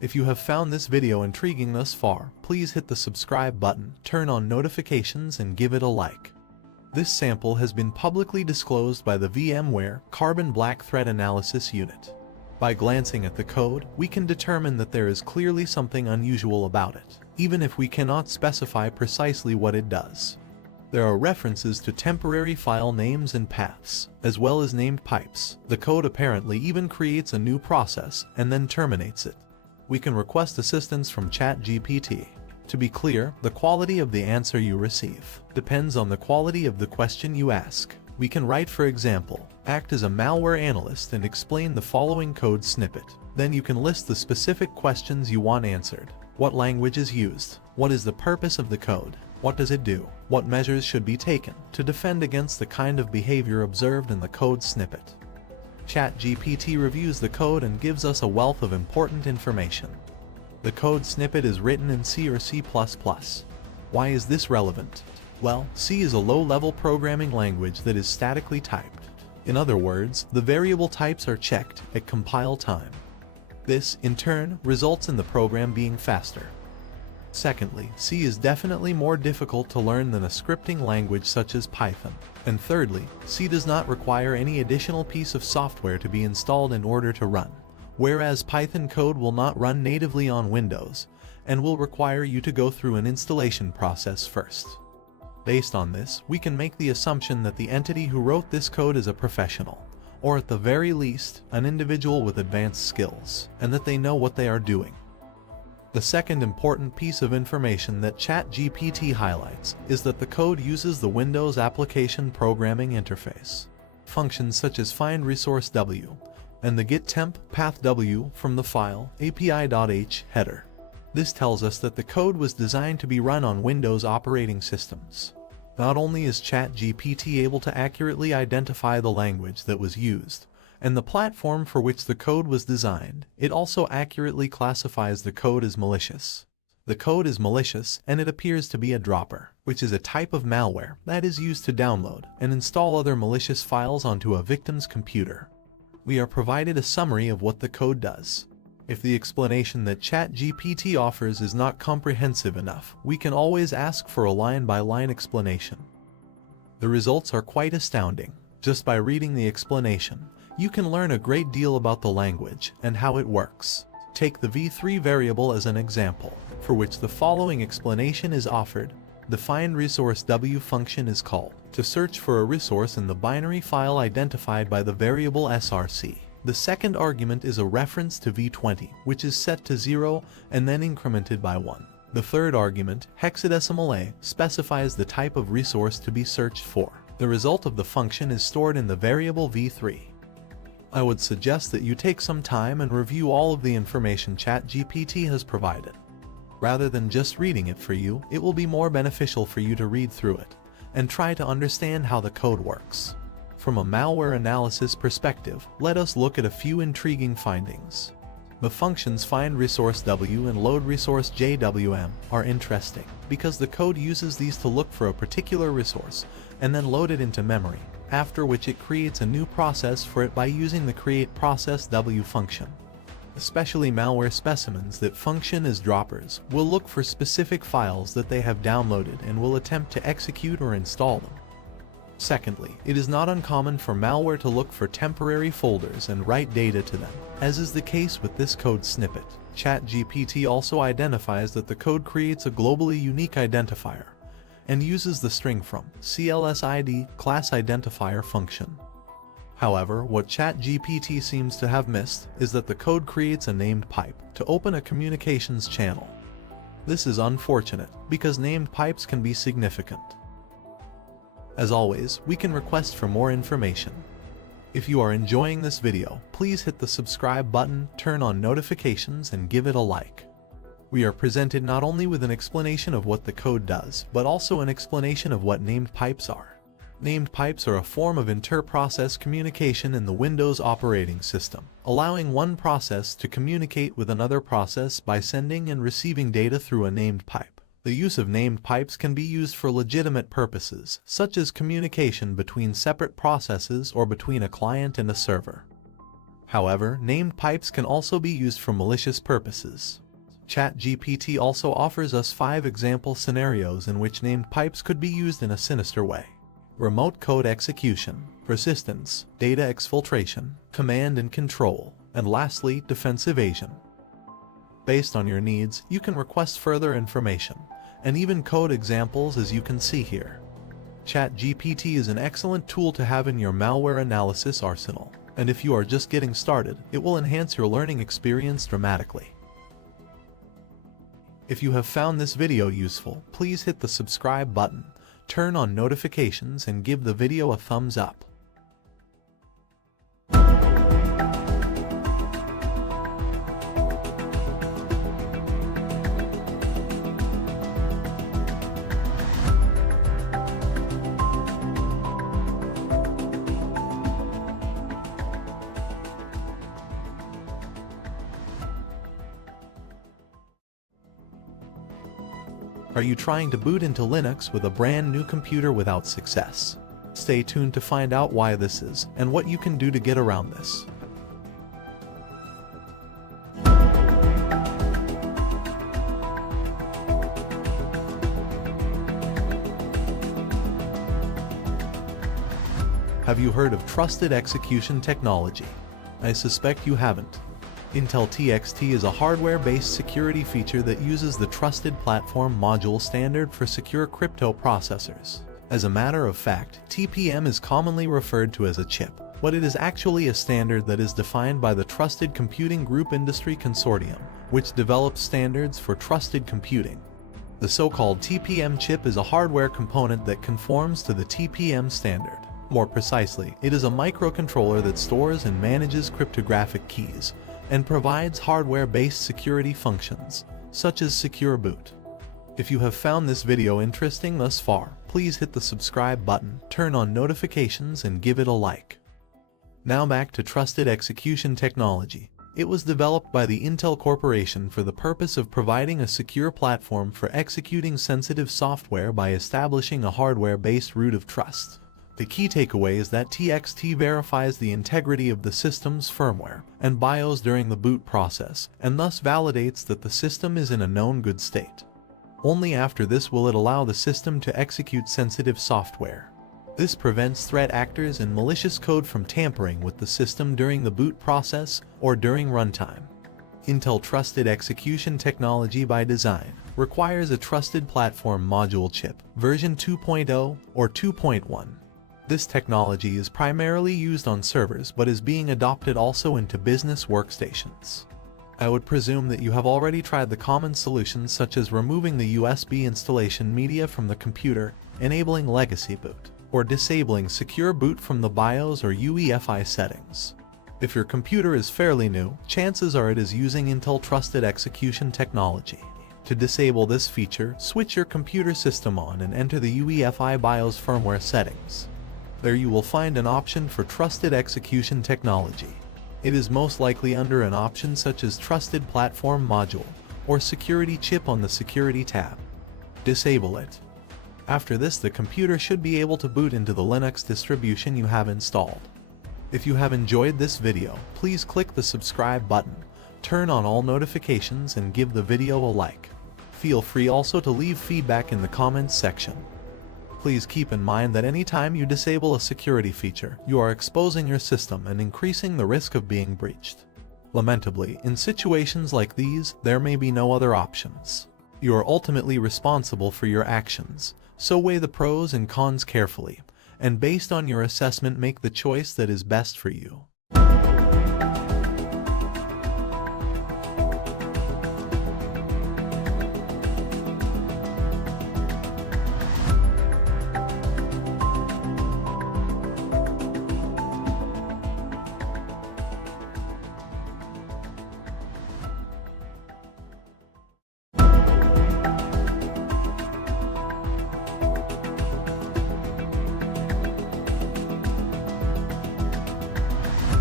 If you have found this video intriguing thus far, please hit the subscribe button, turn on notifications, and give it a like. This sample has been publicly disclosed by the VMware Carbon Black Threat Analysis Unit. By glancing at the code, we can determine that there is clearly something unusual about it, even if we cannot specify precisely what it does. There are references to temporary file names and paths, as well as named pipes. The code apparently even creates a new process and then terminates it. We can request assistance from ChatGPT. To be clear, the quality of the answer you receive depends on the quality of the question you ask. We can write, for example, act as a malware analyst and explain the following code snippet. Then you can list the specific questions you want answered. What language is used? What is the purpose of the code? What does it do? What measures should be taken to defend against the kind of behavior observed in the code snippet? ChatGPT reviews the code and gives us a wealth of important information. The code snippet is written in C or C++. Why is this relevant? Well, C is a low-level programming language that is statically typed. In other words, the variable types are checked at compile time. This, in turn, results in the program being faster. Secondly, C is definitely more difficult to learn than a scripting language such as Python. And thirdly, C does not require any additional piece of software to be installed in order to run, whereas Python code will not run natively on Windows and will require you to go through an installation process first. Based on this, we can make the assumption that the entity who wrote this code is a professional, or at the very least, an individual with advanced skills, and that they know what they are doing. The second important piece of information that ChatGPT highlights is that the code uses the Windows Application Programming Interface. Functions such as find resource W and the get temp path W from the file api.h header. This tells us that the code was designed to be run on Windows operating systems. Not only is ChatGPT able to accurately identify the language that was used and the platform for which the code was designed, it also accurately classifies the code as malicious. The code is malicious and it appears to be a dropper, which is a type of malware that is used to download and install other malicious files onto a victim's computer. We are provided a summary of what the code does. If the explanation that ChatGPT offers is not comprehensive enough, we can always ask for a line-by-line explanation. The results are quite astounding. Just by reading the explanation, you can learn a great deal about the language and how it works. Take the v3 variable as an example, for which the following explanation is offered. The find resource W function is called to search for a resource in the binary file identified by the variable src. The second argument is a reference to v20, which is set to 0 and then incremented by 1. The third argument, hexadecimal A, specifies the type of resource to be searched for. The result of the function is stored in the variable v3. I would suggest that you take some time and review all of the information ChatGPT has provided. Rather than just reading it for you, it will be more beneficial for you to read through it and try to understand how the code works. From a malware analysis perspective, let us look at a few intriguing findings. The functions find resource W and load resource JWM are interesting because the code uses these to look for a particular resource and then load it into memory, after which it creates a new process for it by using the create process W function. Especially malware specimens that function as droppers will look for specific files that they have downloaded and will attempt to execute or install them. Secondly, it is not uncommon for malware to look for temporary folders and write data to them, as is the case with this code snippet. ChatGPT also identifies that the code creates a globally unique identifier and uses the string from CLSID class identifier function. However, what ChatGPT seems to have missed is that the code creates a named pipe to open a communications channel. This is unfortunate because named pipes can be significant. As always, we can request for more information. If you are enjoying this video, please hit the subscribe button, turn on notifications, and give it a like. We are presented not only with an explanation of what the code does, but also an explanation of what named pipes are. Named pipes are a form of inter-process communication in the Windows operating system, allowing one process to communicate with another process by sending and receiving data through a named pipe. The use of named pipes can be used for legitimate purposes, such as communication between separate processes or between a client and a server. However, named pipes can also be used for malicious purposes. ChatGPT also offers us 5 example scenarios in which named pipes could be used in a sinister way: remote code execution, persistence, data exfiltration, command and control, and lastly, defense evasion. Based on your needs, you can request further information, and even code examples as you can see here. ChatGPT is an excellent tool to have in your malware analysis arsenal, and if you are just getting started, it will enhance your learning experience dramatically. If you have found this video useful, please hit the subscribe button, turn on notifications, and give the video a thumbs up. Are you trying to boot into Linux with a brand new computer without success? Stay tuned to find out why this is and what you can do to get around this. Have you heard of trusted execution technology? I suspect you haven't. Intel TXT is a hardware-based security feature that uses the Trusted Platform Module standard for secure crypto processors. As a matter of fact, TPM is commonly referred to as a chip, but it is actually a standard that is defined by the Trusted Computing Group Industry Consortium, which develops standards for trusted computing. The so-called TPM chip is a hardware component that conforms to the TPM standard. More precisely, it is a microcontroller that stores and manages cryptographic keys, and provides hardware-based security functions, such as secure boot. If you have found this video interesting thus far, please hit the subscribe button, turn on notifications, and give it a like. Now back to trusted execution technology. It was developed by the Intel Corporation for the purpose of providing a secure platform for executing sensitive software by establishing a hardware-based root of trust. The key takeaway is that TXT verifies the integrity of the system's firmware and BIOS during the boot process, and thus validates that the system is in a known good state. Only after this will it allow the system to execute sensitive software. This prevents threat actors and malicious code from tampering with the system during the boot process or during runtime. Intel Trusted Execution Technology by design requires a Trusted Platform Module chip, version 2.0 or 2.1. This technology is primarily used on servers but is being adopted also into business workstations. I would presume that you have already tried the common solutions such as removing the USB installation media from the computer, enabling legacy boot, or disabling secure boot from the BIOS or UEFI settings. If your computer is fairly new, chances are it is using Intel Trusted Execution technology. To disable this feature, switch your computer system on and enter the UEFI BIOS firmware settings. There you will find an option for Trusted Execution technology. It is most likely under an option such as Trusted Platform Module or Security Chip on the Security tab. Disable it. After this, the computer should be able to boot into the Linux distribution you have installed. If you have enjoyed this video, please click the subscribe button, turn on all notifications, and give the video a like. Feel free also to leave feedback in the comments section. Please keep in mind that anytime you disable a security feature, you are exposing your system and increasing the risk of being breached. Lamentably, in situations like these, there may be no other options. You are ultimately responsible for your actions, so weigh the pros and cons carefully, and based on your assessment make the choice that is best for you.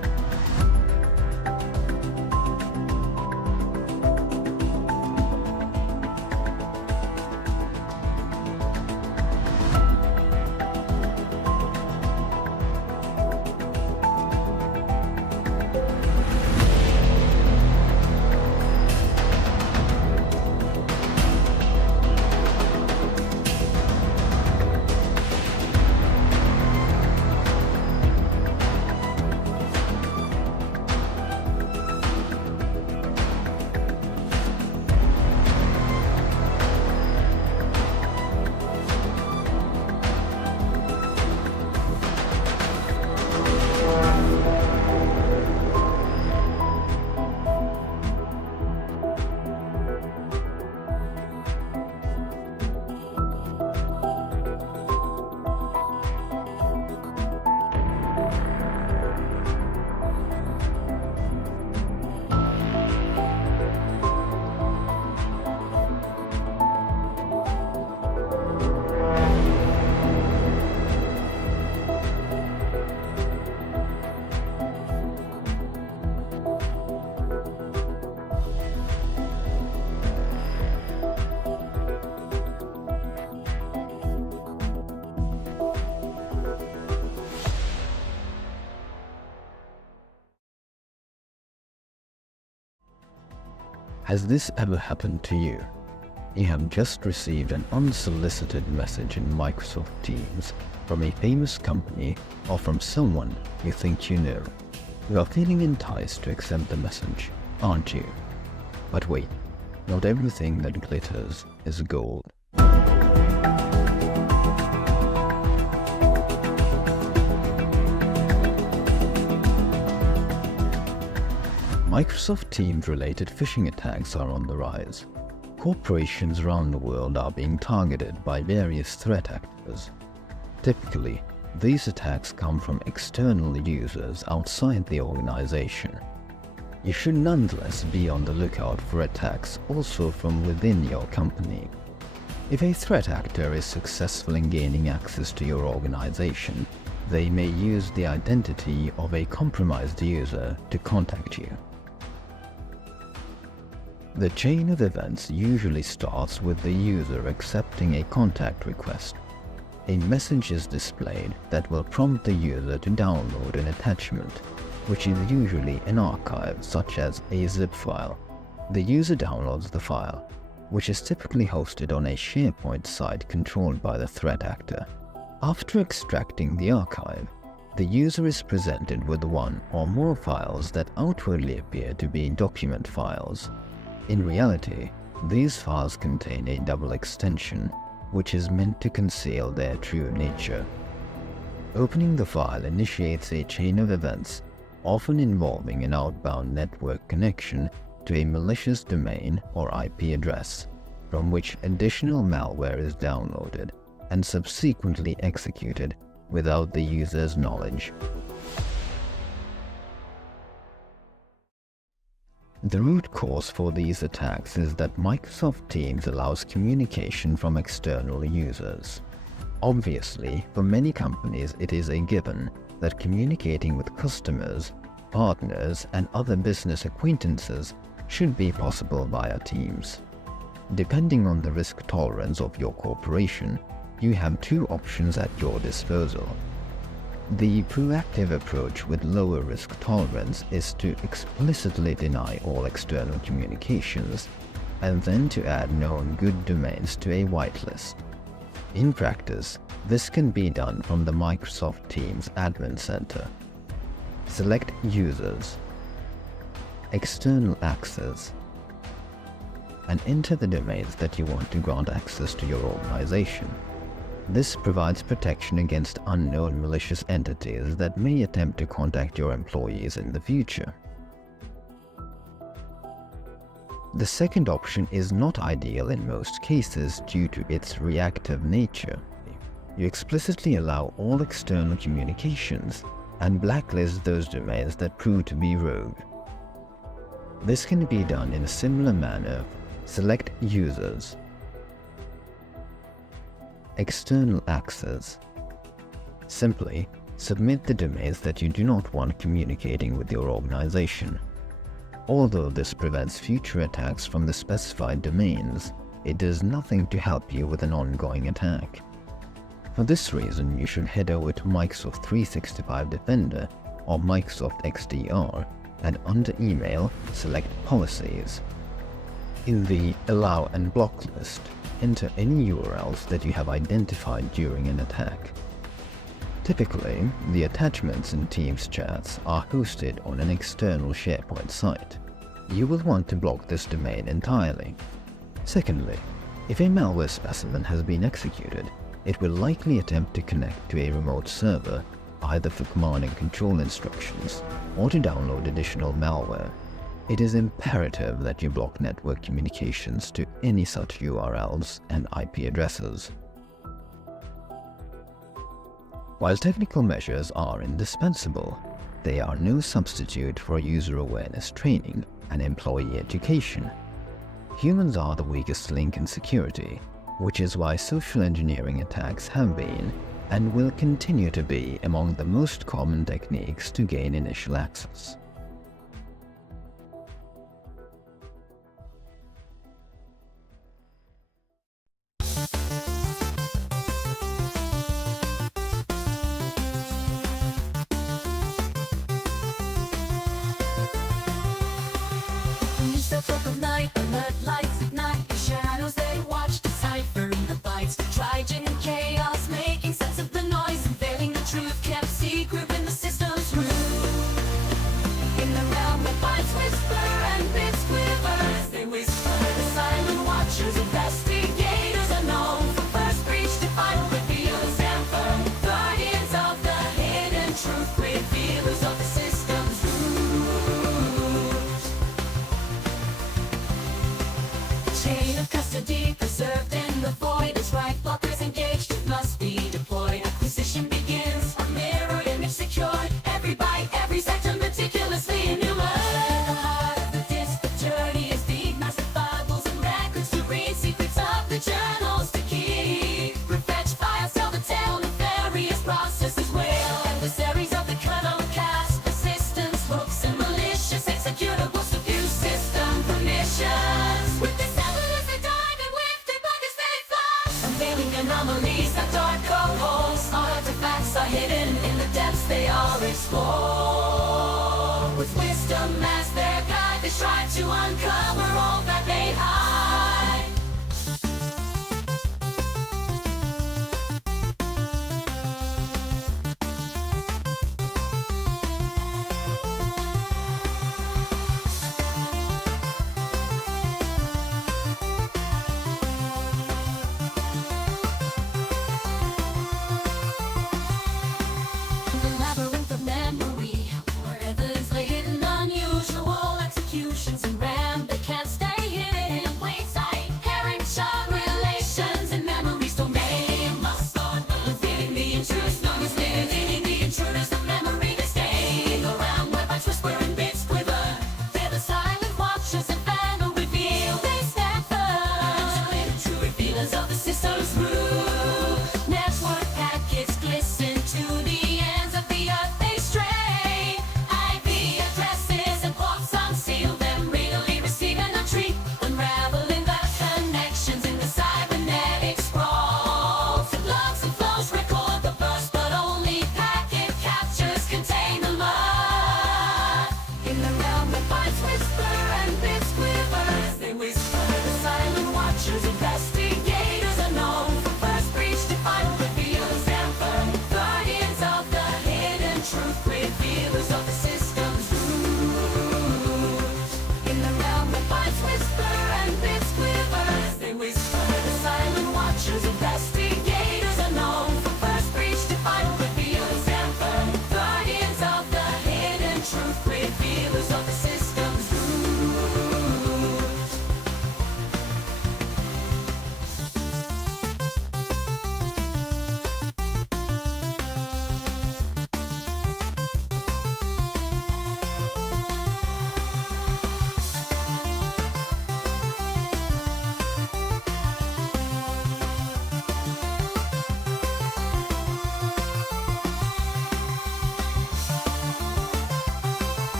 Has this ever happened to you? You have just received an unsolicited message in Microsoft Teams from a famous company or from someone you think you know. You are feeling enticed to accept the message, aren't you? But wait, not everything that glitters is gold. Microsoft Teams-related phishing attacks are on the rise. Corporations around the world are being targeted by various threat actors. Typically, these attacks come from external users outside the organization. You should nonetheless be on the lookout for attacks also from within your company. If a threat actor is successful in gaining access to your organization, they may use the identity of a compromised user to contact you. The chain of events usually starts with the user accepting a contact request. A message is displayed that will prompt the user to download an attachment, which is usually an archive such as a zip file. The user downloads the file, which is typically hosted on a SharePoint site controlled by the threat actor. After extracting the archive, the user is presented with one or more files that outwardly appear to be document files. In reality, these files contain a double extension, which is meant to conceal their true nature. Opening the file initiates a chain of events, often involving an outbound network connection to a malicious domain or IP address, from which additional malware is downloaded and subsequently executed without the user's knowledge. The root cause for these attacks is that Microsoft Teams allows communication from external users. Obviously, for many companies it is a given that communicating with customers, partners, and other business acquaintances should be possible via Teams. Depending on the risk tolerance of your corporation, you have two options at your disposal. The proactive approach with lower risk tolerance is to explicitly deny all external communications and then to add known good domains to a whitelist. In practice, this can be done from the Microsoft Teams Admin Center. Select Users, External Access, and enter the domains that you want to grant access to your organization. This provides protection against unknown malicious entities that may attempt to contact your employees in the future. The second option is not ideal in most cases due to its reactive nature. You explicitly allow all external communications and blacklist those domains that prove to be rogue. This can be done in a similar manner. Select Users, External Access. Simply submit the domains that you do not want communicating with your organization. Although this prevents future attacks from the specified domains, it does nothing to help you with an ongoing attack. For this reason, you should head over to Microsoft 365 Defender or Microsoft XDR and under Email, select Policies. In the Allow and Block list, enter any URLs that you have identified during an attack. Typically, the attachments in Teams chats are hosted on an external SharePoint site. You will want to block this domain entirely. Secondly, if a malware specimen has been executed, it will likely attempt to connect to a remote server, either for command and control instructions or to download additional malware. It is imperative that you block network communications to any such URLs and IP addresses. While technical measures are indispensable, they are no substitute for user awareness training and employee education. Humans are the weakest link in security, which is why social engineering attacks have been and will continue to be among the most common techniques to gain initial access. Step up of night. night, alert lights ignite the shadows they watch, deciphering the bytes, tragedy and chaos, making sense of the noise, unveiling the truth kept secret in the system's room. In the realm where bytes whisper and bits quiver as they whisper, the silent watchers, investigators unknown, from first breach to final revealers and firm guardians of the hidden truth, revealers of the system's root. Chain of custody preserved in the void, as right blockers engaged, it must be deployed. Acquisition begins, a mirror image secured, every byte, every sector meticulously enumerate. The heart of the disk, the journey is deep, massive Bibles and records to read, secrets of the journals to keep. Prefetch files tell the tale, nefarious processes will, adversaries of the kernel cast, persistence, hooks and malicious executable subdue system permissions. With this evidence they dive in with debuggers they flash, unveiling anomalies that dark code holes. Artifacts are hidden in the depths they all explore. With wisdom as their guide they strive to uncover all that they hide. The labyrinth of memory, where there's hidden unusual executions and RAM that can't stay hidden in plain sight. Parent-child relations and memories domain must start revealing the intruders, known as living the intruders of memory. They stay around where bytes whisper and bits quiver. They're the silent watchers and final reveal. They stand firm, true revealers of the system's root. Network packets glisten to the ends of the earth they stray. IP addresses and ports unseal them, readily receive and untreat, unraveling the connections in the cybernetic sprawl. To logs and flows record the burst, but only packet captures contain the mud. In the realm where bytes whisper and bits quiver as they whisper, the silent watchers, investigators are known, from first breach to final revealers and firm guardians of the hidden truth, revealers of the system's root. In the realm where bytes whisper and bits quiver as they whisper, the silent watchers, investigators are known, from first breach to final revealers and firm guardians of the hidden truth, revealers of the system's root.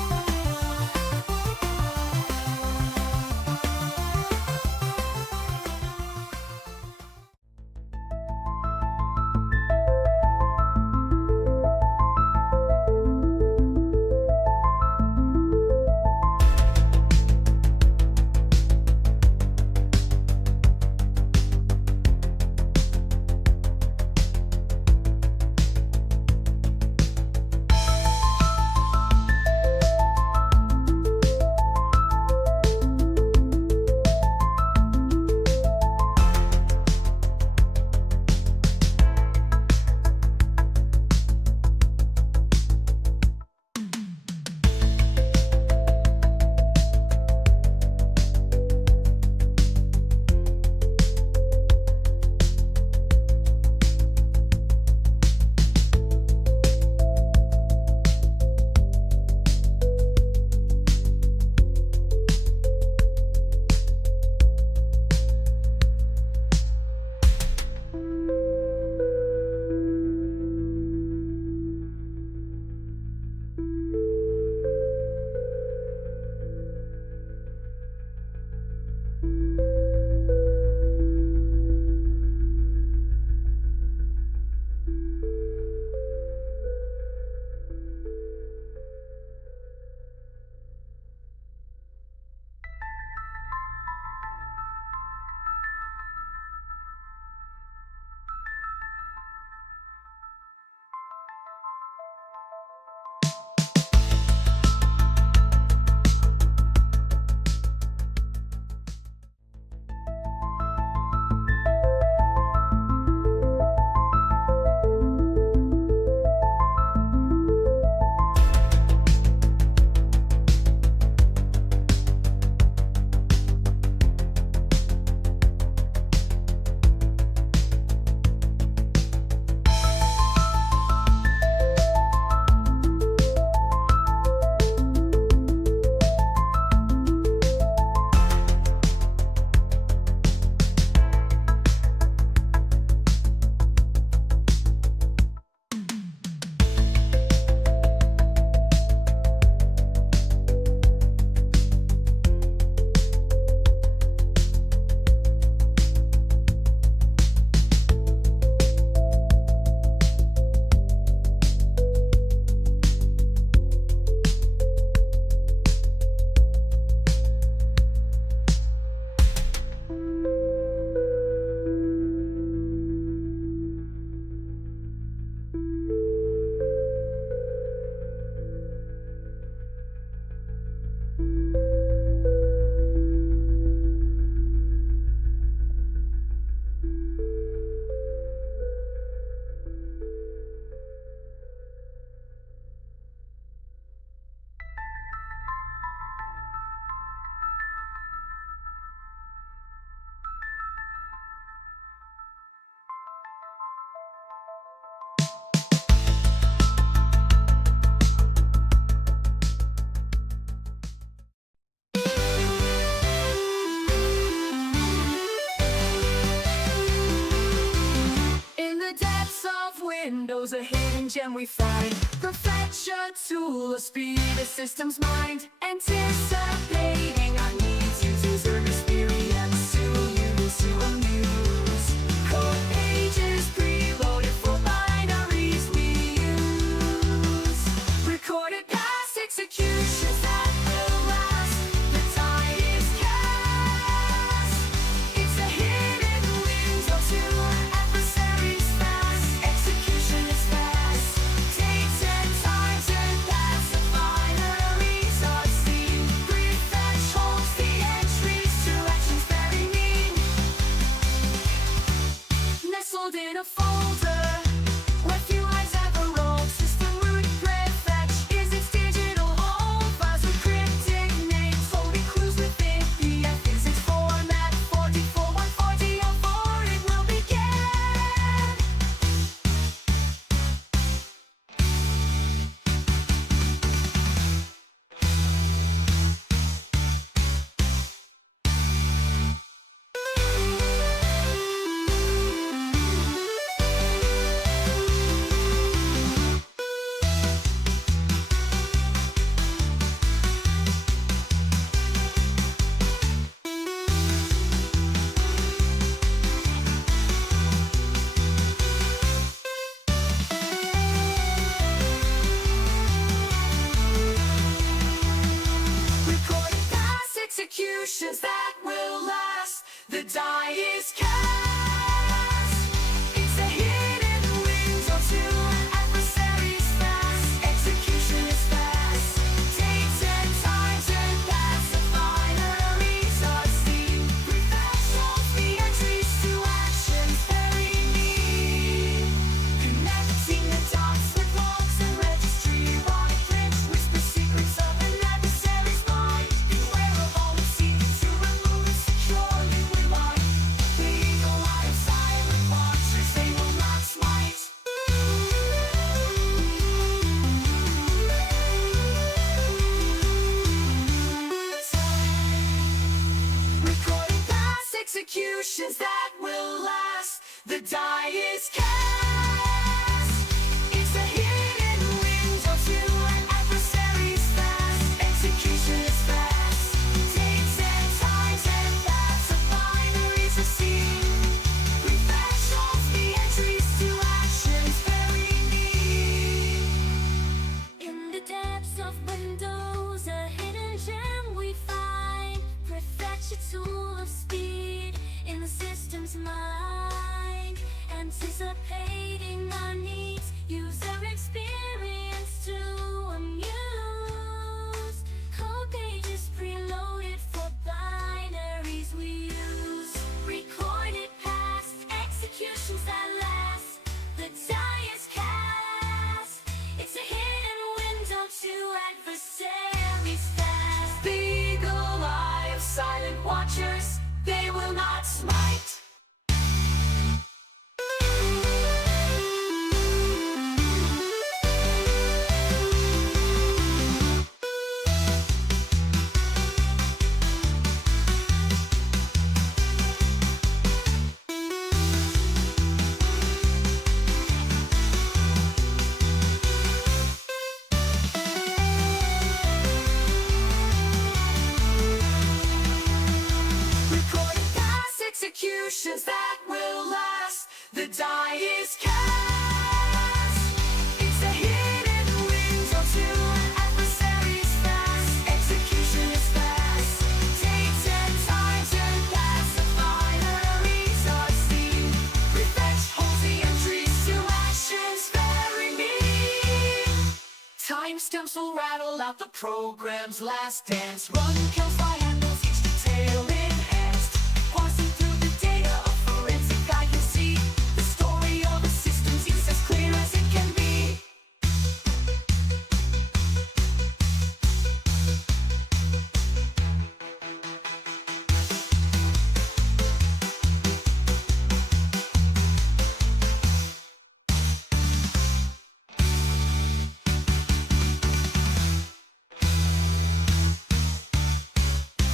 windows, a hidden gem we find. Prefetch a tool of speed, the system's mind, anticipating our needs. User experience to use to amuse. Code pages preloaded for binaries we use. Recorded past executions that will last. The die is cast. It's a hidden window to adversaries fast. Execution is fast. Takes and times and paths. The binaries are seen. Prefetch holds the entries to actions very mean. Nestled in a folder where few eyes ever roll. System root prefetch is its digital home. Files with cryptic names, holding clues within. PF is its format. 44140 it will begin. Recorded past executions that will last. The die is cast. It's a hidden window to adversaries fast. Execution is fast. Takes and times and paths. The binaries are seen. Prefetch holds the entries to actions very neat. Connecting the dots with logs and registry. Wrong print whisper secrets of an adversary's mind. Beware of all the secrets to remove it securely with light. The eagle eye of silent watchers, they will not smite. Recording past executions that will last. The die is cast. It's a hidden window to adversaries fast. Execution is fast. Takes and times and paths. The binaries are seen. Prefetch holds the entries to actions very neat. In the depths of windows, a hidden gem we find. Prefetch a tool of speed in the system's mind, anticipating our needs. User experience to amuse. Code pages preloaded for binaries we use. Recorded past executions that last. The die is cast. It's a hidden window to adversaries fast. The eagle eye of silent watchers, they will not smite. Recording past executions that will last. The die is cast. It's a hidden window to adversaries fast. Execution is fast. Takes and times and paths. The binaries are seen. Prefetch holds the entries to actions very neat. Timestamps will rattle out the program's last dance. Run counts by handles, each detail enhanced. Parsing through the data, a forensic guy can see the story of a system's use as clear as it can be.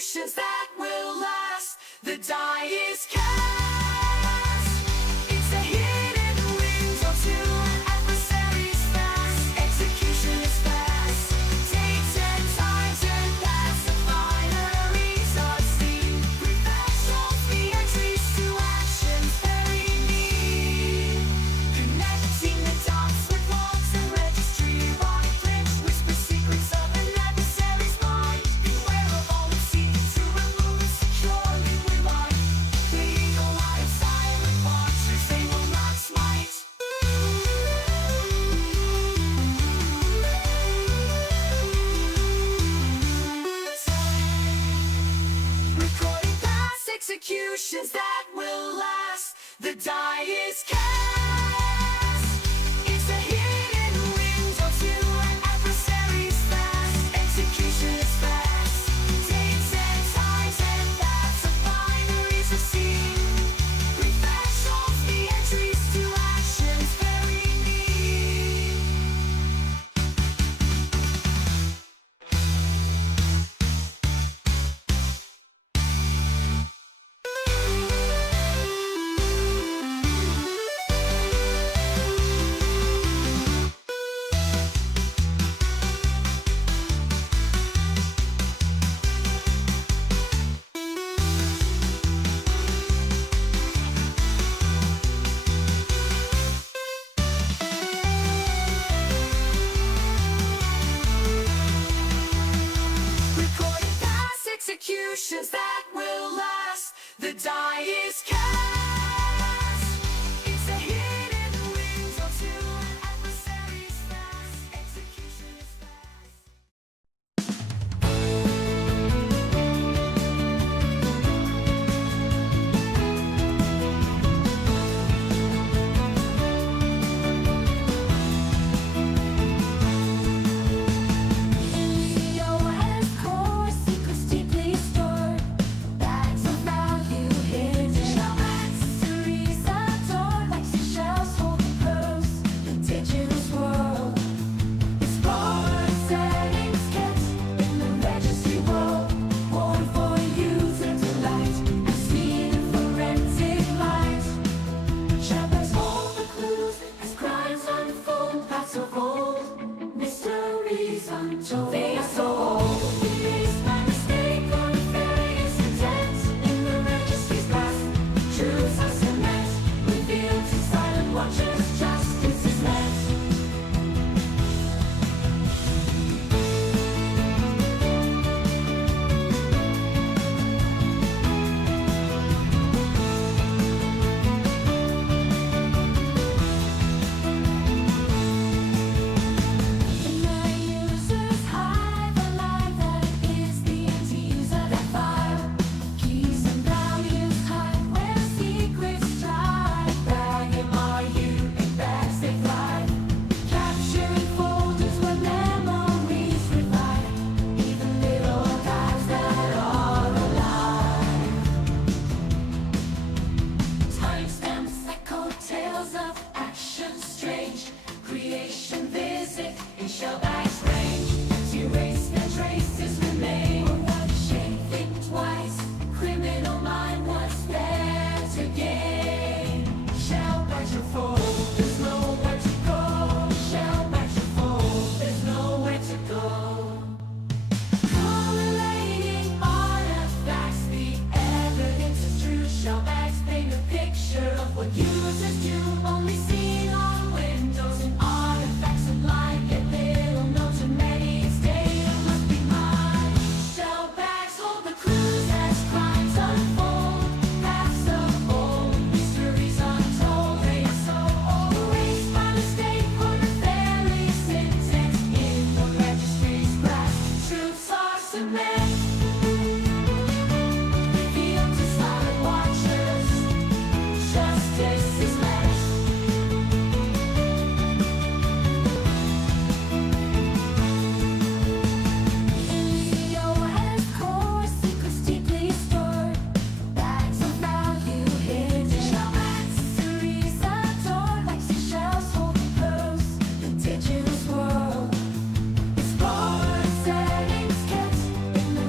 executions that will last. The die is cast. It's a hidden window to an adversary's fast. Execution is fast. Take 10 times and pass the binaries are seen. Prefetch Song, the entries to actions very neat. Connecting the dots with logs and registry. Rock clinch, whisper secrets of an adversary's mind. Beware of all the secrets to remove securely with light. The eagle eye of silent watchers, they will not smite. Recording past executions that will last. The die is cast. It's a hidden window to an adversary's fast. Execution is fast. Take 10 times and that's a binaries are seen. Prefetch Song, the entries to actions very neat. Recording past executions that will last. The die is cast. It's a hidden window to an adversary's fast. Execution is fast. Leo has core secrets deeply stored. Bags of value hidden. Shellbags series adored. Like seashells holding pearls. The digital swirl. Explore settings kept in the registry world. Born for user delight. And speed and forensic light. Shellbags hold the clues as crimes unfold. Paths of old, mysteries untold. They are so old. Erased by mistake or nefarious intent. In the registry's past, truths are cement. Revealed to silent watchers, justice is met. My users hive alive that it is the anti-user that fire. Keys and values hide where secrets drive. Bagging RU in bags they fly. Capturing folders where memories revive. Even little archives that are alive. Timestamps echo tales of action strange. Creation visit in Shellbags range. Erase their traces remain. Without shame, think twice. Criminal mind what's there to gain. Shellbags are full. There's nowhere to go. Shellbags are full. There's nowhere to go. Correlating artifacts, the evidence is true. Shellbags paint a picture of what users do. Only seen on Windows and artifacts online. Get little known to many. Its data must be mine. Shellbags hold the clues as crimes unfold. Paths of old, mysteries untold. They are so old. Erased by mistake or nefarious intent. In the registry's grasp, truths are cement. Revealed to silent watchers, justice is met. Leo has core secrets deeply stored. Bags of value hidden. Shellbags series adored. Like seashells holding pearls. The digital swirl. Explore settings kept in the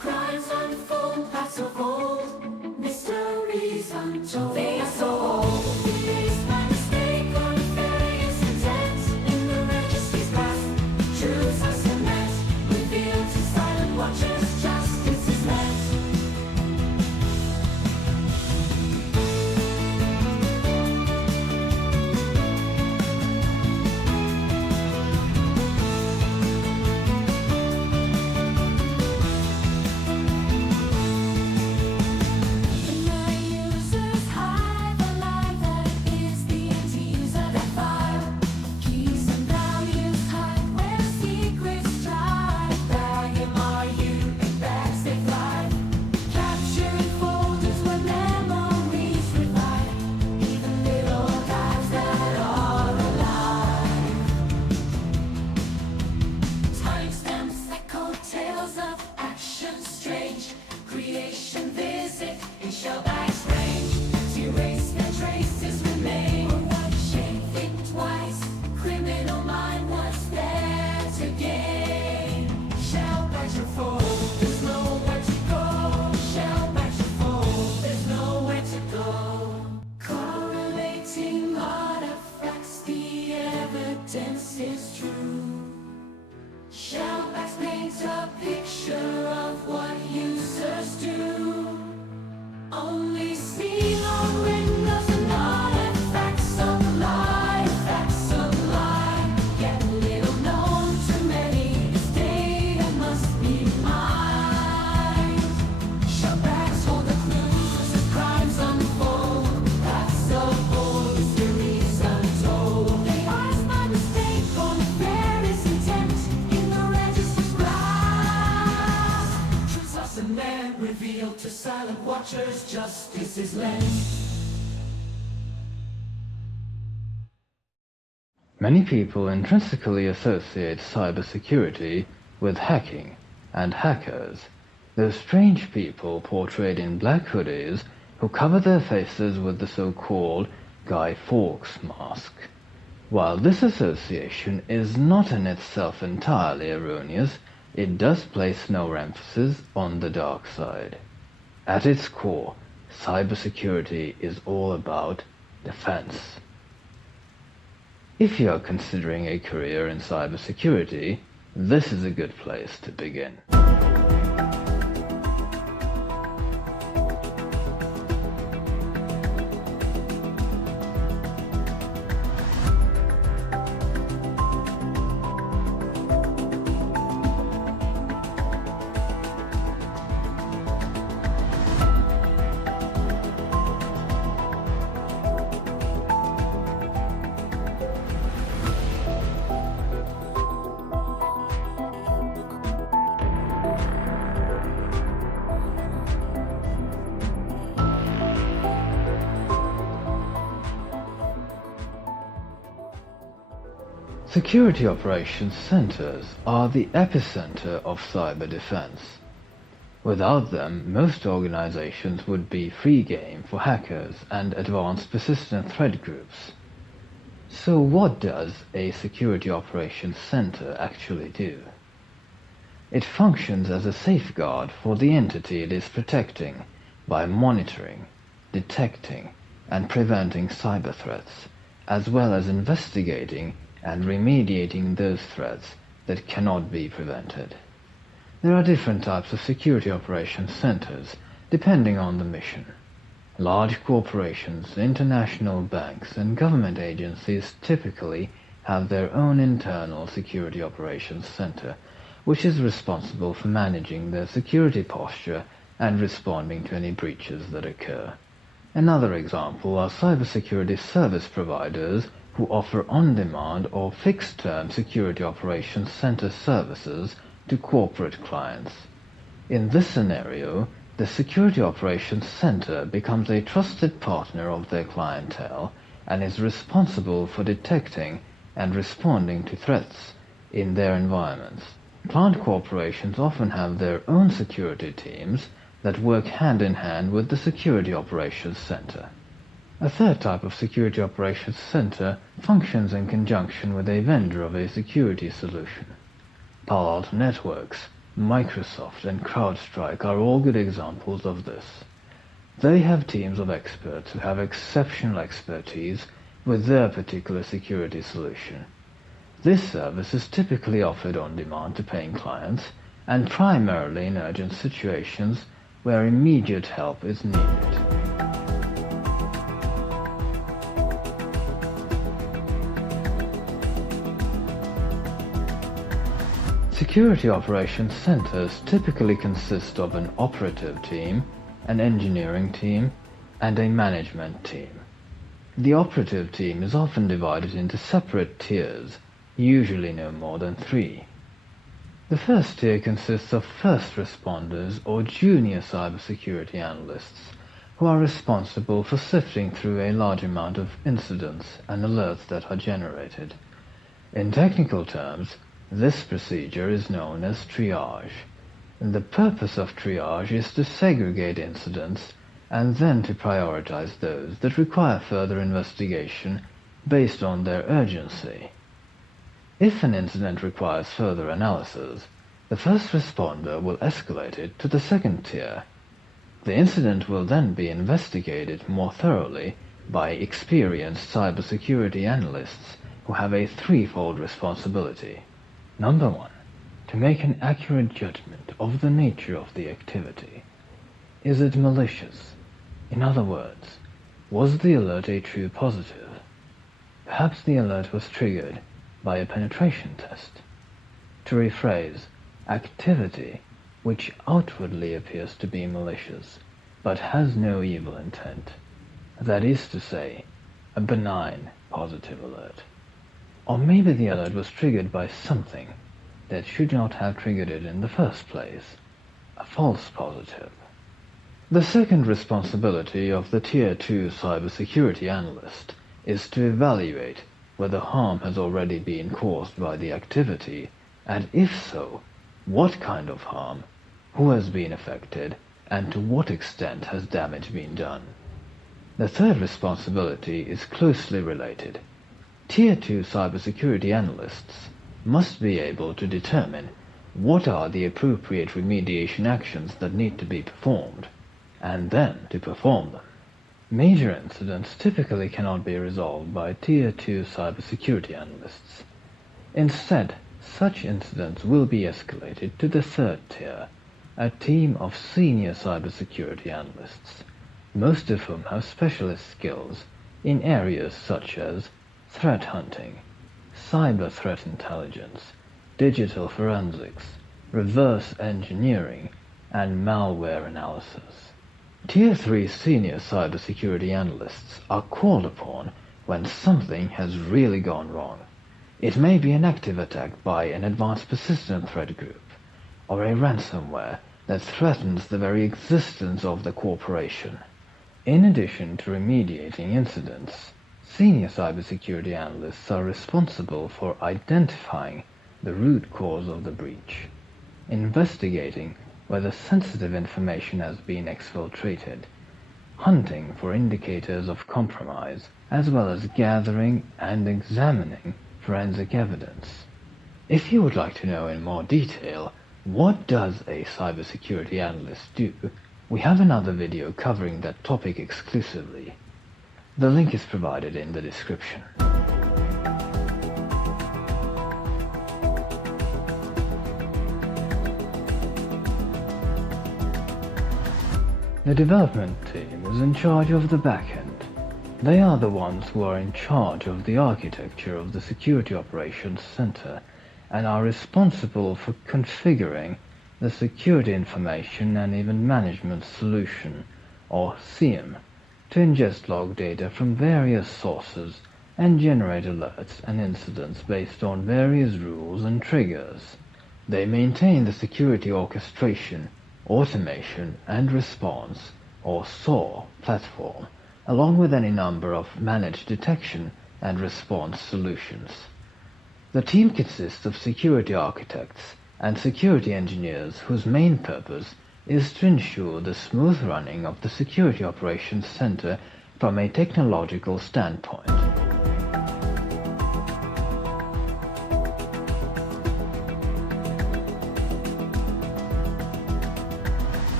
untold. They are so old. It's my mistake or nefarious intent. In the registry's grasp, truths are cement. Revealed to silent watchers, justice is met. Creation visit in Shellbags range to erase their traces remain. Think twice, criminal mind, what's there to gain? Shellbags are full, there's nowhere to go. Shellbags are full, there's nowhere to go. Correlating artifacts, the evidence is true. Shellbags paint a picture of what users do. Only seen on windows and artifacts of lie, facts of lie. Yet little known to many, this data must be mined. Shellbags hold the clues as crimes unfold. That's of old mysteries untold. They are my mistake or nefarious intent. And then revealed to silent watchers, justice is lent. Many people intrinsically associate cybersecurity with hacking and hackers, those strange people portrayed in black hoodies who cover their faces with the so-called Guy Fawkes mask. While this association is not in itself entirely erroneous, it does place no emphasis on the dark side. At its core, cybersecurity is all about defense. If you are considering a career in cybersecurity, this is a good place to begin. Security operations centers are the epicenter of cyber defense. Without them, most organizations would be free game for hackers and advanced persistent threat groups. So what does a security operations center actually do? It functions as a safeguard for the entity it is protecting by monitoring, detecting, and preventing cyber threats, as well as investigating and remediating those threats that cannot be prevented. There are different types of security operations centers depending on the mission. Large corporations, international banks, and government agencies typically have their own internal security operations center, which is responsible for managing their security posture and responding to any breaches that occur. Another example are cybersecurity service providers who offer on-demand or fixed-term security operations center services to corporate clients. In this scenario, the security operations center becomes a trusted partner of their clientele and is responsible for detecting and responding to threats in their environments. Client corporations often have their own security teams that work hand in hand with the security operations center. A third type of security operations center functions in conjunction with a vendor of a security solution. Palo Alto Networks, Microsoft, and CrowdStrike are all good examples of this. They have teams of experts who have exceptional expertise with their particular security solution. This service is typically offered on demand to paying clients and primarily in urgent situations where immediate help is needed. Security operations centers typically consist of an operative team, an engineering team, and a management team. The operative team is often divided into separate tiers, usually no more than 3. The first tier consists of first responders or junior cybersecurity analysts who are responsible for sifting through a large amount of incidents and alerts that are generated. In technical terms, this procedure is known as triage. The purpose of triage is to segregate incidents and then to prioritize those that require further investigation based on their urgency. If an incident requires further analysis, the first responder will escalate it to the second tier. The incident will then be investigated more thoroughly by experienced cybersecurity analysts who have a threefold responsibility. Number 1. To make an accurate judgment of the nature of the activity. Is it malicious? In other words, was the alert a true positive? Perhaps the alert was triggered by a penetration test. To rephrase, activity which outwardly appears to be malicious but has no evil intent. That is to say, a benign positive alert. Or maybe the alert was triggered by something that should not have triggered it in the first place, a false positive. The second responsibility of the Tier 2 cybersecurity analyst is to evaluate whether harm has already been caused by the activity, and if so, what kind of harm, who has been affected, and to what extent has damage been done. The third responsibility is closely related. Tier 2 cybersecurity analysts must be able to determine what are the appropriate remediation actions that need to be performed, and then to perform them. Major incidents typically cannot be resolved by Tier 2 cybersecurity analysts. Instead, such incidents will be escalated to the third tier, a team of senior cybersecurity analysts, most of whom have specialist skills in areas such as threat hunting, cyber threat intelligence, digital forensics, reverse engineering, and malware analysis. Tier 3 senior cybersecurity analysts are called upon when something has really gone wrong. It may be an active attack by an advanced persistent threat group, or a ransomware that threatens the very existence of the corporation. In addition to remediating incidents, senior cybersecurity analysts are responsible for identifying the root cause of the breach, investigating whether sensitive information has been exfiltrated, hunting for indicators of compromise, as well as gathering and examining forensic evidence. If you would like to know in more detail what does a cybersecurity analyst do, we have another video covering that topic exclusively. The link is provided in the description. The development team is in charge of the backend. They are the ones who are in charge of the architecture of the Security Operations Center and are responsible for configuring the Security Information and Event Management Solution, or SIEM, to ingest log data from various sources and generate alerts and incidents based on various rules and triggers. They maintain the Security Orchestration, Automation and Response, or SOAR, platform, along with any number of managed detection and response solutions. The team consists of security architects and security engineers whose main purpose is to ensure the smooth running of the Security Operations Center from a technological standpoint.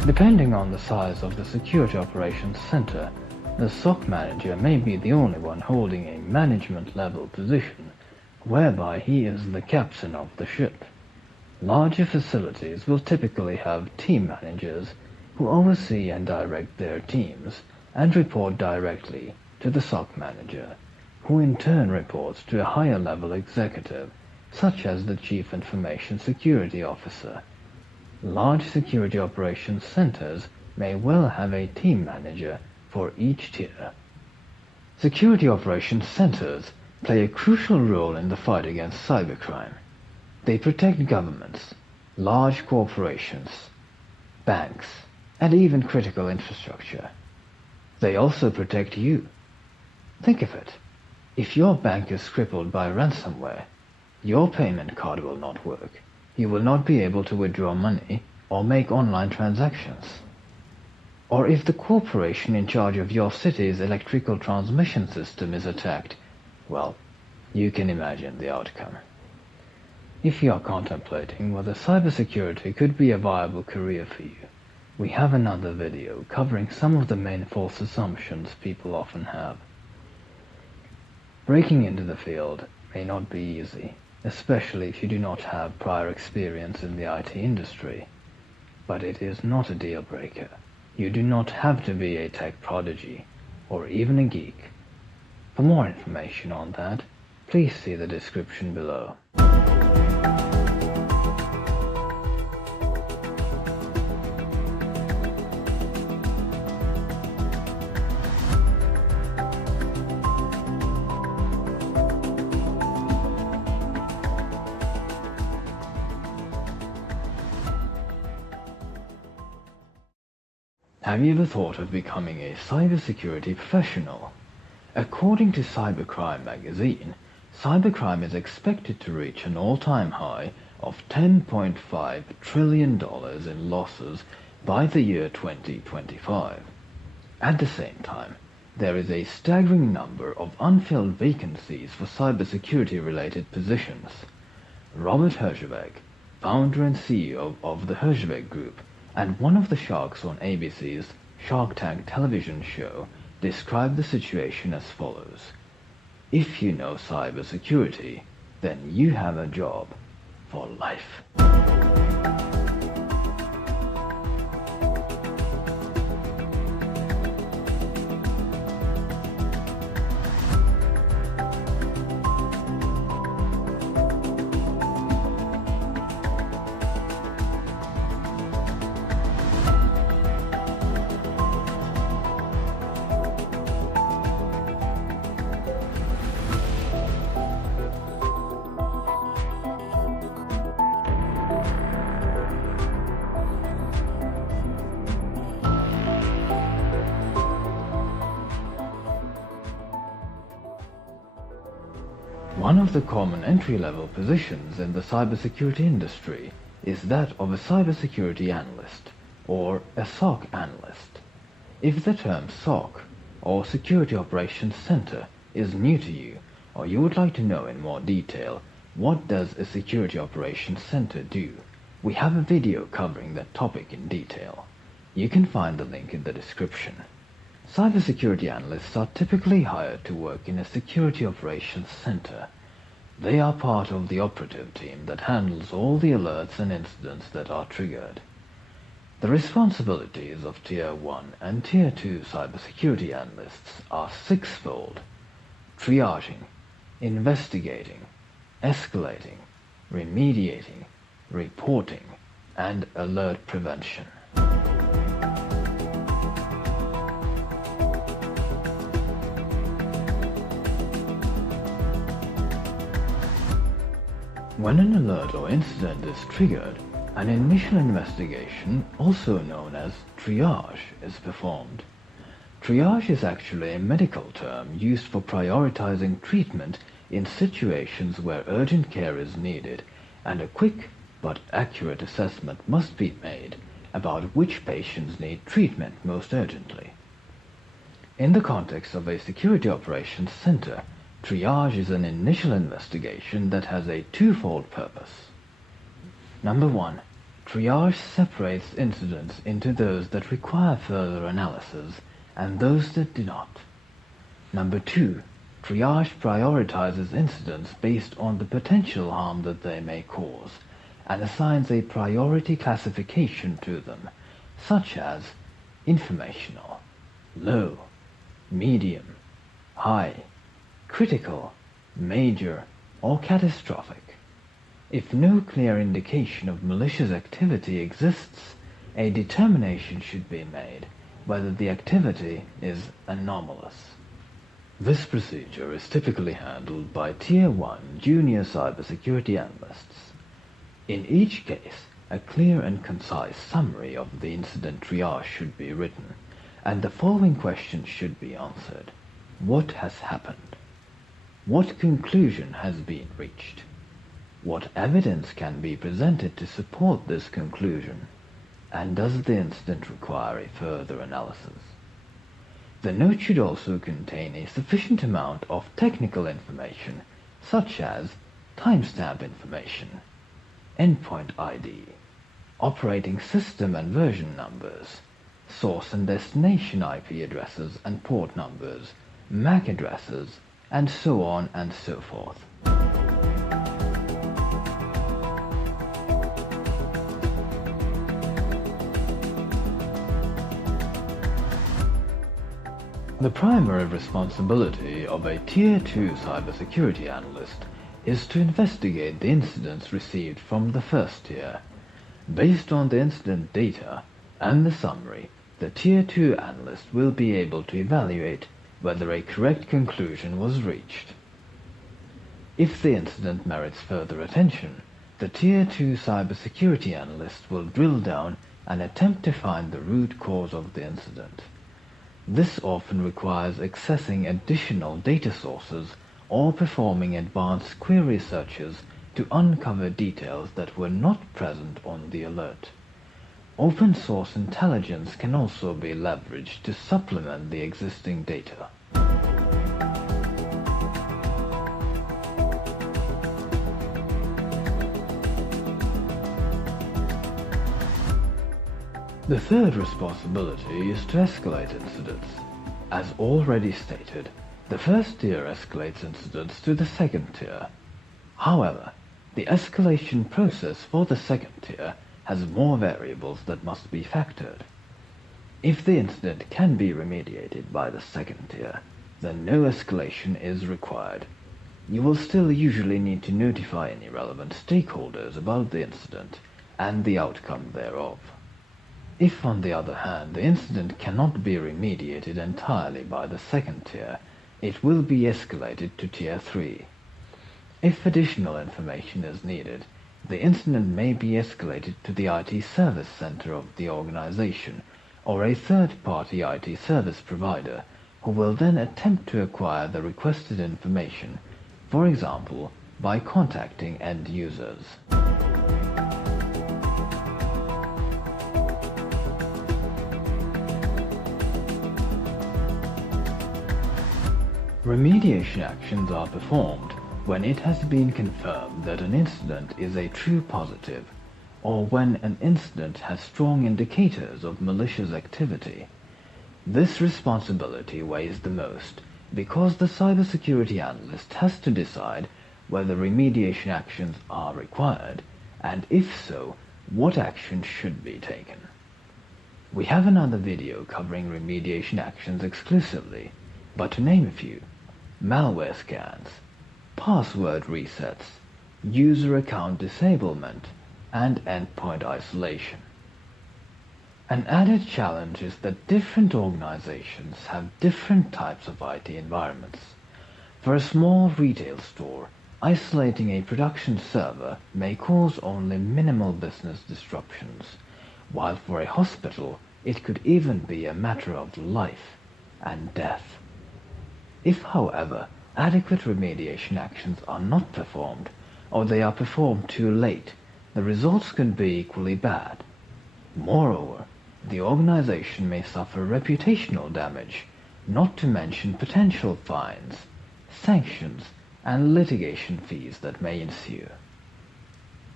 Depending on the size of the Security Operations Center, the SOC manager may be the only one holding a management-level position, whereby he is the captain of the ship. Larger facilities will typically have team managers who oversee and direct their teams and report directly to the SOC manager, who in turn reports to a higher-level executive, such as the Chief Information Security Officer. Large security operations centers may well have a team manager for each tier. Security operations centers play a crucial role in the fight against cybercrime. They protect governments, large corporations, banks, and even critical infrastructure. They also protect you. Think of it. If your bank is crippled by ransomware, your payment card will not work. You will not be able to withdraw money or make online transactions. Or if the corporation in charge of your city's electrical transmission system is attacked, well, you can imagine the outcome. If you are contemplating whether cybersecurity could be a viable career for you, we have another video covering some of the main false assumptions people often have. Breaking into the field may not be easy, especially if you do not have prior experience in the IT industry, but it is not a deal breaker. You do not have to be a tech prodigy or even a geek. For more information on that, please see the description below. Have you ever thought of becoming a cybersecurity professional? According to Cybercrime magazine, cybercrime is expected to reach an all-time high of $10.5 trillion in losses by the year 2025. At the same time, there is a staggering number of unfilled vacancies for cybersecurity-related positions. Robert Herjavec, founder and CEO of the Herjavec Group, and one of the sharks on ABC's Shark Tank television show, described the situation as follows. If you know cybersecurity, then you have a job for life. One of the common entry-level positions in the cybersecurity industry is that of a cybersecurity analyst, or a SOC analyst. If the term SOC, or Security Operations Center, is new to you, or you would like to know in more detail, what does a Security Operations Center do? We have a video covering that topic in detail. You can find the link in the description. Cybersecurity analysts are typically hired to work in a Security Operations Center. They are part of the operative team that handles all the alerts and incidents that are triggered. The responsibilities of Tier 1 and Tier 2 cybersecurity analysts are sixfold: triaging, investigating, escalating, remediating, reporting, and alert prevention. When an alert or incident is triggered, an initial investigation, also known as triage, is performed. Triage is actually a medical term used for prioritizing treatment in situations where urgent care is needed, and a quick but accurate assessment must be made about which patients need treatment most urgently. In the context of a security operations center, triage is an initial investigation that has a twofold purpose. Number one, Triage separates incidents into those that require further analysis and those that do not. Number 2, triage prioritizes incidents based on the potential harm that they may cause and assigns a priority classification to them, such as informational, low, medium, high, critical, major, or catastrophic. If no clear indication of malicious activity exists, a determination should be made whether the activity is anomalous. This procedure is typically handled by Tier 1 junior cybersecurity analysts. In each case, a clear and concise summary of the incident triage should be written, and the following questions should be answered. What has happened? What conclusion has been reached? What evidence can be presented to support this conclusion? And does the incident require a further analysis? The note should also contain a sufficient amount of technical information, such as timestamp information, endpoint ID, operating system and version numbers, source and destination IP addresses and port numbers, MAC addresses, and so on and so forth. The primary responsibility of a Tier 2 cybersecurity analyst is to investigate the incidents received from the first tier. Based on the incident data and the summary, the Tier 2 analyst will be able to evaluate whether a correct conclusion was reached. If the incident merits further attention, the Tier 2 cybersecurity analyst will drill down and attempt to find the root cause of the incident. This often requires accessing additional data sources or performing advanced query searches to uncover details that were not present on the alert. Open source intelligence can also be leveraged to supplement the existing data. The third responsibility is to escalate incidents. As already stated, the first tier escalates incidents to the second tier. However, the escalation process for the second tier has more variables that must be factored. If the incident can be remediated by the second tier, then no escalation is required. You will still usually need to notify any relevant stakeholders about the incident and the outcome thereof. If, on the other hand, the incident cannot be remediated entirely by the second tier, it will be escalated to Tier 3. If additional information is needed, the incident may be escalated to the IT service center of the organization or a third-party IT service provider, who will then attempt to acquire the requested information, for example, by contacting end users. Remediation actions are performed when it has been confirmed that an incident is a true positive, or when an incident has strong indicators of malicious activity. This responsibility weighs the most because the cybersecurity analyst has to decide whether remediation actions are required, and if so, what action should be taken. We have another video covering remediation actions exclusively, but to name a few: malware scans, password resets, user account disablement, and endpoint isolation. An added challenge is that different organizations have different types of IT environments. For a small retail store, isolating a production server may cause only minimal business disruptions, while for a hospital it could even be a matter of life and death. If, however, adequate remediation actions are not performed, or they are performed too late, the results can be equally bad. Moreover, the organization may suffer reputational damage, not to mention potential fines, sanctions, and litigation fees that may ensue.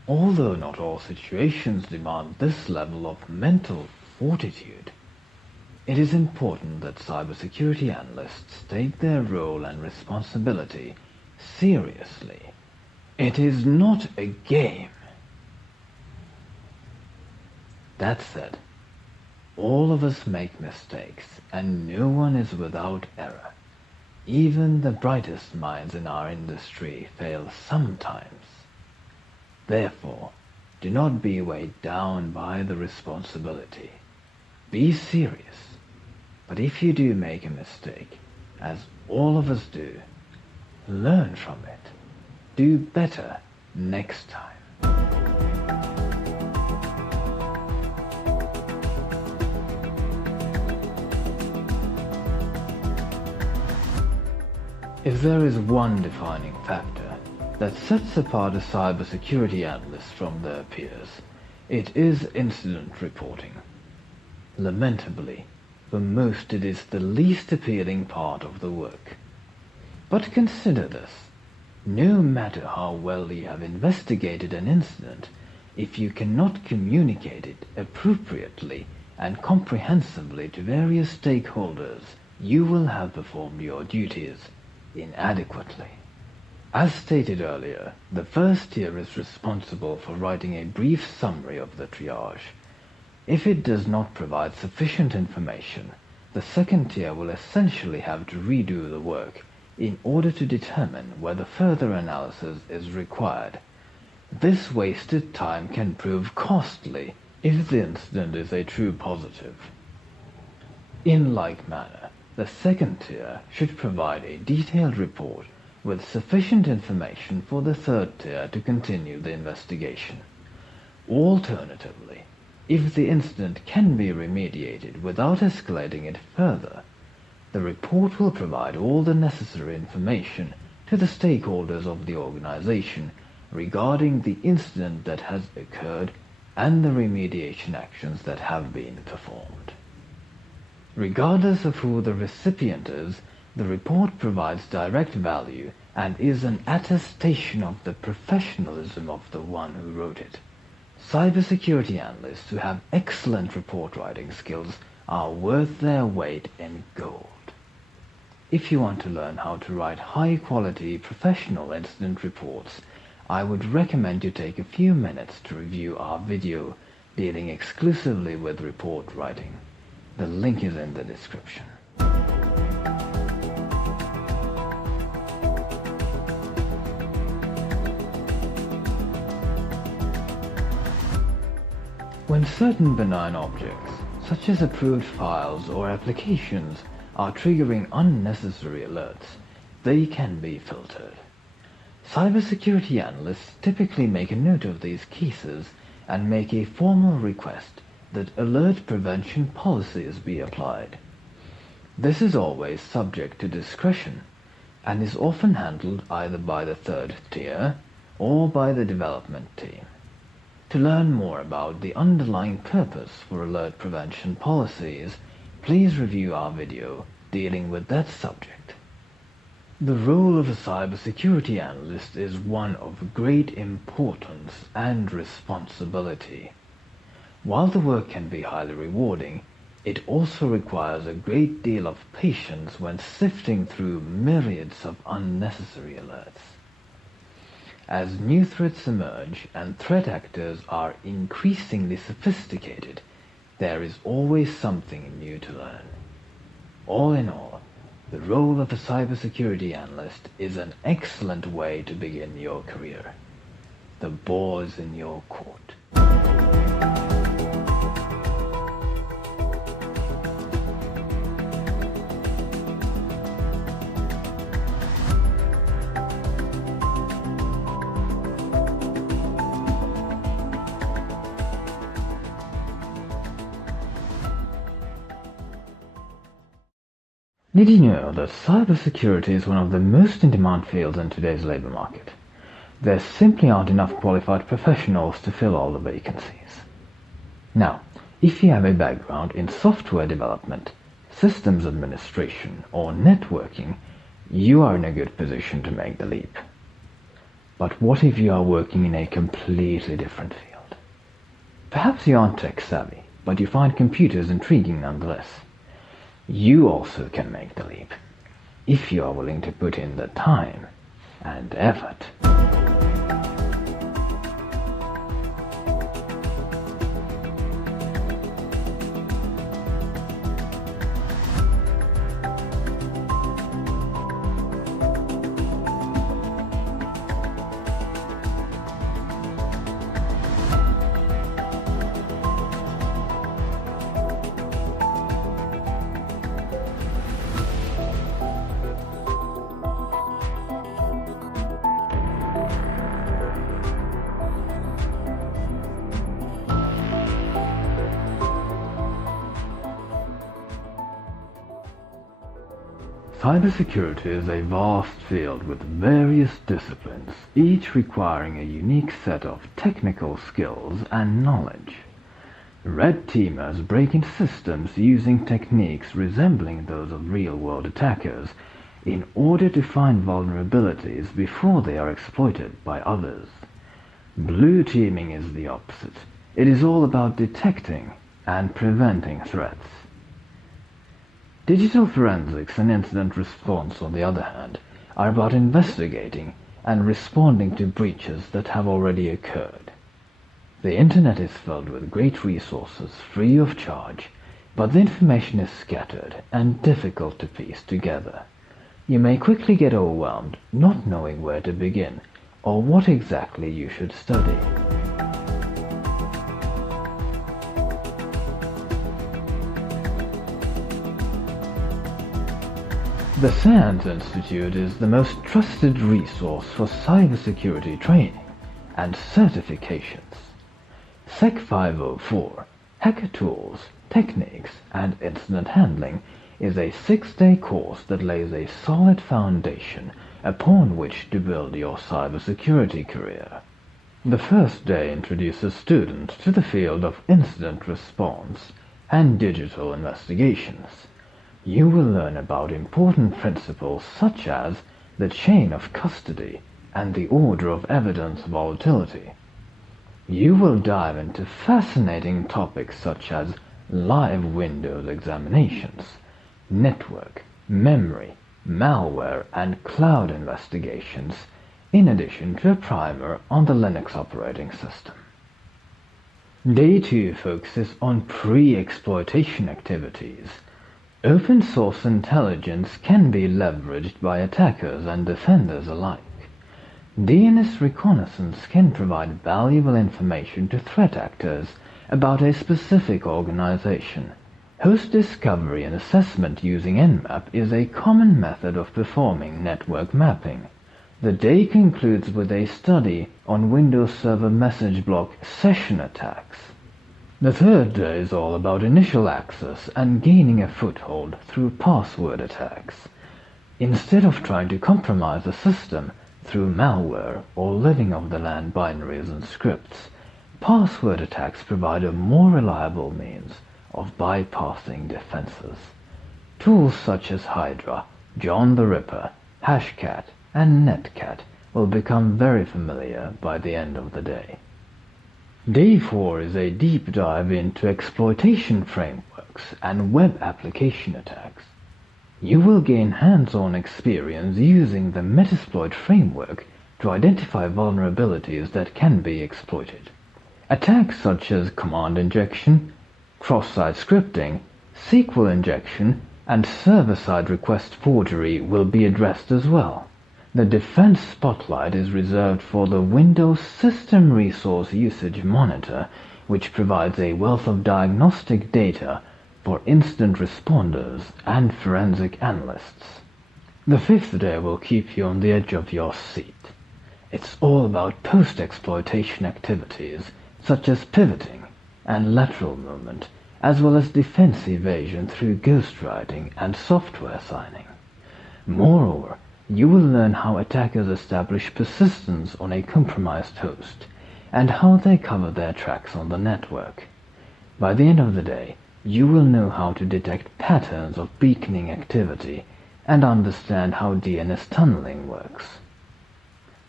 Although not all situations demand this level of mental fortitude, it is important that cybersecurity analysts take their role and responsibility seriously. It is not a game. That said, all of us make mistakes, and no one is without error. Even the brightest minds in our industry fail sometimes. Therefore, do not be weighed down by the responsibility. Be serious. But if you do make a mistake, as all of us do, learn from it. Do better next time. If there is one defining factor that sets apart a cybersecurity analyst from their peers, it is incident reporting. Lamentably, for most it is the least appealing part of the work. But consider this. No matter how well you have investigated an incident, if you cannot communicate it appropriately and comprehensively to various stakeholders, you will have performed your duties inadequately. As stated earlier, the first tier is responsible for writing a brief summary of the triage. If it does not provide sufficient information, the second tier will essentially have to redo the work in order to determine whether further analysis is required. This wasted time can prove costly if the incident is a true positive. In like manner, the second tier should provide a detailed report with sufficient information for the third tier to continue the investigation. Alternatively, if the incident can be remediated without escalating it further, the report will provide all the necessary information to the stakeholders of the organization regarding the incident that has occurred and the remediation actions that have been performed. Regardless of who the recipient is, the report provides direct value and is an attestation of the professionalism of the one who wrote it. Cybersecurity analysts who have excellent report writing skills are worth their weight in gold. If you want to learn how to write high-quality professional incident reports, I would recommend you take a few minutes to review our video dealing exclusively with report writing. The link is in the description. When certain benign objects, such as approved files or applications, are triggering unnecessary alerts, they can be filtered. Cybersecurity analysts typically make a note of these cases and make a formal request that alert prevention policies be applied. This is always subject to discretion and is often handled either by the third tier or by the development team. To learn more about the underlying purpose for alert prevention policies, please review our video dealing with that subject. The role of a cybersecurity analyst is one of great importance and responsibility. While the work can be highly rewarding, it also requires a great deal of patience when sifting through myriads of unnecessary alerts. As new threats emerge and threat actors are increasingly sophisticated, there is always something new to learn. All in all, the role of a cybersecurity analyst is an excellent way to begin your career. The ball is in your court. Did you know that cybersecurity is one of the most in-demand fields in today's labor market? There simply aren't enough qualified professionals to fill all the vacancies. Now, if you have a background in software development, systems administration, or networking, you are in a good position to make the leap. But what if you are working in a completely different field? Perhaps you aren't tech savvy, but you find computers intriguing nonetheless. You also can make the leap, if you are willing to put in the time and effort. Cybersecurity is a vast field with various disciplines, each requiring a unique set of technical skills and knowledge. Red teamers break into systems using techniques resembling those of real-world attackers in order to find vulnerabilities before they are exploited by others. Blue teaming is the opposite. It is all about detecting and preventing threats. Digital forensics and incident response, on the other hand, are about investigating and responding to breaches that have already occurred. The internet is filled with great resources free of charge, but the information is scattered and difficult to piece together. You may quickly get overwhelmed, not knowing where to begin or what exactly you should study. The SANS Institute is the most trusted resource for cybersecurity training and certifications. Sec 504, Hacker Tools, Techniques, and Incident Handling is a 6-day course that lays a solid foundation upon which to build your cybersecurity career. The first day introduces students to the field of incident response and digital investigations. You will learn about important principles such as the chain of custody and the order of evidence volatility. You will dive into fascinating topics such as live Windows examinations, network, memory, malware, and cloud investigations, in addition to a primer on the Linux operating system. Day 2 focuses on pre-exploitation activities. Open source intelligence can be leveraged by attackers and defenders alike. DNS reconnaissance can provide valuable information to threat actors about a specific organization. Host discovery and assessment using Nmap is a common method of performing network mapping. The day concludes with a study on Windows Server message block session attacks. The third day is all about initial access and gaining a foothold through password attacks. Instead of trying to compromise a system through malware or living off the land binaries and scripts, password attacks provide a more reliable means of bypassing defenses. Tools such as Hydra, John the Ripper, Hashcat, and Netcat will become very familiar by the end of the day. Day 4 is a deep dive into exploitation frameworks and web application attacks. You will gain hands-on experience using the Metasploit framework to identify vulnerabilities that can be exploited. Attacks such as command injection, cross-site scripting, SQL injection, and server-side request forgery will be addressed as well. The defense spotlight is reserved for the Windows System Resource Usage Monitor, which provides a wealth of diagnostic data for incident responders and forensic analysts. The 5th day will keep you on the edge of your seat. It's all about post-exploitation activities such as pivoting and lateral movement, as well as defense evasion through ghostwriting and software signing. Moreover, you will learn how attackers establish persistence on a compromised host, and how they cover their tracks on the network. By the end of the day, you will know how to detect patterns of beaconing activity and understand how DNS tunneling works.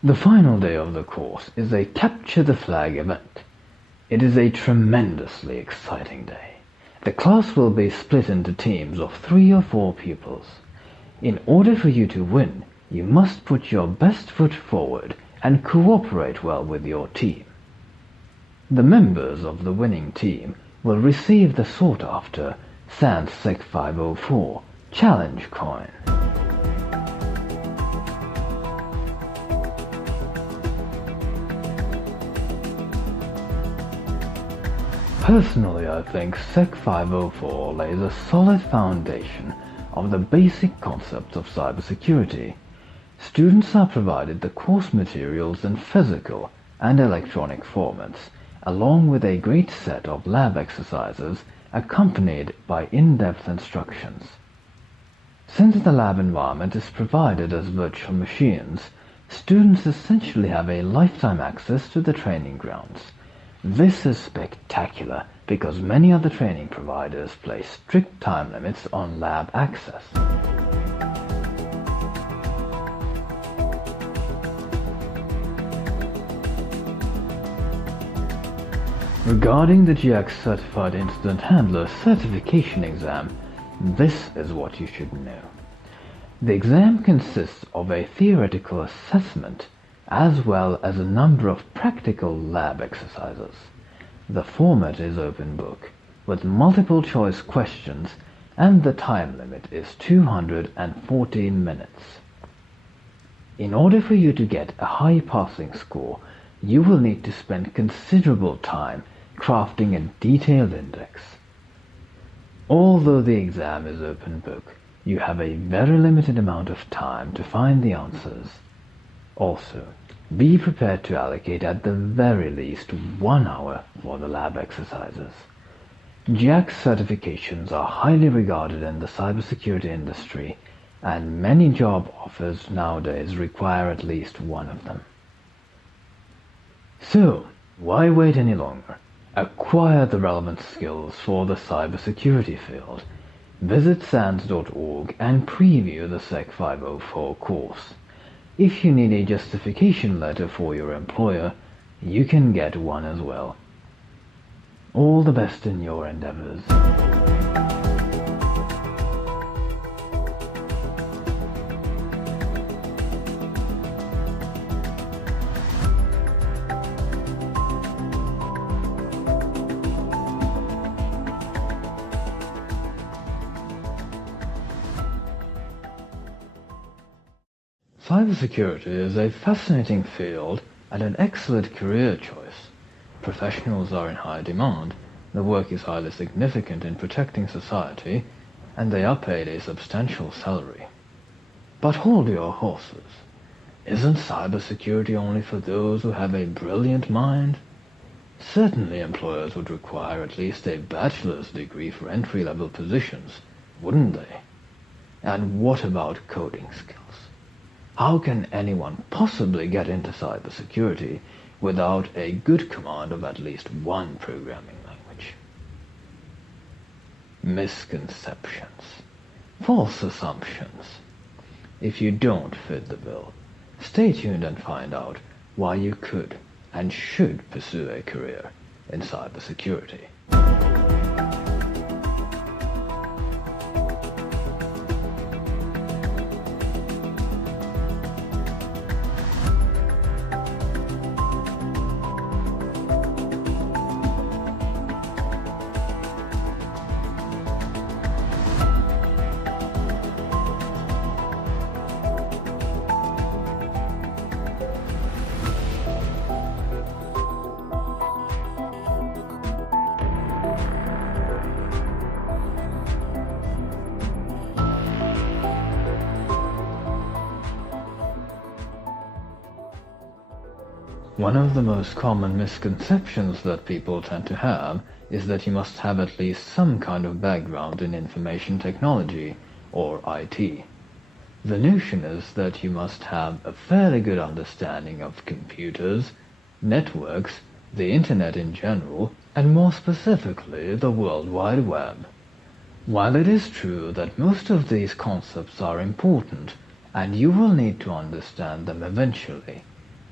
The final day of the course is a Capture the Flag event. It is a tremendously exciting day. The class will be split into teams of 3 or 4 pupils. In order for you to win, you must put your best foot forward and cooperate well with your team. The members of the winning team will receive the sought-after SANS Sec 504 Challenge Coin. Personally, I think Sec 504 lays a solid foundation of the basic concepts of cybersecurity. Students are provided the course materials in physical and electronic formats, along with a great set of lab exercises accompanied by in-depth instructions. Since the lab environment is provided as virtual machines, students essentially have a lifetime access to the training grounds. This is spectacular because many other training providers place strict time limits on lab access. Regarding the GX Certified Incident Handler certification exam, this is what you should know. The exam consists of a theoretical assessment as well as a number of practical lab exercises. The format is open book, with multiple choice questions, and the time limit is 214 minutes. In order for you to get a high passing score, you will need to spend considerable time crafting a detailed index. Although the exam is open book, you have a very limited amount of time to find the answers. Also, be prepared to allocate at the very least 1 hour for the lab exercises. GX certifications are highly regarded in the cybersecurity industry, and many job offers nowadays require at least one of them. So, why wait any longer? Acquire the relevant skills for the cybersecurity field. Visit SANS.org and preview the Sec 504 course. If you need a justification letter for your employer, you can get one as well. All the best in your endeavors. Cybersecurity is a fascinating field and an excellent career choice. Professionals are in high demand, the work is highly significant in protecting society, and they are paid a substantial salary. But hold your horses. Isn't cybersecurity only for those who have a brilliant mind? Certainly employers would require at least a bachelor's degree for entry-level positions, wouldn't they? And what about coding skills? How can anyone possibly get into cybersecurity without a good command of at least one programming language? Misconceptions. False assumptions. If you don't fit the bill, stay tuned and find out why you could and should pursue a career in cybersecurity. One of the most common misconceptions that people tend to have is that you must have at least some kind of background in information technology, or IT. The notion is that you must have a fairly good understanding of computers, networks, the internet in general, and more specifically the World Wide Web. While it is true that most of these concepts are important, and you will need to understand them eventually,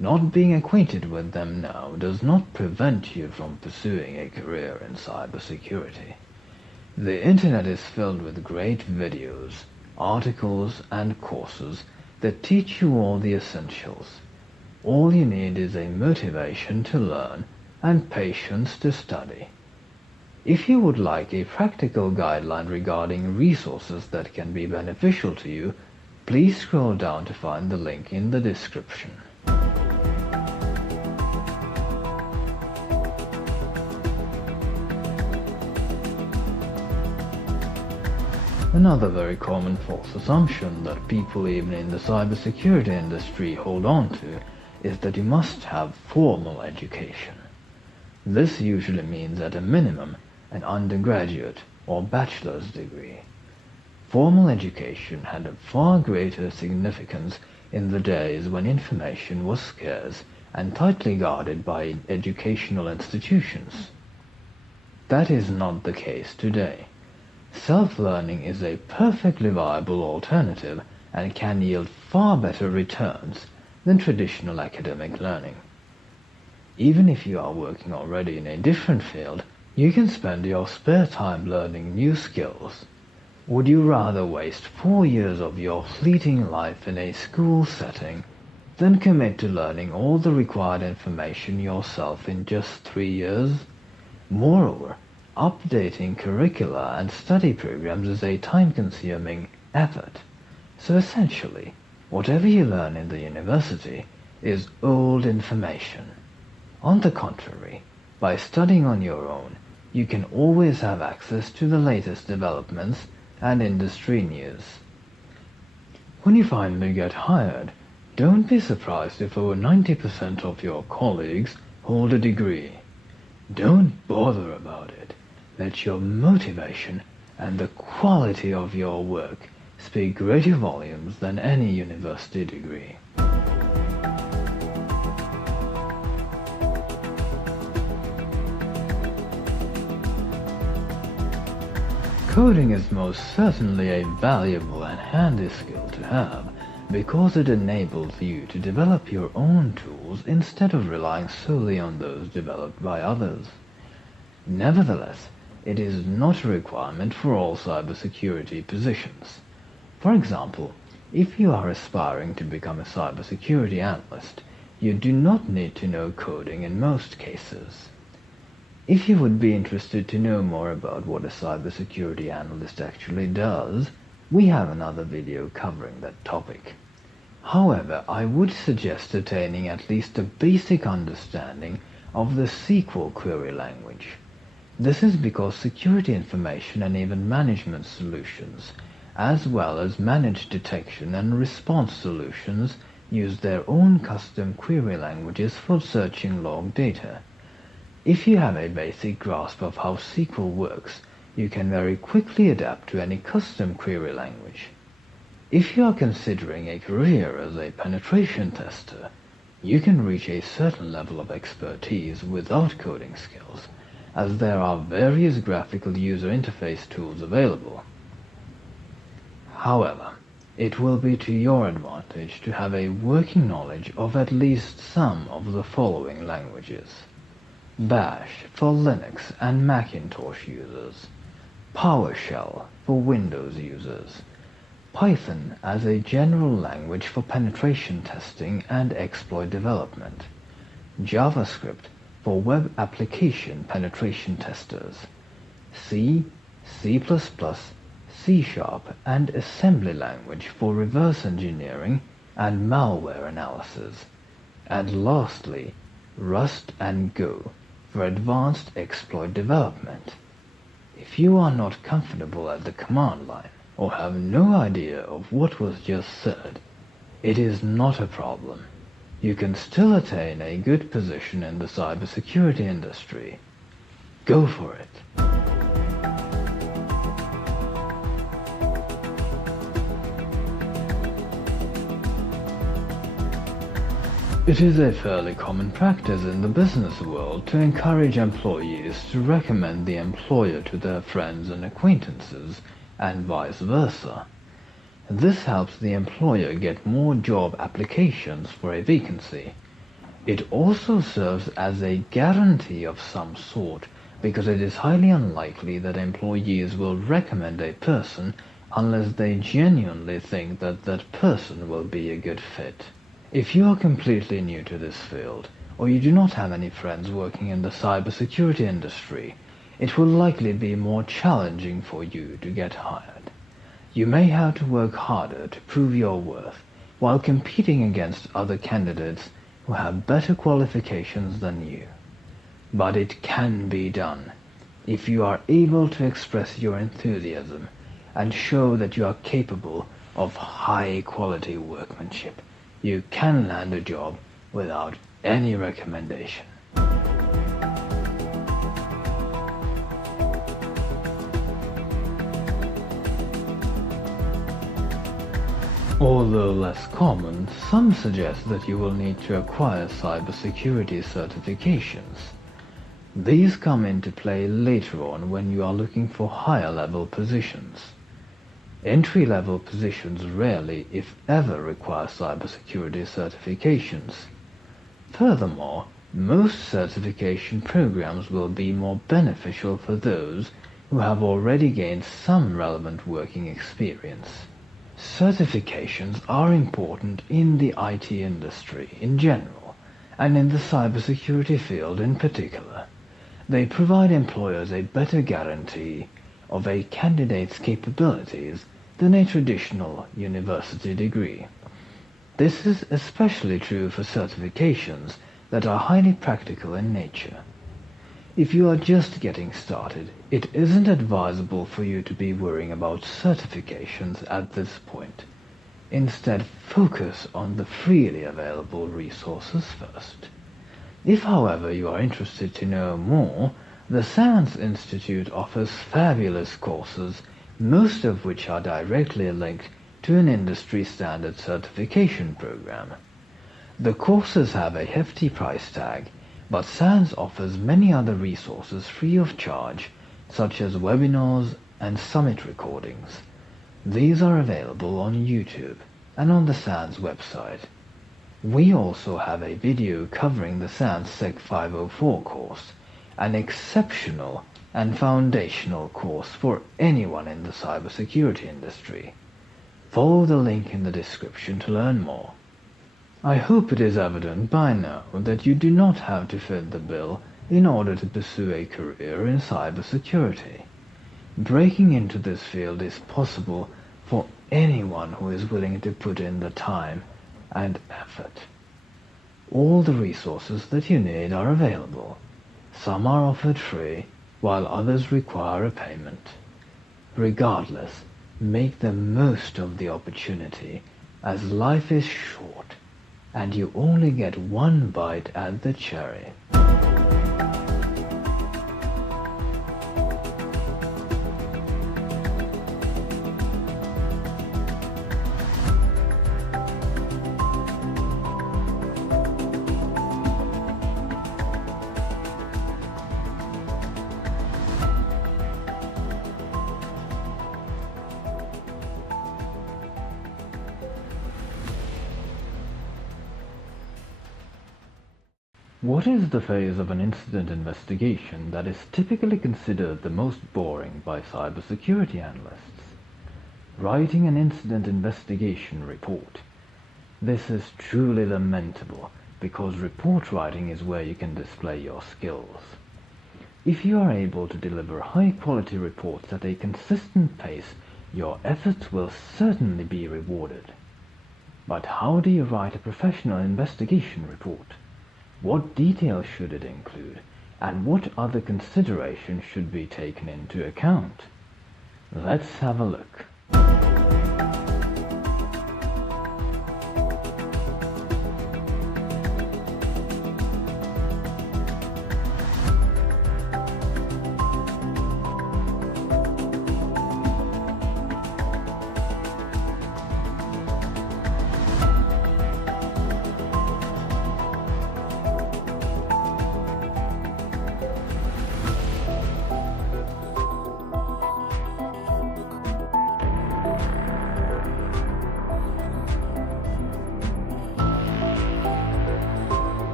Not being acquainted with them now does not prevent you from pursuing a career in cybersecurity. The internet is filled with great videos, articles, and courses that teach you all the essentials. All you need is a motivation to learn and patience to study. If you would like a practical guideline regarding resources that can be beneficial to you, please scroll down to find the link in the description. Another very common false assumption that people even in the cybersecurity industry hold on to is that you must have formal education. This usually means at a minimum an undergraduate or bachelor's degree. Formal education had a far greater significance in the days when information was scarce and tightly guarded by educational institutions. That is not the case today. Self-learning is a perfectly viable alternative and can yield far better returns than traditional academic learning. Even if you are working already in a different field, you can spend your spare time learning new skills. Would you rather waste 4 years of your fleeting life in a school setting than commit to learning all the required information yourself in just 3 years? Moreover, updating curricula and study programs is a time-consuming effort. So essentially, whatever you learn in the university is old information. On the contrary, by studying on your own, you can always have access to the latest developments and industry news. When you finally get hired, don't be surprised if over 90% of your colleagues hold a degree. Don't bother about it. Let your motivation and the quality of your work speak greater volumes than any university degree. Coding is most certainly a valuable and handy skill to have because it enables you to develop your own tools instead of relying solely on those developed by others. Nevertheless, it is not a requirement for all cybersecurity positions. For example, if you are aspiring to become a cybersecurity analyst, you do not need to know coding in most cases. If you would be interested to know more about what a cybersecurity analyst actually does, we have another video covering that topic. However, I would suggest attaining at least a basic understanding of the SQL query language. This is because security information and even management solutions, as well as managed detection and response solutions, use their own custom query languages for searching log data. If you have a basic grasp of how SQL works, you can very quickly adapt to any custom query language. If you are considering a career as a penetration tester, you can reach a certain level of expertise without coding skills, as there are various graphical user interface tools available. However, it will be to your advantage to have a working knowledge of at least some of the following languages: Bash for Linux and Macintosh users, PowerShell for Windows users, Python as a general language for penetration testing and exploit development, JavaScript for web application penetration testers, C, C++, C#, and assembly language for reverse engineering and malware analysis, and lastly, Rust and Go for advanced exploit development. If you are not comfortable at the command line or have no idea of what was just said, it is not a problem. You can still attain a good position in the cybersecurity industry. Go for it. It is a fairly common practice in the business world to encourage employees to recommend the employer to their friends and acquaintances, and vice versa. This helps the employer get more job applications for a vacancy, It also serves as a guarantee of some sort, because it is highly unlikely that employees will recommend a person unless they genuinely think that that person will be a good fit. If you are completely new to this field, or you do not have any friends working in the cybersecurity industry, it will likely be more challenging for you to get hired. You may have to work harder to prove your worth while competing against other candidates who have better qualifications than you. But it can be done if you are able to express your enthusiasm and show that you are capable of high-quality workmanship. You can land a job without any recommendation. Although less common, some suggest that you will need to acquire cybersecurity certifications. These come into play later on when you are looking for higher-level positions. Entry-level positions rarely, if ever, require cybersecurity certifications. Furthermore, most certification programs will be more beneficial for those who have already gained some relevant working experience. Certifications are important in the IT industry in general, and in the cybersecurity field in particular. They provide employers a better guarantee of a candidate's capabilities than a traditional university degree. This is especially true for certifications that are highly practical in nature. If you are just getting started, it isn't advisable for you to be worrying about certifications at this point. Instead, focus on the freely available resources first. If, however, you are interested to know more, the SANS Institute offers fabulous courses, most of which are directly linked to an industry-standard certification program. The courses have a hefty price tag, but SANS offers many other resources free of charge, such as webinars and summit recordings. These are available on YouTube and on the SANS website. We also have a video covering the SANS Sec 504 course, an exceptional and foundational course for anyone in the cybersecurity industry. Follow the link in the description to learn more. I hope it is evident by now that you do not have to fit the bill in order to pursue a career in cybersecurity. Breaking into this field is possible for anyone who is willing to put in the time and effort. All the resources that you need are available. Some are offered free, while others require a payment. Regardless, make the most of the opportunity, as life is short, and you only get one bite at the cherry. What is the phase of an incident investigation that is typically considered the most boring by cybersecurity analysts? Writing an incident investigation report. This is truly lamentable, because report writing is where you can display your skills. If you are able to deliver high-quality reports at a consistent pace, your efforts will certainly be rewarded. But how do you write a professional investigation report? What details should it include, and what other considerations should be taken into account? Let's have a look.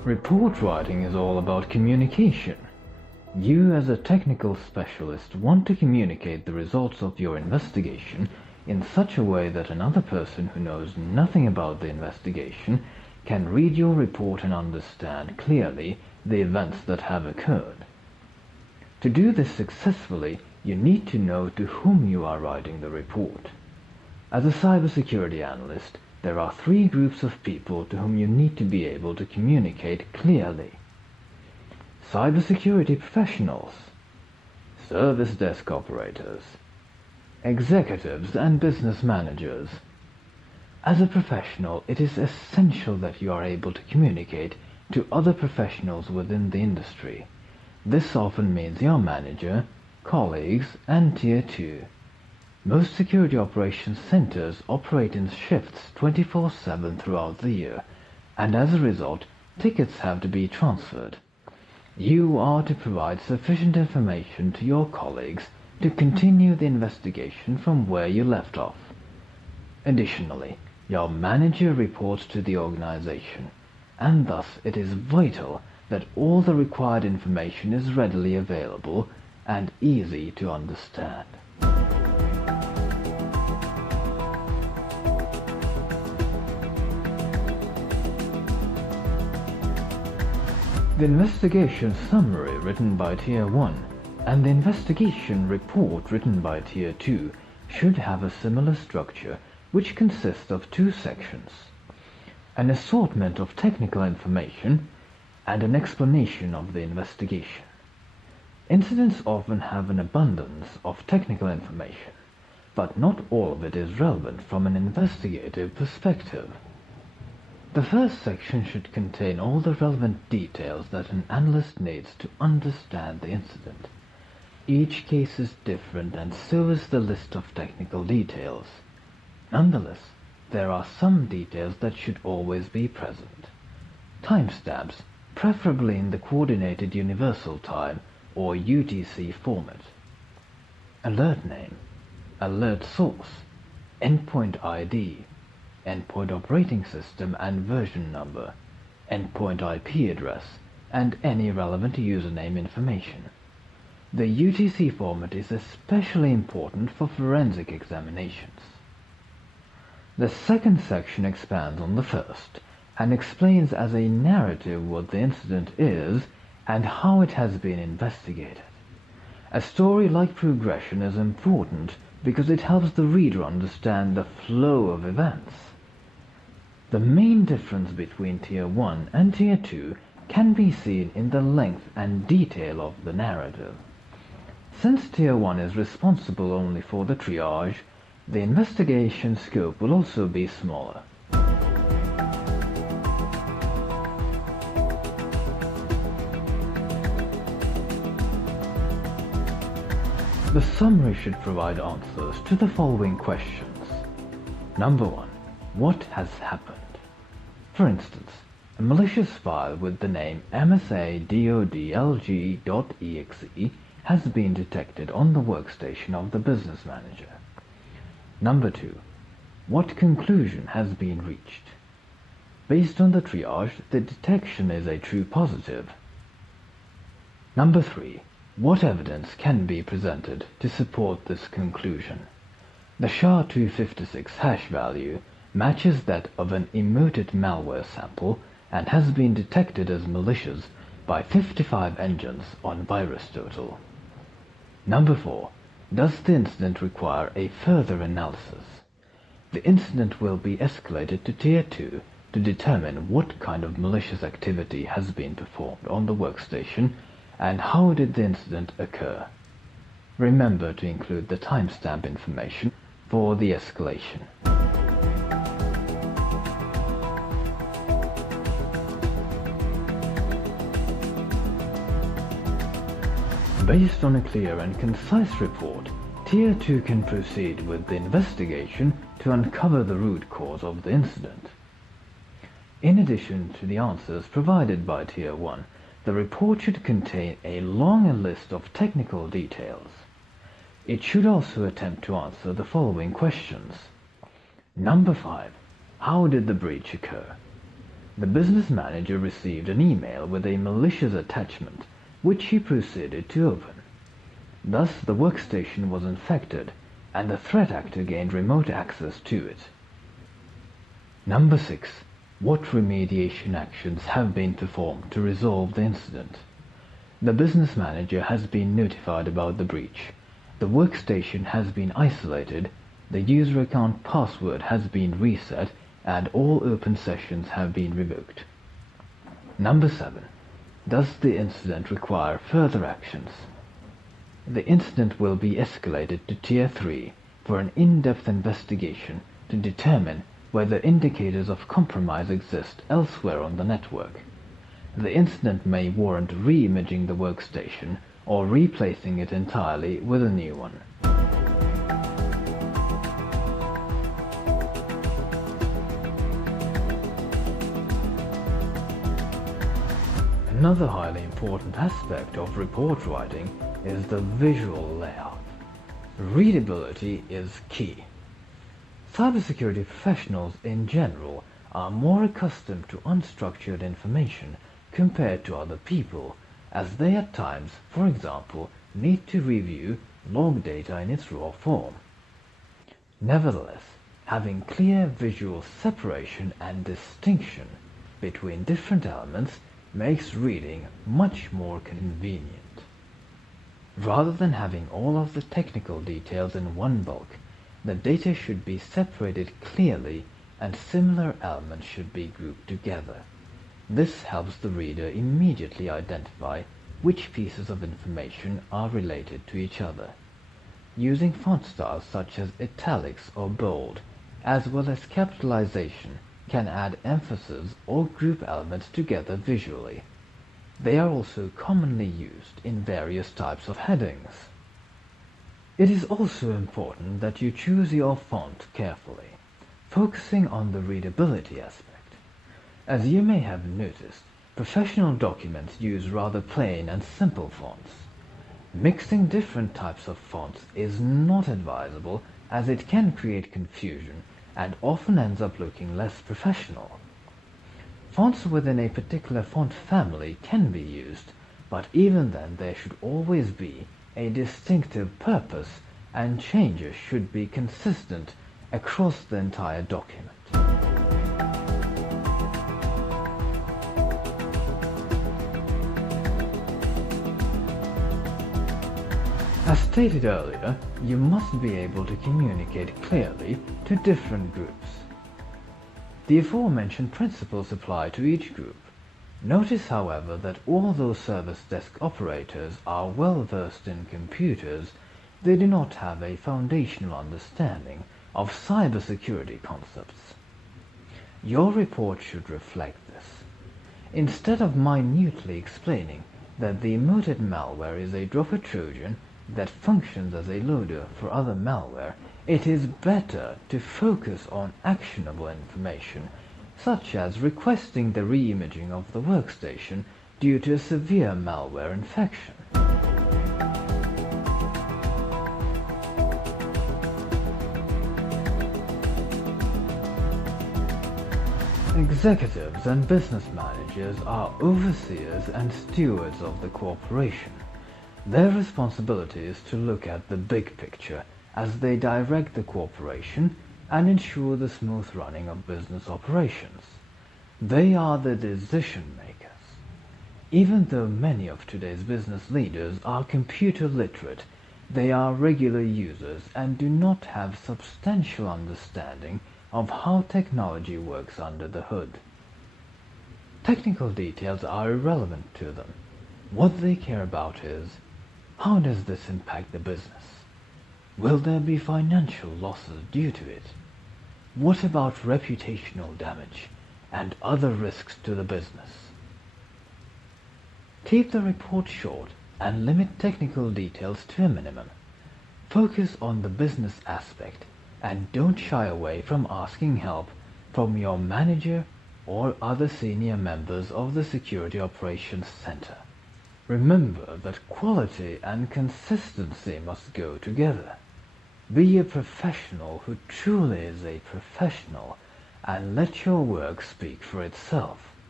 Report writing is all about communication. You as a technical specialist want to communicate the results of your investigation in such a way that another person who knows nothing about the investigation can read your report and understand clearly the events that have occurred. To do this successfully, you need to know to whom you are writing the report. As a cybersecurity analyst, there are three groups of people to whom you need to be able to communicate clearly. Cybersecurity professionals, service desk operators, executives and business managers. As a professional, it is essential that you are able to communicate to other professionals within the industry. This often means your manager, colleagues, and Tier 2. Most security operations centers operate in shifts 24/7 throughout the year, and as a result, tickets have to be transferred. You are to provide sufficient information to your colleagues to continue the investigation from where you left off. Additionally, your manager reports to the organization, and thus it is vital that all the required information is readily available and easy to understand. The investigation summary written by Tier 1 and the investigation report written by Tier 2 should have a similar structure, which consists of two sections: an assortment of technical information and an explanation of the investigation. Incidents often have an abundance of technical information, but not all of it is relevant from an investigative perspective. The first section should contain all the relevant details that an analyst needs to understand the incident. Each case is different, and so is the list of technical details. Nonetheless, there are some details that should always be present. Timestamps, preferably in the Coordinated Universal Time or UTC format. Alert name, alert source, endpoint ID, endpoint operating system and version number, endpoint IP address, and any relevant username information. The UTC format is especially important for forensic examinations. The second section expands on the first and explains as a narrative what the incident is and how it has been investigated. A story-like progression is important because it helps the reader understand the flow of events. The main difference between Tier 1 and Tier 2 can be seen in the length and detail of the narrative. Since Tier 1 is responsible only for the triage, the investigation scope will also be smaller. The summary should provide answers to the following questions. Number 1. What has happened? For instance, a malicious file with the name msa.dodlg.exe has been detected on the workstation of the business manager. Number 2. What conclusion has been reached? Based on the triage, the detection is a true positive. Number 3. What evidence can be presented to support this conclusion? The SHA-256 hash value matches that of an emoted malware sample and has been detected as malicious by 55 engines on VirusTotal. Number 4. Does the incident require a further analysis? The incident will be escalated to Tier 2 to determine what kind of malicious activity has been performed on the workstation and how did the incident occur. Remember to include the timestamp information for the escalation. Based on a clear and concise report, Tier 2 can proceed with the investigation to uncover the root cause of the incident. In addition to the answers provided by Tier 1, the report should contain a long list of technical details. It should also attempt to answer the following questions. Number 5. How did the breach occur? The business manager received an email with a malicious attachment, which he proceeded to open. Thus, the workstation was infected, and the threat actor gained remote access to it. Number 6. What remediation actions have been performed to resolve the incident? The business manager has been notified about the breach. The workstation has been isolated, the user account password has been reset, and all open sessions have been revoked. Number 7. Does the incident require further actions? The incident will be escalated to Tier 3 for an in-depth investigation to determine whether indicators of compromise exist elsewhere on the network. The incident may warrant re-imaging the workstation or replacing it entirely with a new one. Another highly important aspect of report writing is the visual layout. Readability is key. Cybersecurity professionals in general are more accustomed to unstructured information compared to other people, as they at times, for example, need to review log data in its raw form. Nevertheless, having clear visual separation and distinction between different elements makes reading much more convenient. Rather than having all of the technical details in one bulk, the data should be separated clearly and similar elements should be grouped together. This helps the reader immediately identify which pieces of information are related to each other. Using font styles such as italics or bold, as well as capitalization, can add emphasis or group elements together visually. They are also commonly used in various types of headings. It is also important that you choose your font carefully, focusing on the readability aspect. As you may have noticed, professional documents use rather plain and simple fonts. Mixing different types of fonts is not advisable, as it can create confusion and often ends up looking less professional. Fonts within a particular font family can be used, but even then there should always be a distinctive purpose, and changes should be consistent across the entire document. As stated earlier, you must be able to communicate clearly to different groups. The aforementioned principles apply to each group. Notice, however, that although service desk operators are well versed in computers, they do not have a foundational understanding of cybersecurity concepts. Your report should reflect this. Instead of minutely explaining that the emoted malware is a dropper Trojan that functions as a loader for other malware, it is better to focus on actionable information, such as requesting the re-imaging of the workstation due to a severe malware infection. Executives and business managers are overseers and stewards of the corporation. Their responsibility is to look at the big picture as they direct the corporation and ensure the smooth running of business operations. They are the decision makers. Even though many of today's business leaders are computer literate, they are regular users and do not have substantial understanding of how technology works under the hood. Technical details are irrelevant to them. What they care about is, how does this impact the business? Will there be financial losses due to it? What about reputational damage and other risks to the business? Keep the report short and limit technical details to a minimum. Focus on the business aspect and don't shy away from asking help from your manager or other senior members of the Security Operations Center. Remember that quality and consistency must go together. Be a professional who truly is a professional and let your work speak for itself.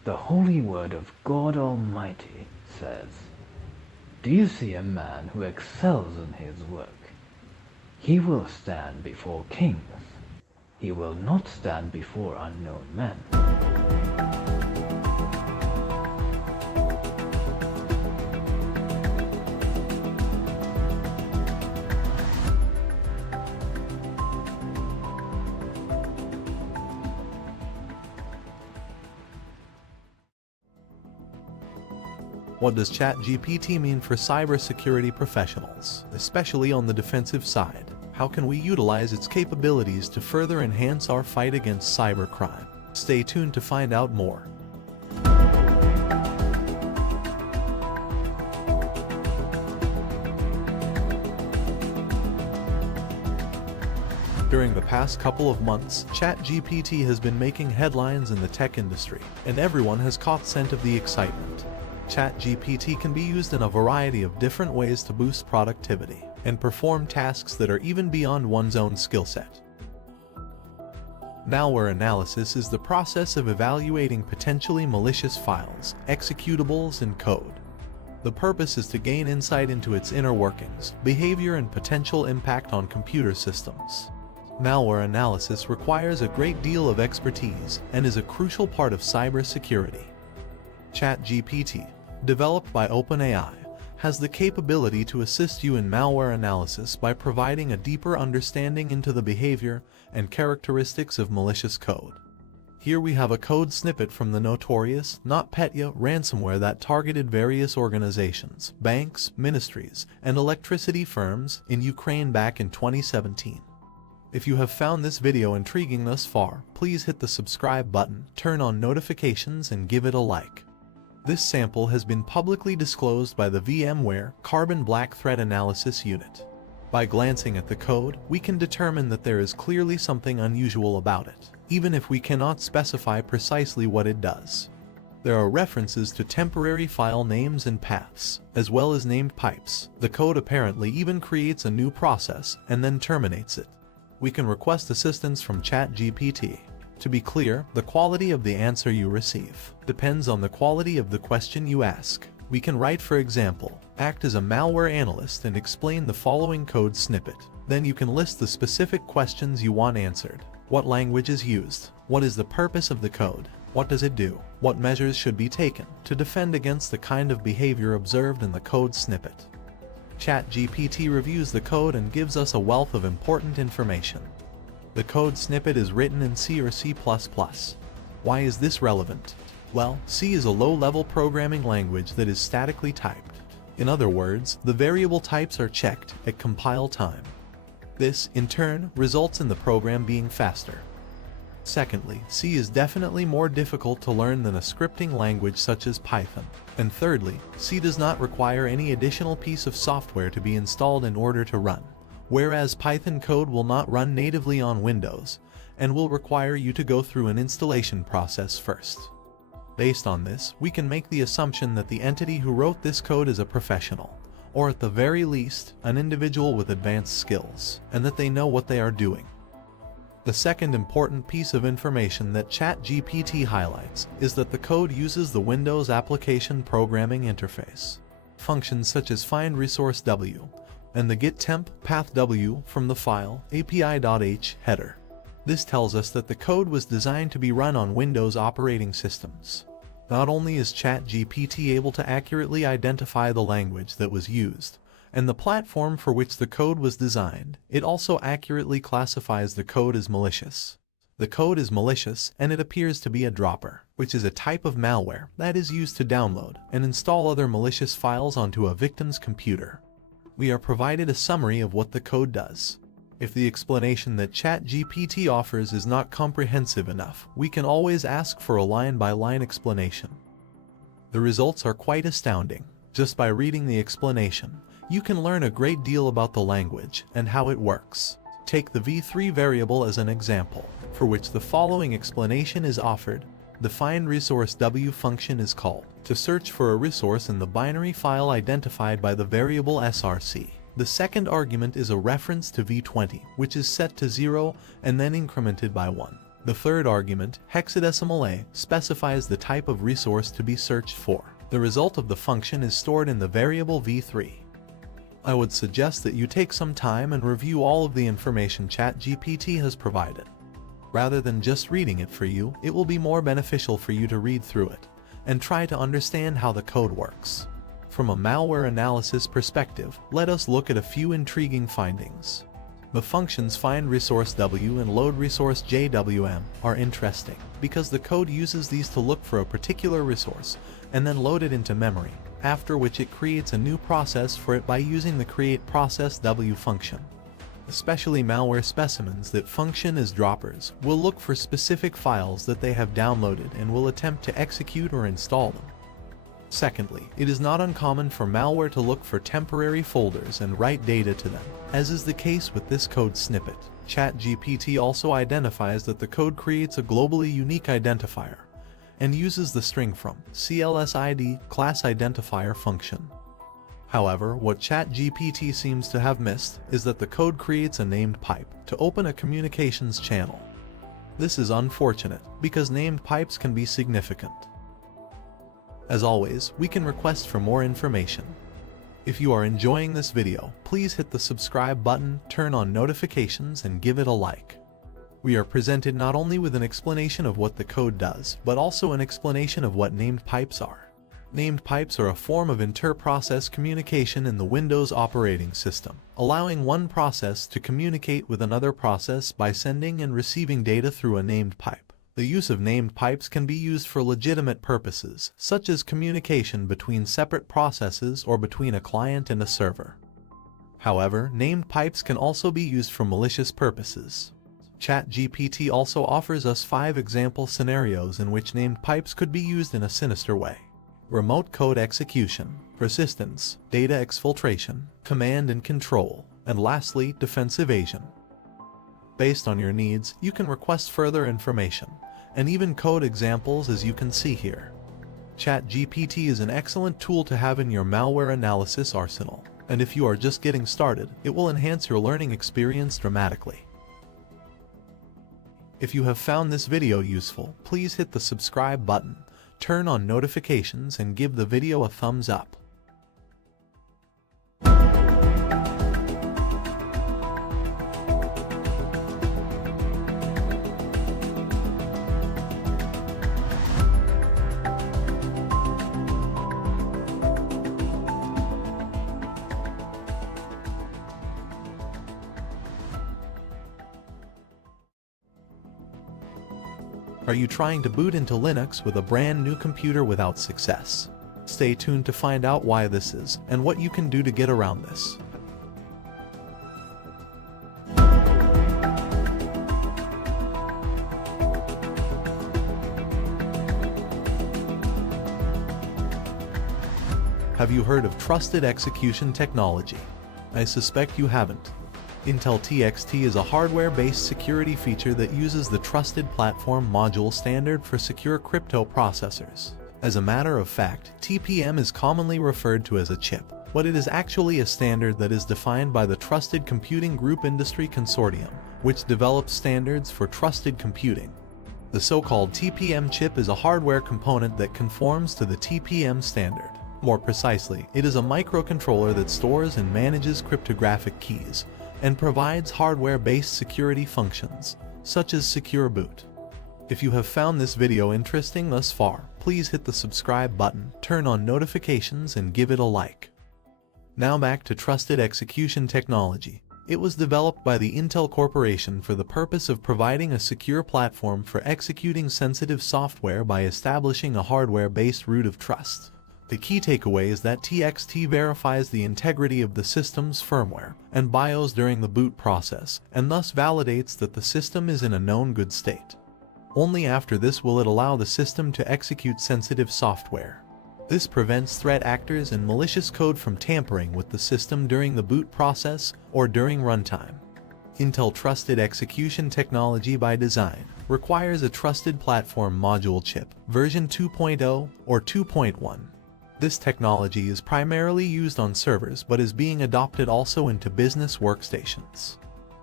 The holy word of God Almighty says, "Do you see a man who excels in his work? He will stand before kings. He will not stand before unknown men." What does ChatGPT mean for cybersecurity professionals, especially on the defensive side? How can we utilize its capabilities to further enhance our fight against cybercrime? Stay tuned to find out more. During the past couple of months, ChatGPT has been making headlines in the tech industry, and everyone has caught scent of the excitement. ChatGPT can be used in a variety of different ways to boost productivity and perform tasks that are even beyond one's own skill set. Malware analysis is the process of evaluating potentially malicious files, executables, and code. The purpose is to gain insight into its inner workings, behavior, and potential impact on computer systems. Malware analysis requires a great deal of expertise and is a crucial part of cybersecurity. ChatGPT, developed by OpenAI, has the capability to assist you in malware analysis by providing a deeper understanding into the behavior and characteristics of malicious code. Here we have a code snippet from the notorious NotPetya ransomware that targeted various organizations, banks, ministries, and electricity firms in Ukraine back in 2017. If you have found this video intriguing thus far, please hit the subscribe button, turn on notifications, and give it a like. This sample has been publicly disclosed by the VMware Carbon Black Threat Analysis Unit. By glancing at the code, we can determine that there is clearly something unusual about it, even if we cannot specify precisely what it does. There are references to temporary file names and paths, as well as named pipes. The code apparently even creates a new process and then terminates it. We can request assistance from ChatGPT. To be clear, the quality of the answer you receive depends on the quality of the question you ask. We can write, for example, act as a malware analyst and explain the following code snippet. Then you can list the specific questions you want answered. What language is used? What is the purpose of the code? What does it do? What measures should be taken to defend against the kind of behavior observed in the code snippet? ChatGPT reviews the code and gives us a wealth of important information. The code snippet is written in C or C++. Why is this relevant? Well, C is a low-level programming language that is statically typed. In other words, the variable types are checked at compile time. This, in turn, results in the program being faster. Secondly, C is definitely more difficult to learn than a scripting language such as Python. And thirdly, C does not require any additional piece of software to be installed in order to run. Whereas Python code will not run natively on Windows and will require you to go through an installation process first. Based on this, we can make the assumption that the entity who wrote this code is a professional, or at the very least, an individual with advanced skills, and that they know what they are doing. The second important piece of information that ChatGPT highlights is that the code uses the Windows Application Programming Interface. Functions such as find resource W and the get temp path W from the file api.h header. This tells us that the code was designed to be run on Windows operating systems. Not only is ChatGPT able to accurately identify the language that was used and the platform for which the code was designed, it also accurately classifies the code as malicious. The code is malicious and it appears to be a dropper, which is a type of malware that is used to download and install other malicious files onto a victim's computer. We are provided a summary of what the code does. If the explanation that ChatGPT offers is not comprehensive enough, we can always ask for a line-by-line explanation. The results are quite astounding. Just by reading the explanation, you can learn a great deal about the language and how it works. Take the v3 variable as an example, for which the following explanation is offered. The find resource W function is called to search for a resource in the binary file identified by the variable src. The second argument is a reference to v20, which is set to 0 and then incremented by 1. The third argument, hexadecimal A, specifies the type of resource to be searched for. The result of the function is stored in the variable v3. I would suggest that you take some time and review all of the information ChatGPT has provided. Rather than just reading it for you, it will be more beneficial for you to read through it and try to understand how the code works. From a malware analysis perspective, let us look at a few intriguing findings. The functions find resource W and load resource JWM are interesting because the code uses these to look for a particular resource and then load it into memory, after which it creates a new process for it by using the create process W function. Especially malware specimens that function as droppers will look for specific files that they have downloaded and will attempt to execute or install them. Secondly, it is not uncommon for malware to look for temporary folders and write data to them, as is the case with this code snippet. ChatGPT also identifies that the code creates a globally unique identifier and uses the string from CLSID class identifier function. However, what ChatGPT seems to have missed is that the code creates a named pipe to open a communications channel. This is unfortunate because named pipes can be significant. As always, we can request for more information. If you are enjoying this video, please hit the subscribe button, turn on notifications, and give it a like. We are presented not only with an explanation of what the code does, but also an explanation of what named pipes are. Named pipes are a form of inter-process communication in the Windows operating system, allowing one process to communicate with another process by sending and receiving data through a named pipe. The use of named pipes can be used for legitimate purposes, such as communication between separate processes or between a client and a server. However, named pipes can also be used for malicious purposes. ChatGPT also offers us 5 example scenarios in which named pipes could be used in a sinister way: remote code execution, persistence, data exfiltration, command and control, and lastly, defense evasion. Based on your needs, you can request further information, and even code examples as you can see here. ChatGPT is an excellent tool to have in your malware analysis arsenal, and if you are just getting started, it will enhance your learning experience dramatically. If you have found this video useful, please hit the subscribe button, turn on notifications, and give the video a thumbs up. Are you trying to boot into Linux with a brand new computer without success? Stay tuned to find out why this is and what you can do to get around this. Have you heard of trusted execution technology? I suspect you haven't. Intel TXT is a hardware-based security feature that uses the Trusted Platform Module standard for secure crypto processors. As a matter of fact, TPM is commonly referred to as a chip, but it is actually a standard that is defined by the Trusted Computing Group Industry Consortium, which develops standards for trusted computing. The so-called TPM chip is a hardware component that conforms to the TPM standard. More precisely, it is a microcontroller that stores and manages cryptographic keys, and provides hardware-based security functions, such as secure boot. If you have found this video interesting thus far, please hit the subscribe button, turn on notifications, and give it a like. Now back to trusted execution technology. It was developed by the Intel Corporation for the purpose of providing a secure platform for executing sensitive software by establishing a hardware-based root of trust. The key takeaway is that TXT verifies the integrity of the system's firmware and BIOS during the boot process, and thus validates that the system is in a known good state. Only after this will it allow the system to execute sensitive software. This prevents threat actors and malicious code from tampering with the system during the boot process or during runtime. Intel Trusted Execution Technology by design requires a Trusted Platform Module chip, version 2.0 or 2.1. This technology is primarily used on servers but is being adopted also into business workstations.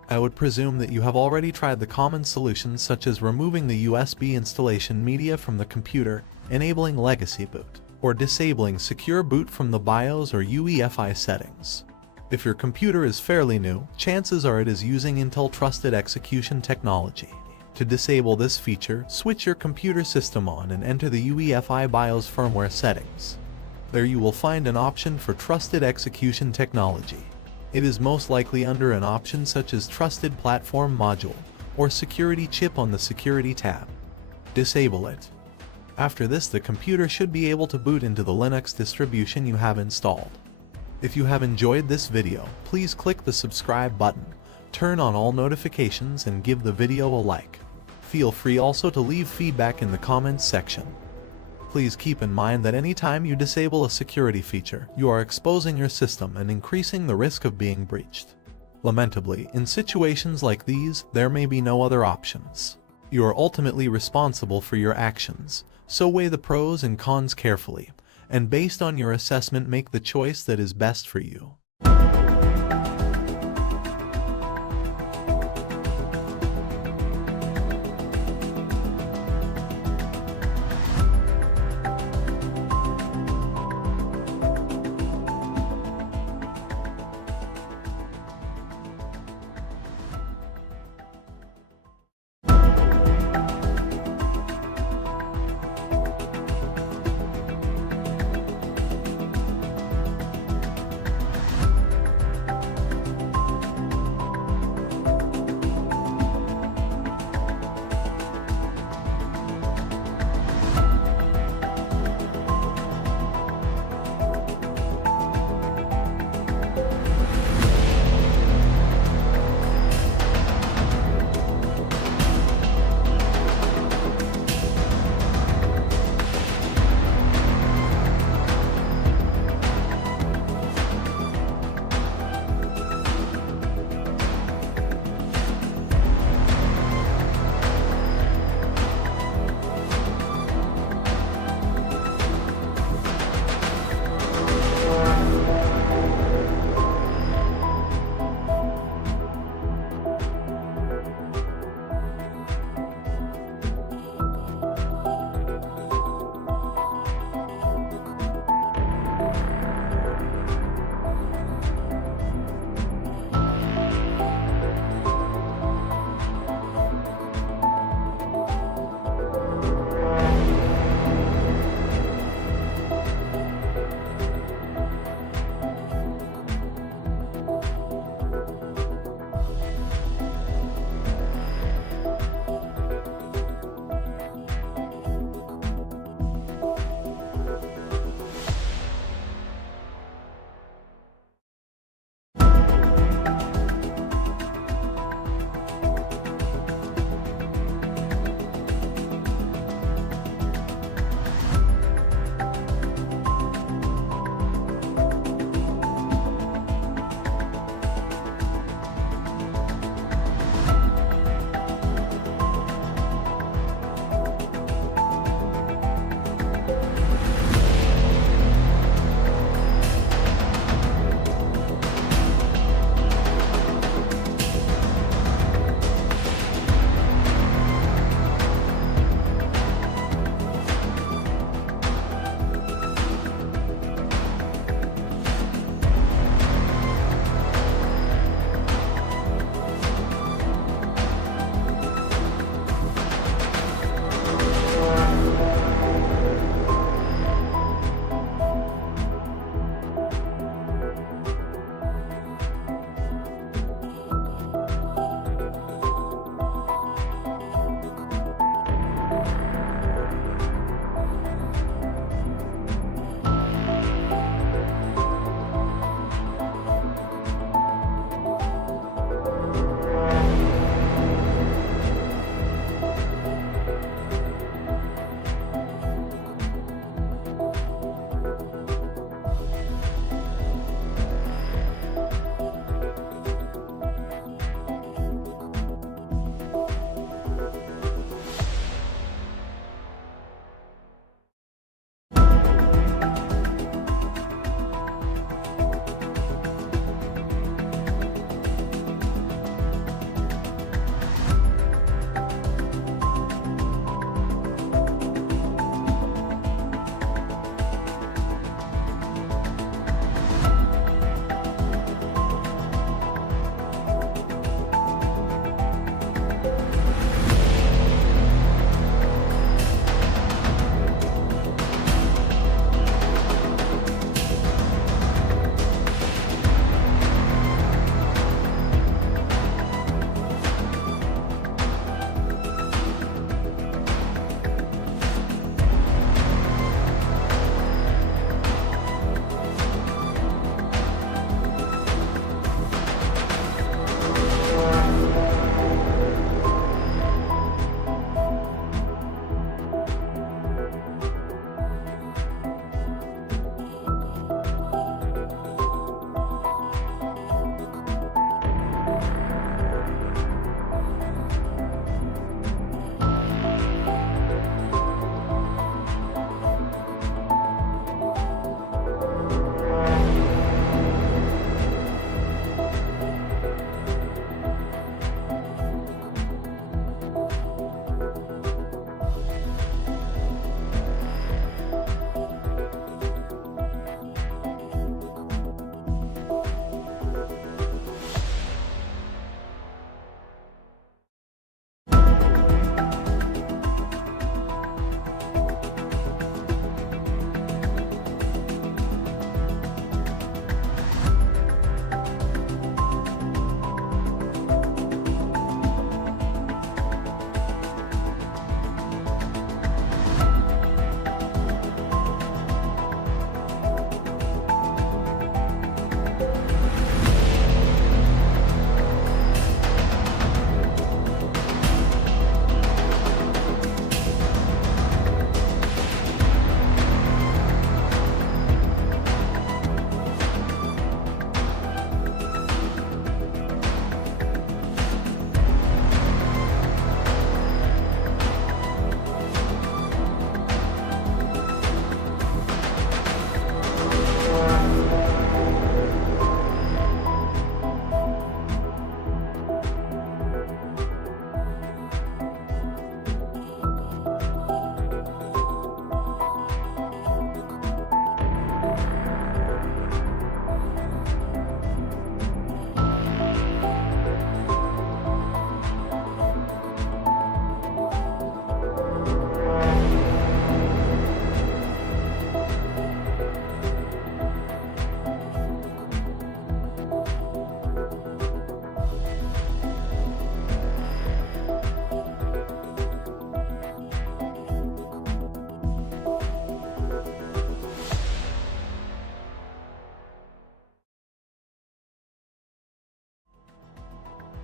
I would presume that you have already tried the common solutions such as removing the USB installation media from the computer, enabling legacy boot, or disabling secure boot from the BIOS or UEFI settings. If your computer is fairly new, chances are it is using Intel Trusted Execution technology. To disable this feature, switch your computer system on and enter the UEFI BIOS firmware settings. There you will find an option for Trusted Execution technology. It is most likely under an option such as Trusted Platform Module or Security Chip on the Security tab. Disable it. After this, the computer should be able to boot into the Linux distribution you have installed. If you have enjoyed this video, please click the subscribe button, turn on all notifications, and give the video a like. Feel free also to leave feedback in the comments section. Please keep in mind that anytime you disable a security feature, you are exposing your system and increasing the risk of being breached. Lamentably, in situations like these, there may be no other options. You are ultimately responsible for your actions, so weigh the pros and cons carefully, and based on your assessment make the choice that is best for you.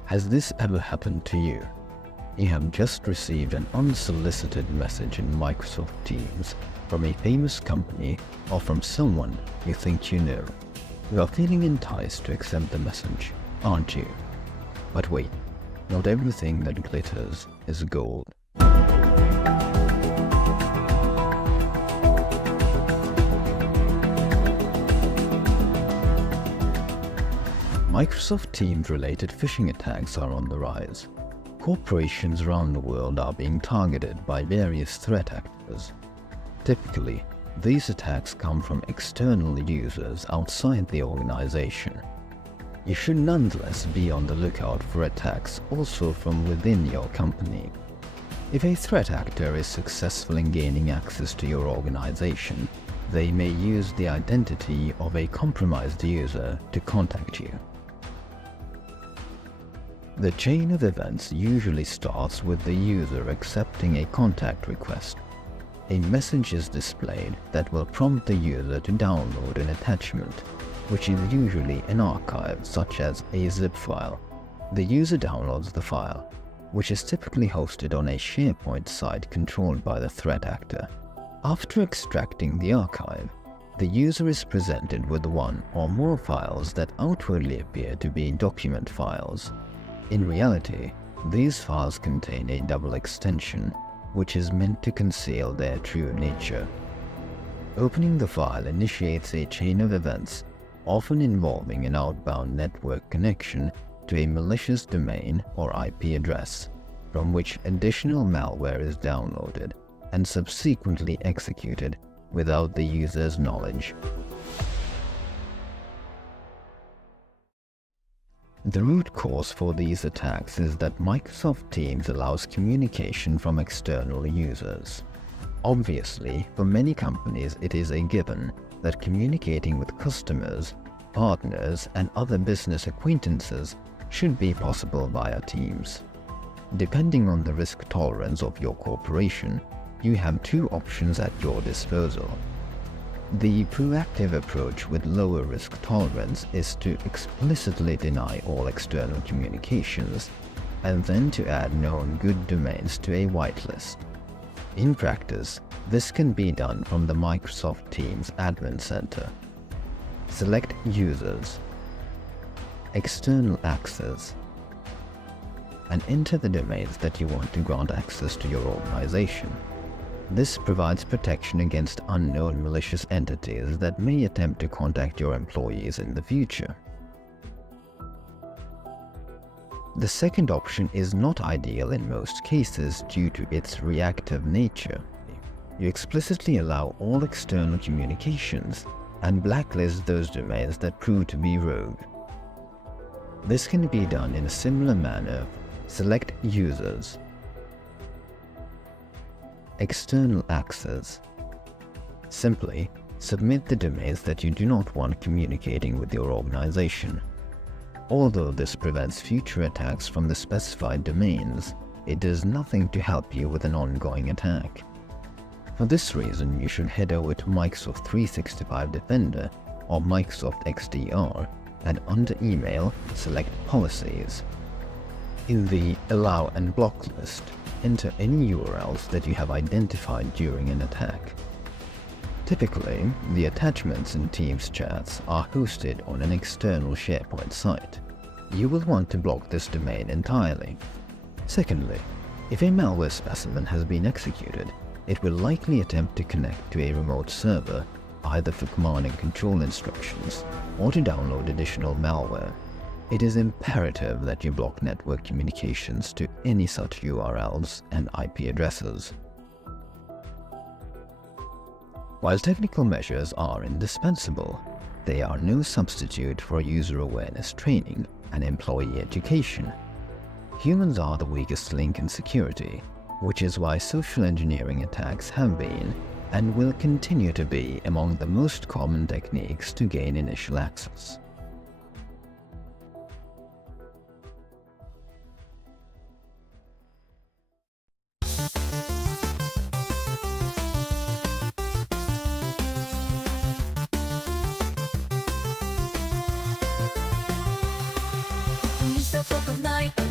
Has this ever happened to you? You have just received an unsolicited message in Microsoft Teams from a famous company or from someone you think you know. You are feeling enticed to accept the message, aren't you? But wait, not everything that glitters is gold. Microsoft Teams-related phishing attacks are on the rise. Corporations around the world are being targeted by various threat actors. Typically, these attacks come from external users outside the organization. You should nonetheless be on the lookout for attacks also from within your company. If a threat actor is successful in gaining access to your organization, they may use the identity of a compromised user to contact you. The chain of events usually starts with the user accepting a contact request. A message is displayed that will prompt the user to download an attachment, which is usually an archive such as a zip file. The user downloads the file, which is typically hosted on a SharePoint site controlled by the threat actor. After extracting the archive, the user is presented with one or more files that outwardly appear to be document files. In reality, these files contain a double extension, which is meant to conceal their true nature. Opening the file initiates a chain of events, often involving an outbound network connection to a malicious domain or IP address, from which additional malware is downloaded and subsequently executed without the user's knowledge. The root cause for these attacks is that Microsoft Teams allows communication from external users. Obviously, for many companies it is a given that communicating with customers, partners, and other business acquaintances should be possible via Teams. Depending on the risk tolerance of your corporation, you have two options at your disposal. The proactive approach with lower risk tolerance is to explicitly deny all external communications and then to add known good domains to a whitelist. In practice, this can be done from the Microsoft Teams Admin Center. Select Users, External Access, and enter the domains that you want to grant access to your organization. This provides protection against unknown malicious entities that may attempt to contact your employees in the future. The second option is not ideal in most cases due to its reactive nature. You explicitly allow all external communications and blacklist those domains that prove to be rogue. This can be done in a similar manner. Select Users, External Access. Simply submit the domains that you do not want communicating with your organization. Although this prevents future attacks from the specified domains, it does nothing to help you with an ongoing attack. For this reason, you should head over to Microsoft 365 Defender or Microsoft XDR and under Email, select Policies. In the Allow and Block list, enter any URLs that you have identified during an attack. Typically, the attachments in Teams chats are hosted on an external SharePoint site. You will want to block this domain entirely. Secondly, if a malware specimen has been executed, it will likely attempt to connect to a remote server, either for command and control instructions or to download additional malware. It is imperative that you block network communications to any such URLs and IP addresses. While technical measures are indispensable, they are no substitute for user awareness training and employee education. Humans are the weakest link in security, which is why social engineering attacks have been and will continue to be among the most common techniques to gain initial access. Up of night.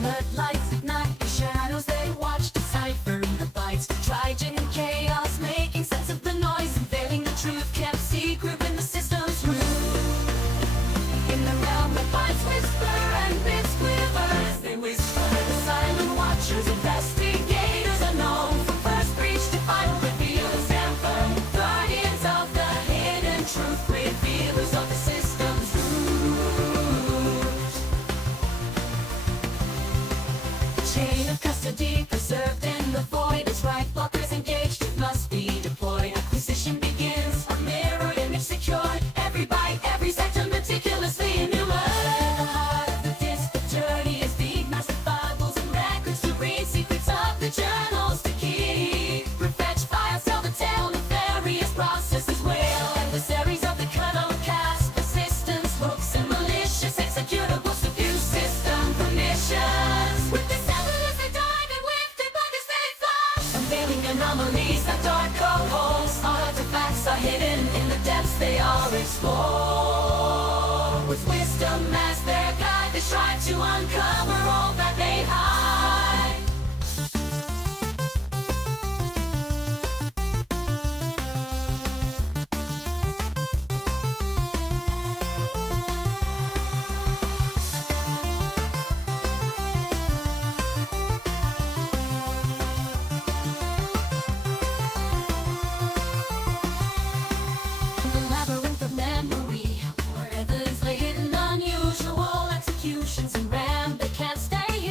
revealing anomalies that dark holes. Artifacts are hidden in the depths, they are explored. With wisdom as their guide, they strive to uncover all that they hide. The labyrinth of memory, wherever is laid hidden unusual executions and RAM, they can't stay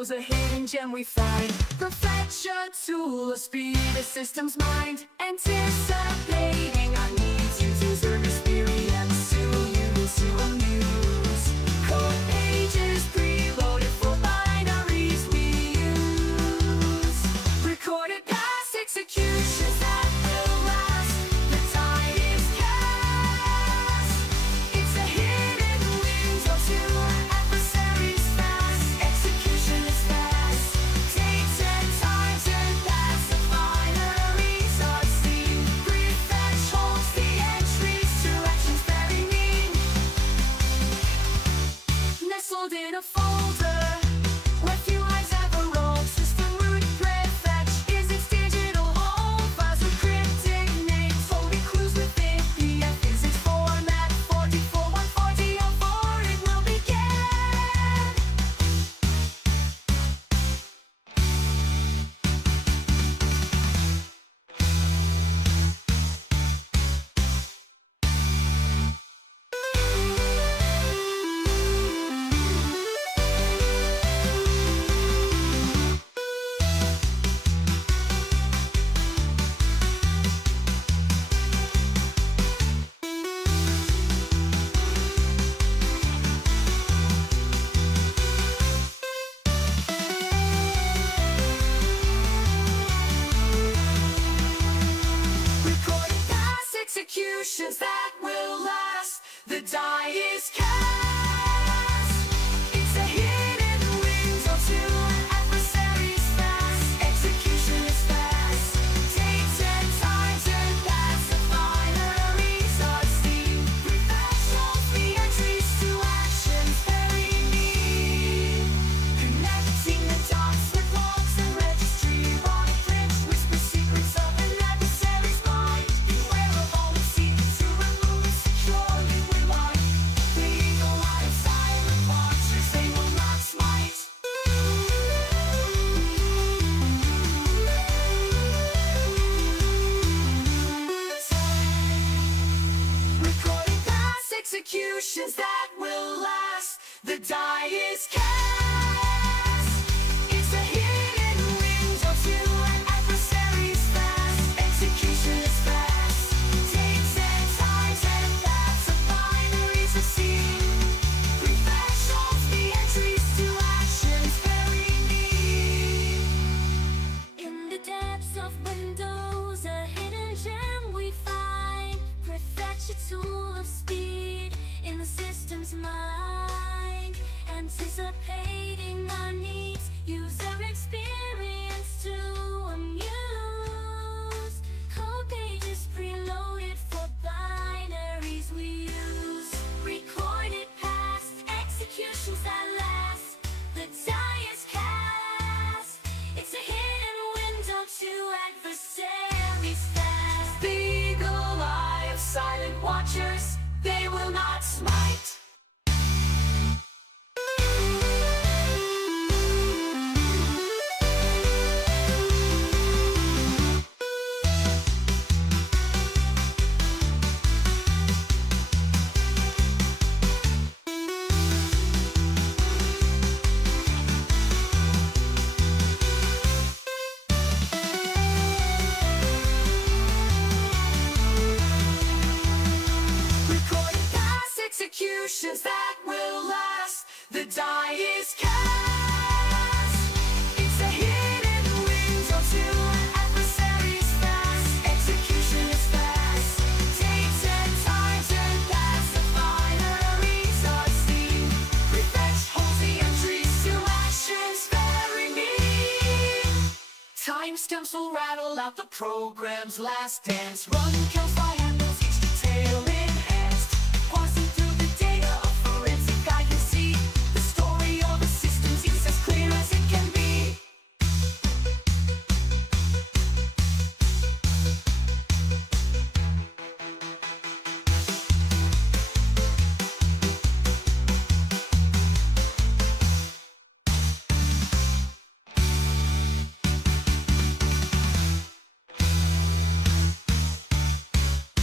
windows, a hidden gem we find. Prefetch, a tool of speed, a system's mind, anticipating our needs. Use user experience to use to amuse. Code pages preloaded for binaries we use. Recorded past executions that will last. The die is cast. It's a hidden window to adversaries fast. Execution is fast. Takes 10 times and that's the binaries are seen. Prefetch holds the entries to actions very mean. Nestled in a folder where few eyes ever roam. System root prefetch is its digital home. Files with cryptic names, holding clues within. PF is its format. 4414004 it will begin. Recording past executions that will last. The die is cast. It's a hidden window to adversaries fast. Execution is fast. Takes 10 times and that's the binaries are seen. Prefetch holds the entries to actions very neat. Connecting the dots with logs and registry. On print whisper secrets of an adversary's mind. Beware of all the secrets to remove it securely with light. The eagle eye of silent watchers, they will not smite. Recording past executions that will last. The die is cast. It's a hidden window to an adversary's fast. Execution is fast. Takes 10 times and that's a binaries are seen. Prefetch holds the entries to actions very neat. In the depths of windows, a hidden gem we find. Prefetch, a tool of speed in the system's mind. Anticipating our needs, user experience to amuse. Code pages preloaded for binaries we use. Recorded past executions that last. The die is cast. It's a hidden window to adversaries fast. The eagle eye of silent watchers, they will not smite. Recording past executions that will last. The die is cast. It's a hidden window to adversaries fast. Execution is fast. Takes 10 times and that's the binaries are seen. Prefetch holds the entries to actions very neat. Timestamps will rattle out the program's last dance. Run counts by handles, each detail enhanced. Parsing through the data, a forensic eye can see the story of a system's use as clear as it can be.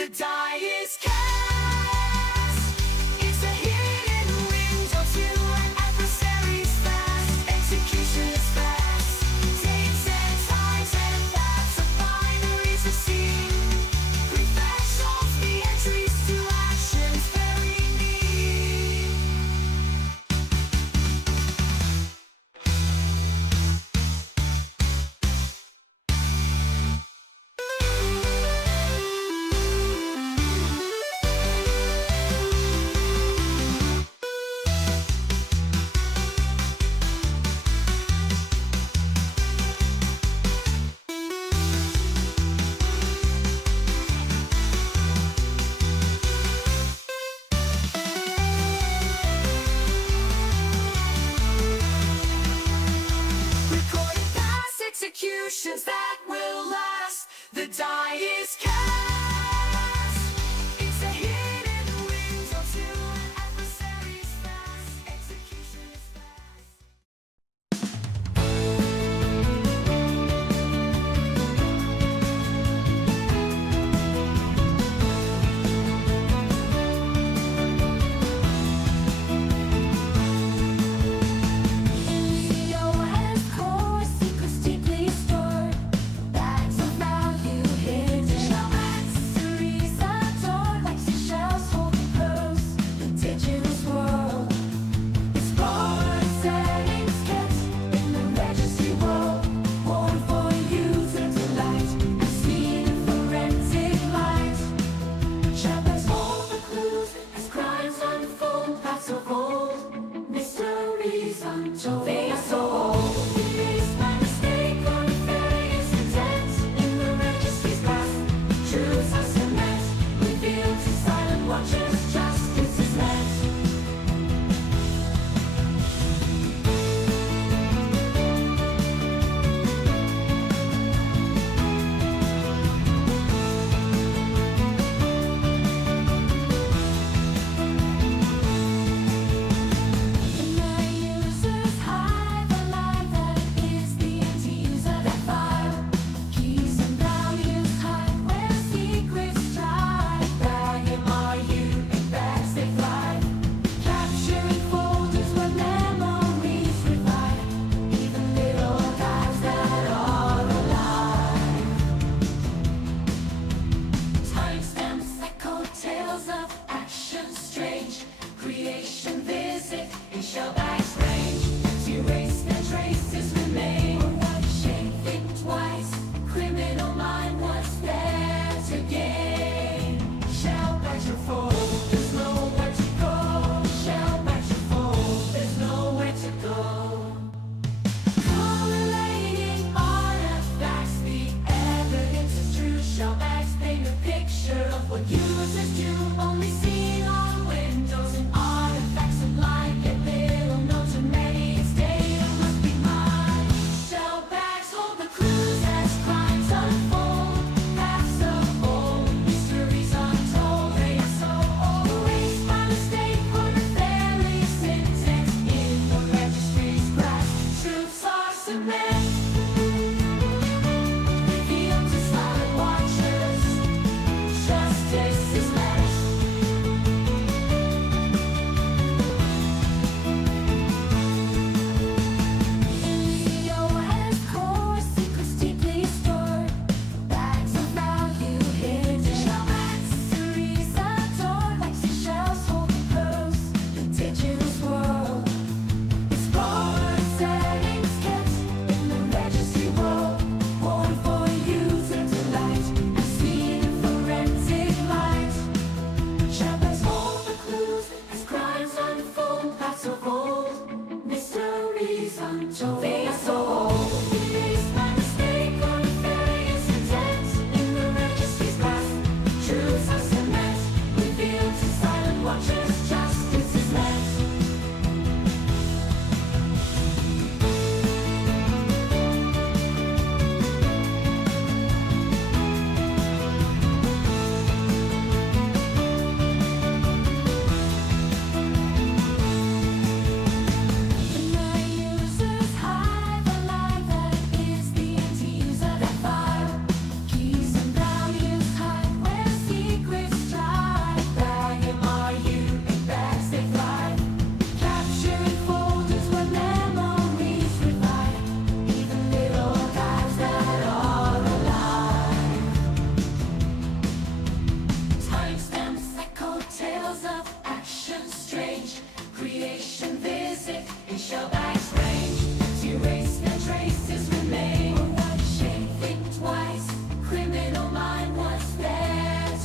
The die is cast. It's a hidden window to an adversary's fast. Execution is fast. Dates and times and paths of binaries are seen. Prefetch Songs the entries to actions very neat. Recorded past executions that will last. The die is cast. It's a hidden window to an adversary's fast. Execution is fast. Leo has core secrets deeply stored. Bags of value hidden.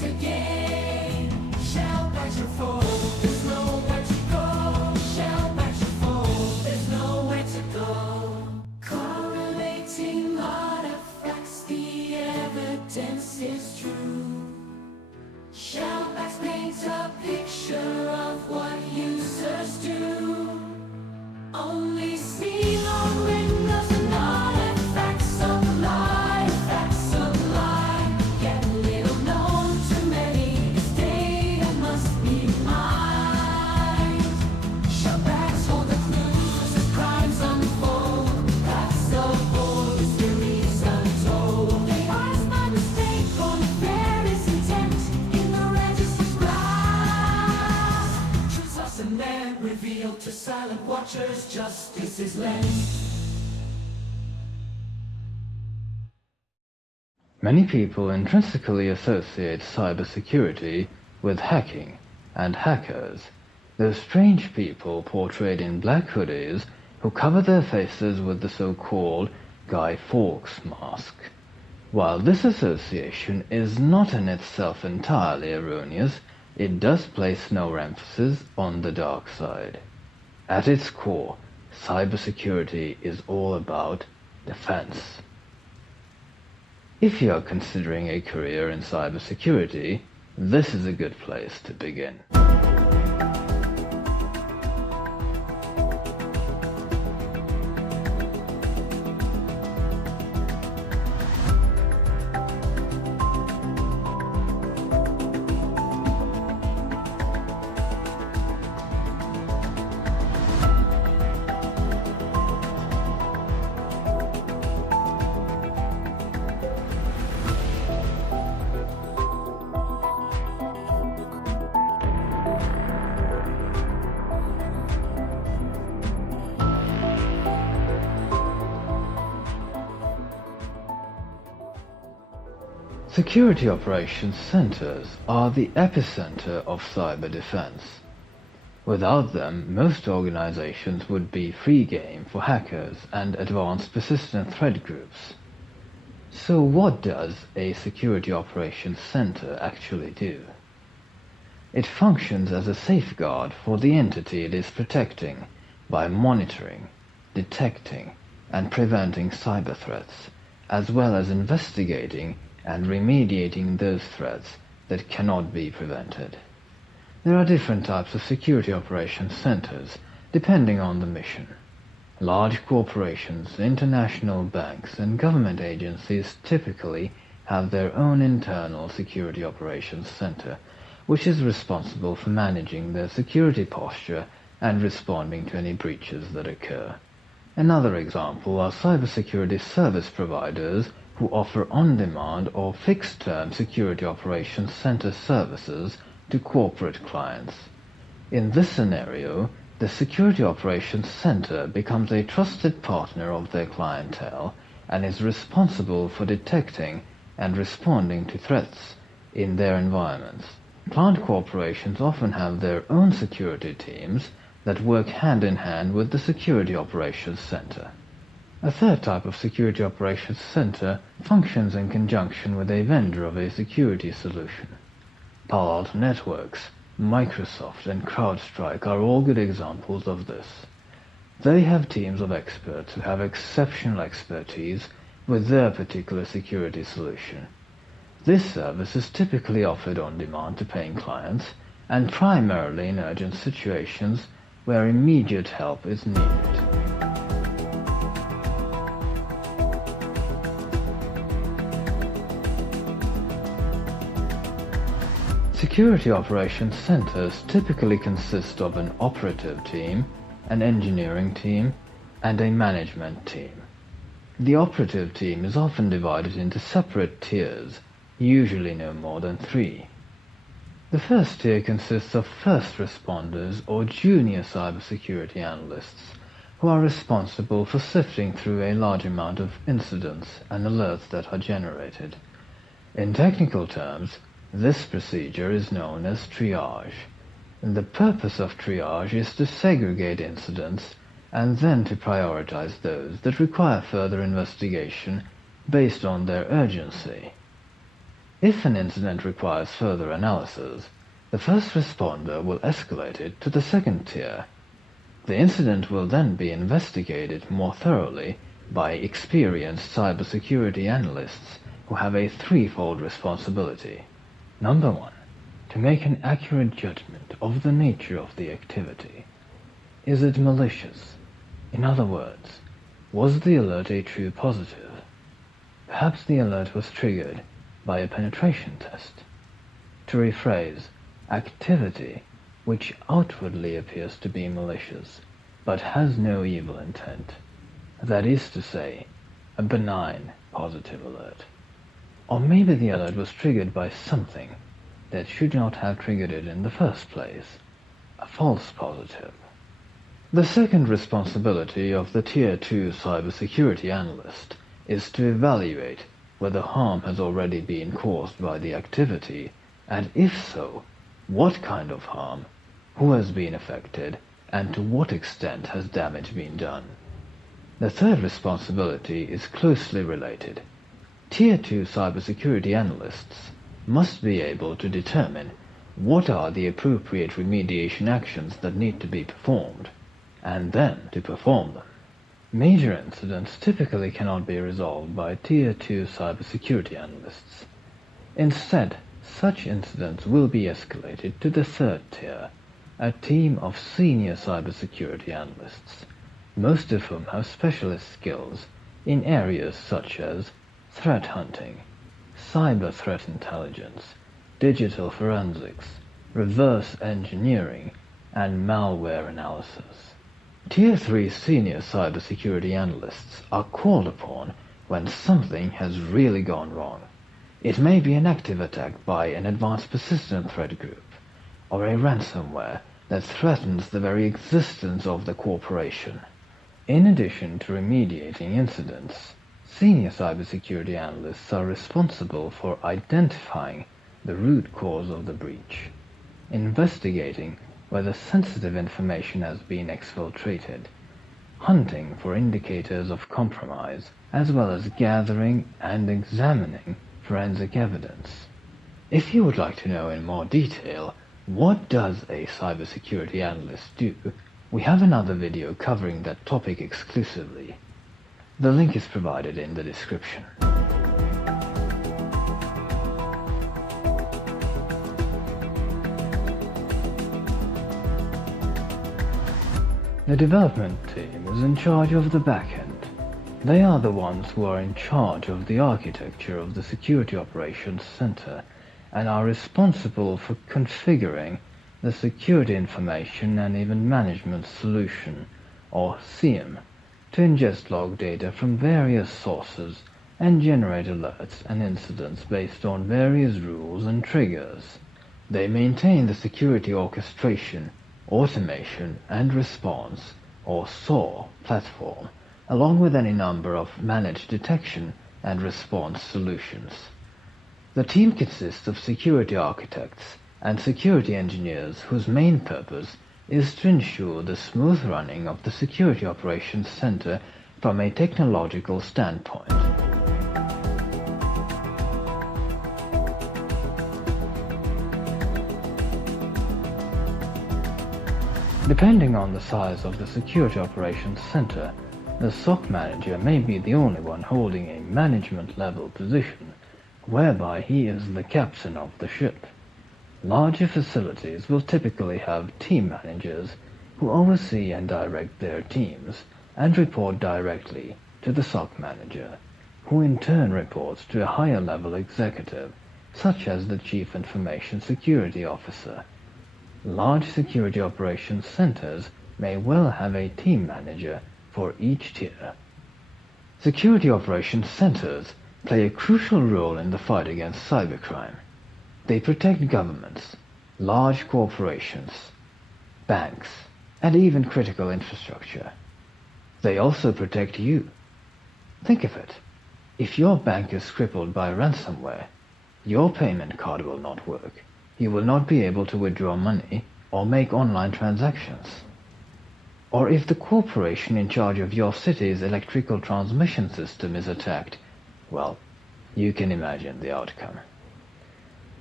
to gain. Shellbags are full, there's nowhere to go. Shellbags are full, there's nowhere to go. Correlating artifacts, the evidence is true. Shellbags paint a picture of what users do. Only seen on windows and artifacts of lie, facts of lie. Yet little known to many, this data must be mined. Shellbags hold the clues as crimes unfold. Paths of old mysteries untold. They are by mistake or nefarious intent in the register's grasp. Truths lost and then revealed to silent watchers, justice is lent. Many people intrinsically associate cybersecurity with hacking and hackers, those strange people portrayed in black hoodies who cover their faces with the so-called Guy Fawkes mask. While this association is not in itself entirely erroneous, it does place no emphasis on the dark side. At its core, cybersecurity is all about defense. If you are considering a career in cybersecurity, this is a good place to begin. Security operations centers are the epicenter of cyber defense. Without them, most organizations would be free game for hackers and advanced persistent threat groups. So what does a security operations center actually do? It functions as a safeguard for the entity it is protecting by monitoring, detecting, and preventing cyber threats, as well as investigating and remediating those threats that cannot be prevented. There are different types of security operations centers depending on the mission. Large corporations, international banks, and government agencies typically have their own internal security operations center, which is responsible for managing their security posture and responding to any breaches that occur. Another example are cybersecurity service providers who offer on-demand or fixed-term security operations center services to corporate clients. In this scenario, the security operations center becomes a trusted partner of their clientele and is responsible for detecting and responding to threats in their environments. Client corporations often have their own security teams that work hand in hand with the security operations center. A third type of security operations center functions in conjunction with a vendor of a security solution. Palo Alto Networks, Microsoft, and CrowdStrike are all good examples of this. They have teams of experts who have exceptional expertise with their particular security solution. This service is typically offered on demand to paying clients and primarily in urgent situations where immediate help is needed. Security operations centers typically consist of an operative team, an engineering team, and a management team. The operative team is often divided into separate tiers, usually no more than 3. The first tier consists of first responders or junior cybersecurity analysts who are responsible for sifting through a large amount of incidents and alerts that are generated. In technical terms, this procedure is known as triage. The purpose of triage is to segregate incidents and then to prioritize those that require further investigation based on their urgency. If an incident requires further analysis, the first responder will escalate it to the second tier. The incident will then be investigated more thoroughly by experienced cybersecurity analysts who have a threefold responsibility. Number 1. To make an accurate judgment of the nature of the activity. Is it malicious? In other words, was the alert a true positive? Perhaps the alert was triggered by a penetration test. To rephrase, activity which outwardly appears to be malicious but has no evil intent. That is to say, a benign positive alert. Or maybe the alert was triggered by something that should not have triggered it in the first place, a false positive. The second responsibility of the Tier 2 cybersecurity analyst is to evaluate whether harm has already been caused by the activity, and if so, what kind of harm, who has been affected, and to what extent has damage been done. The third responsibility is closely related. Tier 2 cybersecurity analysts must be able to determine what are the appropriate remediation actions that need to be performed, and then to perform them. Major incidents typically cannot be resolved by Tier 2 cybersecurity analysts. Instead, such incidents will be escalated to the third tier, a team of senior cybersecurity analysts, most of whom have specialist skills in areas such as threat hunting, cyber threat intelligence, digital forensics, reverse engineering, and malware analysis. Tier 3 senior cybersecurity analysts are called upon when something has really gone wrong. It may be an active attack by an advanced persistent threat group, or a ransomware that threatens the very existence of the corporation. In addition to remediating incidents, senior cybersecurity analysts are responsible for identifying the root cause of the breach, investigating whether sensitive information has been exfiltrated, hunting for indicators of compromise, as well as gathering and examining forensic evidence. If you would like to know in more detail what does a cybersecurity analyst do, we have another video covering that topic exclusively. The link is provided in the description. The development team is in charge of the backend. They are the ones who are in charge of the architecture of the Security Operations Center and are responsible for configuring the Security Information and Event Management Solution, or SIEM, to ingest log data from various sources and generate alerts and incidents based on various rules and triggers. They maintain the Security Orchestration, Automation and Response, or SOAR, platform, along with any number of managed detection and response solutions. The team consists of security architects and security engineers whose main purpose is to ensure the smooth running of the Security Operations Center from a technological standpoint. Depending on the size of the Security Operations Center, the SOC manager may be the only one holding a management-level position, whereby he is the captain of the ship. Larger facilities will typically have team managers who oversee and direct their teams and report directly to the SOC manager, who in turn reports to a higher-level executive, such as the Chief Information Security Officer. Large security operations centers may well have a team manager for each tier. Security operations centers play a crucial role in the fight against cybercrime. They protect governments, large corporations, banks, and even critical infrastructure. They also protect you. Think of it. If your bank is crippled by ransomware, your payment card will not work. You will not be able to withdraw money or make online transactions. Or if the corporation in charge of your city's electrical transmission system is attacked, well, you can imagine the outcome.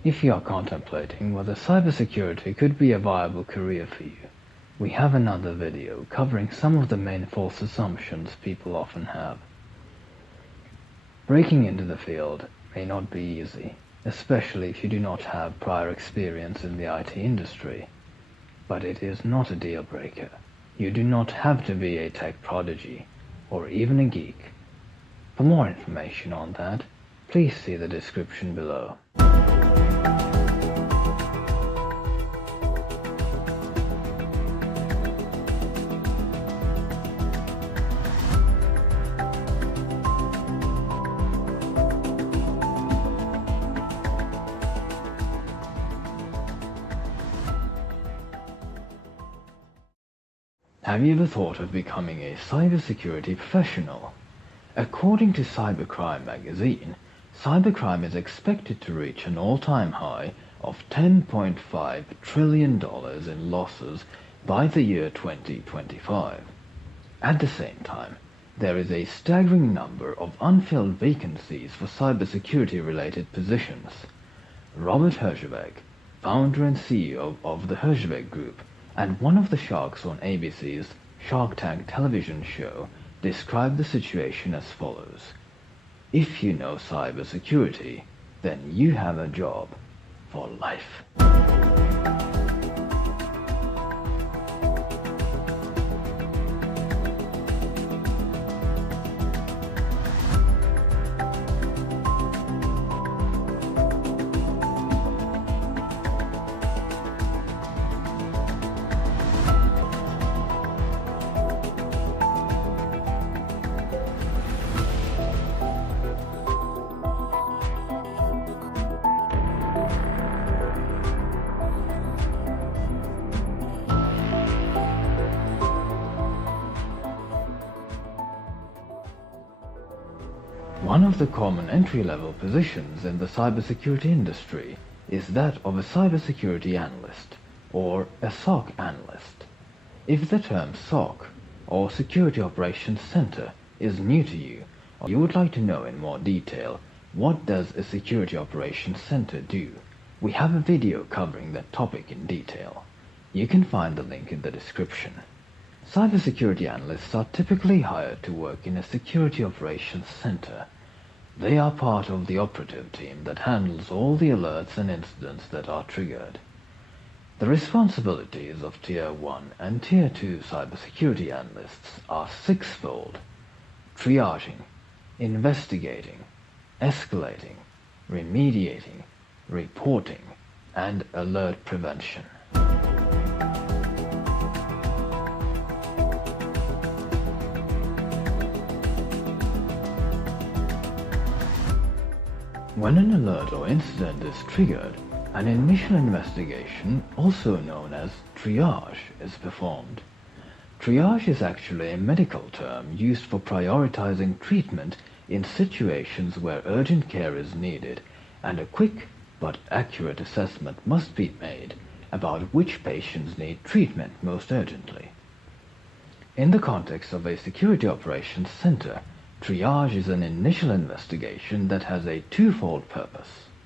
If you are contemplating whether cybersecurity could be a viable career for you, we have another video covering some of the main false assumptions people often have. Breaking into the field may not be easy, especially if you do not have prior experience in the IT industry. But it is not a deal breaker. You do not have to be a tech prodigy, or even a geek. For more information on that, please see the description below. Have you ever thought of becoming a cybersecurity professional? According to Cybercrime magazine, cybercrime is expected to reach an all-time high of $10.5 trillion in losses by the year 2025. At the same time, there is a staggering number of unfilled vacancies for cybersecurity-related positions. Robert Herjavec, founder and CEO of the Herjavec Group, and one of the sharks on ABC's Shark Tank television show, described the situation as follows. If you know cybersecurity, then you have a job for life. One of the common entry-level positions in the cybersecurity industry is that of a cybersecurity analyst, or a SOC analyst. If the term SOC, or Security Operations Center, is new to you, or you would like to know in more detail what does a Security Operations Center do, we have a video covering that topic in detail. You can find the link in the description. Cybersecurity analysts are typically hired to work in a Security Operations Center. They are part of the operative team that handles all the alerts and incidents that are triggered. The responsibilities of Tier 1 and Tier 2 cybersecurity analysts are sixfold: triaging, investigating, escalating, remediating, reporting, and alert prevention. When an alert or incident is triggered, an initial investigation, also known as triage, is performed. Triage is actually a medical term used for prioritizing treatment in situations where urgent care is needed, and a quick but accurate assessment must be made about which patients need treatment most urgently. In the context of a security operations center, triage is an initial investigation that has a twofold purpose.